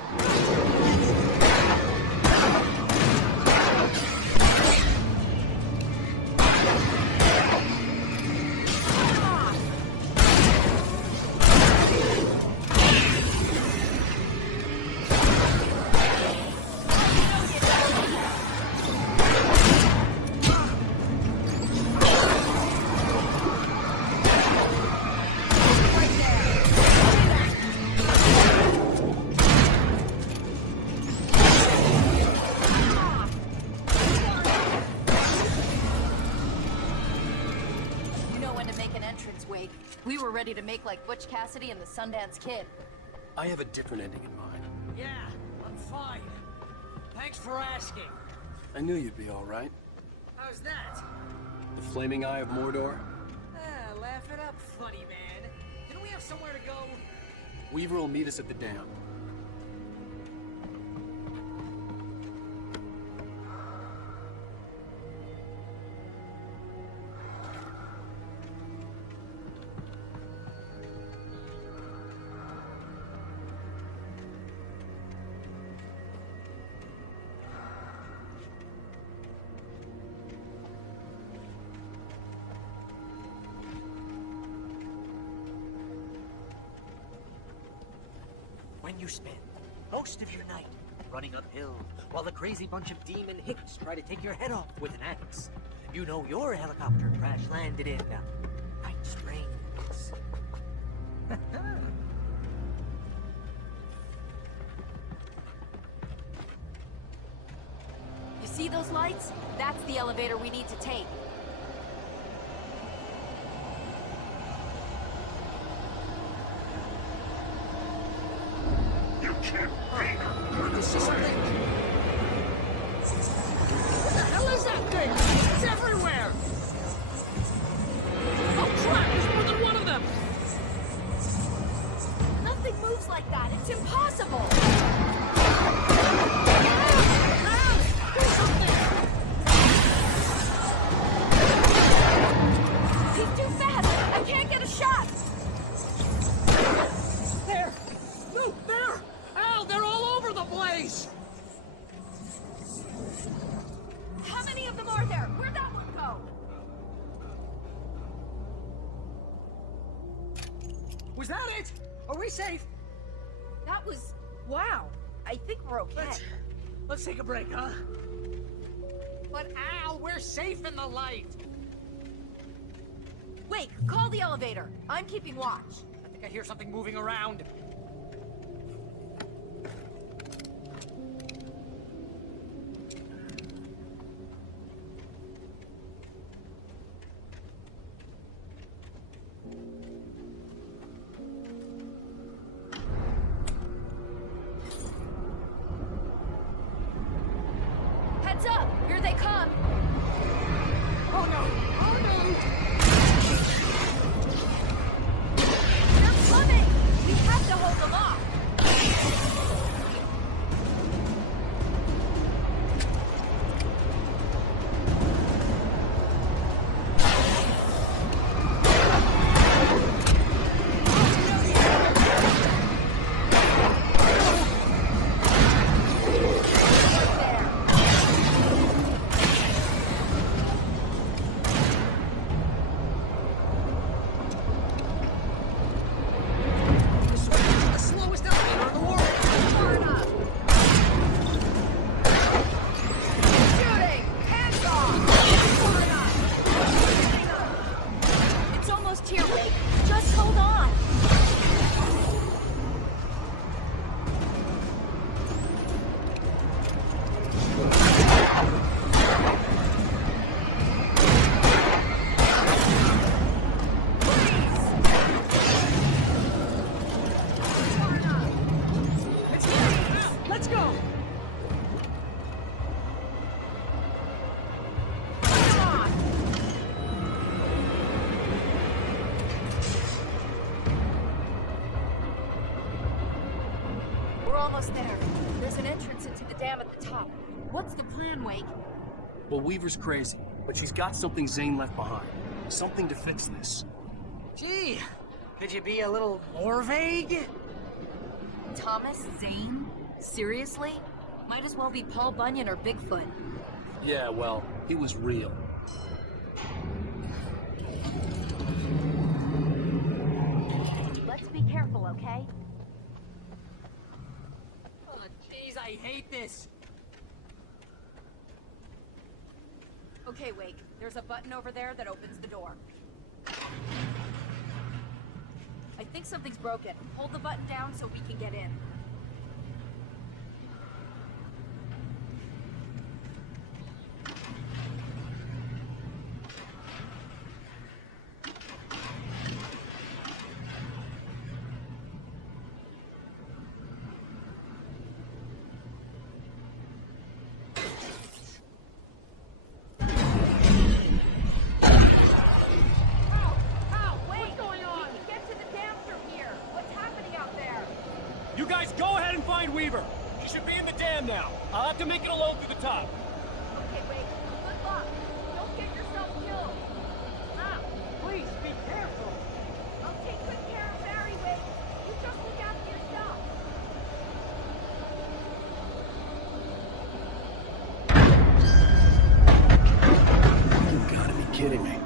We were ready to make like Butch Cassidy and the Sundance Kid. I have a different ending in mind. Yeah, I'm fine. Thanks for asking. I knew you'd be all right. How's that? The flaming eye of Mordor? Ah, laugh it up, funny man. Didn't we have somewhere to go? Weaver will meet us at the dam. when you spend most of your night running uphill while the crazy bunch of demon hicks try to take your head off with an axe. You know your helicopter crash landed in Bright Springs. You see those lights? That's the elevator we need to take. You can't be! This is something. What the hell is that thing? It's everywhere! Oh crap, there's more than one of them! Nothing moves like that. It's impossible. He's too fast. I can't get a shot. There! No, there! Al, they're all over the place! How many of them are there? Where'd that one go? Was that it? Are we safe? That was... wow. I think we're okay. Let's take a break, huh? But Al, we're safe in the light! Wait, call the elevator. I'm keeping watch. I think I hear something moving around. Heads up! Here they come! Oh no! Oh no! They're coming! We have to hold them off! Almost there. There's an entrance into the dam at the top. What's the plan, Wake? Well, Weaver's crazy, but she's got something Zane left behind. Something to fix this. Gee, could you be a little more vague? Thomas Zane? Seriously? Might as well be Paul Bunyan or Bigfoot. Yeah, well, he was real. Let's be careful, okay? Jeez, I hate this! Okay, Wake. There's a button over there that opens the door. I think something's broken. Hold the button down so we can get in. Weaver. She should be in the dam now. I'll have to make it alone through the top. Okay, wait. Good luck. Don't get yourself killed. Ah, please be careful. I'll take good care of Barry, Wade. You just look after yourself. You gotta be kidding me.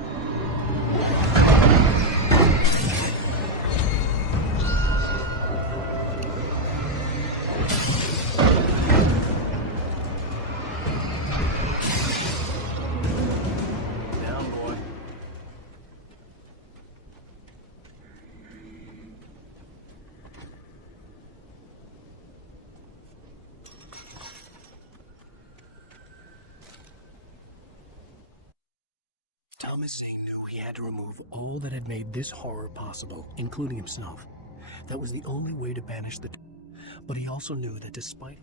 Thomas Zane knew he had to remove all that had made this horror possible, including himself. That was the only way to banish the... But he also knew that despite...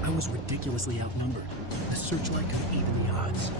I was ridiculously outnumbered. The searchlight could even the odds.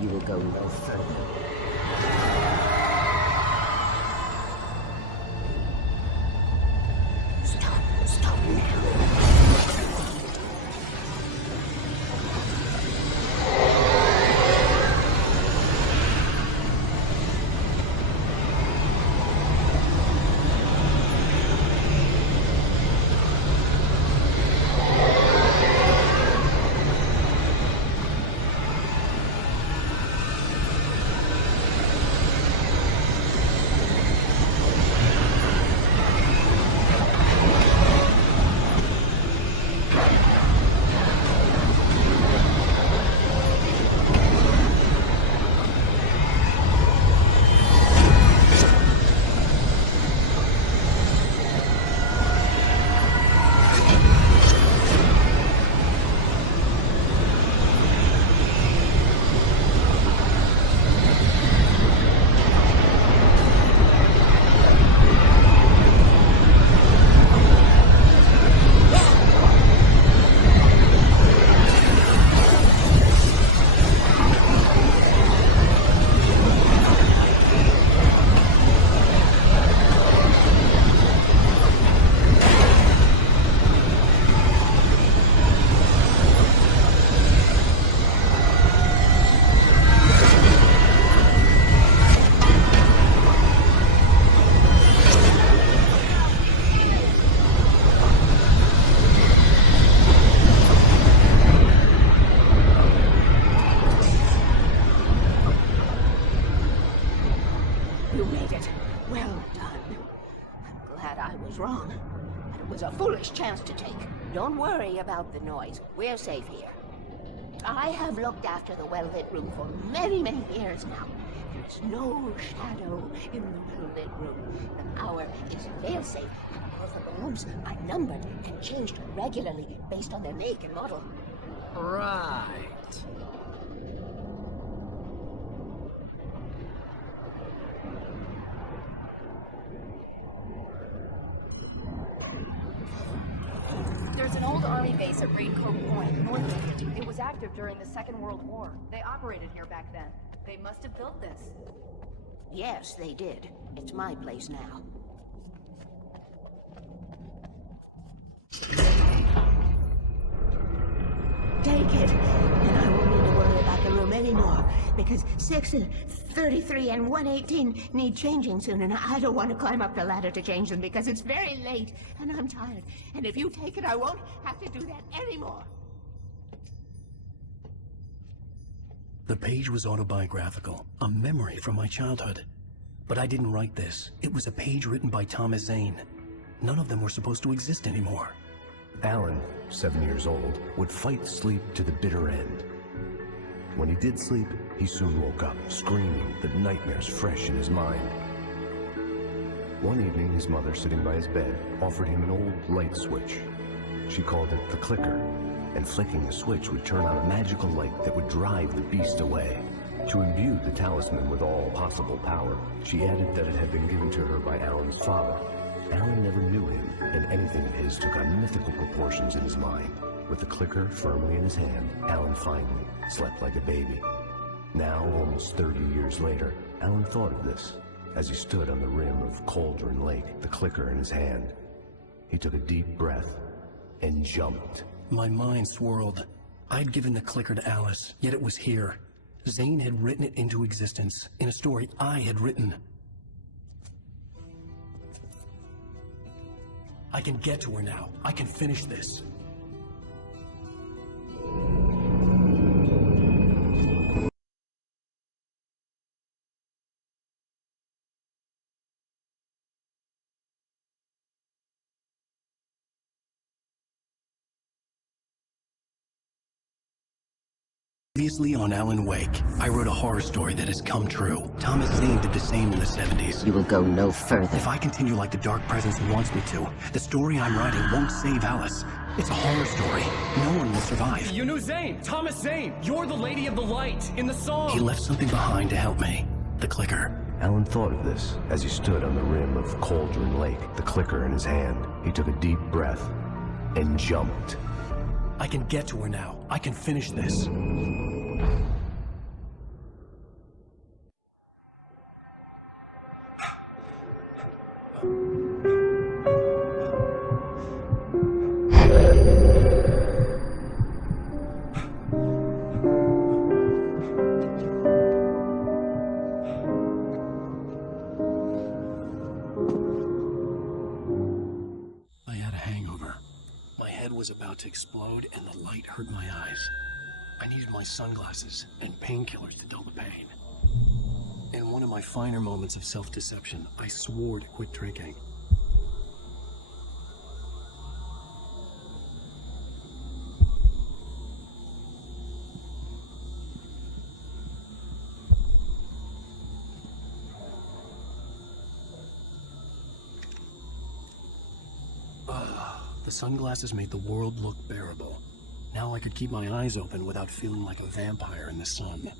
You will go no further. Stop now. You made it. Well done. I'm glad I was wrong. It was a foolish chance to take. Don't worry about the noise. We're safe here. I have looked after the well-lit room for many, many years now. There's no shadow in the well-lit room. The power is fail-safe, and all the rooms are numbered and changed regularly based on their make and model. Right. There's an old army base at Raincoat Point, north of it. It was active during the Second World War. They operated here back then. They must have built this. Yes, they did. It's my place now. Take it, and I won't need to worry about the room anymore, because 6 and 33 and 118 need changing soon, and I don't want to climb up the ladder to change them because it's very late, and I'm tired. And if you take it, I won't have to do that anymore. The page was autobiographical, a memory from my childhood. But I didn't write this. It was a page written by Thomas Zane. None of them were supposed to exist anymore. Alan, 7 years old, would fight sleep to the bitter end. When he did sleep, he soon woke up, screaming, the nightmares fresh in his mind. One evening, his mother, sitting by his bed, offered him an old light switch. She called it the clicker, and flicking the switch would turn on a magical light that would drive the beast away. To imbue the talisman with all possible power, she added that it had been given to her by Alan's father. Alan never knew him, and anything of his took on mythical proportions in his mind. With the clicker firmly in his hand, Alan finally slept like a baby. Now, almost 30 years later, Alan thought of this as he stood on the rim of Cauldron Lake, the clicker in his hand. He took a deep breath and jumped. My mind swirled. I'd given the clicker to Alice, yet it was here. Zane had written it into existence, in a story I had written. I can get to her now. I can finish this. Previously on Alan Wake, I wrote a horror story that has come true. Thomas Zane did the same in the 70s. You will go no further. If I continue like the Dark Presence wants me to, the story I'm writing won't save Alice. It's a horror story. No one will survive. You knew Zane! Thomas Zane! You're the Lady of the Light in the song! He left something behind to help me. The clicker. Alan thought of this as he stood on the rim of Cauldron Lake, the clicker in his hand. He took a deep breath and jumped. I can get to her now. I can finish this. I had a hangover. My head was about to explode and the light hurt my eyes. I needed my sunglasses and painkillers to dull the pain. In one of my finer moments of self-deception, I swore to quit drinking. The sunglasses made the world look bearable. Now I could keep my eyes open without feeling like a vampire in the sun.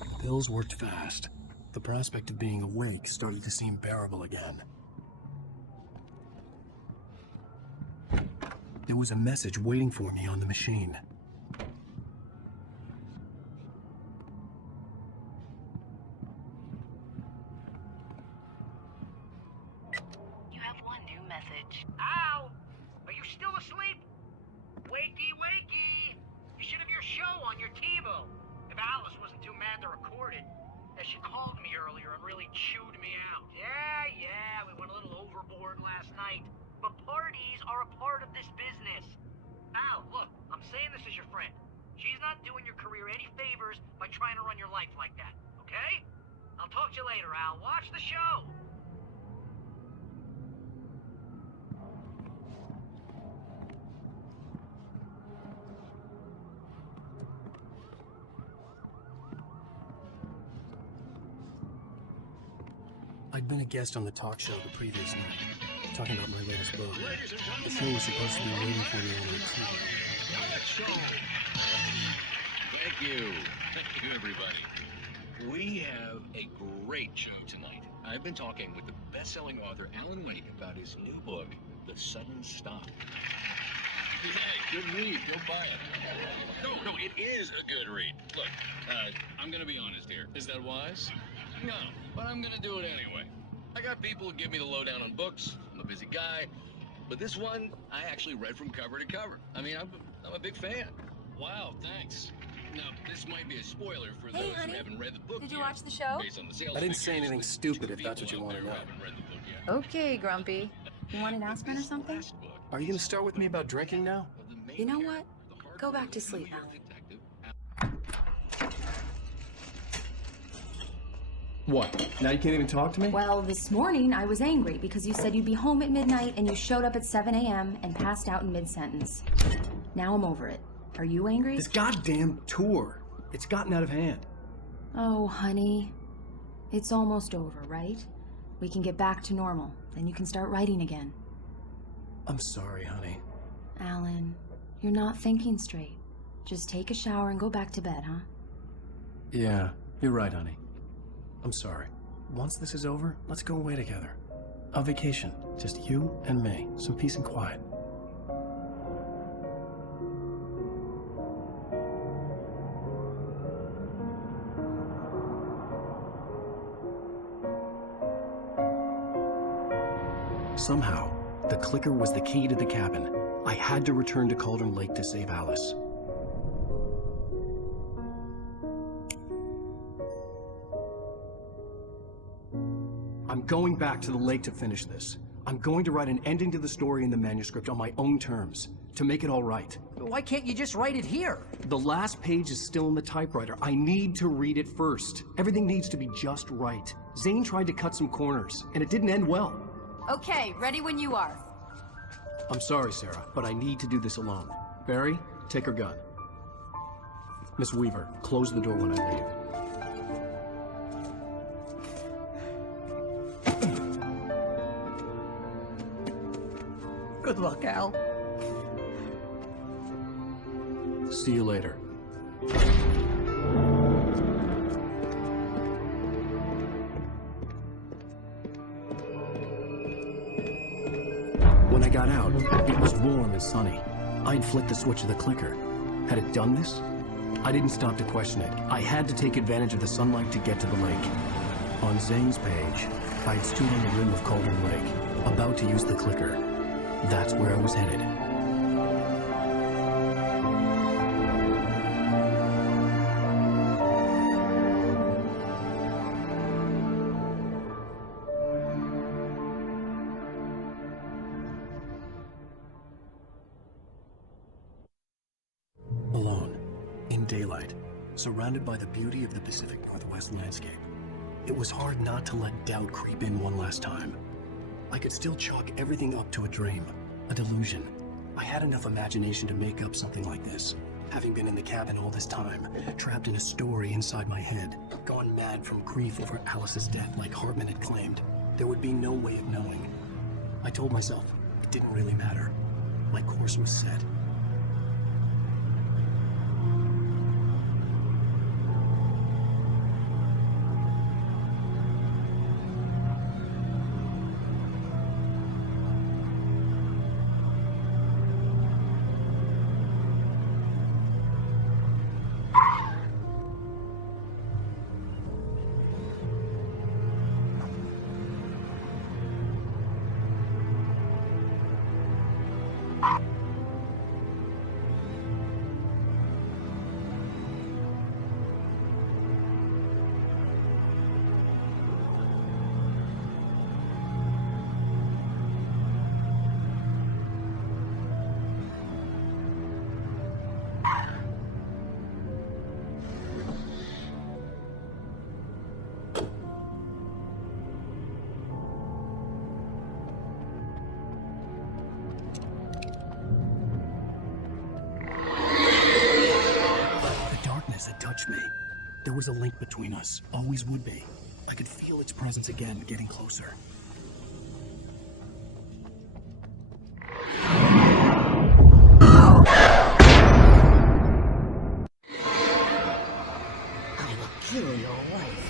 The pills worked fast. The prospect of being awake started to seem bearable again. There was a message waiting for me on the machine. Al! Are you still asleep? Wakey, wakey! You should have your show on your TiVo. If Alice wasn't too mad to record it. As she called me earlier and really chewed me out. Yeah, we went a little overboard last night. But parties are a part of this business. Al, look, I'm saying this as your friend. She's not doing your career any favors by trying to run your life like that, okay? I'll talk to you later, Al. Watch the show! I'd been a guest on the talk show the previous night, talking about my latest book. The show was supposed to be waiting for me on the TV. Thank you, everybody. We have a great show tonight. I've been talking with the best-selling author Alan Wake about his new book, The Sudden Stop. Hey, good read. Go buy it. No, it is a good read. Look, I'm gonna be honest here. Is that wise? No, but I'm gonna do it anyway. I got people who give me the lowdown on books. I'm a busy guy. But this one, I actually read from cover to cover. I mean, I'm a big fan. Wow, thanks. Now, this might be a spoiler for those who haven't read the book Did you yet. watch the show? Based on the sales I didn't say figures, anything the stupid two if that's what you people want out to there know. who haven't read the book yet. Okay, Grumpy. You want an aspirin or something? Are you gonna start with me about drinking now? You know what? Go back to sleep, Alan. What? Now you can't even talk to me? Well, this morning I was angry because you said you'd be home at midnight and you showed up at 7 a.m. and passed out in mid-sentence. Now I'm over it. Are you angry? This goddamn tour. It's gotten out of hand. Oh, honey. It's almost over, right? We can get back to normal. Then you can start writing again. I'm sorry, honey. Alan, you're not thinking straight. Just take a shower and go back to bed, huh? Yeah, you're right, honey. I'm sorry. Once this is over, let's go away together. A vacation. Just you and me. Some peace and quiet. Somehow, the clicker was the key to the cabin. I had to return to Cauldron Lake to save Alice. I'm going back to the lake to finish this. I'm going to write an ending to the story in the manuscript on my own terms, to make it all right. Why can't you just write it here? The last page is still in the typewriter. I need to read it first. Everything needs to be just right. Zane tried to cut some corners, and it didn't end well. Okay, ready when you are. I'm sorry, Sarah, but I need to do this alone. Barry, take her gun. Miss Weaver, close the door when I leave. Good luck, Al. See you later. When I got out, it was warm and sunny. I'd flicked the switch of the clicker. Had it done this? I didn't stop to question it. I had to take advantage of the sunlight to get to the lake. On Zane's page, I'd stood on the rim of Cauldron Lake, about to use the clicker. That's where I was headed. Alone, in daylight, surrounded by the beauty of the Pacific Northwest landscape, it was hard not to let doubt creep in one last time. I could still chalk everything up to a dream, a delusion. I had enough imagination to make up something like this. Having been in the cabin all this time, trapped in a story inside my head, gone mad from grief over Alice's death like Hartman had claimed, there would be no way of knowing. I told myself it didn't really matter. My course was set. Had touched me. There was a link between us, always would be. I could feel its presence again, getting closer. I will kill your wife.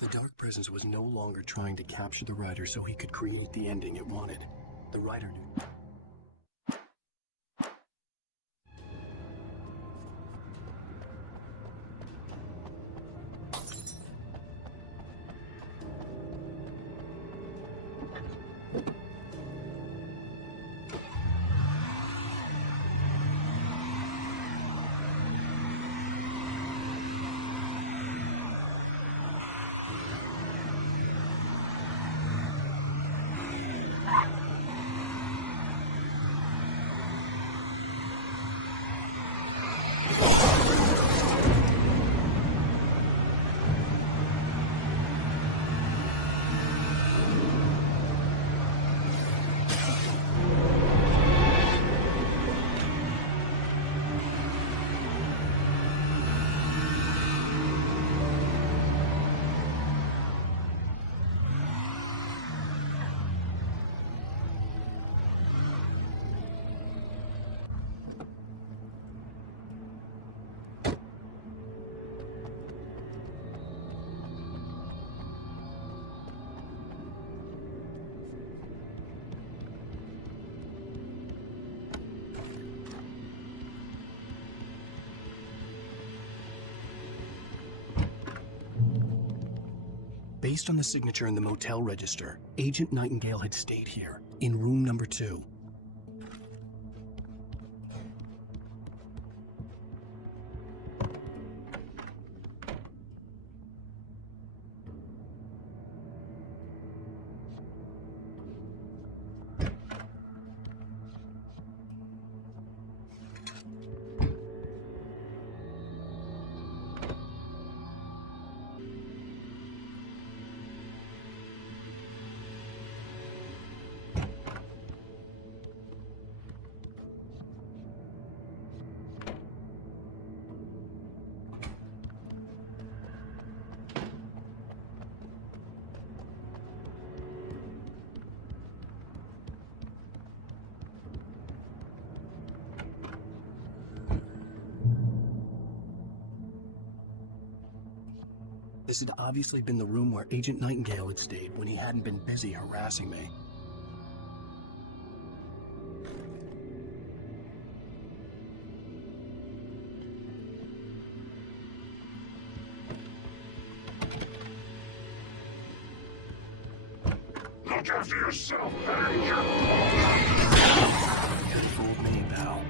The Dark Presence was no longer trying to capture the writer so he could create the ending it wanted. The writer knew. Based on the signature in the motel register, Agent Nightingale had stayed here, in room number 2. This had obviously been the room where Agent Nightingale had stayed when he hadn't been busy harassing me. Look after yourself, and You fooled me, pal.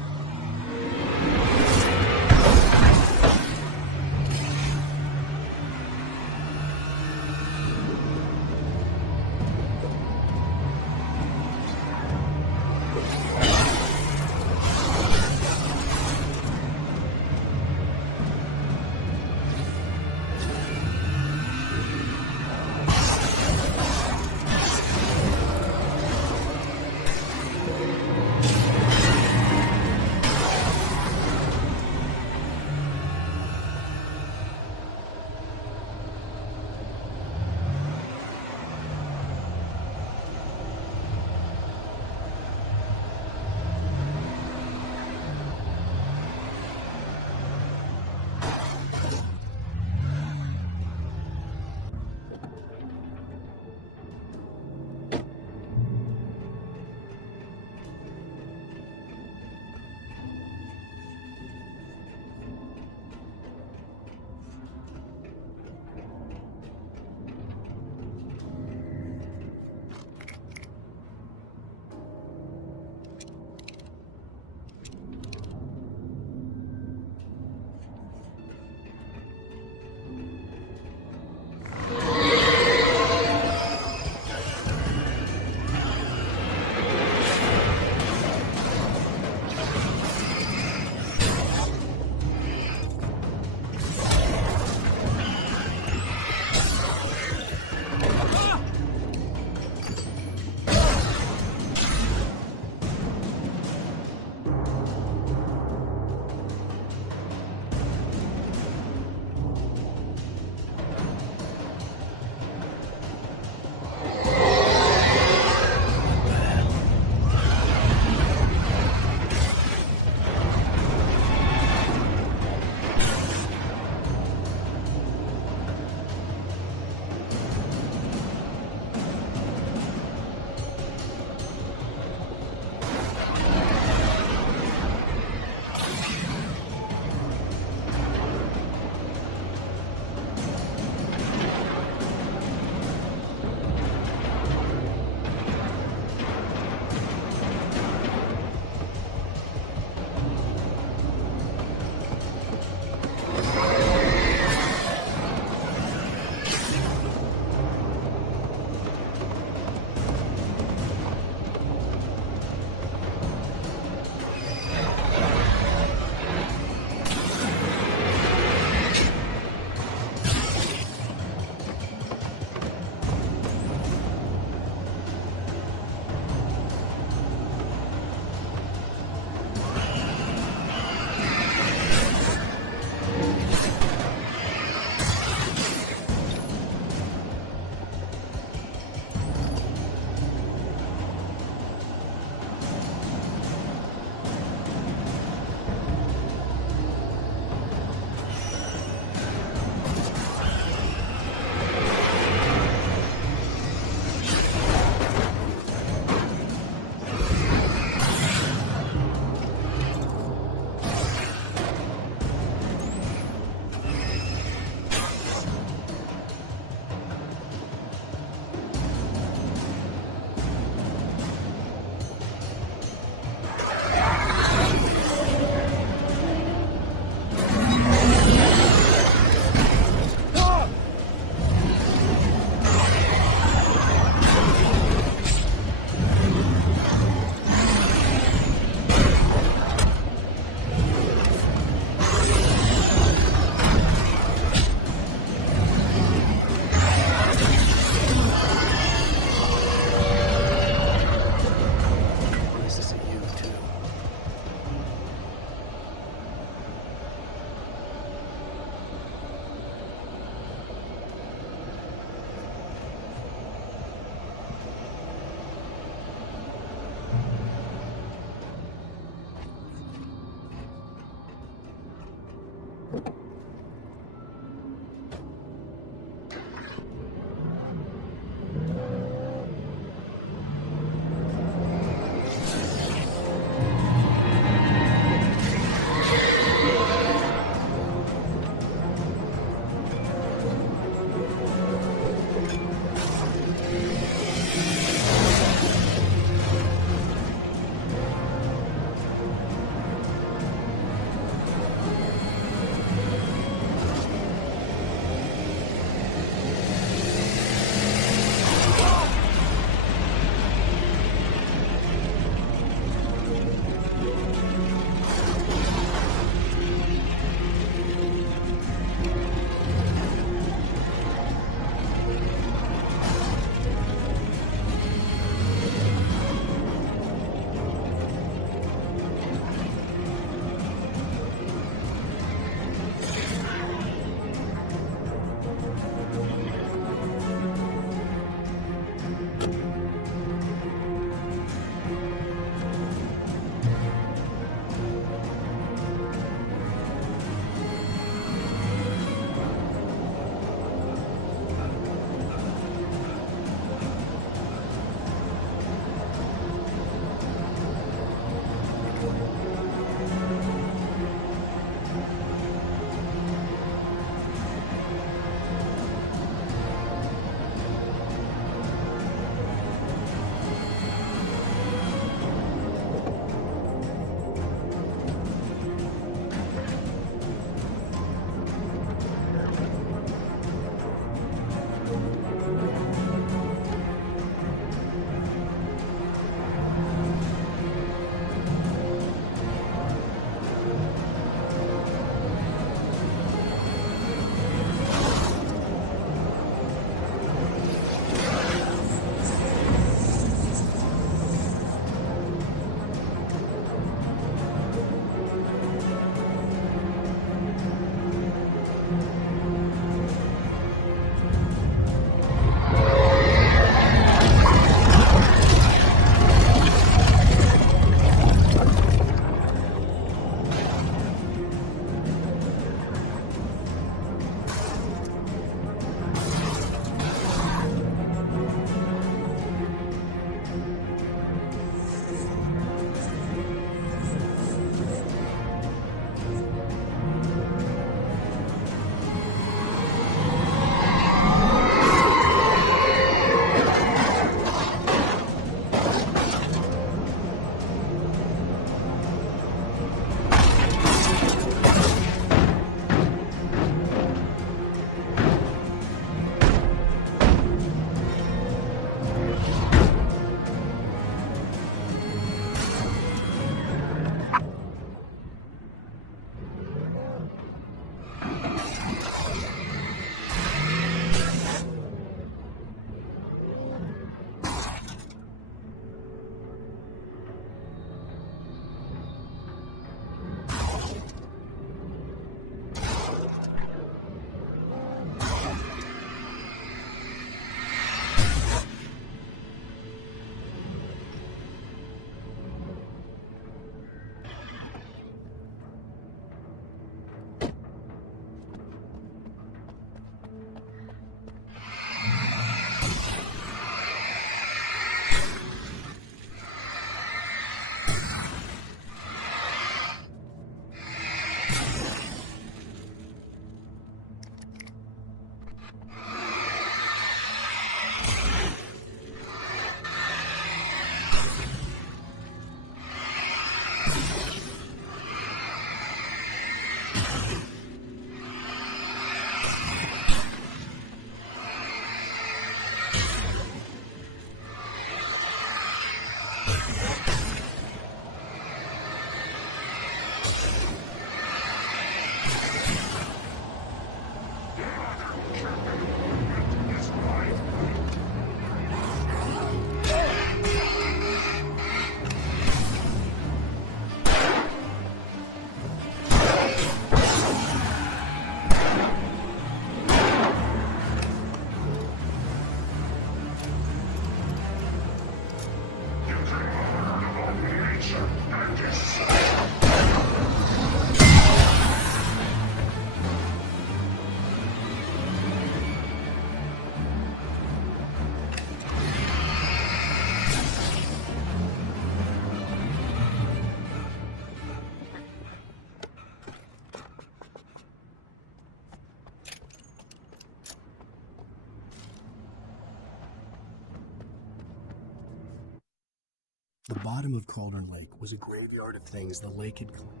The bottom of Cauldron Lake was a graveyard of things the lake had claimed.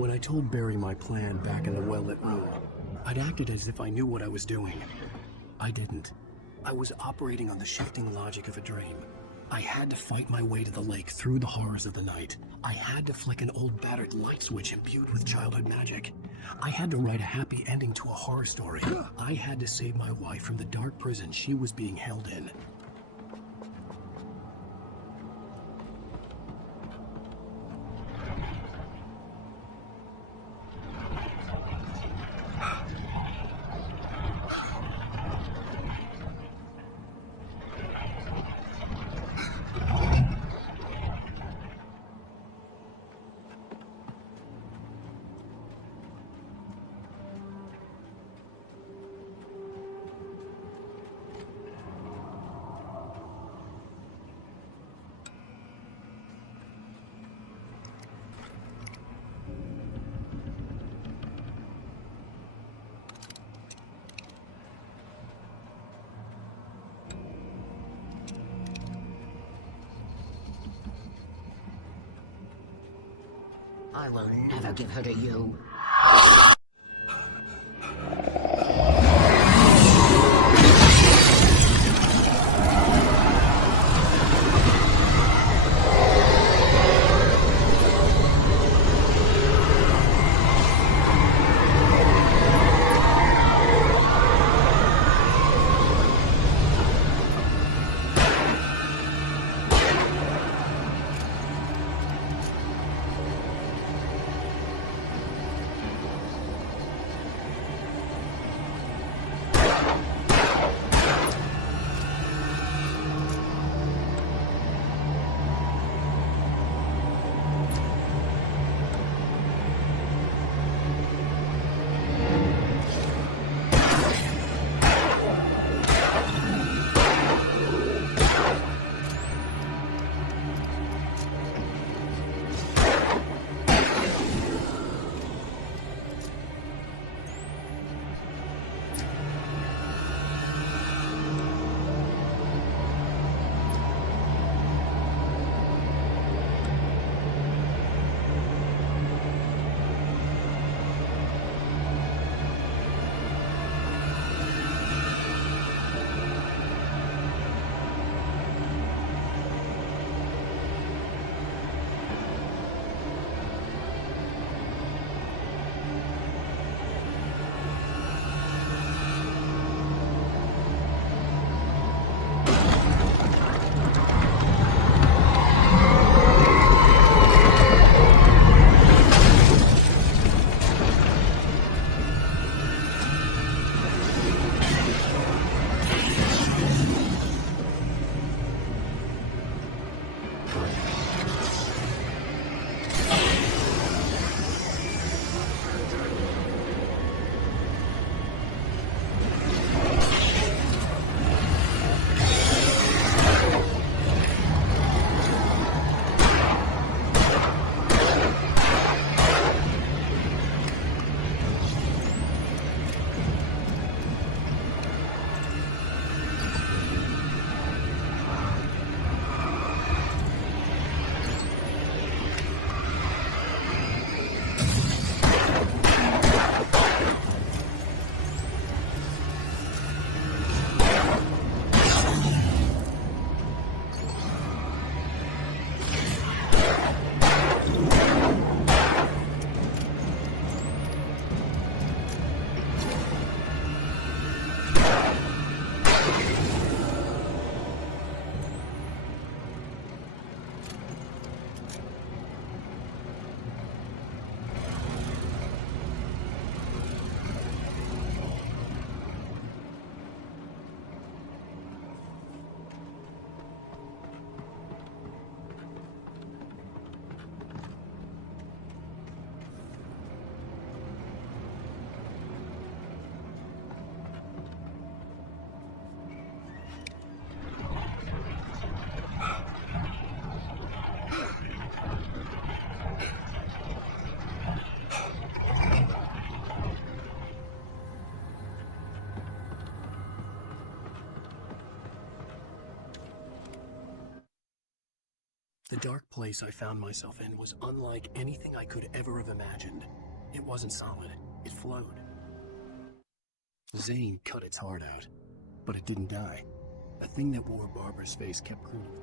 When I told Barry my plan back in the well-lit room, I'd acted as if I knew what I was doing. I didn't. I was operating on the shifting logic of a dream. I had to fight my way to the lake through the horrors of the night. I had to flick an old battered light switch imbued with childhood magic. I had to write a happy ending to a horror story. I had to save my wife from the dark prison she was being held in. I will never give her to you. The dark place I found myself in was unlike anything I could ever have imagined. It wasn't solid, it flowed. Zane cut its heart out, but it didn't die. A thing that wore Barbara's face kept crooning.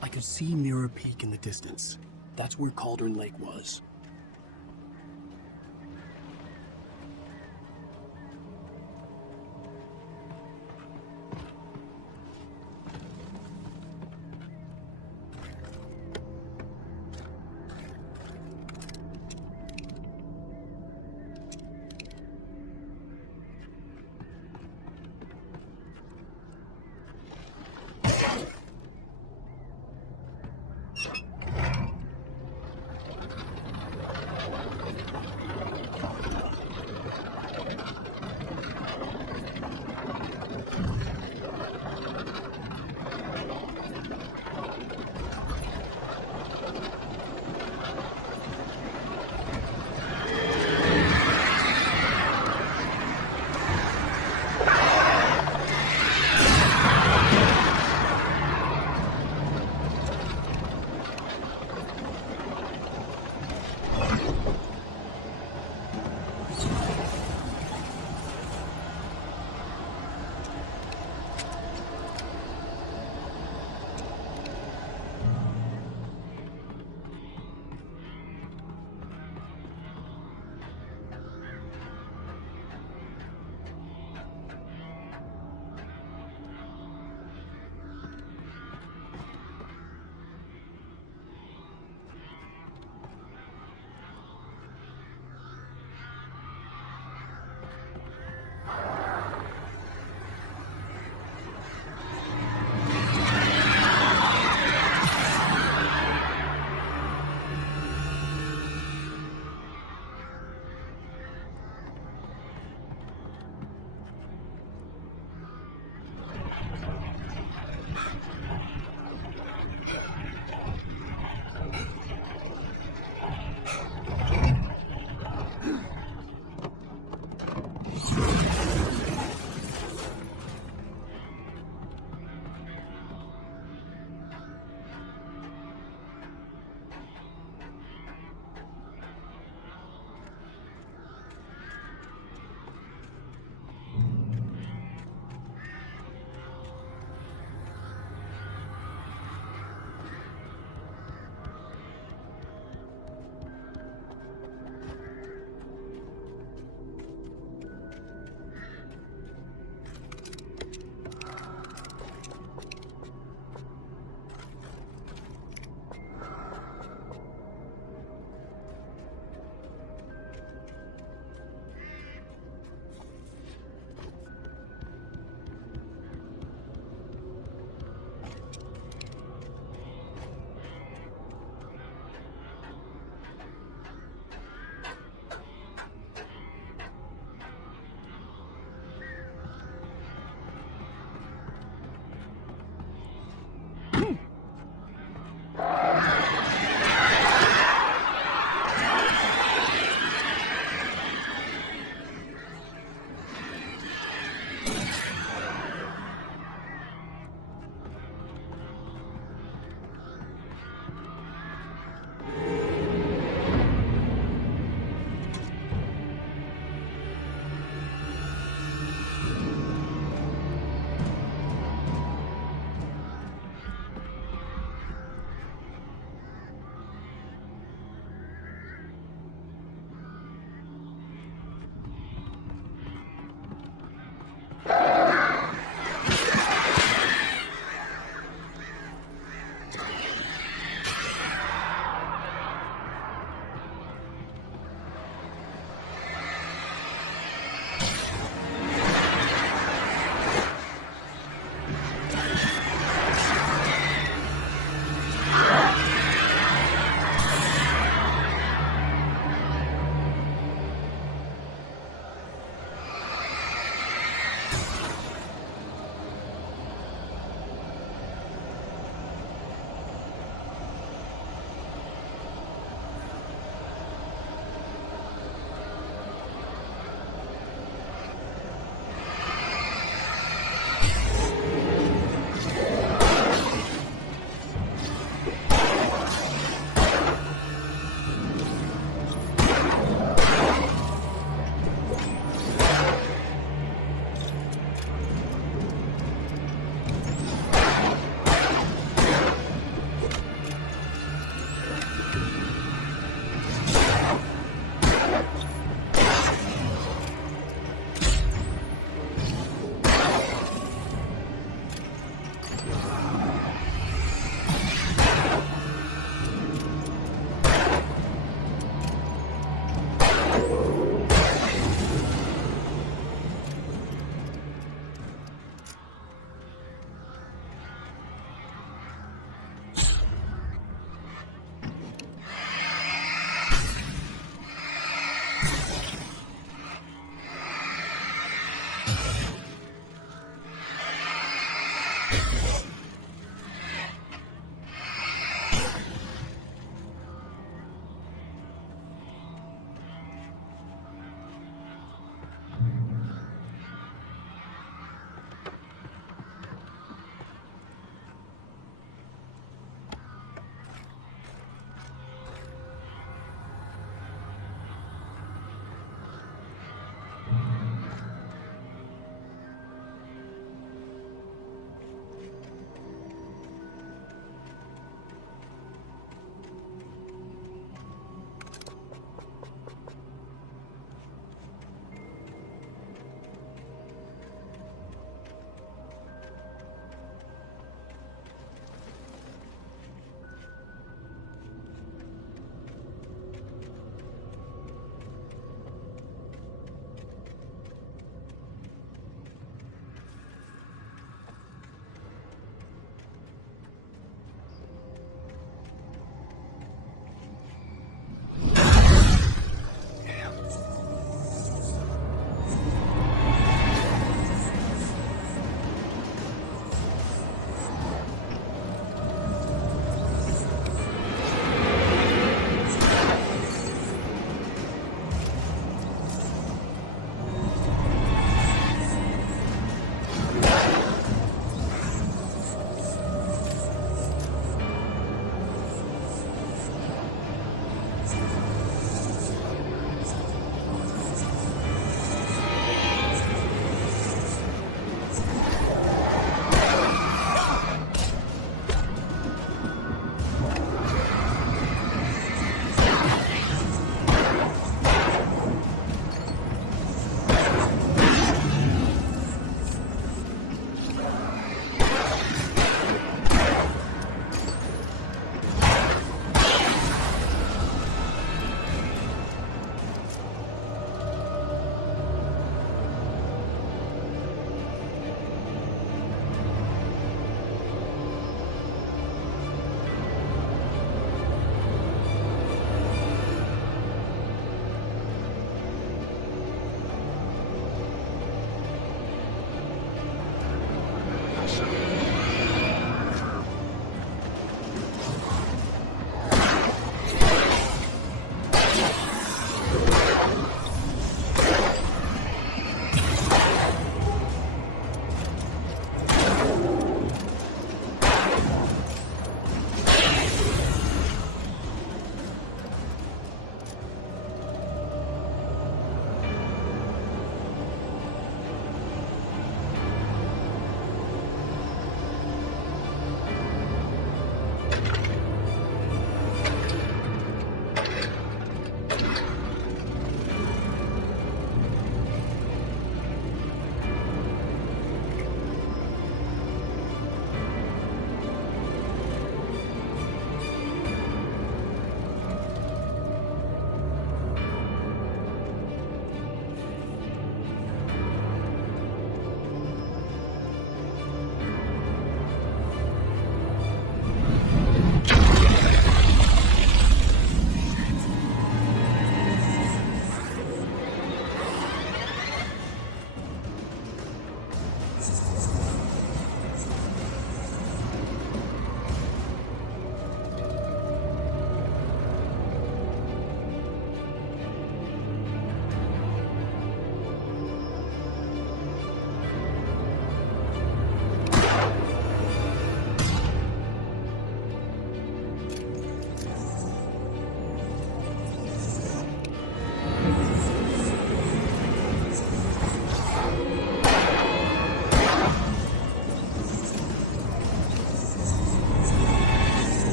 I could see Mirror Peak in the distance. That's where Cauldron Lake was.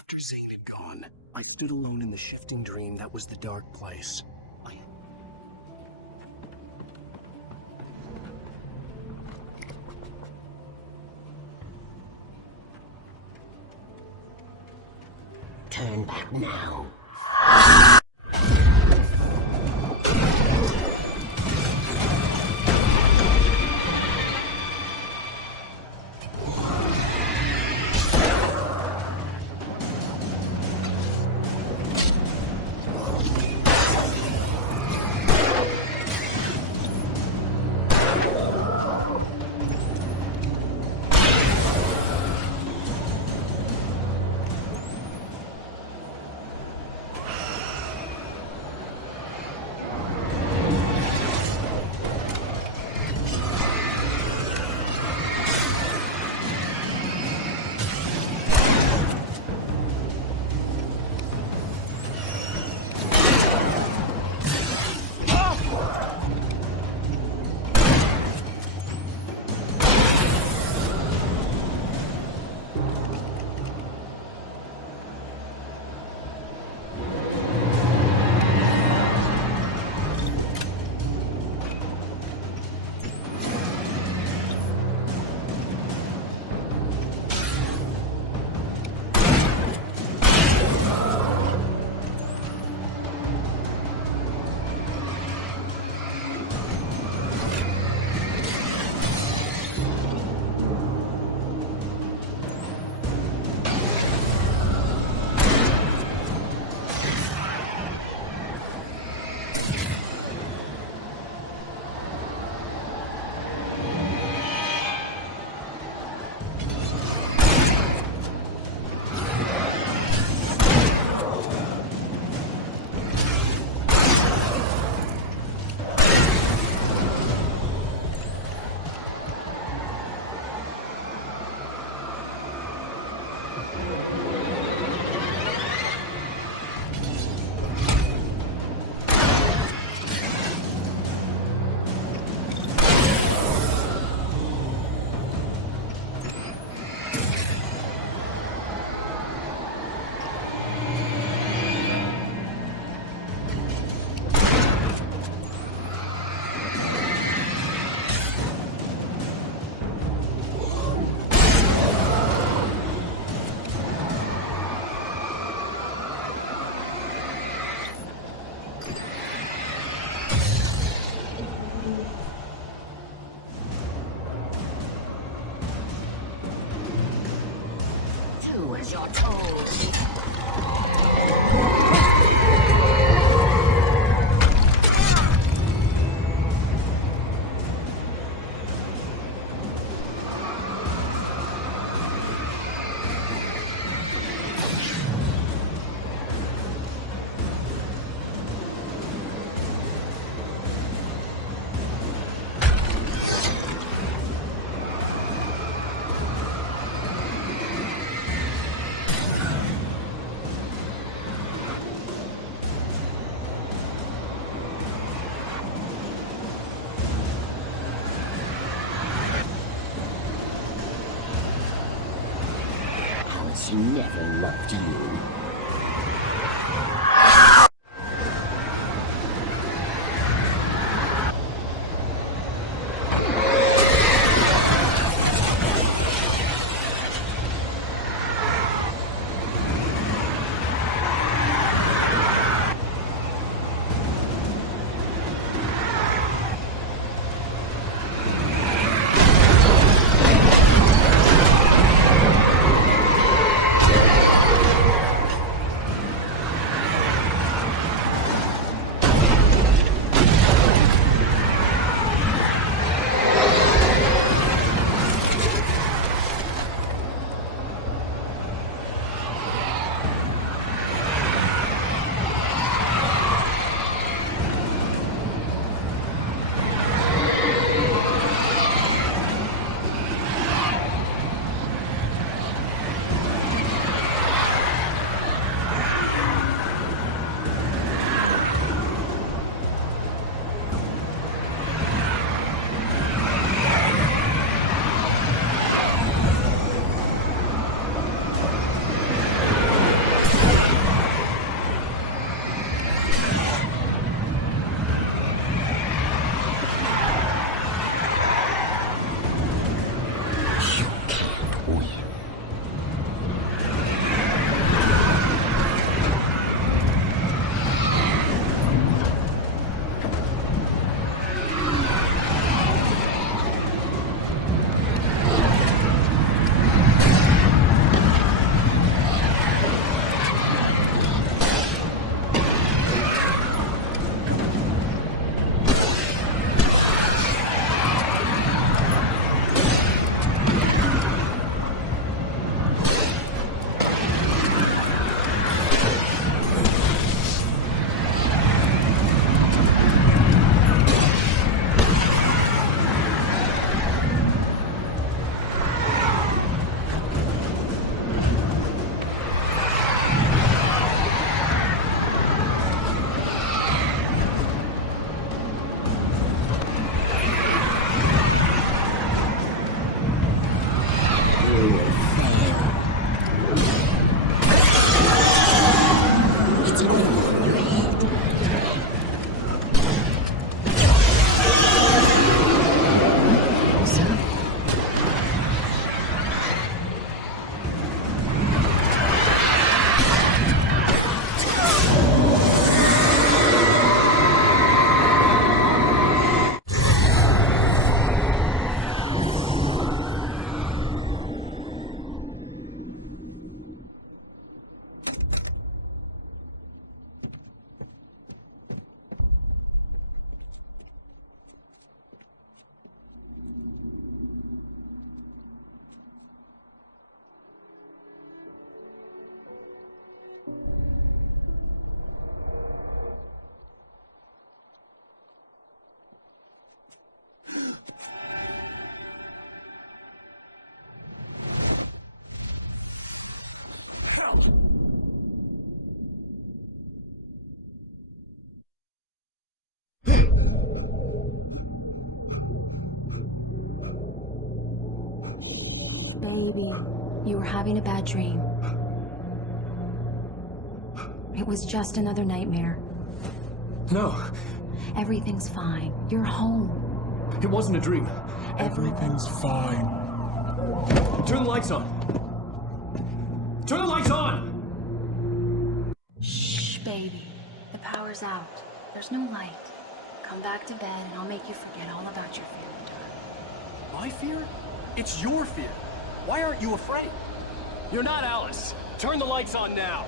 After Zane had gone, I stood alone in the shifting dream that was the dark place. Turn back now. As you're told. Alice never loved you. You were having a bad dream. It was just another nightmare. No. Everything's fine. You're home. It wasn't a dream. Everything's fine. Turn the lights on. Turn the lights on! Shh, baby. The power's out. There's no light. Come back to bed and I'll make you forget all about your fear in the dark. My fear? It's your fear. Why aren't you afraid? You're not Alice. Turn the lights on now.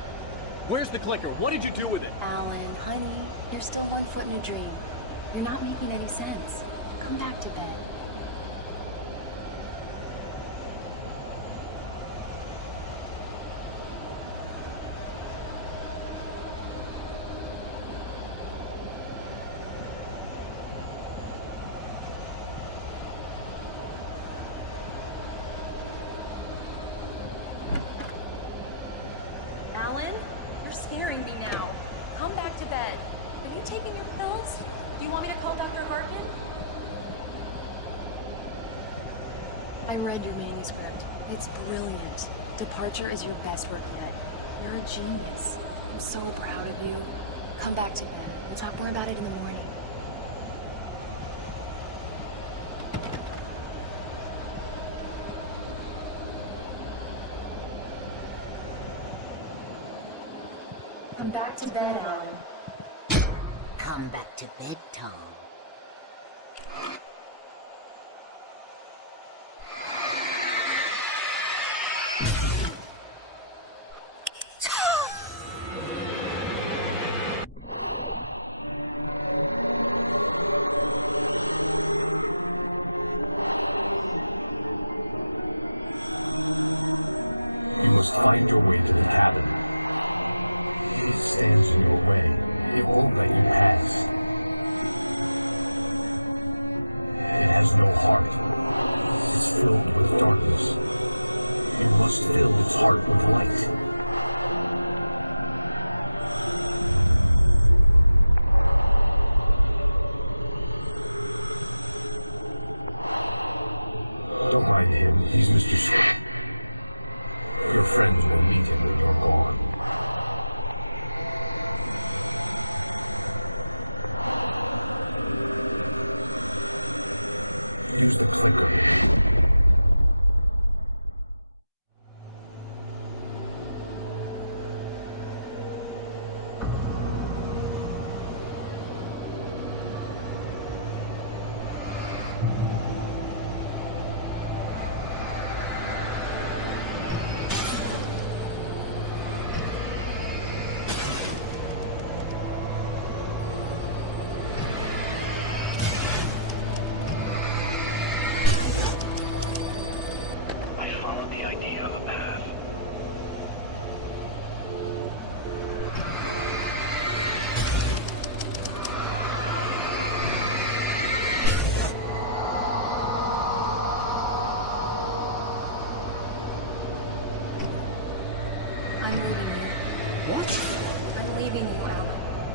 Where's the clicker? What did you do with it? Alan, honey, you're still 1 foot in a dream. You're not making any sense. Come back to bed. Alan, you're scaring me now. Come back to bed. Are you taking your pills? Do you want me to call Dr. Harkin? I read your manuscript. It's brilliant. Departure is your best work yet. You're a genius. I'm so proud of you. Come back to bed. We'll talk more about it in the morning. Come back to bed, Alan. Come back to bed, Tom.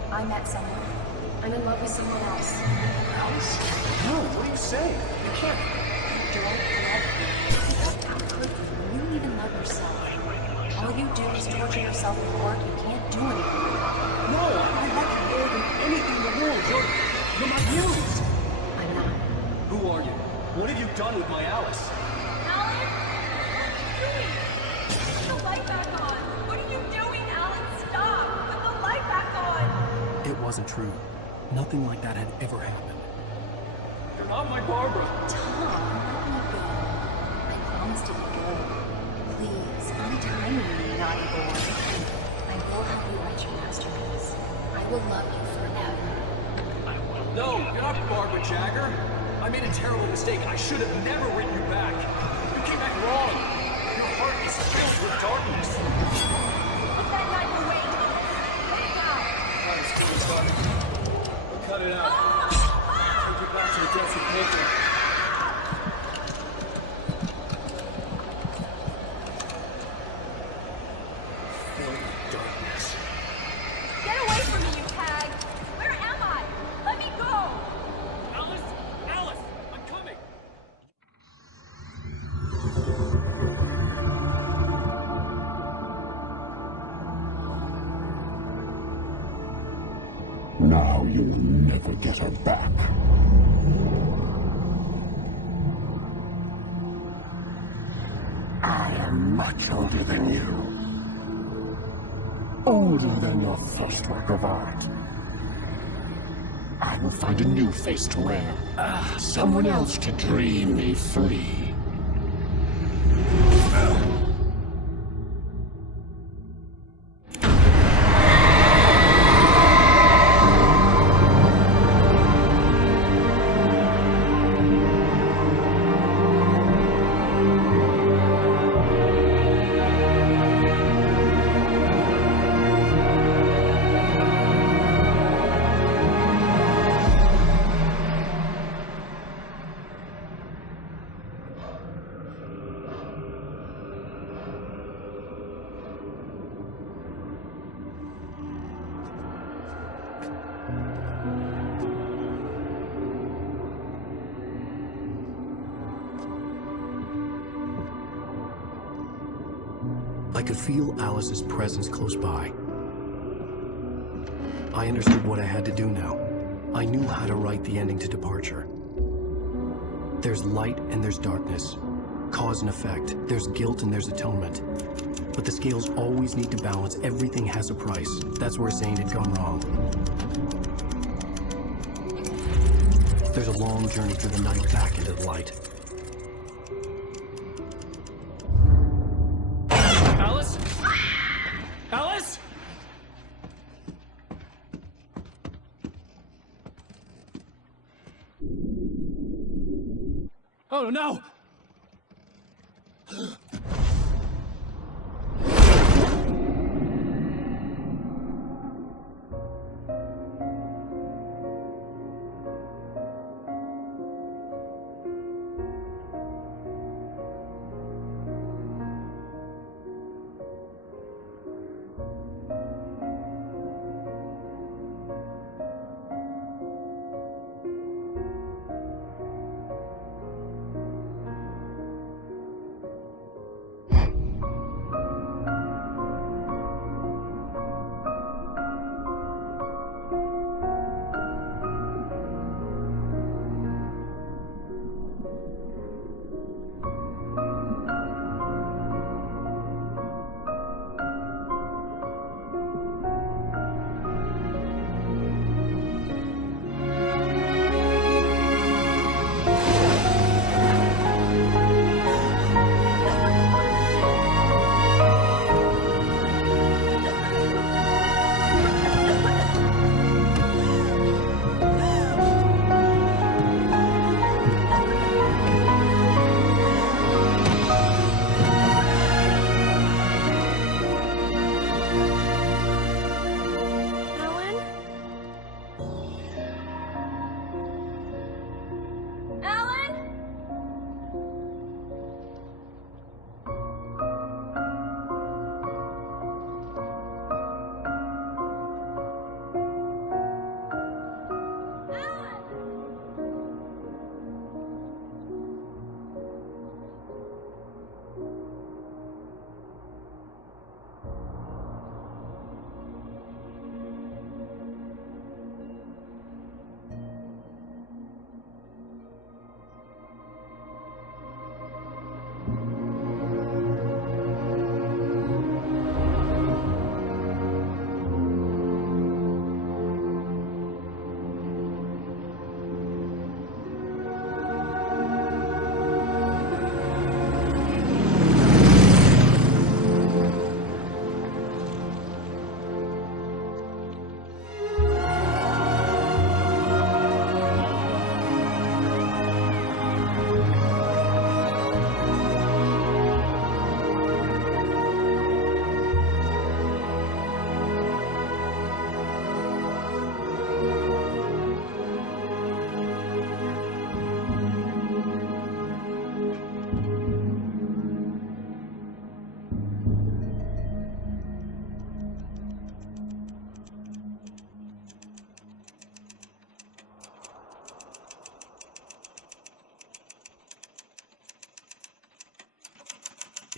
I met someone. I'm in love with someone else. Alice? No, what are you saying? You can't. Don't love me. How could you? You don't even love yourself. All you do is torture yourself with work. You can't do anything. No, I love you more than anything in the world. You're my muse. I'm not. Who are you? What have you done with my Alice? Alan? What are you doing? Put the light back on. What are you doing, Alan? Stop. Put the light back on. It wasn't true. Nothing like that had ever happened. You're not my Barbara. Tom, let me go. I promised to be good. Please, untie me, naughty boy. I will help you write your masterpiece. I will love you forever. No, you're not Barbara Jagger. I made a terrible mistake. I should have never written you back. You came back wrong. Your heart is filled with darkness. Put that knife away. Put it down. Nice, good fun. We'll cut it out. Take it back to the dressing paper. Filled with darkness. Get away from me, you hag. Where am I? Let me go. Alice! Alice! I'm coming! Now you'll never get her back. I am much older than you. Older than your first work of art. I will find a new face to wear. Someone else to dream me free. I could feel Alice's presence close by. I understood what I had to do now. I knew how to write the ending to Departure. There's light and there's darkness. Cause and effect. There's guilt and there's atonement. But the scales always need to balance. Everything has a price. That's where Zane had gone wrong. There's a long journey through the night back into the light. Alice? Alice? Oh no!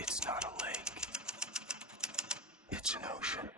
It's not a lake. It's an ocean.